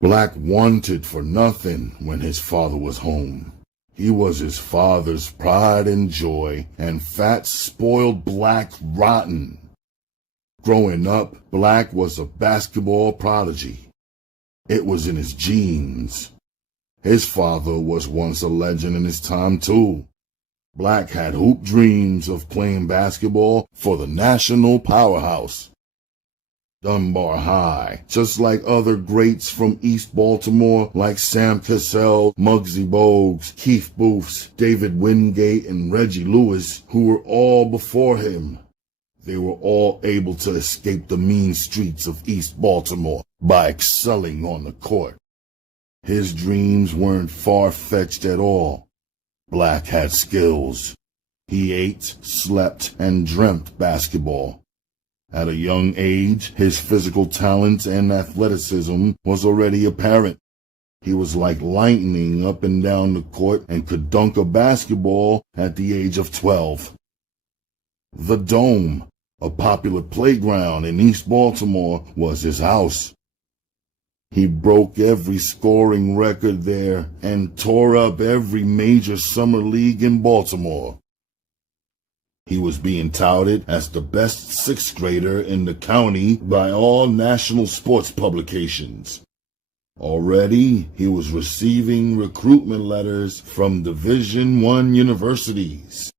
Black wanted for nothing when his father was home. He was his father's pride and joy, and Fats spoiled Black rotten. Growing up, Black was a basketball prodigy. It was in his genes. His father was once a legend in his time too. Black had hoop dreams of playing basketball for the national powerhouse, Dunbar High, just like other greats from East Baltimore like Sam Cassell, Muggsy Bogues, Keith Booths, David Wingate, and Reggie Lewis, who were all before him. They were all able to escape the mean streets of East Baltimore by excelling on the court. His dreams weren't far-fetched at all. Black had skills. He ate, slept, and dreamt basketball. At a young age, his physical talent and athleticism was already apparent. He was like lightning up and down the court and could dunk a basketball at the age of 12. The Dome, a popular playground in East Baltimore, was his house. He broke every scoring record there and tore up every major summer league in Baltimore. He was being touted as the best sixth grader in the county by all national sports publications. Already, he was receiving recruitment letters from Division I universities.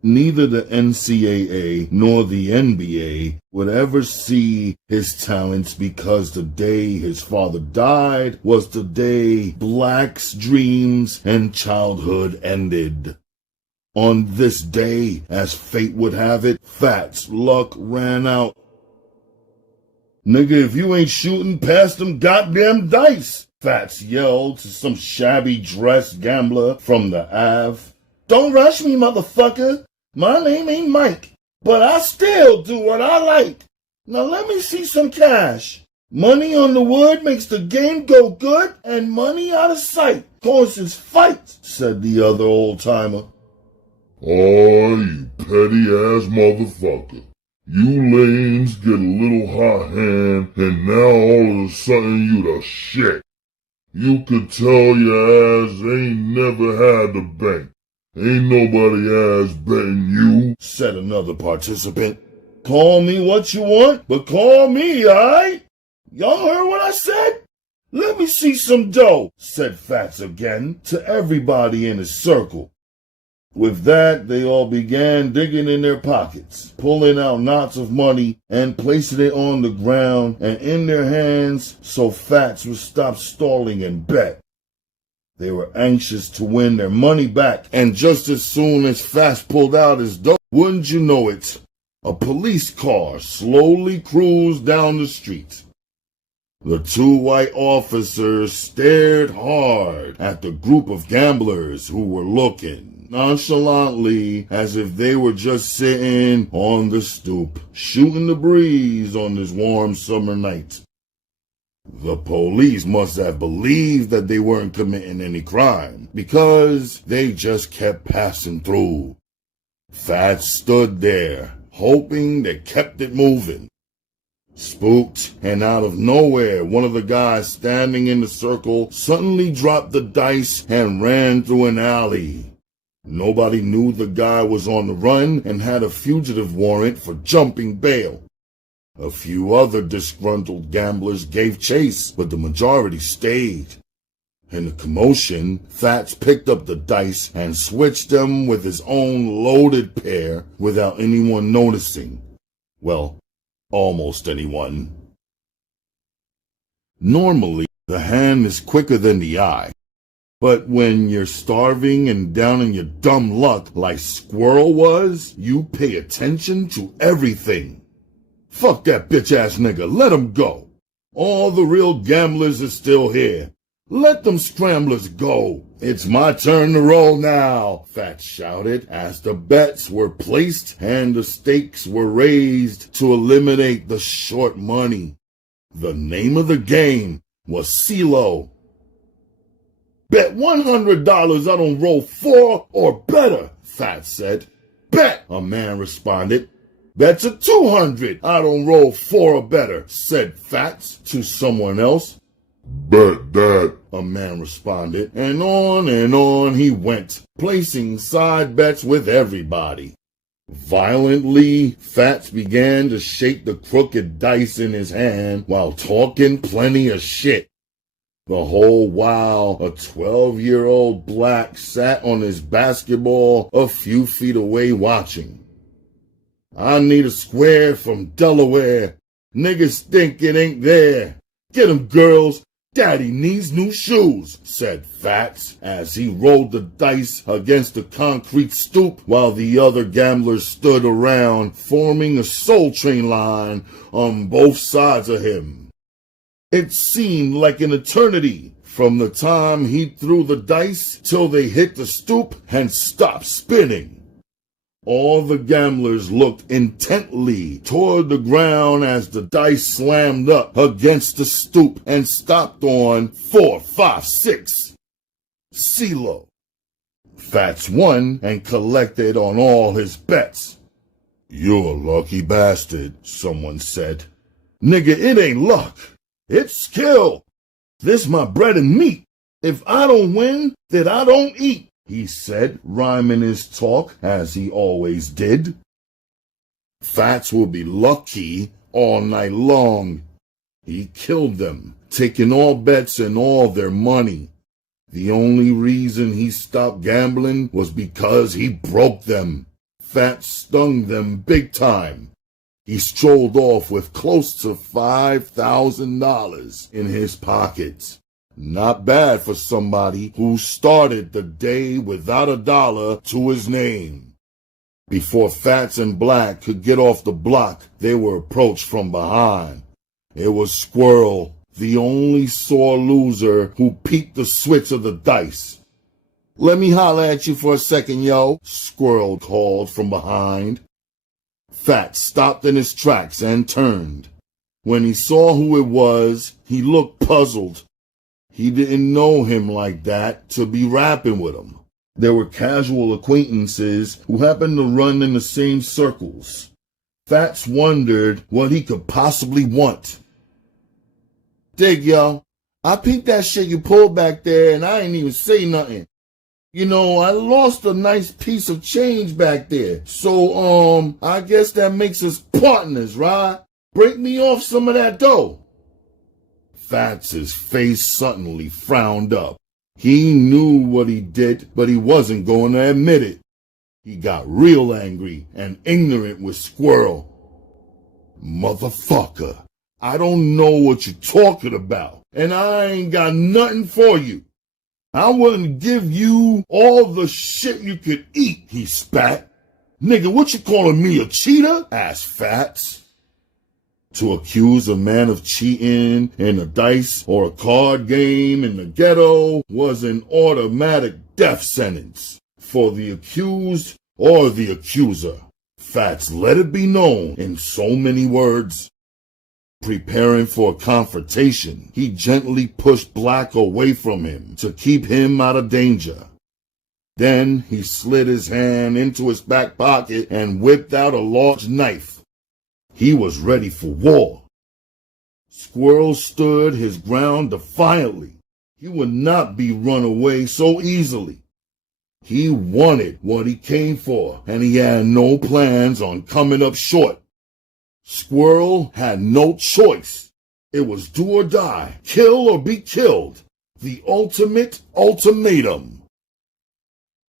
Neither the NCAA nor the NBA would ever see his talents because the day his father died was the day Black's dreams and childhood ended. On this day, as fate would have it, Fat's luck ran out. "Nigga, if you ain't shooting, pass them goddamn dice," Fats yelled to some shabby-dressed gambler from the Ave. "Don't rush me, motherfucker. My name ain't Mike, but I still do what I like. Now let me see some cash. Money on the wood makes the game go good, and money out of sight causes fights," said the other old-timer. "Oh, you petty-ass motherfucker. You lames get a little hot hand, and now all of a sudden you the shit. You could tell your ass ain't never had the bank. Ain't nobody ass betting you," said another participant. "Call me what you want, but call me, alright? Y'all heard what I said? Let me see some dough," said Fats again to everybody in his circle. With that, they all began digging in their pockets, pulling out knots of money and placing it on the ground and in their hands so Fats would stop stalling and bet. They were anxious to win their money back, and just as soon as Fats pulled out his dough, wouldn't you know it, a police car slowly cruised down the street. The two white officers stared hard at the group of gamblers who were looking nonchalantly as if they were just sitting on the stoop, shooting the breeze on this warm summer night. The police must have believed that they weren't committing any crime because they just kept passing through. Fats stood there, hoping they kept it moving. Spooked, and out of nowhere, one of the guys standing in the circle suddenly dropped the dice and ran through an alley. Nobody knew the guy was on the run and had a fugitive warrant for jumping bail. A few other disgruntled gamblers gave chase, but the majority stayed. In the commotion, Fats picked up the dice and switched them with his own loaded pair without anyone noticing. Well, almost anyone. Normally, the hand is quicker than the eye. But when you're starving and down in your dumb luck like Squirrel was, you pay attention to everything. Fuck that bitch-ass nigga, let him go. All the real gamblers are still here. Let them scramblers go. It's my turn to roll now, Fats shouted as the bets were placed and the stakes were raised to eliminate the short money. The name of the game was CeeLo. "Bet $100 I don't roll 4 or better," Fats said. "Bet," a man responded. "Bet to 200 I don't roll 4 or better," said Fats to someone else. "Bet that," a man responded, and on he went, placing side bets with everybody. Violently, Fats began to shake the crooked dice in his hand while talking plenty of shit. The whole while, a 12-year-old black sat on his basketball a few feet away watching. I need a square from Delaware. Niggas think it ain't there. Get 'em, girls. Daddy needs new shoes, said Fats as he rolled the dice against the concrete stoop while the other gamblers stood around, forming a Soul Train line on both sides of him. It seemed like an eternity from the time he threw the dice till they hit the stoop and stopped spinning. All the gamblers looked intently toward the ground as the dice slammed up against the stoop and stopped on 4, 5, 6. CeeLo. Fats won and collected on all his bets. You're a lucky bastard, someone said. Nigga, it ain't luck. It's skill. This my bread and meat. If I don't win, then I don't eat, he said, rhyming his talk as he always did. Fats will be lucky all night long. He killed them, taking all bets and all their money. The only reason he stopped gambling was because he broke them. Fats stung them big time. He strolled off with close to $5,000 in his pockets. Not bad for somebody who started the day without a dollar to his name. Before Fats and Black could get off the block, they were approached from behind. It was Squirrel, the only sore loser who peeped the switch of the dice. Let me holler at you for a second, yo, Squirrel called from behind. Fats stopped in his tracks and turned. When he saw who it was, he looked puzzled. He didn't know him like that to be rapping with him. There were casual acquaintances who happened to run in the same circles. Fats wondered what he could possibly want. Dig, yo. I peeped that shit you pulled back there and I ain't even say nothing. You know, I lost a nice piece of change back there. So, I guess that makes us partners, right? Break me off some of that dough. Fats's face suddenly frowned up. He knew what he did, but he wasn't going to admit it. He got real angry and ignorant with Squirrel. Motherfucker, I don't know what you're talking about, and I ain't got nothing for you. I wouldn't give you all the shit you could eat, he spat. Nigga, what you calling me, a cheater? Asked Fats. To accuse a man of cheating in a dice or a card game in the ghetto was an automatic death sentence for the accused or the accuser. Fats let it be known in so many words. Preparing for a confrontation, he gently pushed Black away from him to keep him out of danger. Then he slid his hand into his back pocket and whipped out a large knife. He was ready for war. Squirrel stood his ground defiantly. He would not be run away so easily. He wanted what he came for, and he had no plans on coming up short. Squirrel had no choice. It was do or die, kill or be killed. The ultimate ultimatum.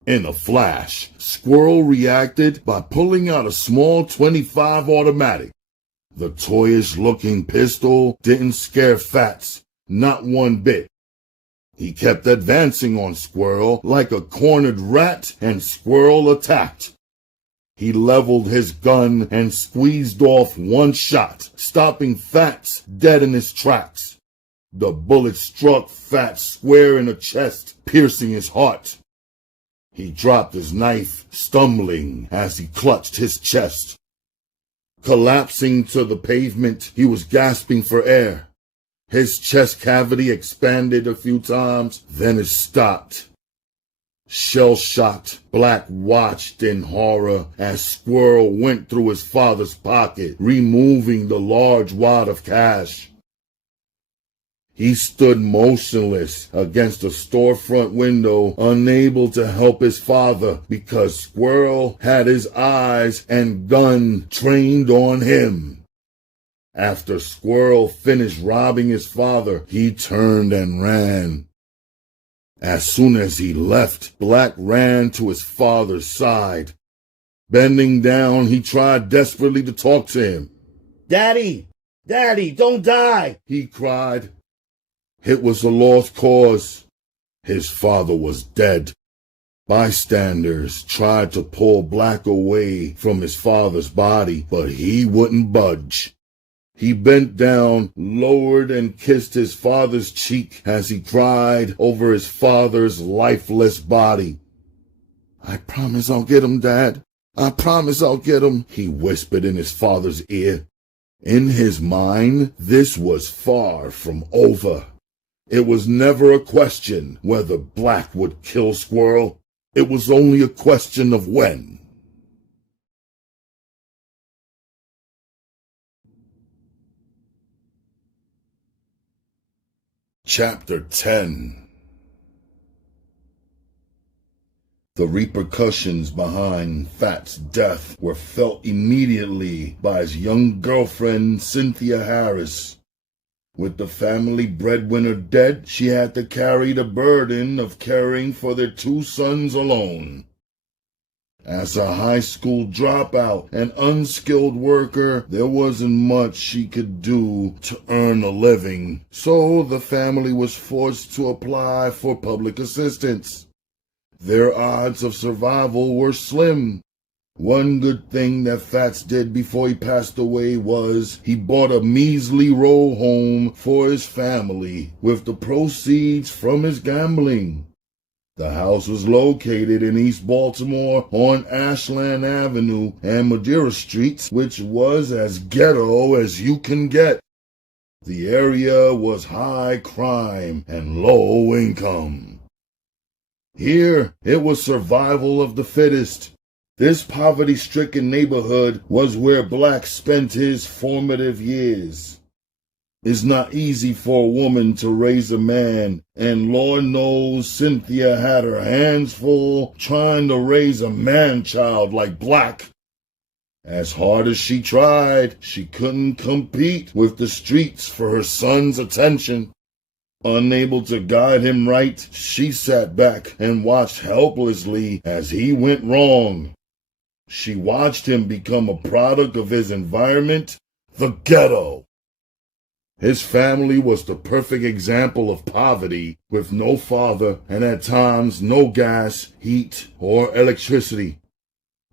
In a flash, Squirrel reacted by pulling out a small .25 automatic. The toyish-looking pistol didn't scare Fats, not one bit. He kept advancing on Squirrel like a cornered rat, and Squirrel attacked. He leveled his gun and squeezed off one shot, stopping Fats dead in his tracks. The bullet struck Fats square in the chest, piercing his heart. He dropped his knife, stumbling as he clutched his chest. Collapsing to the pavement, he was gasping for air. His chest cavity expanded a few times, then it stopped. Shell-shocked, Black watched in horror as Squirrel went through his father's pocket, removing the large wad of cash. He stood motionless against a storefront window, unable to help his father because Squirrel had his eyes and gun trained on him. After Squirrel finished robbing his father, he turned and ran. As soon as he left, Black ran to his father's side. Bending down, he tried desperately to talk to him. Daddy, don't die, he cried. It was a lost cause. His father was dead. Bystanders tried to pull Black away from his father's body, but he wouldn't budge. He bent down, lowered, and kissed his father's cheek as he cried over his father's lifeless body. I promise I'll get him, Dad. I promise I'll get him, he whispered in his father's ear. In his mind, this was far from over. It was never a question whether Black would kill Squirrel. It was only a question of when. Chapter 10. The repercussions behind Fat's death were felt immediately by his young girlfriend, Cynthia Harris. With the family breadwinner dead, she had to carry the burden of caring for their 2 sons alone. As a high school dropout and unskilled worker, there wasn't much she could do to earn a living, so the family was forced to apply for public assistance. Their odds of survival were slim. One good thing that Fats did before he passed away was he bought a measly row home for his family with the proceeds from his gambling. The house was located in East Baltimore on Ashland Avenue and Madeira Streets, which was as ghetto as you can get. The area was high crime and low income. Here, it was survival of the fittest. This poverty-stricken neighborhood was where Black spent his formative years. It's not easy for a woman to raise a man, and Lord knows Cynthia had her hands full trying to raise a man-child like Black. As hard as she tried, she couldn't compete with the streets for her son's attention. Unable to guide him right, she sat back and watched helplessly as he went wrong. She watched him become a product of his environment, the ghetto. His family was the perfect example of poverty, with no father and at times no gas, heat, or electricity.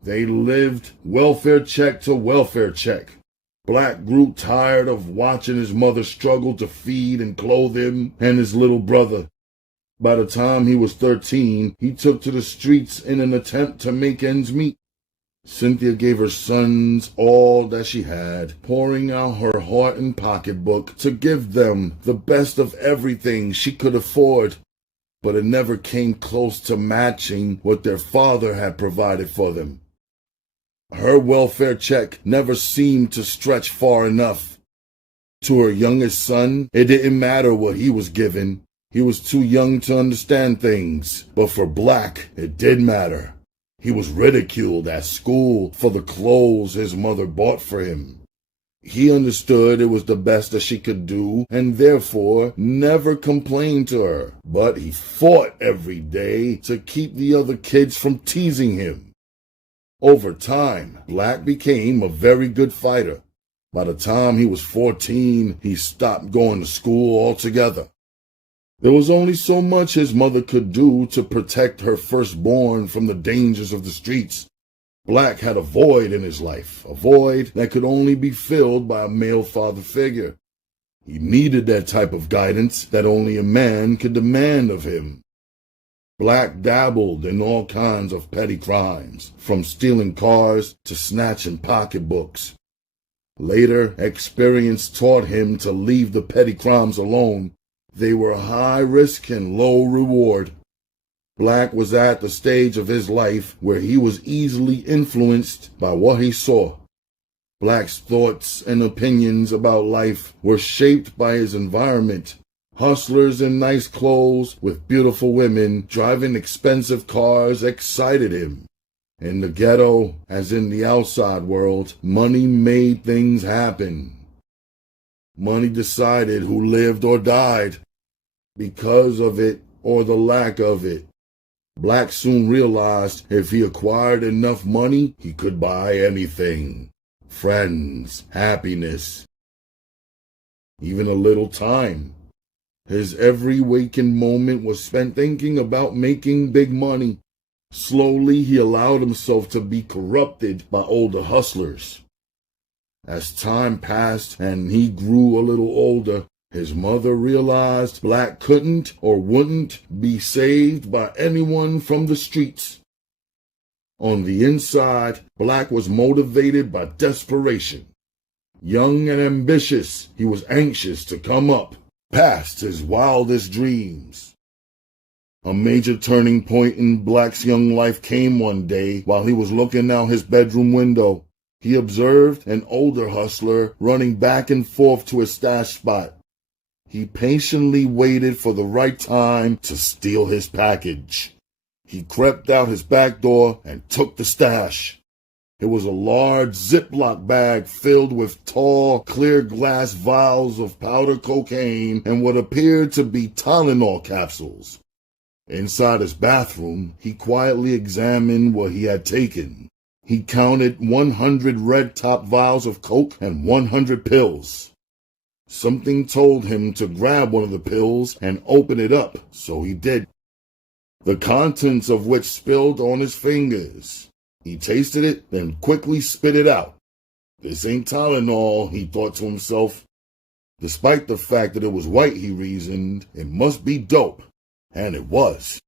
They lived welfare check to welfare check. Black grew tired of watching his mother struggle to feed and clothe him and his little brother. By the time he was 13, he took to the streets in an attempt to make ends meet. Cynthia gave her sons all that she had, pouring out her heart and pocketbook to give them the best of everything she could afford. But it never came close to matching what their father had provided for them. Her welfare check never seemed to stretch far enough. To her youngest son, it didn't matter what he was given. He was too young to understand things. But for Black, it did matter. He was ridiculed at school for the clothes his mother bought for him. He understood it was the best that she could do and therefore never complained to her. But he fought every day to keep the other kids from teasing him. Over time, Black became a very good fighter. By the time he was 14, he stopped going to school altogether. There was only so much his mother could do to protect her firstborn from the dangers of the streets. Black had a void in his life, a void that could only be filled by a male father figure. He needed that type of guidance that only a man could demand of him. Black dabbled in all kinds of petty crimes, from stealing cars to snatching pocketbooks. Later, experience taught him to leave the petty crimes alone. They were high risk and low reward. Black was at the stage of his life where he was easily influenced by what he saw. Black's thoughts and opinions about life were shaped by his environment. Hustlers in nice clothes with beautiful women driving expensive cars excited him. In the ghetto, as in the outside world, money made things happen. Money decided who lived or died because of it or the lack of it. Black soon realized if he acquired enough money, he could buy anything. Friends, happiness, even a little time. His every waking moment was spent thinking about making big money. Slowly, he allowed himself to be corrupted by older hustlers. As time passed and he grew a little older, his mother realized Black couldn't or wouldn't be saved by anyone from the streets. On the inside, Black was motivated by desperation. Young and ambitious, he was anxious to come up past his wildest dreams. A major turning point in Black's young life came one day while he was looking out his bedroom window. He observed an older hustler running back and forth to his stash spot. He patiently waited for the right time to steal his package. He crept out his back door and took the stash. It was a large Ziploc bag filled with tall, clear glass vials of powder cocaine and what appeared to be Tylenol capsules. Inside his bathroom, he quietly examined what he had taken. He counted 100 red-top vials of coke and 100 pills. Something told him to grab one of the pills and open it up, so he did. The contents of which spilled on his fingers. He tasted it, then quickly spit it out. This ain't Tylenol, he thought to himself. Despite the fact that it was white, he reasoned, it must be dope. And it was.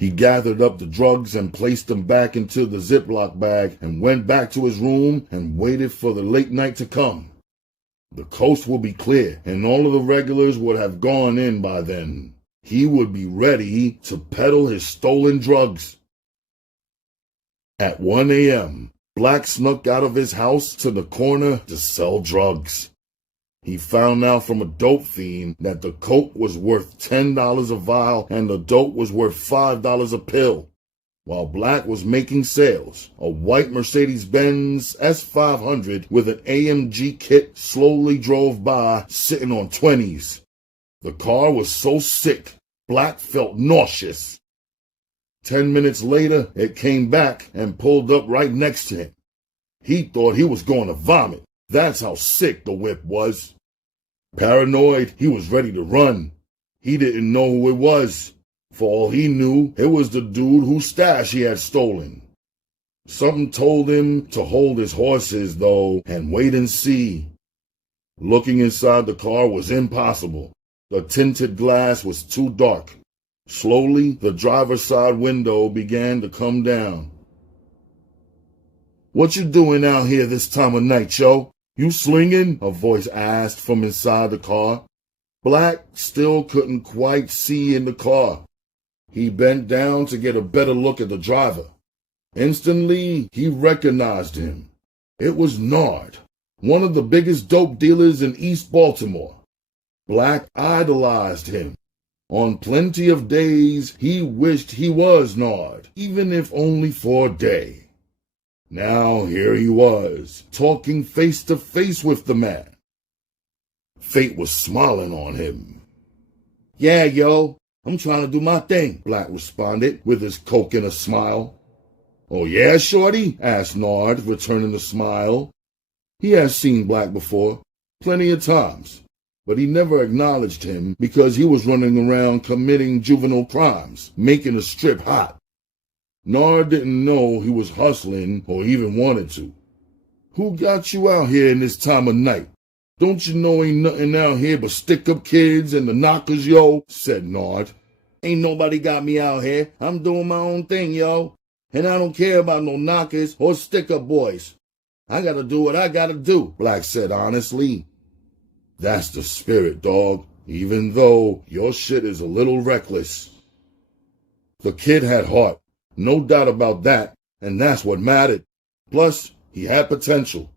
He gathered up the drugs and placed them back into the Ziploc bag and went back to his room and waited for the late night to come. The coast would be clear, and all of the regulars would have gone in by then. He would be ready to peddle his stolen drugs. At 1 a.m., Black snuck out of his house to the corner to sell drugs. He found out from a dope fiend that the coke was worth $10 a vial and the dope was worth $5 a pill. While Black was making sales, a white Mercedes-Benz S500 with an AMG kit slowly drove by, sitting on 20s. The car was so sick, Black felt nauseous. 10 minutes later, it came back and pulled up right next to him. He thought he was going to vomit. That's how sick the whip was. Paranoid, he was ready to run. He didn't know who it was. For all he knew, it was the dude whose stash he had stolen. Something told him to hold his horses, though, and wait and see. Looking inside the car was impossible. The tinted glass was too dark. Slowly, the driver's side window began to come down. "What you doing out here this time of night, yo? You slinging?" a voice asked from inside the car. Black still couldn't quite see in the car. He bent down to get a better look at the driver. Instantly, he recognized him. It was Nard, one of the biggest dope dealers in East Baltimore. Black idolized him. On plenty of days, he wished he was Nard, even if only for a day. Now here he was, talking face to face with the man. Fate was smiling on him. "Yeah, yo, I'm trying to do my thing," Black responded with his coke and a smile. "Oh yeah, shorty?" asked Nard, returning the smile. He had seen Black before, plenty of times, but he never acknowledged him because he was running around committing juvenile crimes, making the strip hot. Nard didn't know he was hustling or even wanted to. "Who got you out here in this time of night? Don't you know ain't nothing out here but stick-up kids and the knockers, yo?" said Nard. "Ain't nobody got me out here. I'm doing my own thing, yo. And I don't care about no knockers or stick-up boys. I gotta do what I gotta do," Black said honestly. "That's the spirit, dog, even though your shit is a little reckless." The kid had heart, no doubt about that, and that's what mattered. Plus, he had potential.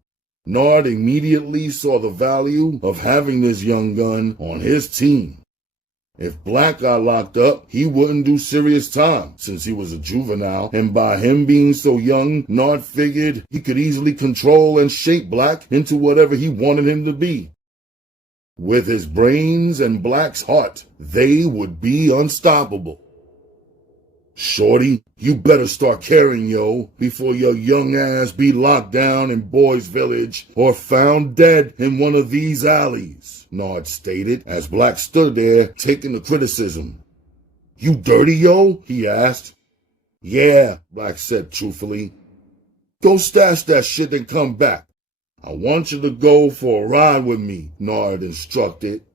Nard immediately saw the value of having this young gun on his team. If Black got locked up, he wouldn't do serious time since he was a juvenile, and by him being so young, Nard figured he could easily control and shape Black into whatever he wanted him to be. With his brains and Black's heart, they would be unstoppable. Shorty, you better start caring, yo, before your young ass be locked down in Boys Village or found dead in one of these alleys, Nard stated as Black stood there taking the criticism. You dirty, yo? He asked. Yeah, Black said truthfully. Go stash that shit and come back. I want you to go for a ride with me, Nard instructed.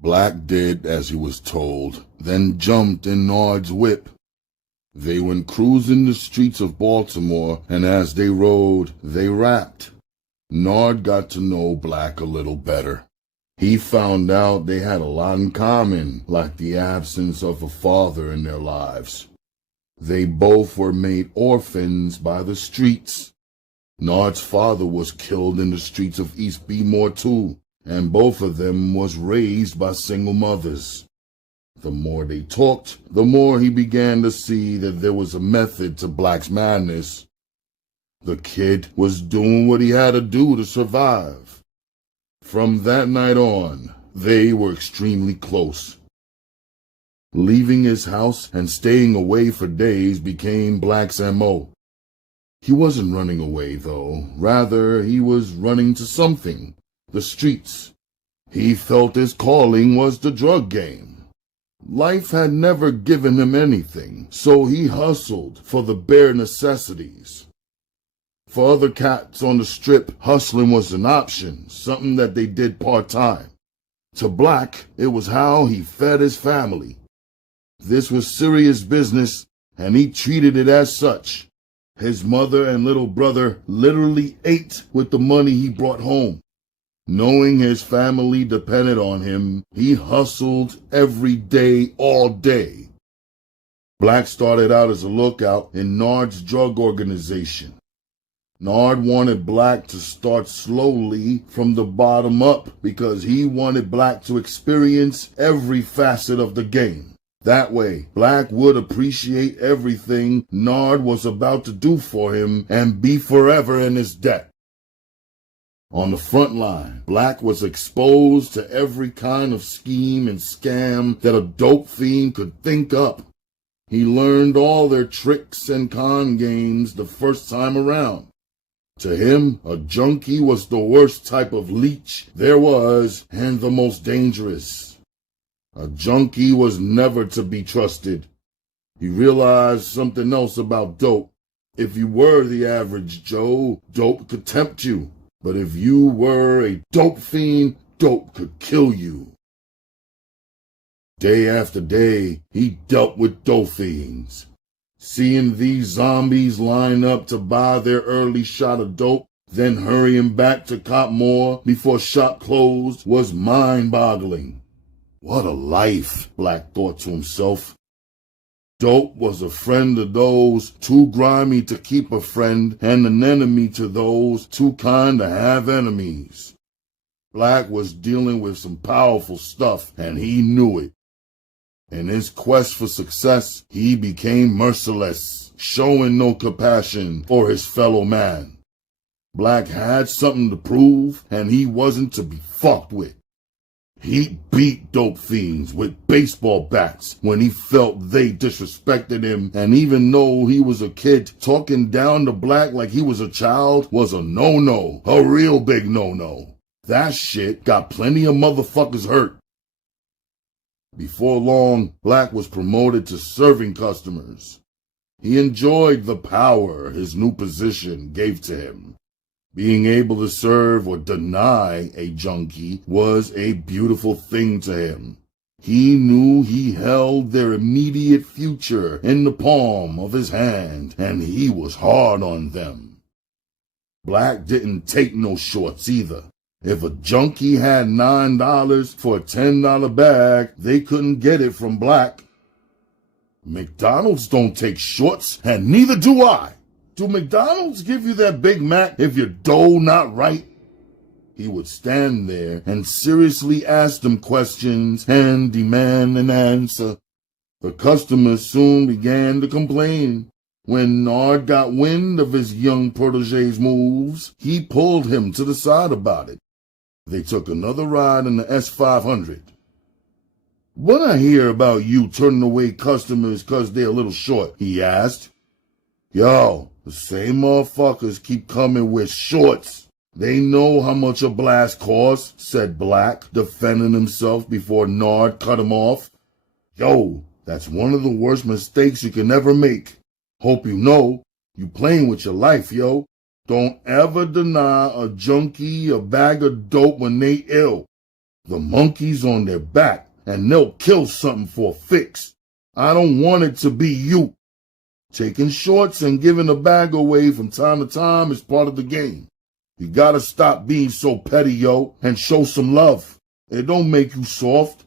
Black did as he was told, then jumped in Nard's whip. They went cruising the streets of Baltimore, and as they rode, they rapped. Nard got to know Black a little better. He found out they had a lot in common, like the absence of a father in their lives. They both were made orphans by the streets. Nard's father was killed in the streets of East Bmore too, and both of them was raised by single mothers. The more they talked, the more he began to see that there was a method to Black's madness. The kid was doing what he had to do to survive. From that night on, they were extremely close. Leaving his house and staying away for days became Black's M.O. He wasn't running away, though. Rather, he was running to something. The streets. He felt his calling was the drug game. Life had never given him anything, so he hustled for the bare necessities. For other cats on the strip, hustling was an option, something that they did part-time. To Black, it was how he fed his family. This was serious business, and he treated it as such. His mother and little brother literally ate with the money he brought home. Knowing his family depended on him, he hustled every day, all day. Black started out as a lookout in Nard's drug organization. Nard wanted Black to start slowly from the bottom up because he wanted Black to experience every facet of the game. That way, Black would appreciate everything Nard was about to do for him and be forever in his debt. On the front line, Black was exposed to every kind of scheme and scam that a dope fiend could think up. He learned all their tricks and con games the first time around. To him, a junkie was the worst type of leech there was and the most dangerous. A junkie was never to be trusted. He realized something else about dope. If you were the average Joe, dope could tempt you. But if you were a dope fiend, dope could kill you. Day after day, he dealt with dope fiends. Seeing these zombies line up to buy their early shot of dope, then hurrying back to cop more before shop closed was mind-boggling. What a life, Black thought to himself. Dope was a friend to those too grimy to keep a friend and an enemy to those too kind to have enemies. Black was dealing with some powerful stuff, and he knew it. In his quest for success, he became merciless, showing no compassion for his fellow man. Black had something to prove, and he wasn't to be fucked with. He beat dope fiends with baseball bats when he felt they disrespected him, and even though he was a kid, talking down to Black like he was a child was a no-no, a real big no-no. That shit got plenty of motherfuckers hurt. Before long, Black was promoted to serving customers. He enjoyed the power his new position gave to him. Being able to serve or deny a junkie was a beautiful thing to him. He knew he held their immediate future in the palm of his hand, and he was hard on them. Black didn't take no shorts either. If a junkie had $9 for a $10 bag, they couldn't get it from Black. McDonald's don't take shorts, and neither do I. Do McDonald's give you that Big Mac if your dough not right? He would stand there and seriously ask them questions and demand an answer. The customers soon began to complain. When Nard got wind of his young protege's moves, he pulled him to the side about it. They took another ride in the S500. "What I hear about you turning away customers 'cause they're a little short?" he asked. "Yo, the same motherfuckers keep coming with shorts. They know how much a blast costs," said Black, defending himself before Nard cut him off. "Yo, that's one of the worst mistakes you can ever make. Hope you know, you playing with your life, yo. Don't ever deny a junkie a bag of dope when they ill. The monkey's on their back, and they'll kill something for a fix. I don't want it to be you. Taking shorts and giving a bag away from time to time is part of the game. You gotta stop being so petty, yo, and show some love. It don't make you soft.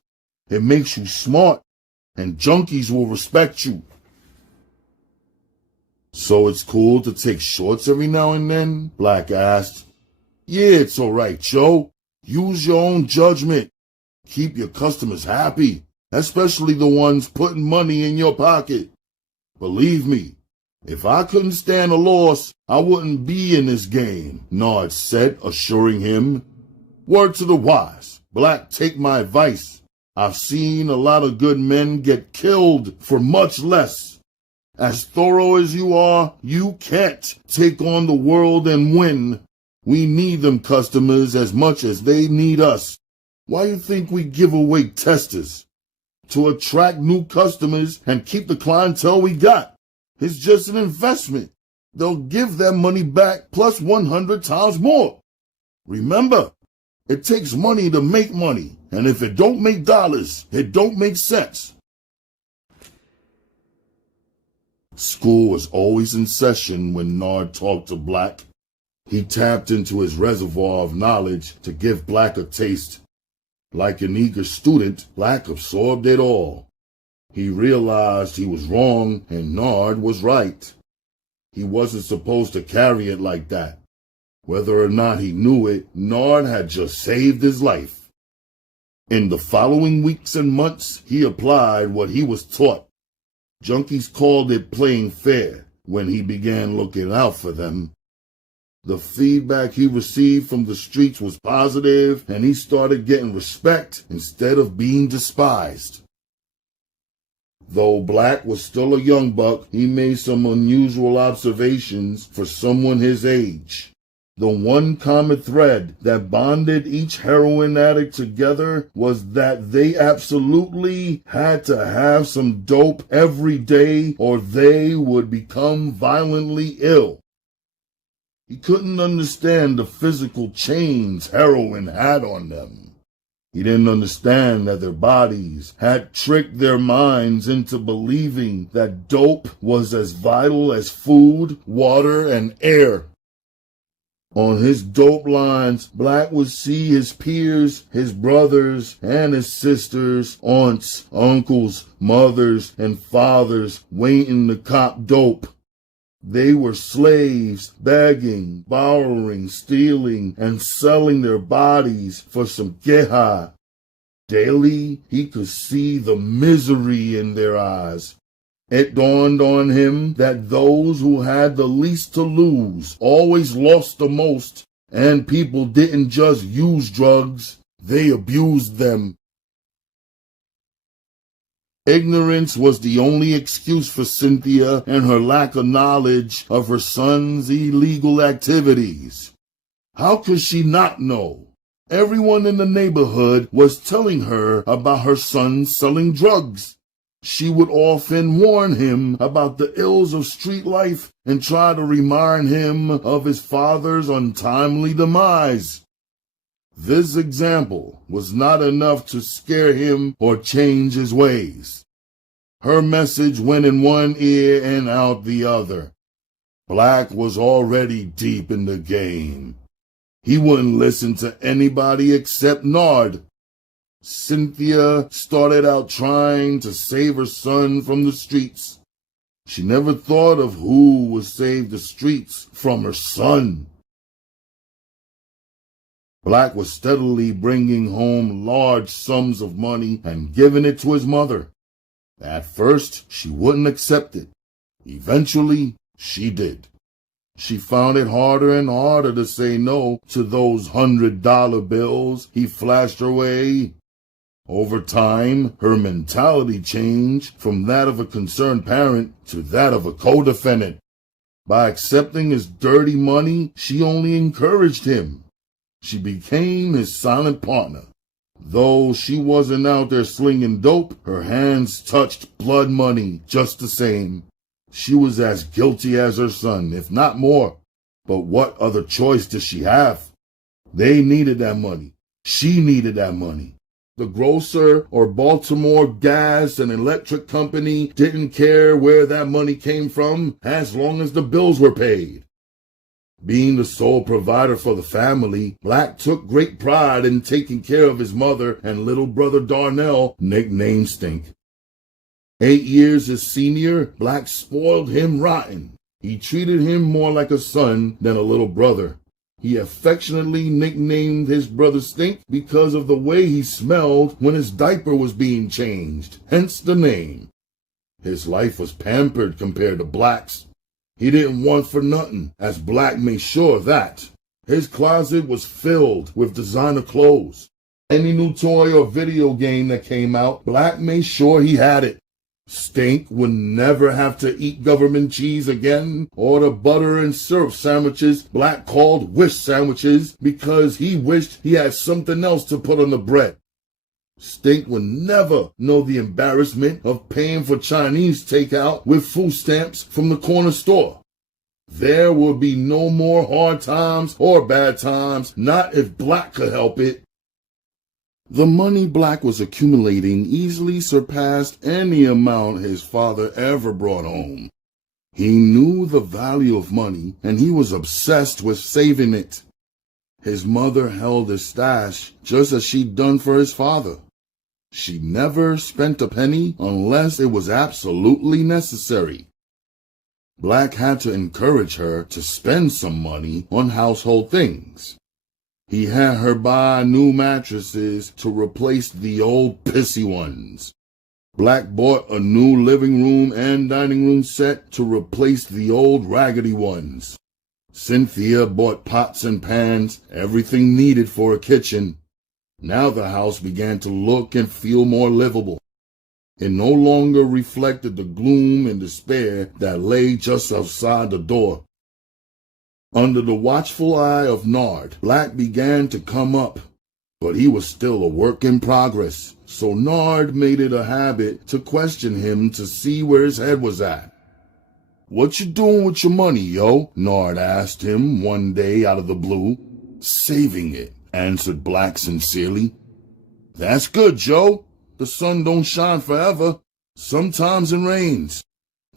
It makes you smart, and junkies will respect you." "So it's cool to take shorts every now and then?" Black asked. "Yeah, it's alright, Joe. Use your own judgment. Keep your customers happy, especially the ones putting money in your pocket. Believe me, if I couldn't stand a loss, I wouldn't be in this game," Nard said, assuring him. "Word to the wise, Black, take my advice. I've seen a lot of good men get killed for much less. As thorough as you are, you can't take on the world and win. We need them customers as much as they need us. Why you think we give away testers? To attract new customers and keep the clientele we got. It's just an investment. They'll give that money back plus 100 times more. Remember, it takes money to make money, and if it don't make dollars, it don't make sense." School was always in session when Nard talked to Black. He tapped into his reservoir of knowledge to give Black a taste. Like an eager student, Black absorbed it all. He realized he was wrong and Nard was right. He wasn't supposed to carry it like that. Whether or not he knew it, Nard had just saved his life. In the following weeks and months, he applied what he was taught. Junkies called it playing fair when he began looking out for them. The feedback he received from the streets was positive, and he started getting respect instead of being despised. Though Black was still a young buck, he made some unusual observations for someone his age. The one common thread that bonded each heroin addict together was that they absolutely had to have some dope every day or they would become violently ill. He couldn't understand the physical chains heroin had on them. He didn't understand that their bodies had tricked their minds into believing that dope was as vital as food, water, and air. On his dope lines, Black would see his peers, his brothers, and his sisters, aunts, uncles, mothers, and fathers waiting to cop dope. They were slaves, begging, borrowing, stealing, and selling their bodies for some queja. Daily, he could see the misery in their eyes. It dawned on him that those who had the least to lose always lost the most, and people didn't just use drugs, they abused them. Ignorance was the only excuse for Cynthia and her lack of knowledge of her son's illegal activities. How could she not know? Everyone in the neighborhood was telling her about her son selling drugs. She would often warn him about the ills of street life and try to remind him of his father's untimely demise. This example was not enough to scare him or change his ways. Her message went in one ear and out the other. Black was already deep in the game. He wouldn't listen to anybody except Nard. Cynthia started out trying to save her son from the streets. She never thought of who would save the streets from her son. Black was steadily bringing home large sums of money and giving it to his mother. At first, she wouldn't accept it. Eventually, she did. She found it harder and harder to say no to those $100 bills he flashed her way. Over time, her mentality changed from that of a concerned parent to that of a co-defendant. By accepting his dirty money, she only encouraged him. She became his silent partner. Though she wasn't out there slinging dope, her hands touched blood money just the same. She was as guilty as her son, if not more. But what other choice did she have? They needed that money. She needed that money. The grocer or Baltimore gas and electric company didn't care where that money came from as long as the bills were paid. Being the sole provider for the family, Black took great pride in taking care of his mother and little brother Darnell, nicknamed Stink. 8 years his senior, Black spoiled him rotten. He treated him more like a son than a little brother. He affectionately nicknamed his brother Stink because of the way he smelled when his diaper was being changed, hence the name. His life was pampered compared to Black's. He didn't want for nothing, as Black made sure of that. His closet was filled with designer clothes. Any new toy or video game that came out, Black made sure he had it. Stink would never have to eat government cheese again, or the butter and syrup sandwiches Black called wish sandwiches because he wished he had something else to put on the bread. Stink would never know the embarrassment of paying for Chinese takeout with food stamps from the corner store. There would be no more hard times or bad times, not if Black could help it. The money Black was accumulating easily surpassed any amount his father ever brought home. He knew the value of money, and he was obsessed with saving it. His mother held his stash just as she'd done for his father. She never spent a penny unless it was absolutely necessary. Black had to encourage her to spend some money on household things. He had her buy new mattresses to replace the old pissy ones. Black bought a new living room and dining room set to replace the old raggedy ones. Cynthia bought pots and pans, everything needed for a kitchen. Now the house began to look and feel more livable. It no longer reflected the gloom and despair that lay just outside the door. Under the watchful eye of Nard, Black began to come up, but he was still a work in progress, so Nard made it a habit to question him to see where his head was at. "What you doing with your money, yo?" Nard asked him one day out of the blue. "Saving it," answered Black sincerely. "That's good, Joe. The sun don't shine forever. Sometimes it rains.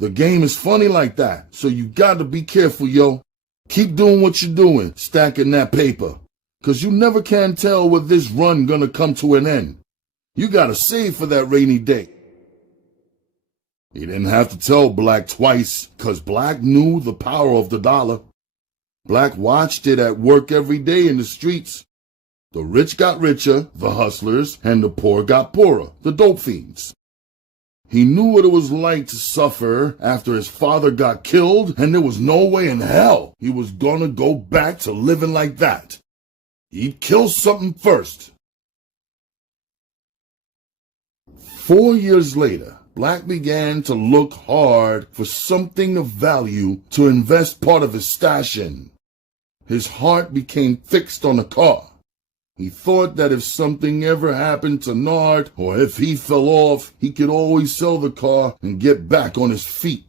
The game is funny like that, so you gotta be careful, yo. Keep doing what you're doing, stacking that paper, 'cause you never can tell when this run gonna come to an end. You gotta save for that rainy day." He didn't have to tell Black twice, 'cause Black knew the power of the dollar. Black watched it at work every day in the streets. The rich got richer, the hustlers, and the poor got poorer, the dope fiends. He knew what it was like to suffer after his father got killed, and there was no way in hell he was gonna go back to living like that. He'd kill something first. 4 years later, Black began to look hard for something of value to invest part of his stash in. His heart became fixed on a car. He thought that if something ever happened to Nard, or if he fell off, he could always sell the car and get back on his feet.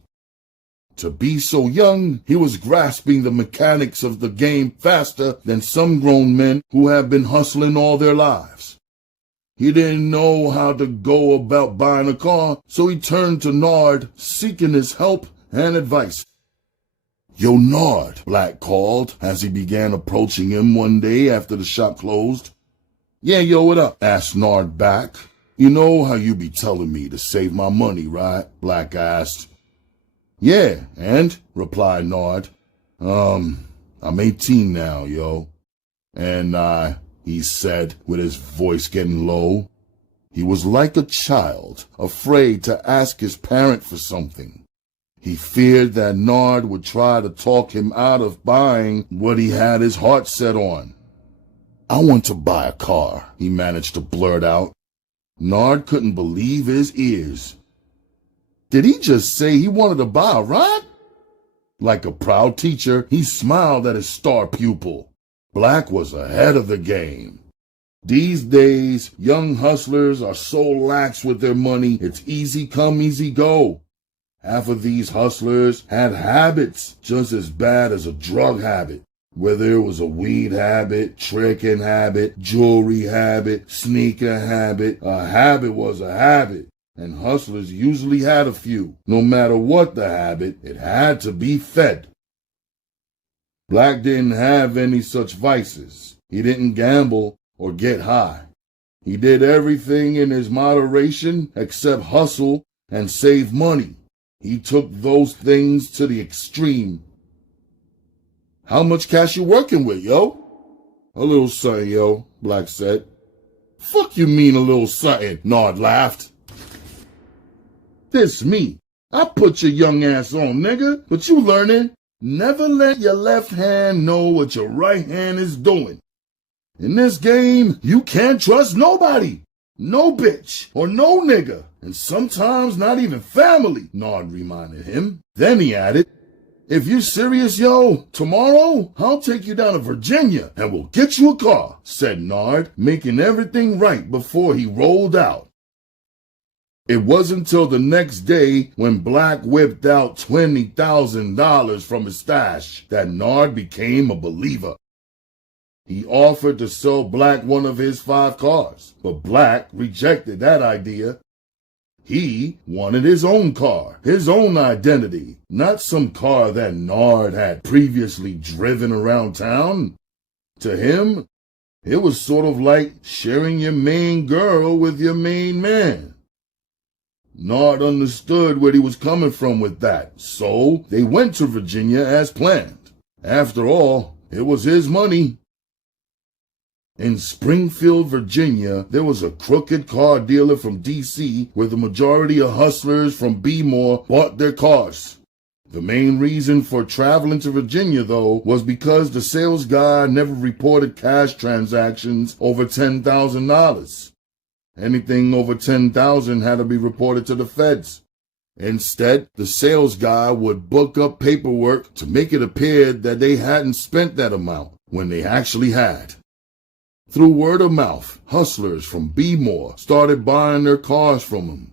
To be so young, he was grasping the mechanics of the game faster than some grown men who have been hustling all their lives. He didn't know how to go about buying a car, so he turned to Nard, seeking his help and advice. "Yo, Nard," Black called as he began approaching him one day after the shop closed. "Yeah, yo, what up?" asked Nard back. "You know how you be telling me to save my money, right?" Black asked. "Yeah, and?" replied Nard. I'm 18 now, yo. And I he said with his voice getting low. He was like a child, afraid to ask his parent for something. He feared that Nard would try to talk him out of buying what he had his heart set on. "I want to buy a car," he managed to blurt out. Nard couldn't believe his ears. Did he just say he wanted to buy a ride? Like a proud teacher, he smiled at his star pupil. Black was ahead of the game. These days, young hustlers are so lax with their money, it's easy come, easy go. Half of these hustlers had habits just as bad as a drug habit. Whether it was a weed habit, tricking habit, jewelry habit, sneaker habit, a habit was a habit. And hustlers usually had a few. No matter what the habit, it had to be fed. Black didn't have any such vices. He didn't gamble or get high. He did everything in his moderation except hustle and save money. He took those things to the extreme. "How much cash you working with, yo?" "A little something, yo," Black said. "Fuck you mean a little something?" Nard laughed. "This me. I put your young ass on, nigga, but you learning. Never let your left hand know what your right hand is doing. In this game, you can't trust nobody. No bitch or no nigga. And sometimes not even family," Nard reminded him. Then he added, "If you serious, yo, tomorrow I'll take you down to Virginia and we'll get you a car," said Nard, making everything right before he rolled out. It wasn't until the next day when Black whipped out $20,000 from his stash that Nard became a believer. He offered to sell Black one of his 5 cars, but Black rejected that idea. He wanted his own car, his own identity, not some car that Nard had previously driven around town. To him, it was sort of like sharing your main girl with your main man. Nard understood where he was coming from with that, so they went to Virginia as planned. After all, it was his money. In Springfield, Virginia, there was a crooked car dealer from D.C. where the majority of hustlers from Baltimore bought their cars. The main reason for traveling to Virginia, though, was because the sales guy never reported cash transactions over $10,000. Anything over $10,000 had to be reported to the feds. Instead, the sales guy would book up paperwork to make it appear that they hadn't spent that amount when they actually had. Through word of mouth, hustlers from Baltimore started buying their cars from him.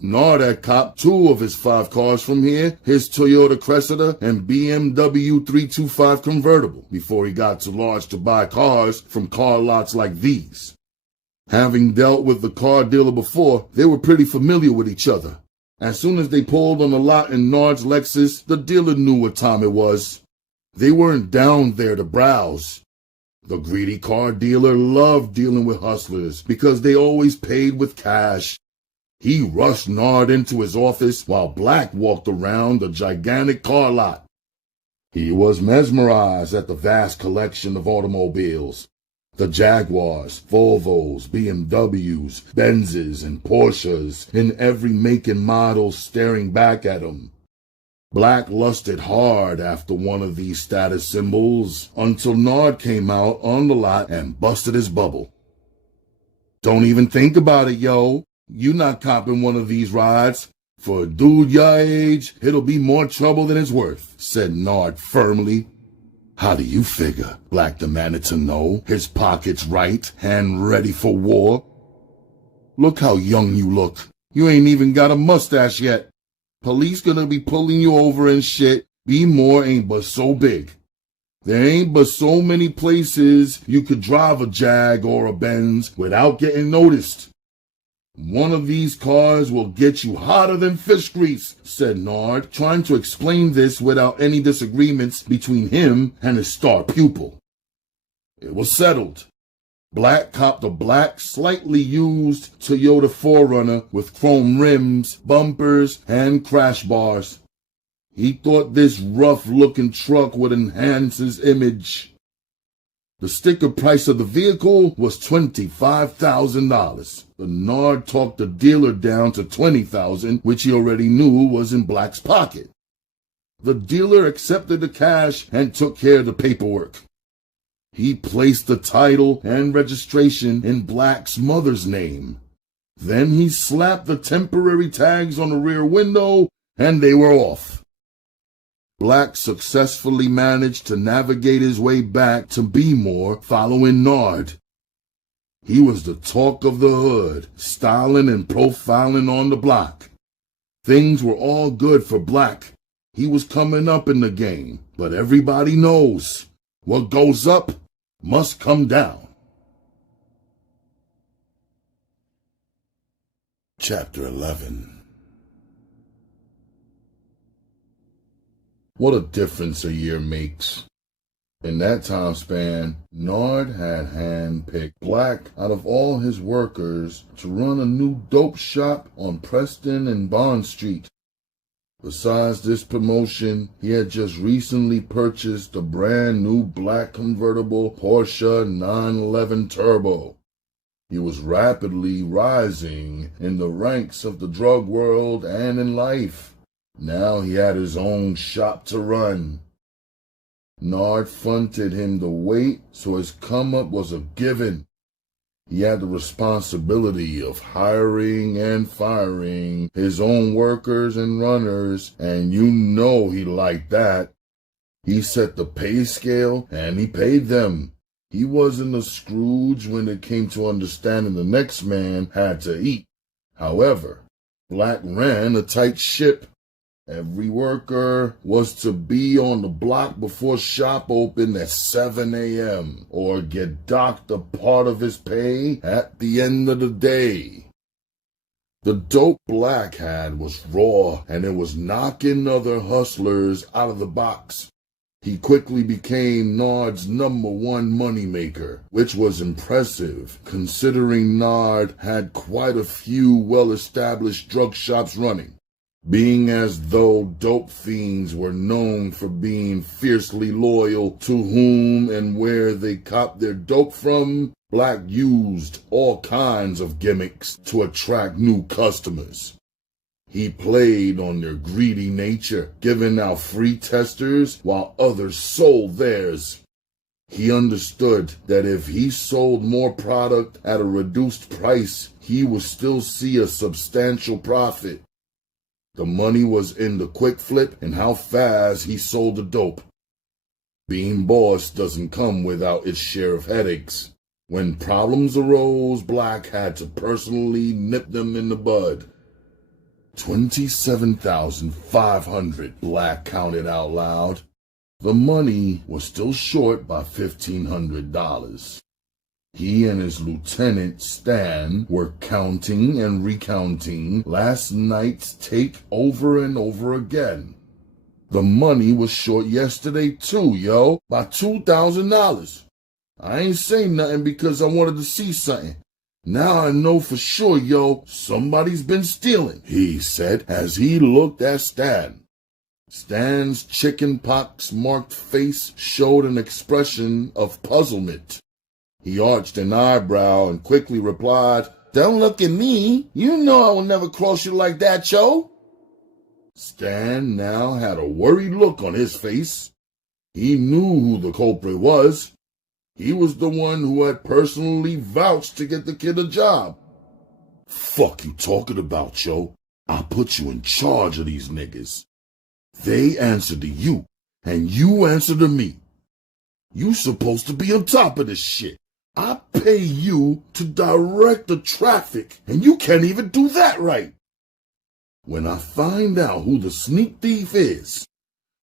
Nard had copped 2 of his 5 cars from here, his Toyota Cressida and BMW 325 convertible, before he got too large to buy cars from car lots like these. Having dealt with the car dealer before, they were pretty familiar with each other. As soon as they pulled on the lot in Nard's Lexus, the dealer knew what time it was. They weren't down there to browse. The greedy car dealer loved dealing with hustlers because they always paid with cash. He rushed Nard into his office while Black walked around the gigantic car lot. He was mesmerized at the vast collection of automobiles. The Jaguars, Volvos, BMWs, Benzes, and Porsches in every make and model staring back at him. Black lusted hard after one of these status symbols until Nard came out on the lot and busted his bubble. "Don't even think about it, yo. You not copping one of these rides. For a dude your age, it'll be more trouble than it's worth," said Nard firmly. "How do you figure?" Black demanded to know, his pockets right and ready for war. "Look how young you look. You ain't even got a mustache yet. Police gonna be pulling you over and shit. Baltimore ain't but so big. There ain't but so many places you could drive a Jag or a Benz without getting noticed. One of these cars will get you hotter than fish grease," said Nard, trying to explain this without any disagreements between him and his star pupil. It was settled. Black copped a black, slightly used Toyota 4Runner with chrome rims, bumpers, and crash bars. He thought this rough-looking truck would enhance his image. The sticker price of the vehicle was $25,000. The Nard talked the dealer down to $20,000, which he already knew was in Black's pocket. The dealer accepted the cash and took care of the paperwork. He placed the title and registration in Black's mother's name. Then he slapped the temporary tags on the rear window and they were off. Black successfully managed to navigate his way back to Baltimore following Nard. He was the talk of the hood, styling and profiling on the block. Things were all good for Black. He was coming up in the game, but everybody knows what goes up must come down. Chapter 11. What a difference a year makes. In that time span, Nard had handpicked Black out of all his workers to run a new dope shop on Preston and Bond Street. Besides this promotion, he had just recently purchased a brand new black convertible Porsche 911 Turbo. He was rapidly rising in the ranks of the drug world and in life. Now he had his own shop to run. Nard fronted him the weight, so his come-up was a given. He had the responsibility of hiring and firing his own workers and runners, and you know he liked that. He set the pay scale, and he paid them. He wasn't a Scrooge when it came to understanding the next man had to eat. However, Black ran a tight ship. Every worker was to be on the block before shop opened at 7 a.m. or get docked a part of his pay at the end of the day. The dope Black had was raw, and it was knocking other hustlers out of the box. He quickly became Nard's #1 moneymaker, which was impressive, considering Nard had quite a few well-established drug shops running. Being as though dope fiends were known for being fiercely loyal to whom and where they copped their dope from, Black used all kinds of gimmicks to attract new customers. He played on their greedy nature, giving out free testers while others sold theirs. He understood that if he sold more product at a reduced price, he would still see a substantial profit. The money was in the quick flip and how fast he sold the dope. Being boss doesn't come without its share of headaches. When problems arose, Black had to personally nip them in the bud. 27,500, Black counted out loud. The money was still short by $1,500. He and his lieutenant, Stan, were counting and recounting last night's take over and over again. The money was short yesterday too, yo, by $2,000. I ain't saying nothing because I wanted to see something. Now I know for sure, yo, somebody's been stealing, he said as he looked at Stan. Stan's chickenpox-marked face showed an expression of puzzlement. He arched an eyebrow and quickly replied, "Don't look at me. You know I will never cross you like that, yo." Stan now had a worried look on his face. He knew who the culprit was. He was the one who had personally vouched to get the kid a job. "Fuck you talking about, yo? I'll put you in charge of these niggas. They answer to you, and you answer to me. You supposed to be on top of this shit. I pay you to direct the traffic, and you can't even do that right. When I find out who the sneak thief is,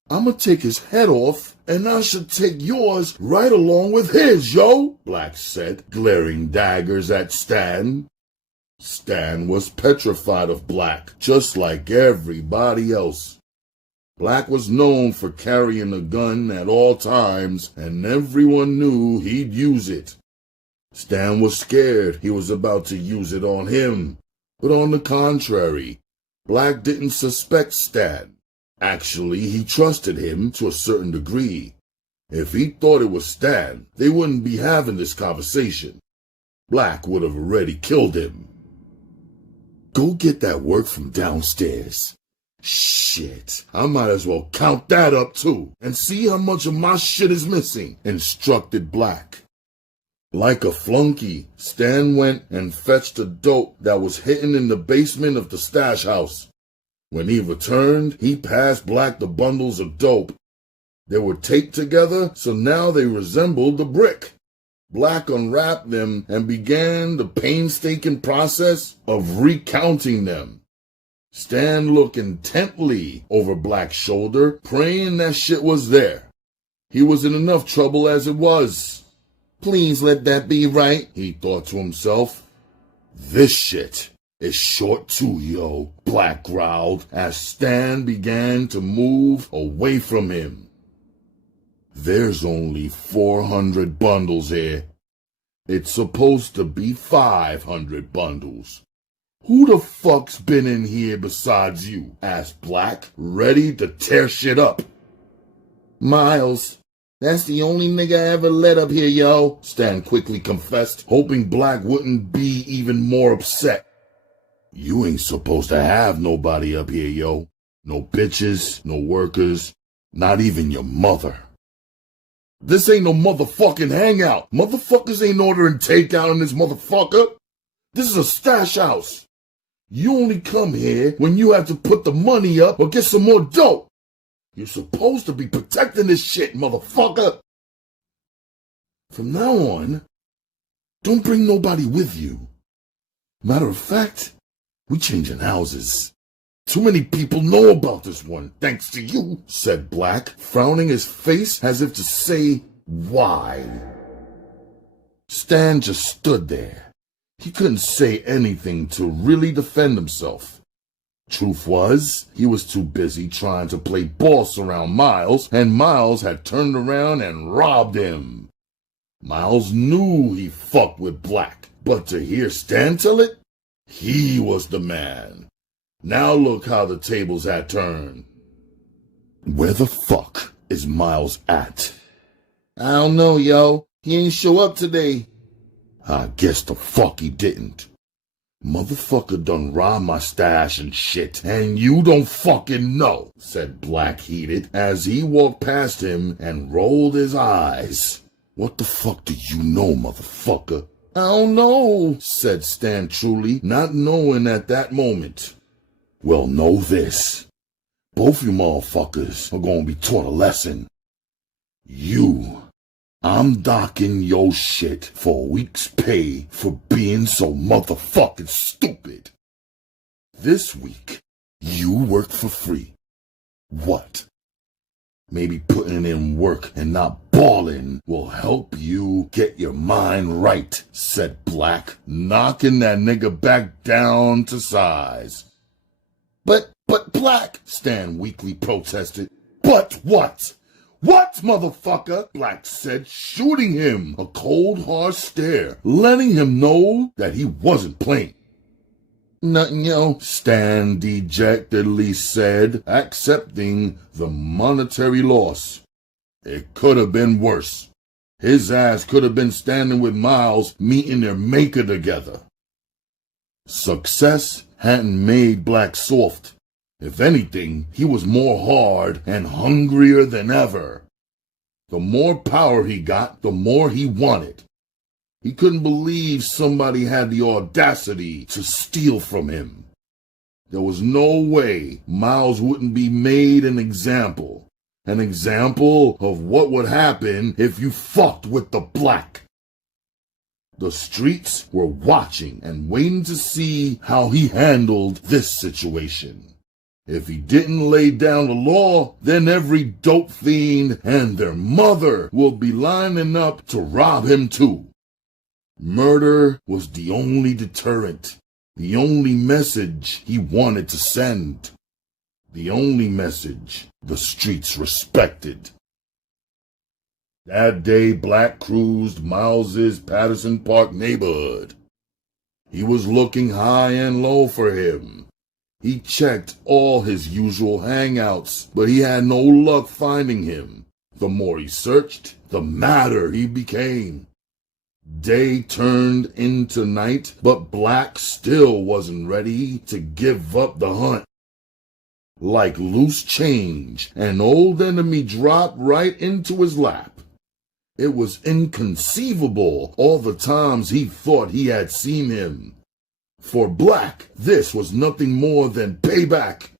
I'ma take his head off, and I should take yours right along with his, yo," Black said, glaring daggers at Stan. Stan was petrified of Black, just like everybody else. Black was known for carrying a gun at all times, and everyone knew he'd use it. Stan was scared he was about to use it on him, but on the contrary, Black didn't suspect Stan. Actually, he trusted him to a certain degree. If he thought it was Stan, they wouldn't be having this conversation. Black would have already killed him. Go get that work from downstairs. Shit, I might as well count that up too and see how much of my shit is missing, instructed Black. Like a flunky, Stan went and fetched the dope that was hidden in the basement of the stash house. When he returned, he passed Black the bundles of dope. They were taped together, so now they resembled a brick. Black unwrapped them and began the painstaking process of recounting them. Stan looked intently over Black's shoulder, praying that shit was there. He was in enough trouble as it was. Please let that be right, he thought to himself. This shit is short too, yo, Black growled as Stan began to move away from him. There's only 400 bundles here. It's supposed to be 500 bundles. Who the fuck's been in here besides you? Asked Black, ready to tear shit up. Miles. That's the only nigga I ever let up here, yo, Stan quickly confessed, hoping Black wouldn't be even more upset. You ain't supposed to have nobody up here, yo. No bitches, no workers, not even your mother. This ain't no motherfucking hangout. Motherfuckers ain't ordering takeout in this motherfucker. This is a stash house. You only come here when you have to put the money up or get some more dope. You're supposed to be protecting this shit, motherfucker. From now on, don't bring nobody with you. Matter of fact, we changing houses. Too many people know about this one, thanks to you, said Black, frowning his face as if to say, why? Stan just stood there. He couldn't say anything to really defend himself. Truth was, he was too busy trying to play boss around Miles, and Miles had turned around and robbed him. Miles knew he fucked with Black, but to hear Stan tell it, he was the man. Now look how the tables had turned. Where the fuck is Miles at? I don't know, yo. He ain't show up today. I guess the fuck he didn't. Motherfucker done robbed my stash and shit, and you don't fucking know, said Black heated as he walked past him and rolled his eyes. What the fuck do you know, motherfucker? I don't know, said Stan truly, not knowing at that moment. Well, know this. Both you motherfuckers are gonna be taught a lesson. I'm docking your shit for a week's pay for being so motherfucking stupid. This week, you work for free. What? Maybe putting in work and not balling will help you get your mind right, said Black, knocking that nigga back down to size. But Black, Stan weakly protested. But what? What, motherfucker? Black said, shooting him a cold, hard stare, letting him know that he wasn't playing. Nothing, yo, Stan dejectedly said, accepting the monetary loss. It could have been worse. His ass could have been standing with Miles, meeting their maker together. Success hadn't made Black soft. If anything, he was more hard and hungrier than ever. The more power he got, the more he wanted. He couldn't believe somebody had the audacity to steal from him. There was no way Miles wouldn't be made an example of what would happen if you fucked with the Black. The streets were watching and waiting to see how he handled this situation. If he didn't lay down the law, then every dope fiend and their mother will be lining up to rob him too. Murder was the only deterrent, the only message he wanted to send, the only message the streets respected. That day, Black cruised Miles's Patterson Park neighborhood. He was looking high and low for him. He checked all his usual hangouts, but he had no luck finding him. The more he searched, the madder he became. Day turned into night, but Black still wasn't ready to give up the hunt. Like loose change, an old enemy dropped right into his lap. It was inconceivable all the times he thought he had seen him. For Black, this was nothing more than payback.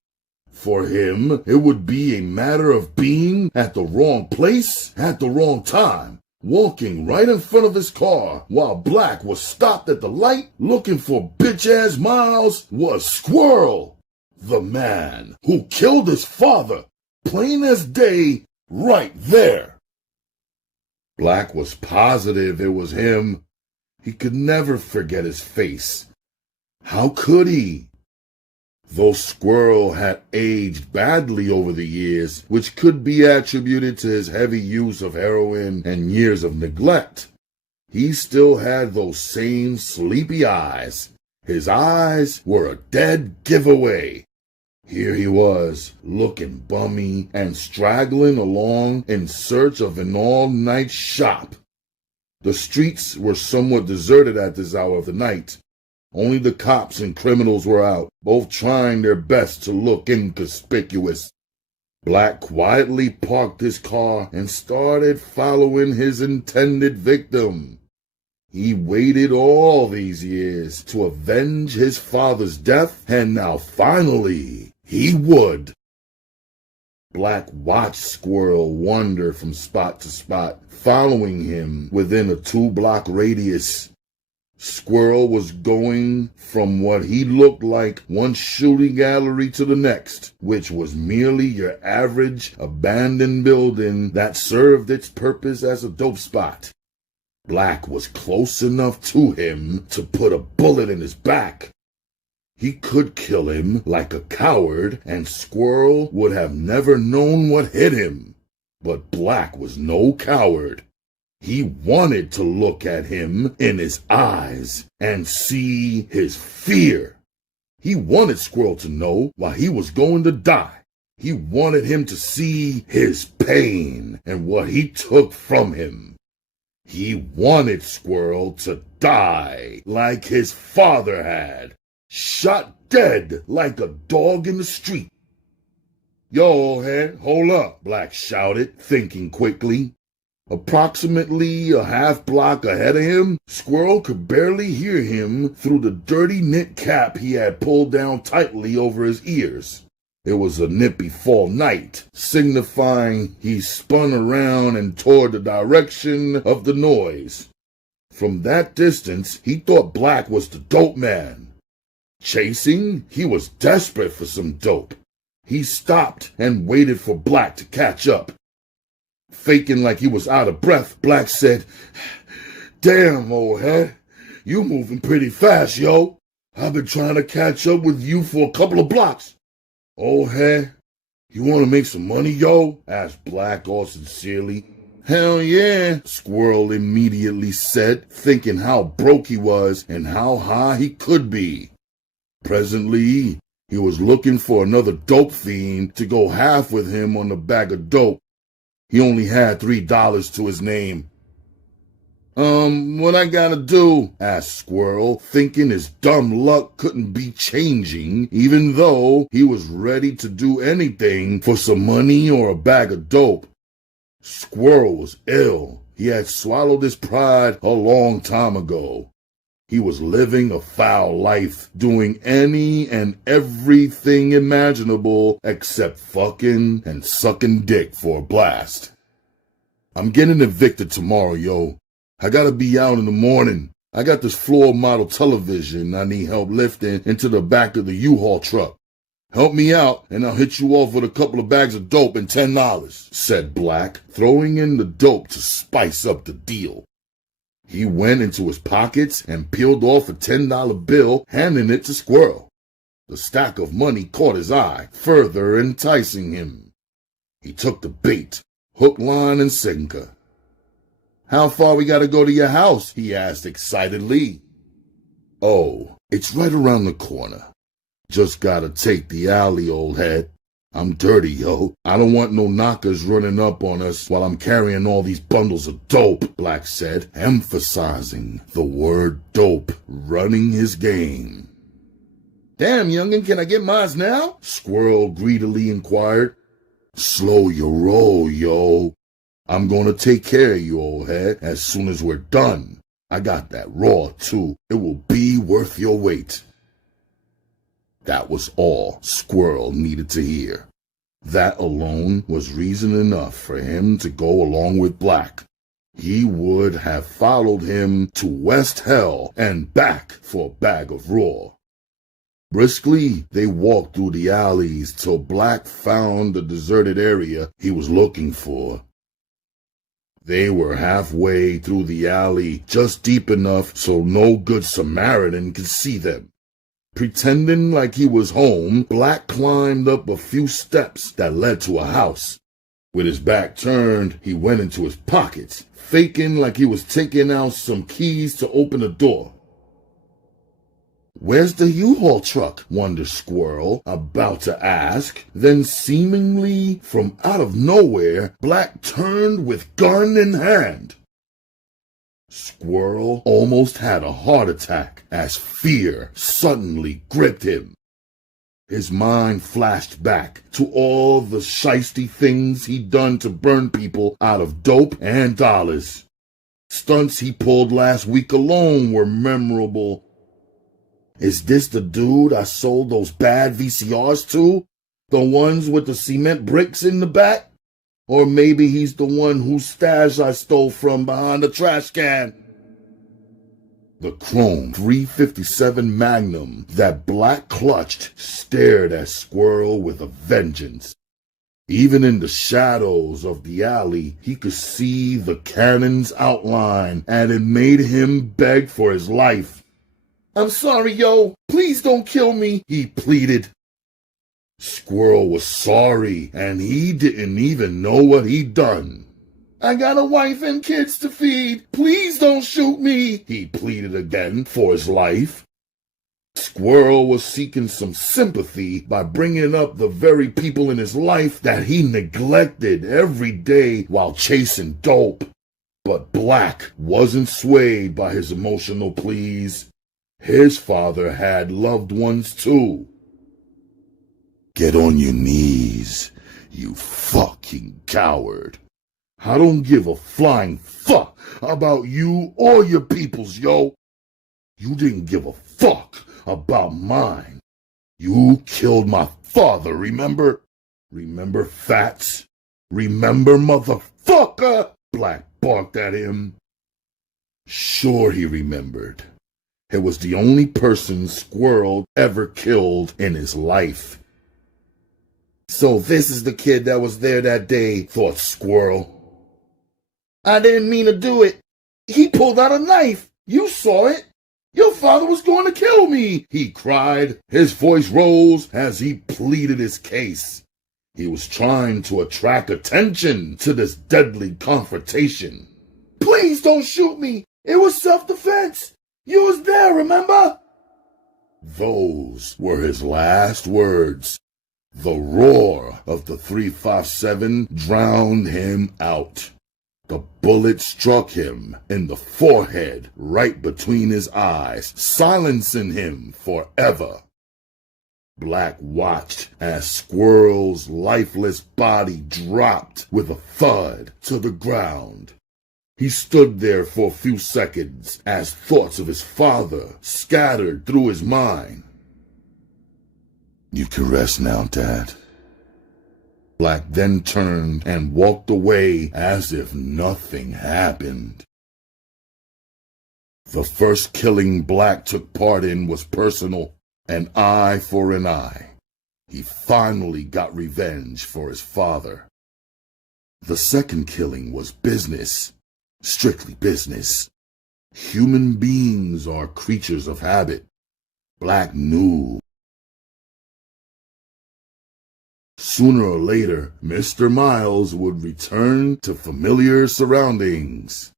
For him, it would be a matter of being at the wrong place at the wrong time, walking right in front of his car while Black was stopped at the light looking for bitch-ass Miles was Squirrel, the man who killed his father, plain as day, right there. Black was positive it was him. He could never forget his face. How could he? Though Squirrel had aged badly over the years, which could be attributed to his heavy use of heroin and years of neglect, he still had those same sleepy eyes. His eyes were a dead giveaway. Here he was, looking bummy and straggling along in search of an all-night shop. The streets were somewhat deserted at this hour of the night. Only the cops and criminals were out, both trying their best to look inconspicuous. Black quietly parked his car and started following his intended victim. He waited all these years to avenge his father's death, and now finally he would. Black watched Squirrel wander from spot to spot, following him within a 2-block radius. Squirrel was going from what he looked like one shooting gallery to the next, which was merely your average abandoned building that served its purpose as a dope spot. Black was close enough to him to put a bullet in his back. He could kill him like a coward, and Squirrel would have never known what hit him. But Black was no coward. He wanted to look at him in his eyes and see his fear. He wanted Squirrel to know why he was going to die. He wanted him to see his pain and what he took from him. He wanted Squirrel to die like his father had, shot dead like a dog in the street. "Yo, old head, hold up," Black shouted, thinking quickly. Approximately a half-block ahead of him, Squirrel could barely hear him through the dirty knit cap he had pulled down tightly over his ears. It was a nippy fall night, signifying he spun around and toward the direction of the noise. From that distance, he thought Black was the dope man. Chasing, he was desperate for some dope. He stopped and waited for Black to catch up. Faking like he was out of breath, Black said, "Damn, old head, you moving pretty fast, yo. I've been trying to catch up with you for a couple of blocks." "Old head, you want to make some money, yo?" asked Black all sincerely. "Hell yeah," Squirrel immediately said, thinking how broke he was and how high he could be. Presently, he was looking for another dope fiend to go half with him on the bag of dope. He only had $3 to his name. What I gotta do?" asked Squirrel, thinking his dumb luck couldn't be changing, even though he was ready to do anything for some money or a bag of dope. Squirrel was ill. He had swallowed his pride a long time ago. He was living a foul life, doing any and everything imaginable except fucking and sucking dick for a blast. "I'm getting evicted tomorrow, yo. I gotta be out in the morning. I got this floor model television I need help lifting into the back of the U-Haul truck. Help me out, and I'll hit you off with a couple of bags of dope and $10, said Black, throwing in the dope to spice up the deal. He went into his pockets and peeled off a $10 bill, handing it to Squirrel. The stack of money caught his eye, further enticing him. He took the bait, hook, line, and sinker. "How far we gotta go to your house?" he asked excitedly. "Oh, it's right around the corner. Just gotta take the alley, old head. I'm dirty, yo. I don't want no knockers running up on us while I'm carrying all these bundles of dope, Black said, emphasizing the word dope, running his game. Damn, youngin', can I get mines now? Squirrel greedily inquired. Slow your roll, yo. I'm gonna take care of you, old head, as soon as we're done. I got that raw, too. It will be worth your weight. That was all Squirrel needed to hear. That alone was reason enough for him to go along with Black. He would have followed him to West Hell and back for a bag of raw. Briskly, they walked through the alleys till Black found the deserted area he was looking for. They were halfway through the alley, just deep enough so no good Samaritan could see them. Pretending like he was home, Black climbed up a few steps that led to a house. With his back turned, he went into his pockets, faking like he was taking out some keys to open the door. Where's the U-Haul truck? Wondered Squirrel, about to ask. Then seemingly from out of nowhere, Black turned with gun in hand. Squirrel almost had a heart attack as fear suddenly gripped him. His mind flashed back to all the shiesty things he'd done to burn people out of dope and dollars. Stunts he pulled last week alone were memorable. Is this the dude I sold those bad VCRs to? The ones with the cement bricks in the back? Or maybe he's the one whose stash I stole from behind the trash can. The chrome .357 Magnum that Black clutched stared at Squirrel with a vengeance. Even in the shadows of the alley, he could see the cannon's outline, and it made him beg for his life. I'm sorry, yo. Please don't kill me, he pleaded. Squirrel was sorry, and he didn't even know what he'd done. I got a wife and kids to feed. Please don't shoot me, he pleaded again for his life. Squirrel was seeking some sympathy by bringing up the very people in his life that he neglected every day while chasing dope. But Black wasn't swayed by his emotional pleas. His father had loved ones too. Get on your knees, you fucking coward. I don't give a flying fuck about you or your peoples, yo. You didn't give a fuck about mine. You killed my father, remember? Remember, Fats? Remember, motherfucker? Black barked at him. Sure he remembered. It was the only person Squirrel ever killed in his life. So this is the kid that was there that day, thought Squirrel. I didn't mean to do it. He pulled out a knife. You saw it. Your father was going to kill me, he cried. His voice rose as he pleaded his case. He was trying to attract attention to this deadly confrontation. Please don't shoot me. It was self-defense. You was there, remember? Those were his last words. The roar of the .357 drowned him out. The bullet struck him in the forehead right between his eyes, silencing him forever. Black watched as Squirrel's lifeless body dropped with a thud to the ground. He stood there for a few seconds as thoughts of his father scattered through his mind. You can rest now, Dad. Black then turned and walked away as if nothing happened. The first killing Black took part in was personal, an eye for an eye. He finally got revenge for his father. The second killing was business. Strictly business. Human beings are creatures of habit. Black knew. Sooner or later, Mr. Miles would return to familiar surroundings.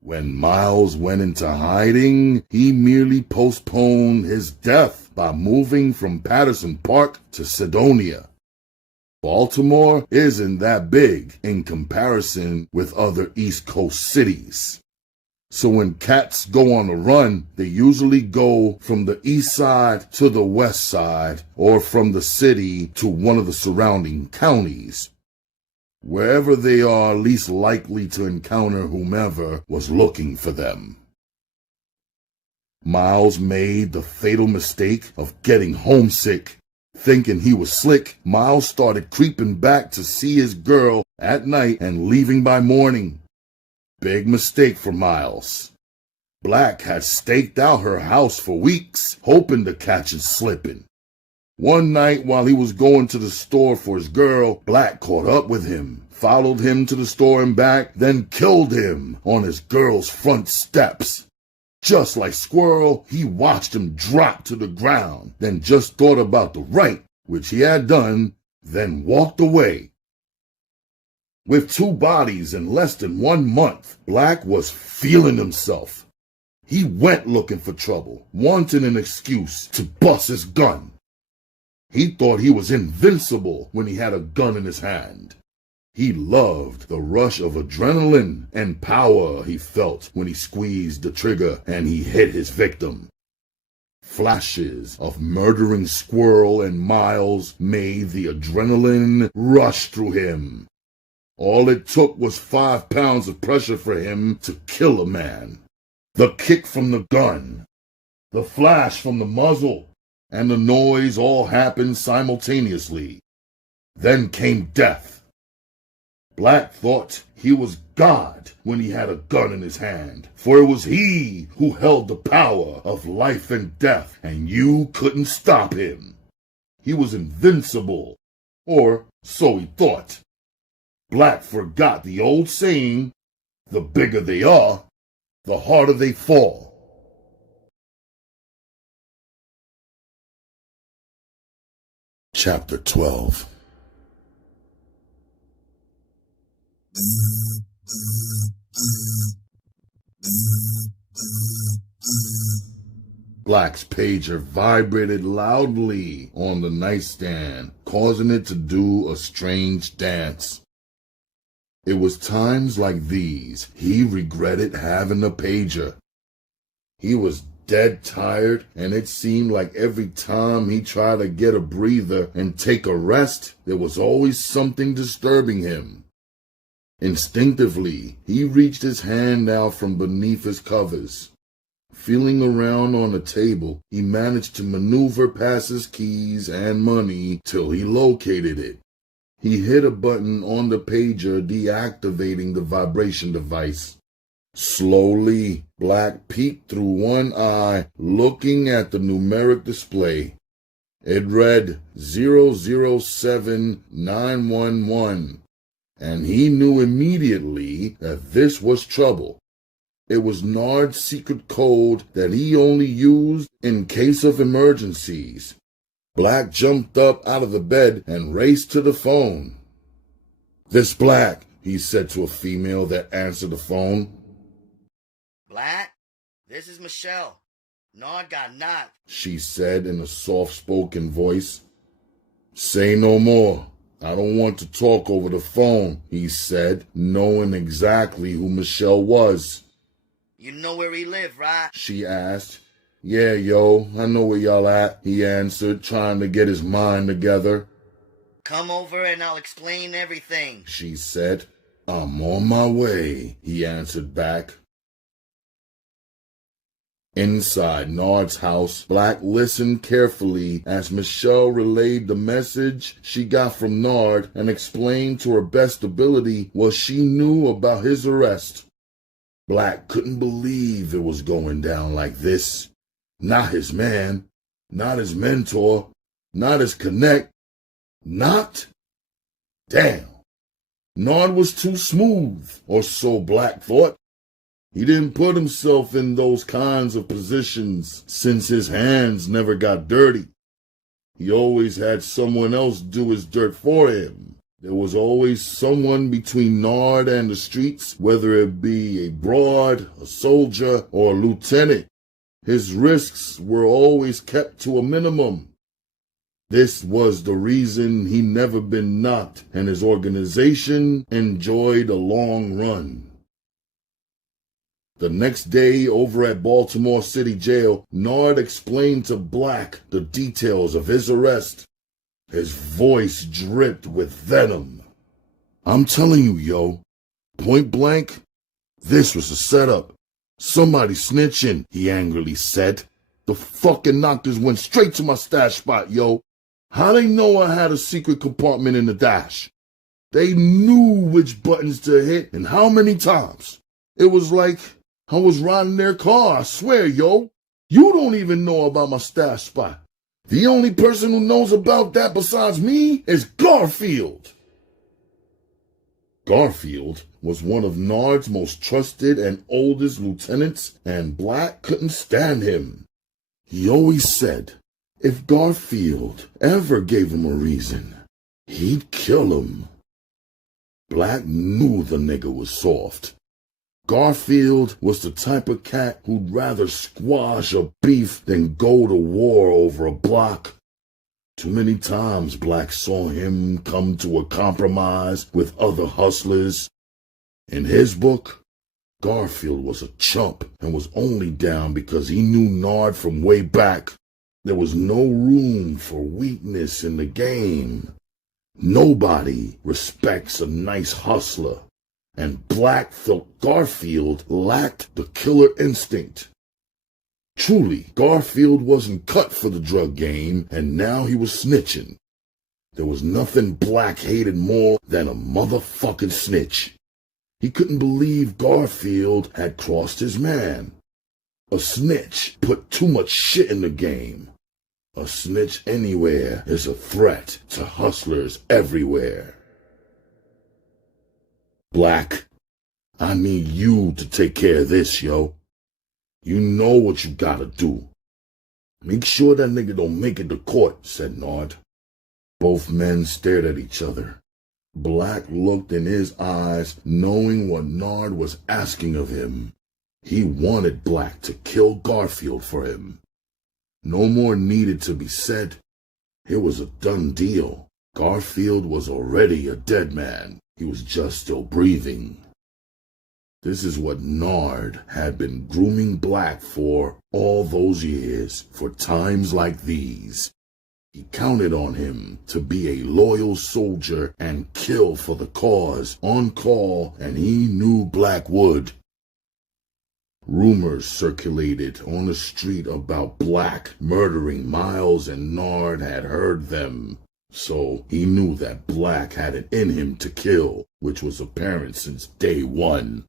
When Miles went into hiding, he merely postponed his death by moving from Patterson Park to Sidonia. Baltimore isn't that big in comparison with other East Coast cities. So when cats go on a run, they usually go from the east side to the west side, or from the city to one of the surrounding counties. Wherever they are least likely to encounter whomever was looking for them. Miles made the fatal mistake of getting homesick. Thinking he was slick, Miles started creeping back to see his girl at night and leaving by morning. Big mistake for Miles. Black had staked out her house for weeks, hoping to catch it slipping. One night while he was going to the store for his girl, Black caught up with him, followed him to the store and back, then killed him on his girl's front steps. Just like Squirrel, he watched him drop to the ground, then just thought about the right, which he had done, then walked away. With 2 bodies in less than 1 month, Black was feeling himself. He went looking for trouble, wanting an excuse to bust his gun. He thought he was invincible when he had a gun in his hand. He loved the rush of adrenaline and power he felt when he squeezed the trigger and he hit his victim. Flashes of murdering Squirrel and Miles made the adrenaline rush through him. All it took was 5 pounds of pressure for him to kill a man. The kick from the gun, the flash from the muzzle, and the noise all happened simultaneously. Then came death. Black thought he was God when he had a gun in his hand, for it was he who held the power of life and death, and you couldn't stop him. He was invincible, or so he thought. Black forgot the old saying, the bigger they are, the harder they fall. Chapter 12. Black's pager vibrated loudly on the nightstand, causing it to do a strange dance. It was times like these he regretted having a pager. He was dead tired, and it seemed like every time he tried to get a breather and take a rest, there was always something disturbing him. Instinctively, he reached his hand out from beneath his covers. Feeling around on the table, he managed to maneuver past his keys and money till he located it. He hit a button on the pager deactivating the vibration device. Slowly, Black peeked through one eye, looking at the numeric display. It read 007911, and he knew immediately that this was trouble. It was Nard's secret code that he only used in case of emergencies. Black jumped up out of the bed and raced to the phone. "This Black," he said to a female that answered the phone. Black, this is Michelle. Nard got knocked, she said in a soft-spoken voice. "Say no more. I don't want to talk over the phone," he said, knowing exactly who Michelle was. You know where he live, right? She asked. "Yeah, yo, I know where y'all at," he answered, trying to get his mind together. Come over and I'll explain everything, she said. "I'm on my way," he answered back. Inside Nard's house, Black listened carefully as Michelle relayed the message she got from Nard and explained to her best ability what she knew about his arrest. Black couldn't believe it was going down like this. Not his man, not his mentor, not his connect, not... Damn. Nard was too smooth, or so Black thought. He didn't put himself in those kinds of positions since his hands never got dirty. He always had someone else do his dirt for him. There was always someone between Nard and the streets, whether it be a broad, a soldier, or a lieutenant. His risks were always kept to a minimum. This was the reason he never been knocked and his organization enjoyed a long run. The next day, over at Baltimore City Jail, Nard explained to Black the details of his arrest. His voice dripped with venom. I'm telling you, yo, point blank, this was a setup. Somebody snitching, he angrily said. The fucking knockers went straight to my stash spot, yo. How they know I had a secret compartment in the dash? They knew which buttons to hit and how many times. It was like I was riding their car, I swear, yo. You don't even know about my stash spot. The only person who knows about that besides me is Garfield. Garfield was one of Nard's most trusted and oldest lieutenants, and Black couldn't stand him. He always said if Garfield ever gave him a reason, he'd kill him. Black knew the nigga was soft. Garfield was the type of cat who'd rather squash a beef than go to war over a block. Too many times Black saw him come to a compromise with other hustlers. In his book, Garfield was a chump and was only down because he knew Nard from way back. There was no room for weakness in the game. Nobody respects a nice hustler, and Black felt Garfield lacked the killer instinct. Truly, Garfield wasn't cut for the drug game, and now he was snitching. There was nothing Black hated more than a motherfucking snitch. He couldn't believe Garfield had crossed his man. A snitch put too much shit in the game. A snitch anywhere is a threat to hustlers everywhere. Black, I need you to take care of this, yo. You know what you gotta do. Make sure that nigga don't make it to court, said Nard. Both men stared at each other. Black looked in his eyes, knowing what Nard was asking of him. He wanted Black to kill Garfield for him. No more needed to be said. It was a done deal. Garfield was already a dead man. He was just still breathing. This is what Nard had been grooming Black for all those years, for times like these. He counted on him to be a loyal soldier and kill for the cause on call, and he knew Black would. Rumors circulated on the street about Black murdering Miles, and Nard had heard them. So he knew that Black had it in him to kill, which was apparent since day one.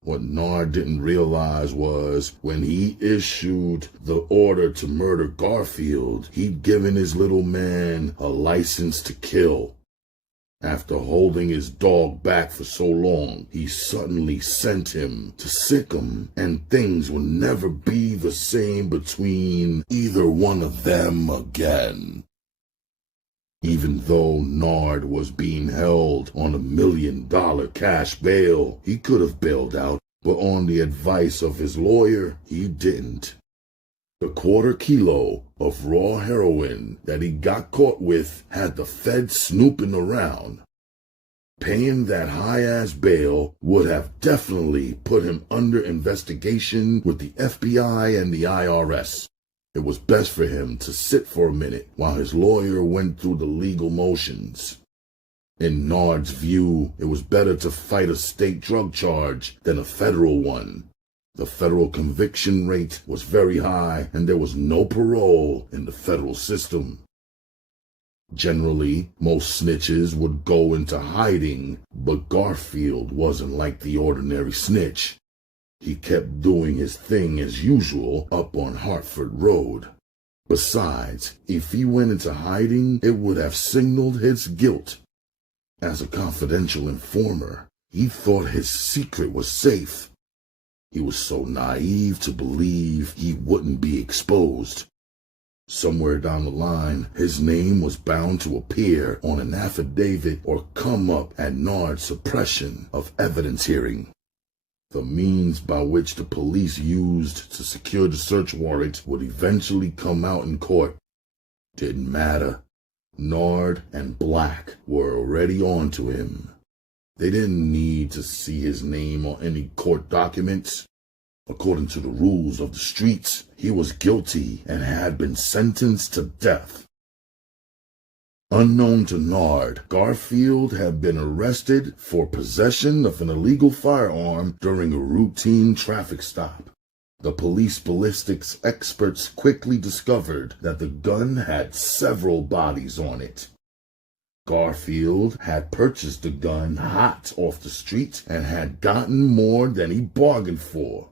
What Nard didn't realize was when he issued the order to murder Garfield, he'd given his little man a license to kill. After holding his dog back for so long, he suddenly sent him to sick him, and things would never be the same between either one of them again. Even though Nard was being held on $1 million cash bail, he could have bailed out, but on the advice of his lawyer, he didn't. The quarter kilo of raw heroin that he got caught with had the feds snooping around. Paying that high-ass bail would have definitely put him under investigation with the FBI and the IRS. It was best for him to sit for a minute while his lawyer went through the legal motions. In Nard's view, it was better to fight a state drug charge than a federal one. The federal conviction rate was very high, and there was no parole in the federal system. Generally, most snitches would go into hiding, but Garfield wasn't like the ordinary snitch. He kept doing his thing as usual up on Hartford Road. Besides, if he went into hiding, it would have signaled his guilt. As a confidential informer, he thought his secret was safe. He was so naive to believe he wouldn't be exposed. Somewhere down the line, his name was bound to appear on an affidavit or come up at Nard's suppression of evidence hearing. The means by which the police used to secure the search warrant would eventually come out in court. Didn't matter. Nard and Black were already on to him. They didn't need to see his name on any court documents. According to the rules of the streets, he was guilty and had been sentenced to death. Unknown to Nard, Garfield had been arrested for possession of an illegal firearm during a routine traffic stop. The police ballistics experts quickly discovered that the gun had several bodies on it. Garfield had purchased the gun hot off the street and had gotten more than he bargained for.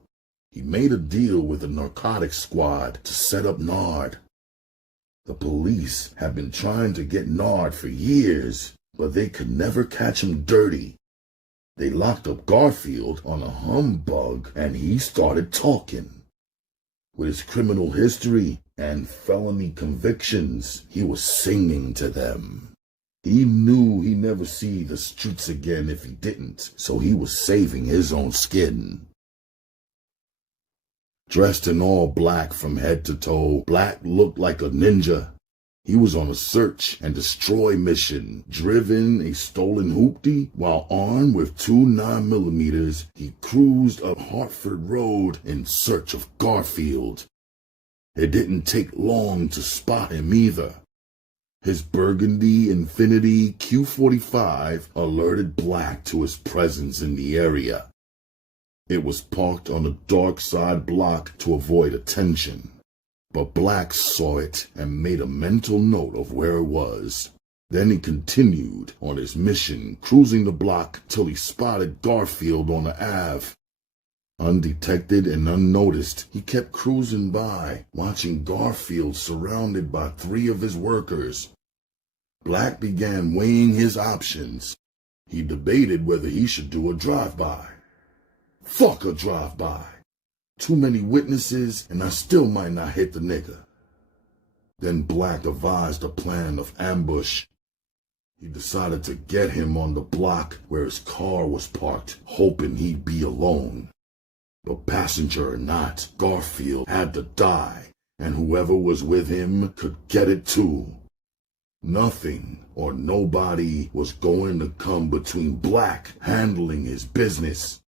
He made a deal with the narcotics squad to set up Nard. The police had been trying to get Nard for years, but they could never catch him dirty. They locked up Garfield on a humbug, and he started talking. With his criminal history and felony convictions, he was singing to them. He knew he'd never see the streets again if he didn't, so he was saving his own skin. Dressed in all black from head to toe, Black looked like a ninja. He was on a search and destroy mission, driven a stolen hoopty, while armed with 2 9mm, he cruised up Hartford Road in search of Garfield. It didn't take long to spot him either. His burgundy Infiniti Q45 alerted Black to his presence in the area. It was parked on a dark side block to avoid attention. But Black saw it and made a mental note of where it was. Then he continued on his mission, cruising the block till he spotted Garfield on the Ave. Undetected and unnoticed, he kept cruising by, watching Garfield surrounded by 3 of his workers. Black began weighing his options. He debated whether he should do a drive-by. Fuck a drive-by. Too many witnesses, and I still might not hit the nigga. Then Black devised a plan of ambush. He decided to get him on the block where his car was parked, hoping he'd be alone. But passenger or not, Garfield had to die, and whoever was with him could get it too. Nothing or nobody was going to come between Black handling his business.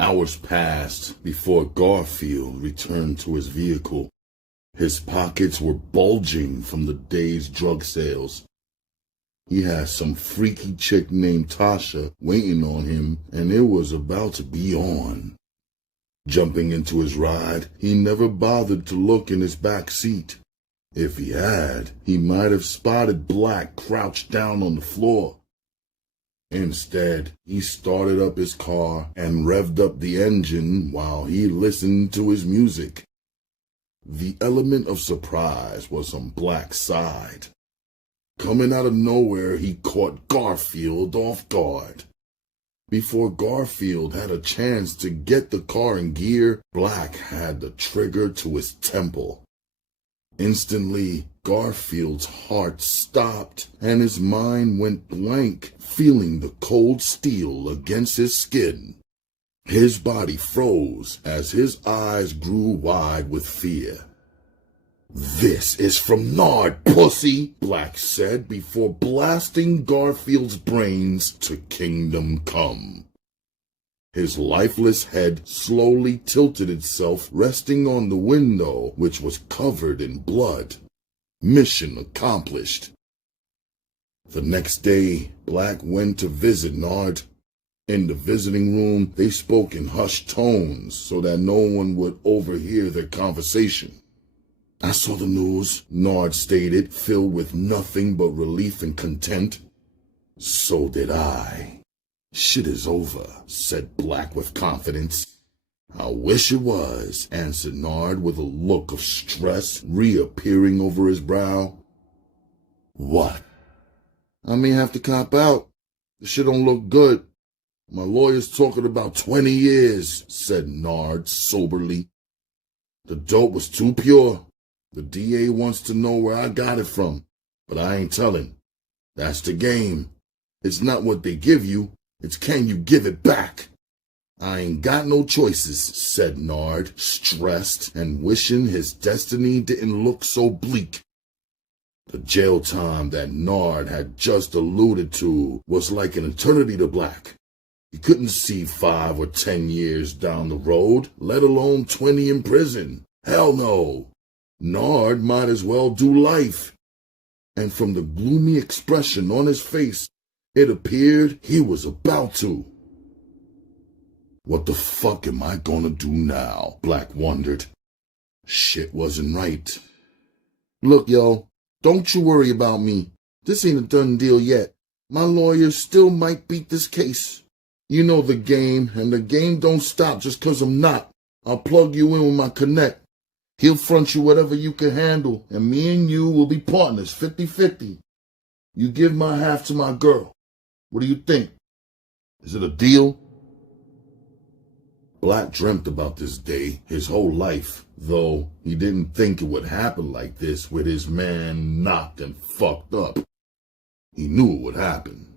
Hours passed before Garfield returned to his vehicle. His pockets were bulging from the day's drug sales. He had some freaky chick named Tasha waiting on him, and it was about to be on. Jumping into his ride, he never bothered to look in his back seat. If he had, he might have spotted Black crouched down on the floor. Instead, he started up his car and revved up the engine while he listened to his music. The element of surprise was on Black's side. Coming out of nowhere, he caught Garfield off guard. Before Garfield had a chance to get the car in gear, Black had the trigger to his temple. Instantly, Garfield's heart stopped and his mind went blank, feeling the cold steel against his skin. His body froze as his eyes grew wide with fear. "This is from Nard, pussy," Black said before blasting Garfield's brains to kingdom come. His lifeless head slowly tilted itself, resting on the window, which was covered in blood. Mission accomplished. The next day, Black went to visit Nard. In the visiting room, they spoke in hushed tones so that no one would overhear their conversation. "I saw the news," Nard stated, filled with nothing but relief and content. "So did I." "Shit is over," said Black with confidence. "I wish it was," answered Nard with a look of stress reappearing over his brow. "What?" "I may have to cop out. The shit don't look good. My lawyer's talking about 20 years, said Nard soberly. "The dope was too pure. The DA wants to know where I got it from, but I ain't telling. That's the game. It's not what they give you. It's can you give it back?" I ain't got no choices, said Nard, stressed and wishing his destiny didn't look so bleak. The jail time that Nard had just alluded to was like an eternity to Black. He couldn't see 5 or 10 years down the road, let alone 20 in prison. Hell no. Nard might as well do life. And from the gloomy expression on his face, it appeared he was about to. What the fuck am I gonna do now? Black wondered. Shit wasn't right. Look, yo, don't you worry about me. This ain't a done deal yet. My lawyer still might beat this case. You know the game, and the game don't stop just 'cause I'm not. I'll plug you in with my connect. He'll front you whatever you can handle, and me and you will be partners, 50-50. You give my half to my girl. What do you think? Is it a deal? Black dreamt about this day his whole life, though he didn't think it would happen like this with his man knocked and fucked up. He knew it would happen.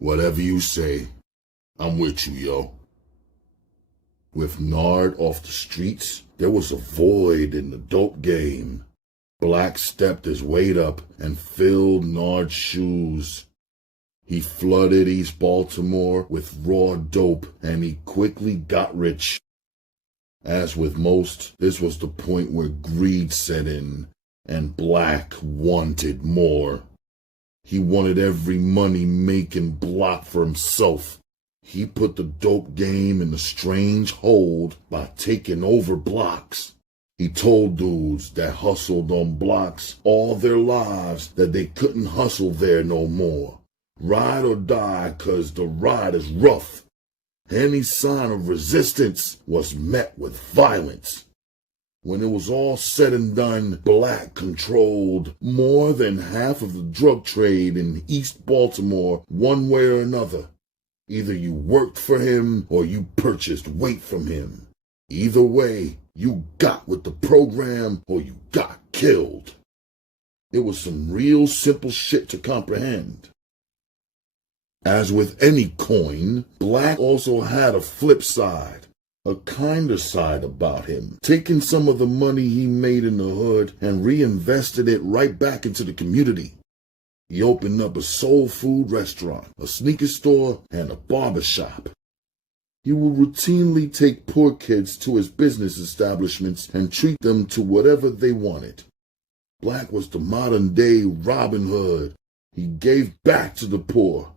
Whatever you say, I'm with you, yo. With Nard off the streets, there was a void in the dope game. Black stepped his weight up and filled Nard's shoes. He flooded East Baltimore with raw dope, and he quickly got rich. As with most, this was the point where greed set in, and Black wanted more. He wanted every money-making block for himself. He put the dope game in a strange hold by taking over blocks. He told dudes that hustled on blocks all their lives that they couldn't hustle there no more. Ride or die, 'cause the ride is rough. Any sign of resistance was met with violence. When it was all said and done, Black controlled more than half of the drug trade in East Baltimore one way or another. Either you worked for him or you purchased weight from him. Either way, you got with the program or you got killed. It was some real simple shit to comprehend. As with any coin, Black also had a flip side, a kinder side about him, taking some of the money he made in the hood and reinvested it right back into the community. He opened up a soul food restaurant, a sneaker store, and a barber shop. He would routinely take poor kids to his business establishments and treat them to whatever they wanted. Black was the modern-day Robin Hood. He gave back to the poor.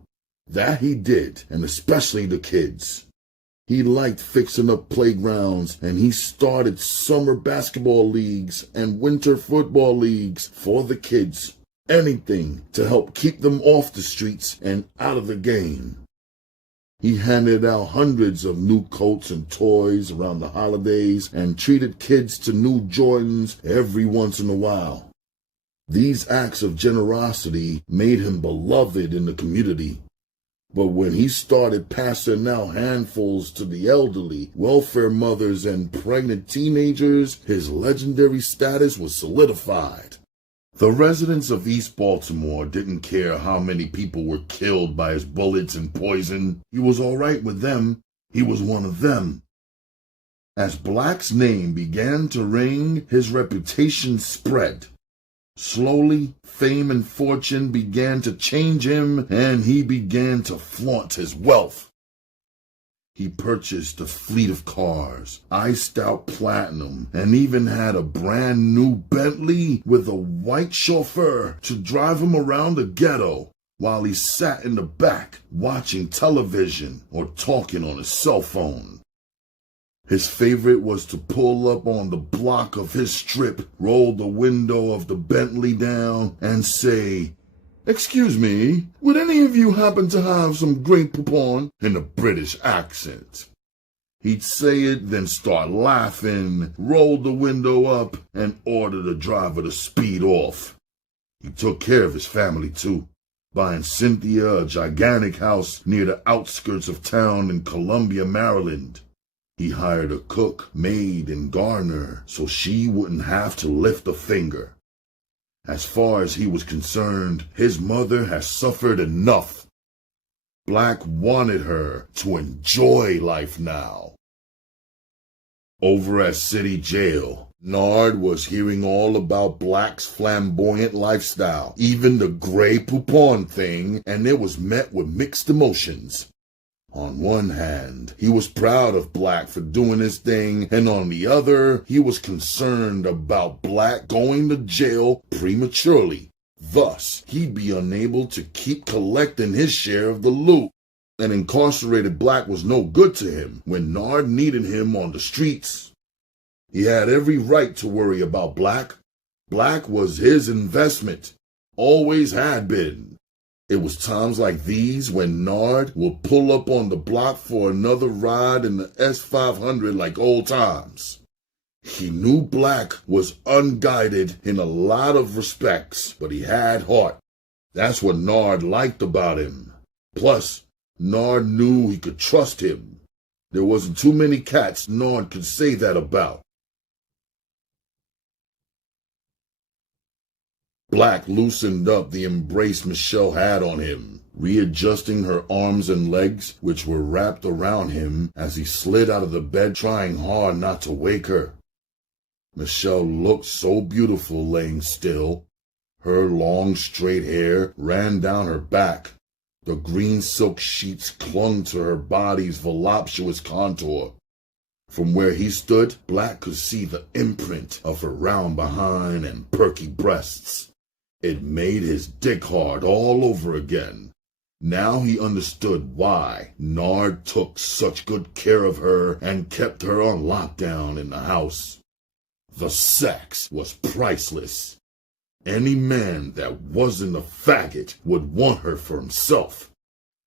That he did, and especially the kids. He liked fixing up playgrounds, and he started summer basketball leagues and winter football leagues for the kids. Anything to help keep them off the streets and out of the game. He handed out hundreds of new coats and toys around the holidays and treated kids to new Jordans every once in a while. These acts of generosity made him beloved in the community. But when he started passing out handfuls to the elderly, welfare mothers, and pregnant teenagers, his legendary status was solidified. The residents of East Baltimore didn't care how many people were killed by his bullets and poison. He was all right with them. He was one of them. As Black's name began to ring, his reputation spread. Slowly, fame and fortune began to change him, and he began to flaunt his wealth. He purchased a fleet of cars, iced out platinum, and even had a brand new Bentley with a white chauffeur to drive him around the ghetto while he sat in the back watching television or talking on his cell phone. His favorite was to pull up on the block of his strip, roll the window of the Bentley down, and say, "Excuse me, would any of you happen to have some Grey Poupon?" in a British accent. He'd say it, then start laughing, roll the window up, and order the driver to speed off. He took care of his family, too, buying Cynthia a gigantic house near the outskirts of town in Columbia, Maryland. He hired a cook, maid, and gardener so she wouldn't have to lift a finger. As far as he was concerned, his mother had suffered enough. Black wanted her to enjoy life now. Over at City Jail, Nard was hearing all about Black's flamboyant lifestyle, even the gray poupon thing, and it was met with mixed emotions. On one hand, he was proud of Black for doing his thing, and on the other, he was concerned about Black going to jail prematurely. Thus, he'd be unable to keep collecting his share of the loot. An incarcerated Black was no good to him when Nard needed him on the streets. He had every right to worry about Black. Black was his investment, always had been. It was times like these when Nard would pull up on the block for another ride in the S500 like old times. He knew Black was unguided in a lot of respects, but he had heart. That's what Nard liked about him. Plus, Nard knew he could trust him. There wasn't too many cats Nard could say that about. Black loosened up the embrace Michelle had on him, readjusting her arms and legs, which were wrapped around him as he slid out of the bed, trying hard not to wake her. Michelle looked so beautiful laying still. Her long, straight hair ran down her back. The green silk sheets clung to her body's voluptuous contour. From where he stood, Black could see the imprint of her round behind and perky breasts. It made his dick hard all over again. Now he understood why Nard took such good care of her and kept her on lockdown in the house. The sex was priceless. Any man that wasn't a faggot would want her for himself.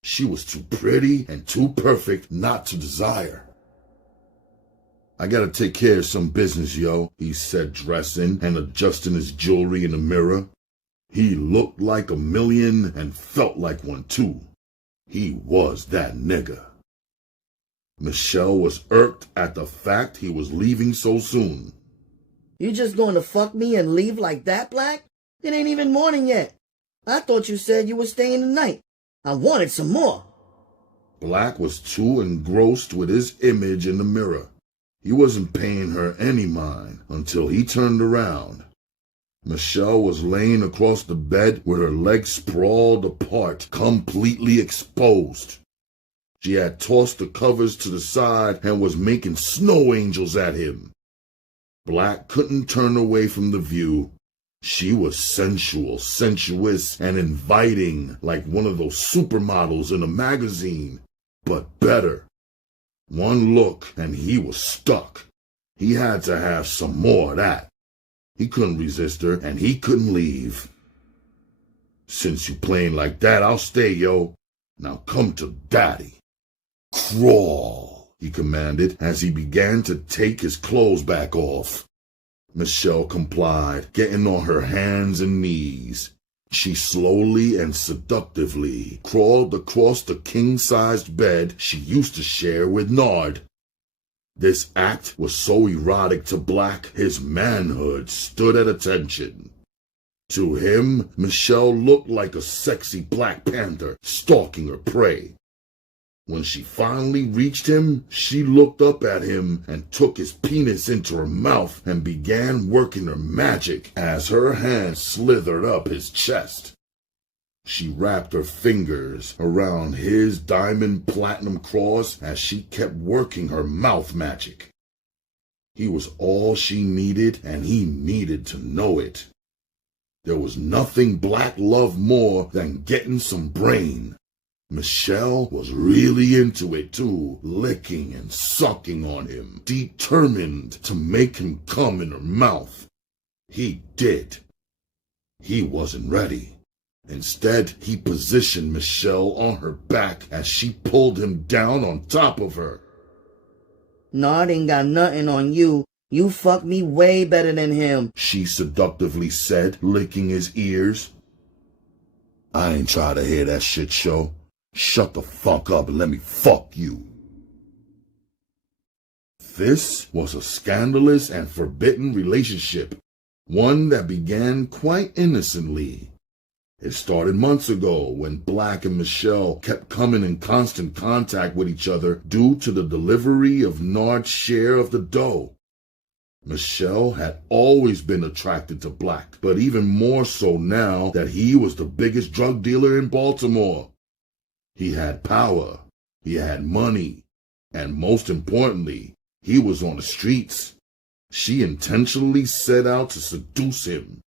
She was too pretty and too perfect not to desire. "I gotta take care of some business, yo," he said, dressing and adjusting his jewelry in the mirror. He looked like a million and felt like one too. He was that nigga. Michelle was irked at the fact he was leaving so soon. You just going to fuck me and leave like that, Black? It ain't even morning yet. I thought you said you were staying the night. I wanted some more. Black was too engrossed with his image in the mirror. He wasn't paying her any mind until he turned around. Michelle was laying across the bed with her legs sprawled apart, completely exposed. She had tossed the covers to the side and was making snow angels at him. Black couldn't turn away from the view. She was sensual, sensuous, and inviting like one of those supermodels in a magazine, but better. One look and he was stuck. He had to have some more of that. He couldn't resist her and he couldn't leave. "Since you playing like that, I'll stay, yo. Now come to daddy." "Crawl," he commanded as he began to take his clothes back off. Michelle complied, getting on her hands and knees. She slowly and seductively crawled across the king-sized bed she used to share with Nard. This act was so erotic to Black, his manhood stood at attention. To him, Michelle looked like a sexy Black Panther stalking her prey. When she finally reached him, she looked up at him and took his penis into her mouth and began working her magic as her hand slithered up his chest. She wrapped her fingers around his diamond platinum cross as she kept working her mouth magic. He was all she needed, and he needed to know it. There was nothing Black loved more than getting some brain. Michelle was really into it too, licking and sucking on him, determined to make him come in her mouth. He did. He wasn't ready. Instead, he positioned Michelle on her back as she pulled him down on top of her. Nard ain't got nothing on you. You fuck me way better than him, she seductively said, licking his ears. "I ain't trying to hear that shit, show. Shut the fuck up and let me fuck you." This was a scandalous and forbidden relationship, one that began quite innocently. It started months ago when Black and Michelle kept coming in constant contact with each other due to the delivery of Nard's share of the dough. Michelle had always been attracted to Black, but even more so now that he was the biggest drug dealer in Baltimore. He had power, he had money, and most importantly, he was on the streets. She intentionally set out to seduce him.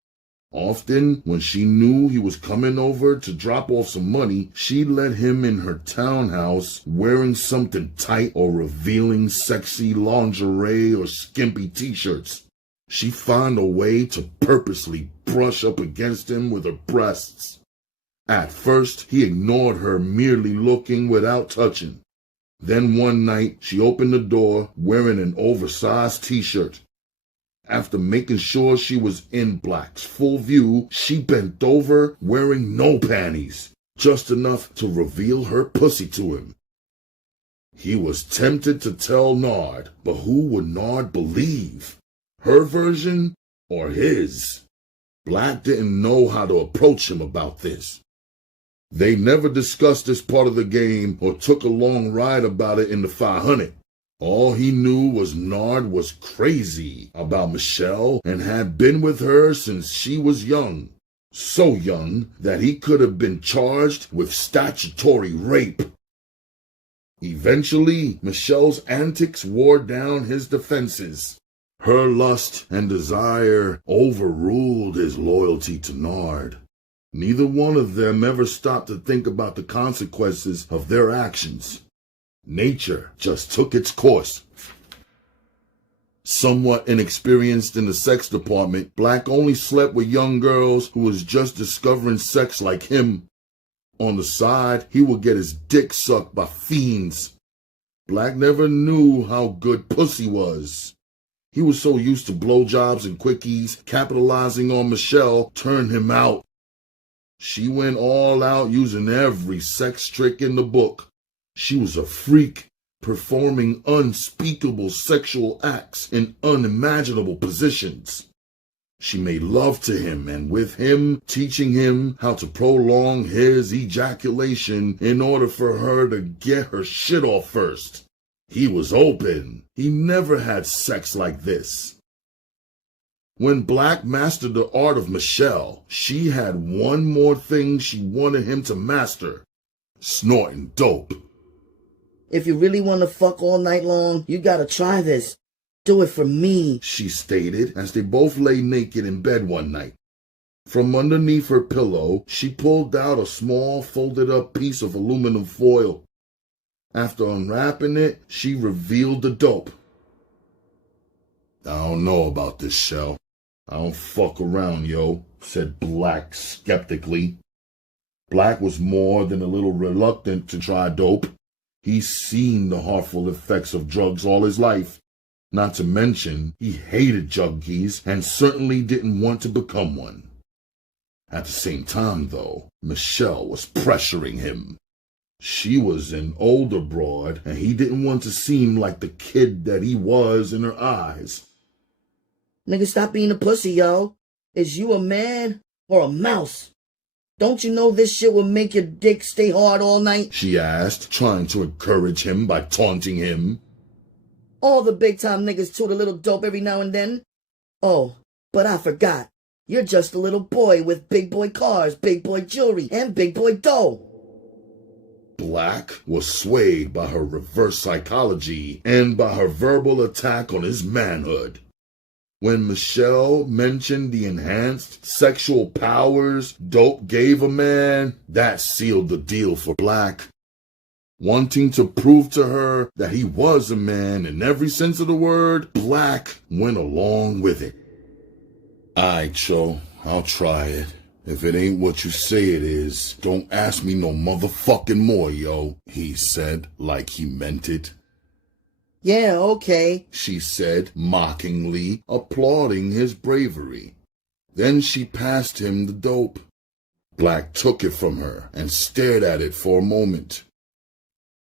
Often, when she knew he was coming over to drop off some money, she let him in her townhouse wearing something tight or revealing sexy lingerie or skimpy t-shirts. She found a way to purposely brush up against him with her breasts. At first, he ignored her, merely looking without touching. Then one night, she opened the door wearing an oversized t-shirt. After making sure she was in Black's full view, she bent over wearing no panties, just enough to reveal her pussy to him. He was tempted to tell Nard, but who would Nard believe? Her version or his? Black didn't know how to approach him about this. They never discussed this part of the game or took a long ride about it in the 500. All he knew was Nard was crazy about Michelle and had been with her since she was young. So young that he could have been charged with statutory rape. Eventually, Michelle's antics wore down his defenses. Her lust and desire overruled his loyalty to Nard. Neither one of them ever stopped to think about the consequences of their actions. Nature just took its course. Somewhat inexperienced in the sex department, Black only slept with young girls who was just discovering sex like him. On the side, he would get his dick sucked by fiends. Black never knew how good pussy was. He was so used to blowjobs and quickies, capitalizing on Michelle turned him out. She went all out using every sex trick in the book. She was a freak, performing unspeakable sexual acts in unimaginable positions. She made love to him and with him, teaching him how to prolong his ejaculation in order for her to get her shit off first. He was open. He never had sex like this. When Black mastered the art of Michelle, she had one more thing she wanted him to master: snorting dope. If you really want to fuck all night long, you gotta try this. Do it for me, she stated as they both lay naked in bed one night. From underneath her pillow, she pulled out a small folded up piece of aluminum foil. After unwrapping it, she revealed the dope. I don't know about this, Shell. I don't fuck around, yo, said Black skeptically. Black was more than a little reluctant to try dope. He's seen the harmful effects of drugs all his life. Not to mention, he hated junkies and certainly didn't want to become one. At the same time, though, Michelle was pressuring him. She was an older broad, and he didn't want to seem like the kid that he was in her eyes. Nigga, stop being a pussy, yo. Is you a man or a mouse? Don't you know this shit will make your dick stay hard all night? She asked, trying to encourage him by taunting him. All the big-time niggas toot a little dope every now and then. Oh, but I forgot. You're just a little boy with big boy cars, big boy jewelry, and big boy dough. Black was swayed by her reverse psychology and by her verbal attack on his manhood. When Michelle mentioned the enhanced sexual powers dope gave a man, that sealed the deal for Black. Wanting to prove to her that he was a man in every sense of the word, Black went along with it. Aight, Cho, I'll try it. If it ain't what you say it is, don't ask me no motherfucking more, yo, he said, like he meant it. Yeah, okay, she said mockingly, applauding his bravery. Then she passed him the dope. Black took it from her and stared at it for a moment.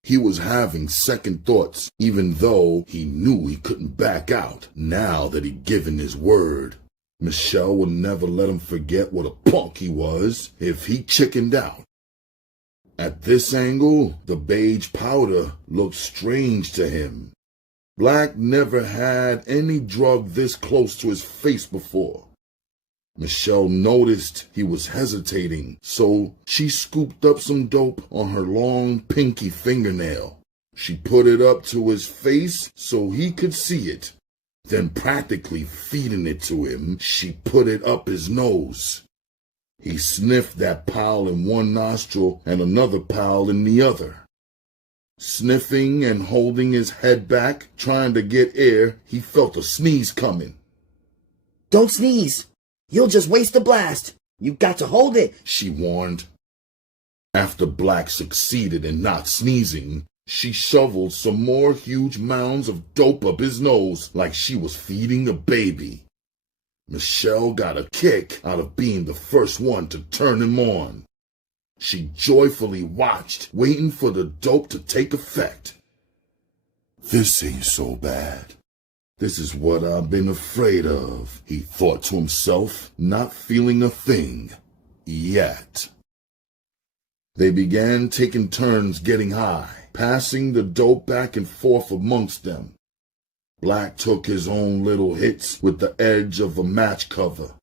He was having second thoughts, even though he knew he couldn't back out now that he'd given his word. Michelle would never let him forget what a punk he was if he chickened out. At this angle, the beige powder looked strange to him. Black never had any drug this close to his face before. Michelle noticed he was hesitating, so she scooped up some dope on her long pinky fingernail. She put it up to his face so he could see it. Then, practically feeding it to him, she put it up his nose. He sniffed that pile in one nostril and another pile in the other. Sniffing and holding his head back, trying to get air, he felt a sneeze coming. Don't sneeze. You'll just waste the blast. You got to hold it, she warned. After Black succeeded in not sneezing, she shoveled some more huge mounds of dope up his nose like she was feeding a baby. Michelle got a kick out of being the first one to turn him on. She joyfully watched, waiting for the dope to take effect. This ain't so bad. This is what I've been afraid of, he thought to himself, not feeling a thing. Yet. They began taking turns getting high, passing the dope back and forth amongst them. Black took his own little hits with the edge of a match cover.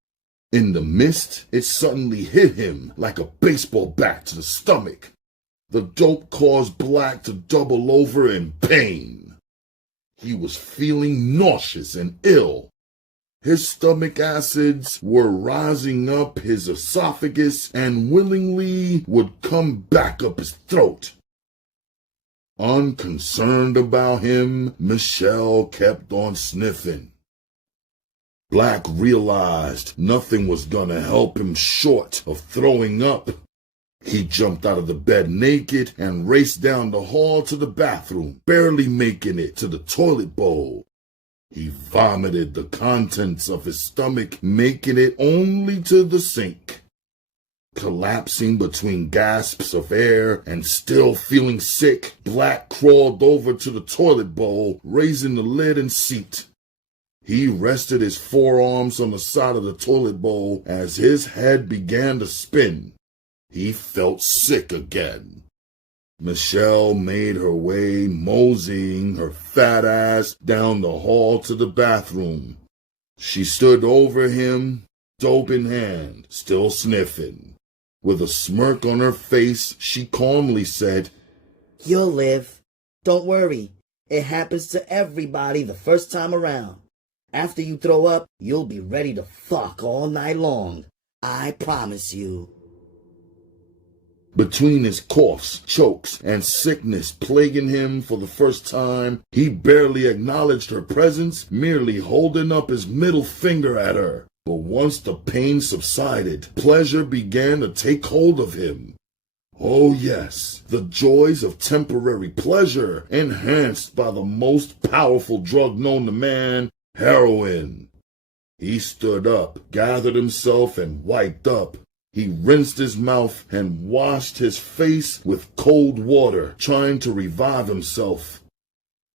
In the mist, it suddenly hit him like a baseball bat to the stomach. The dope caused Black to double over in pain. He was feeling nauseous and ill. His stomach acids were rising up his esophagus and willingly would come back up his throat. Unconcerned about him, Michelle kept on sniffing. Black realized nothing was gonna help him short of throwing up. He jumped out of the bed naked and raced down the hall to the bathroom, barely making it to the toilet bowl. He vomited the contents of his stomach, making it only to the sink. Collapsing between gasps of air and still feeling sick, Black crawled over to the toilet bowl, raising the lid and seat. He rested his forearms on the side of the toilet bowl as his head began to spin. He felt sick again. Michelle made her way, moseying her fat ass down the hall to the bathroom. She stood over him, dope in hand, still sniffing. With a smirk on her face, she calmly said, You'll live. Don't worry. It happens to everybody the first time around. After you throw up, you'll be ready to fuck all night long. I promise you. Between his coughs, chokes, and sickness plaguing him for the first time, he barely acknowledged her presence, merely holding up his middle finger at her. But once the pain subsided, pleasure began to take hold of him. Oh yes, the joys of temporary pleasure, enhanced by the most powerful drug known to man, heroin. He stood up, gathered himself, and wiped up. He rinsed his mouth and washed his face with cold water, trying to revive himself.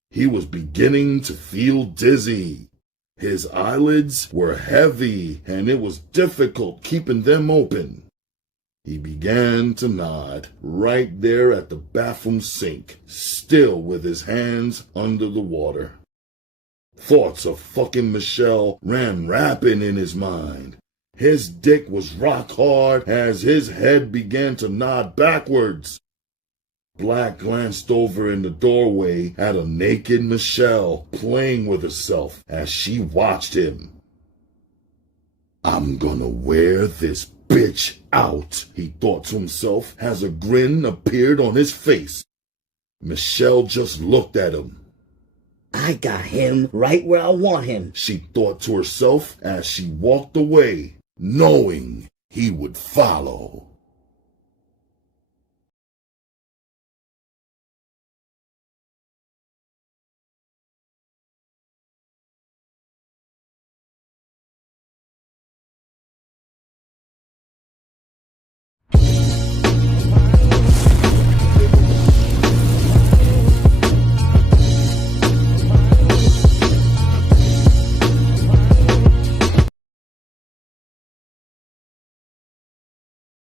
He was beginning to feel dizzy. His eyelids were heavy, and it was difficult keeping them open. He began to nod right there at the bathroom sink, still with his hands under the water. Thoughts of fucking Michelle ran rapid in his mind. His dick was rock hard as his head began to nod backwards. Black glanced over in the doorway at a naked Michelle playing with herself as she watched him. I'm gonna wear this bitch out, he thought to himself as a grin appeared on his face. Michelle just looked at him. I got him right where I want him, she thought to herself as she walked away, knowing he would follow.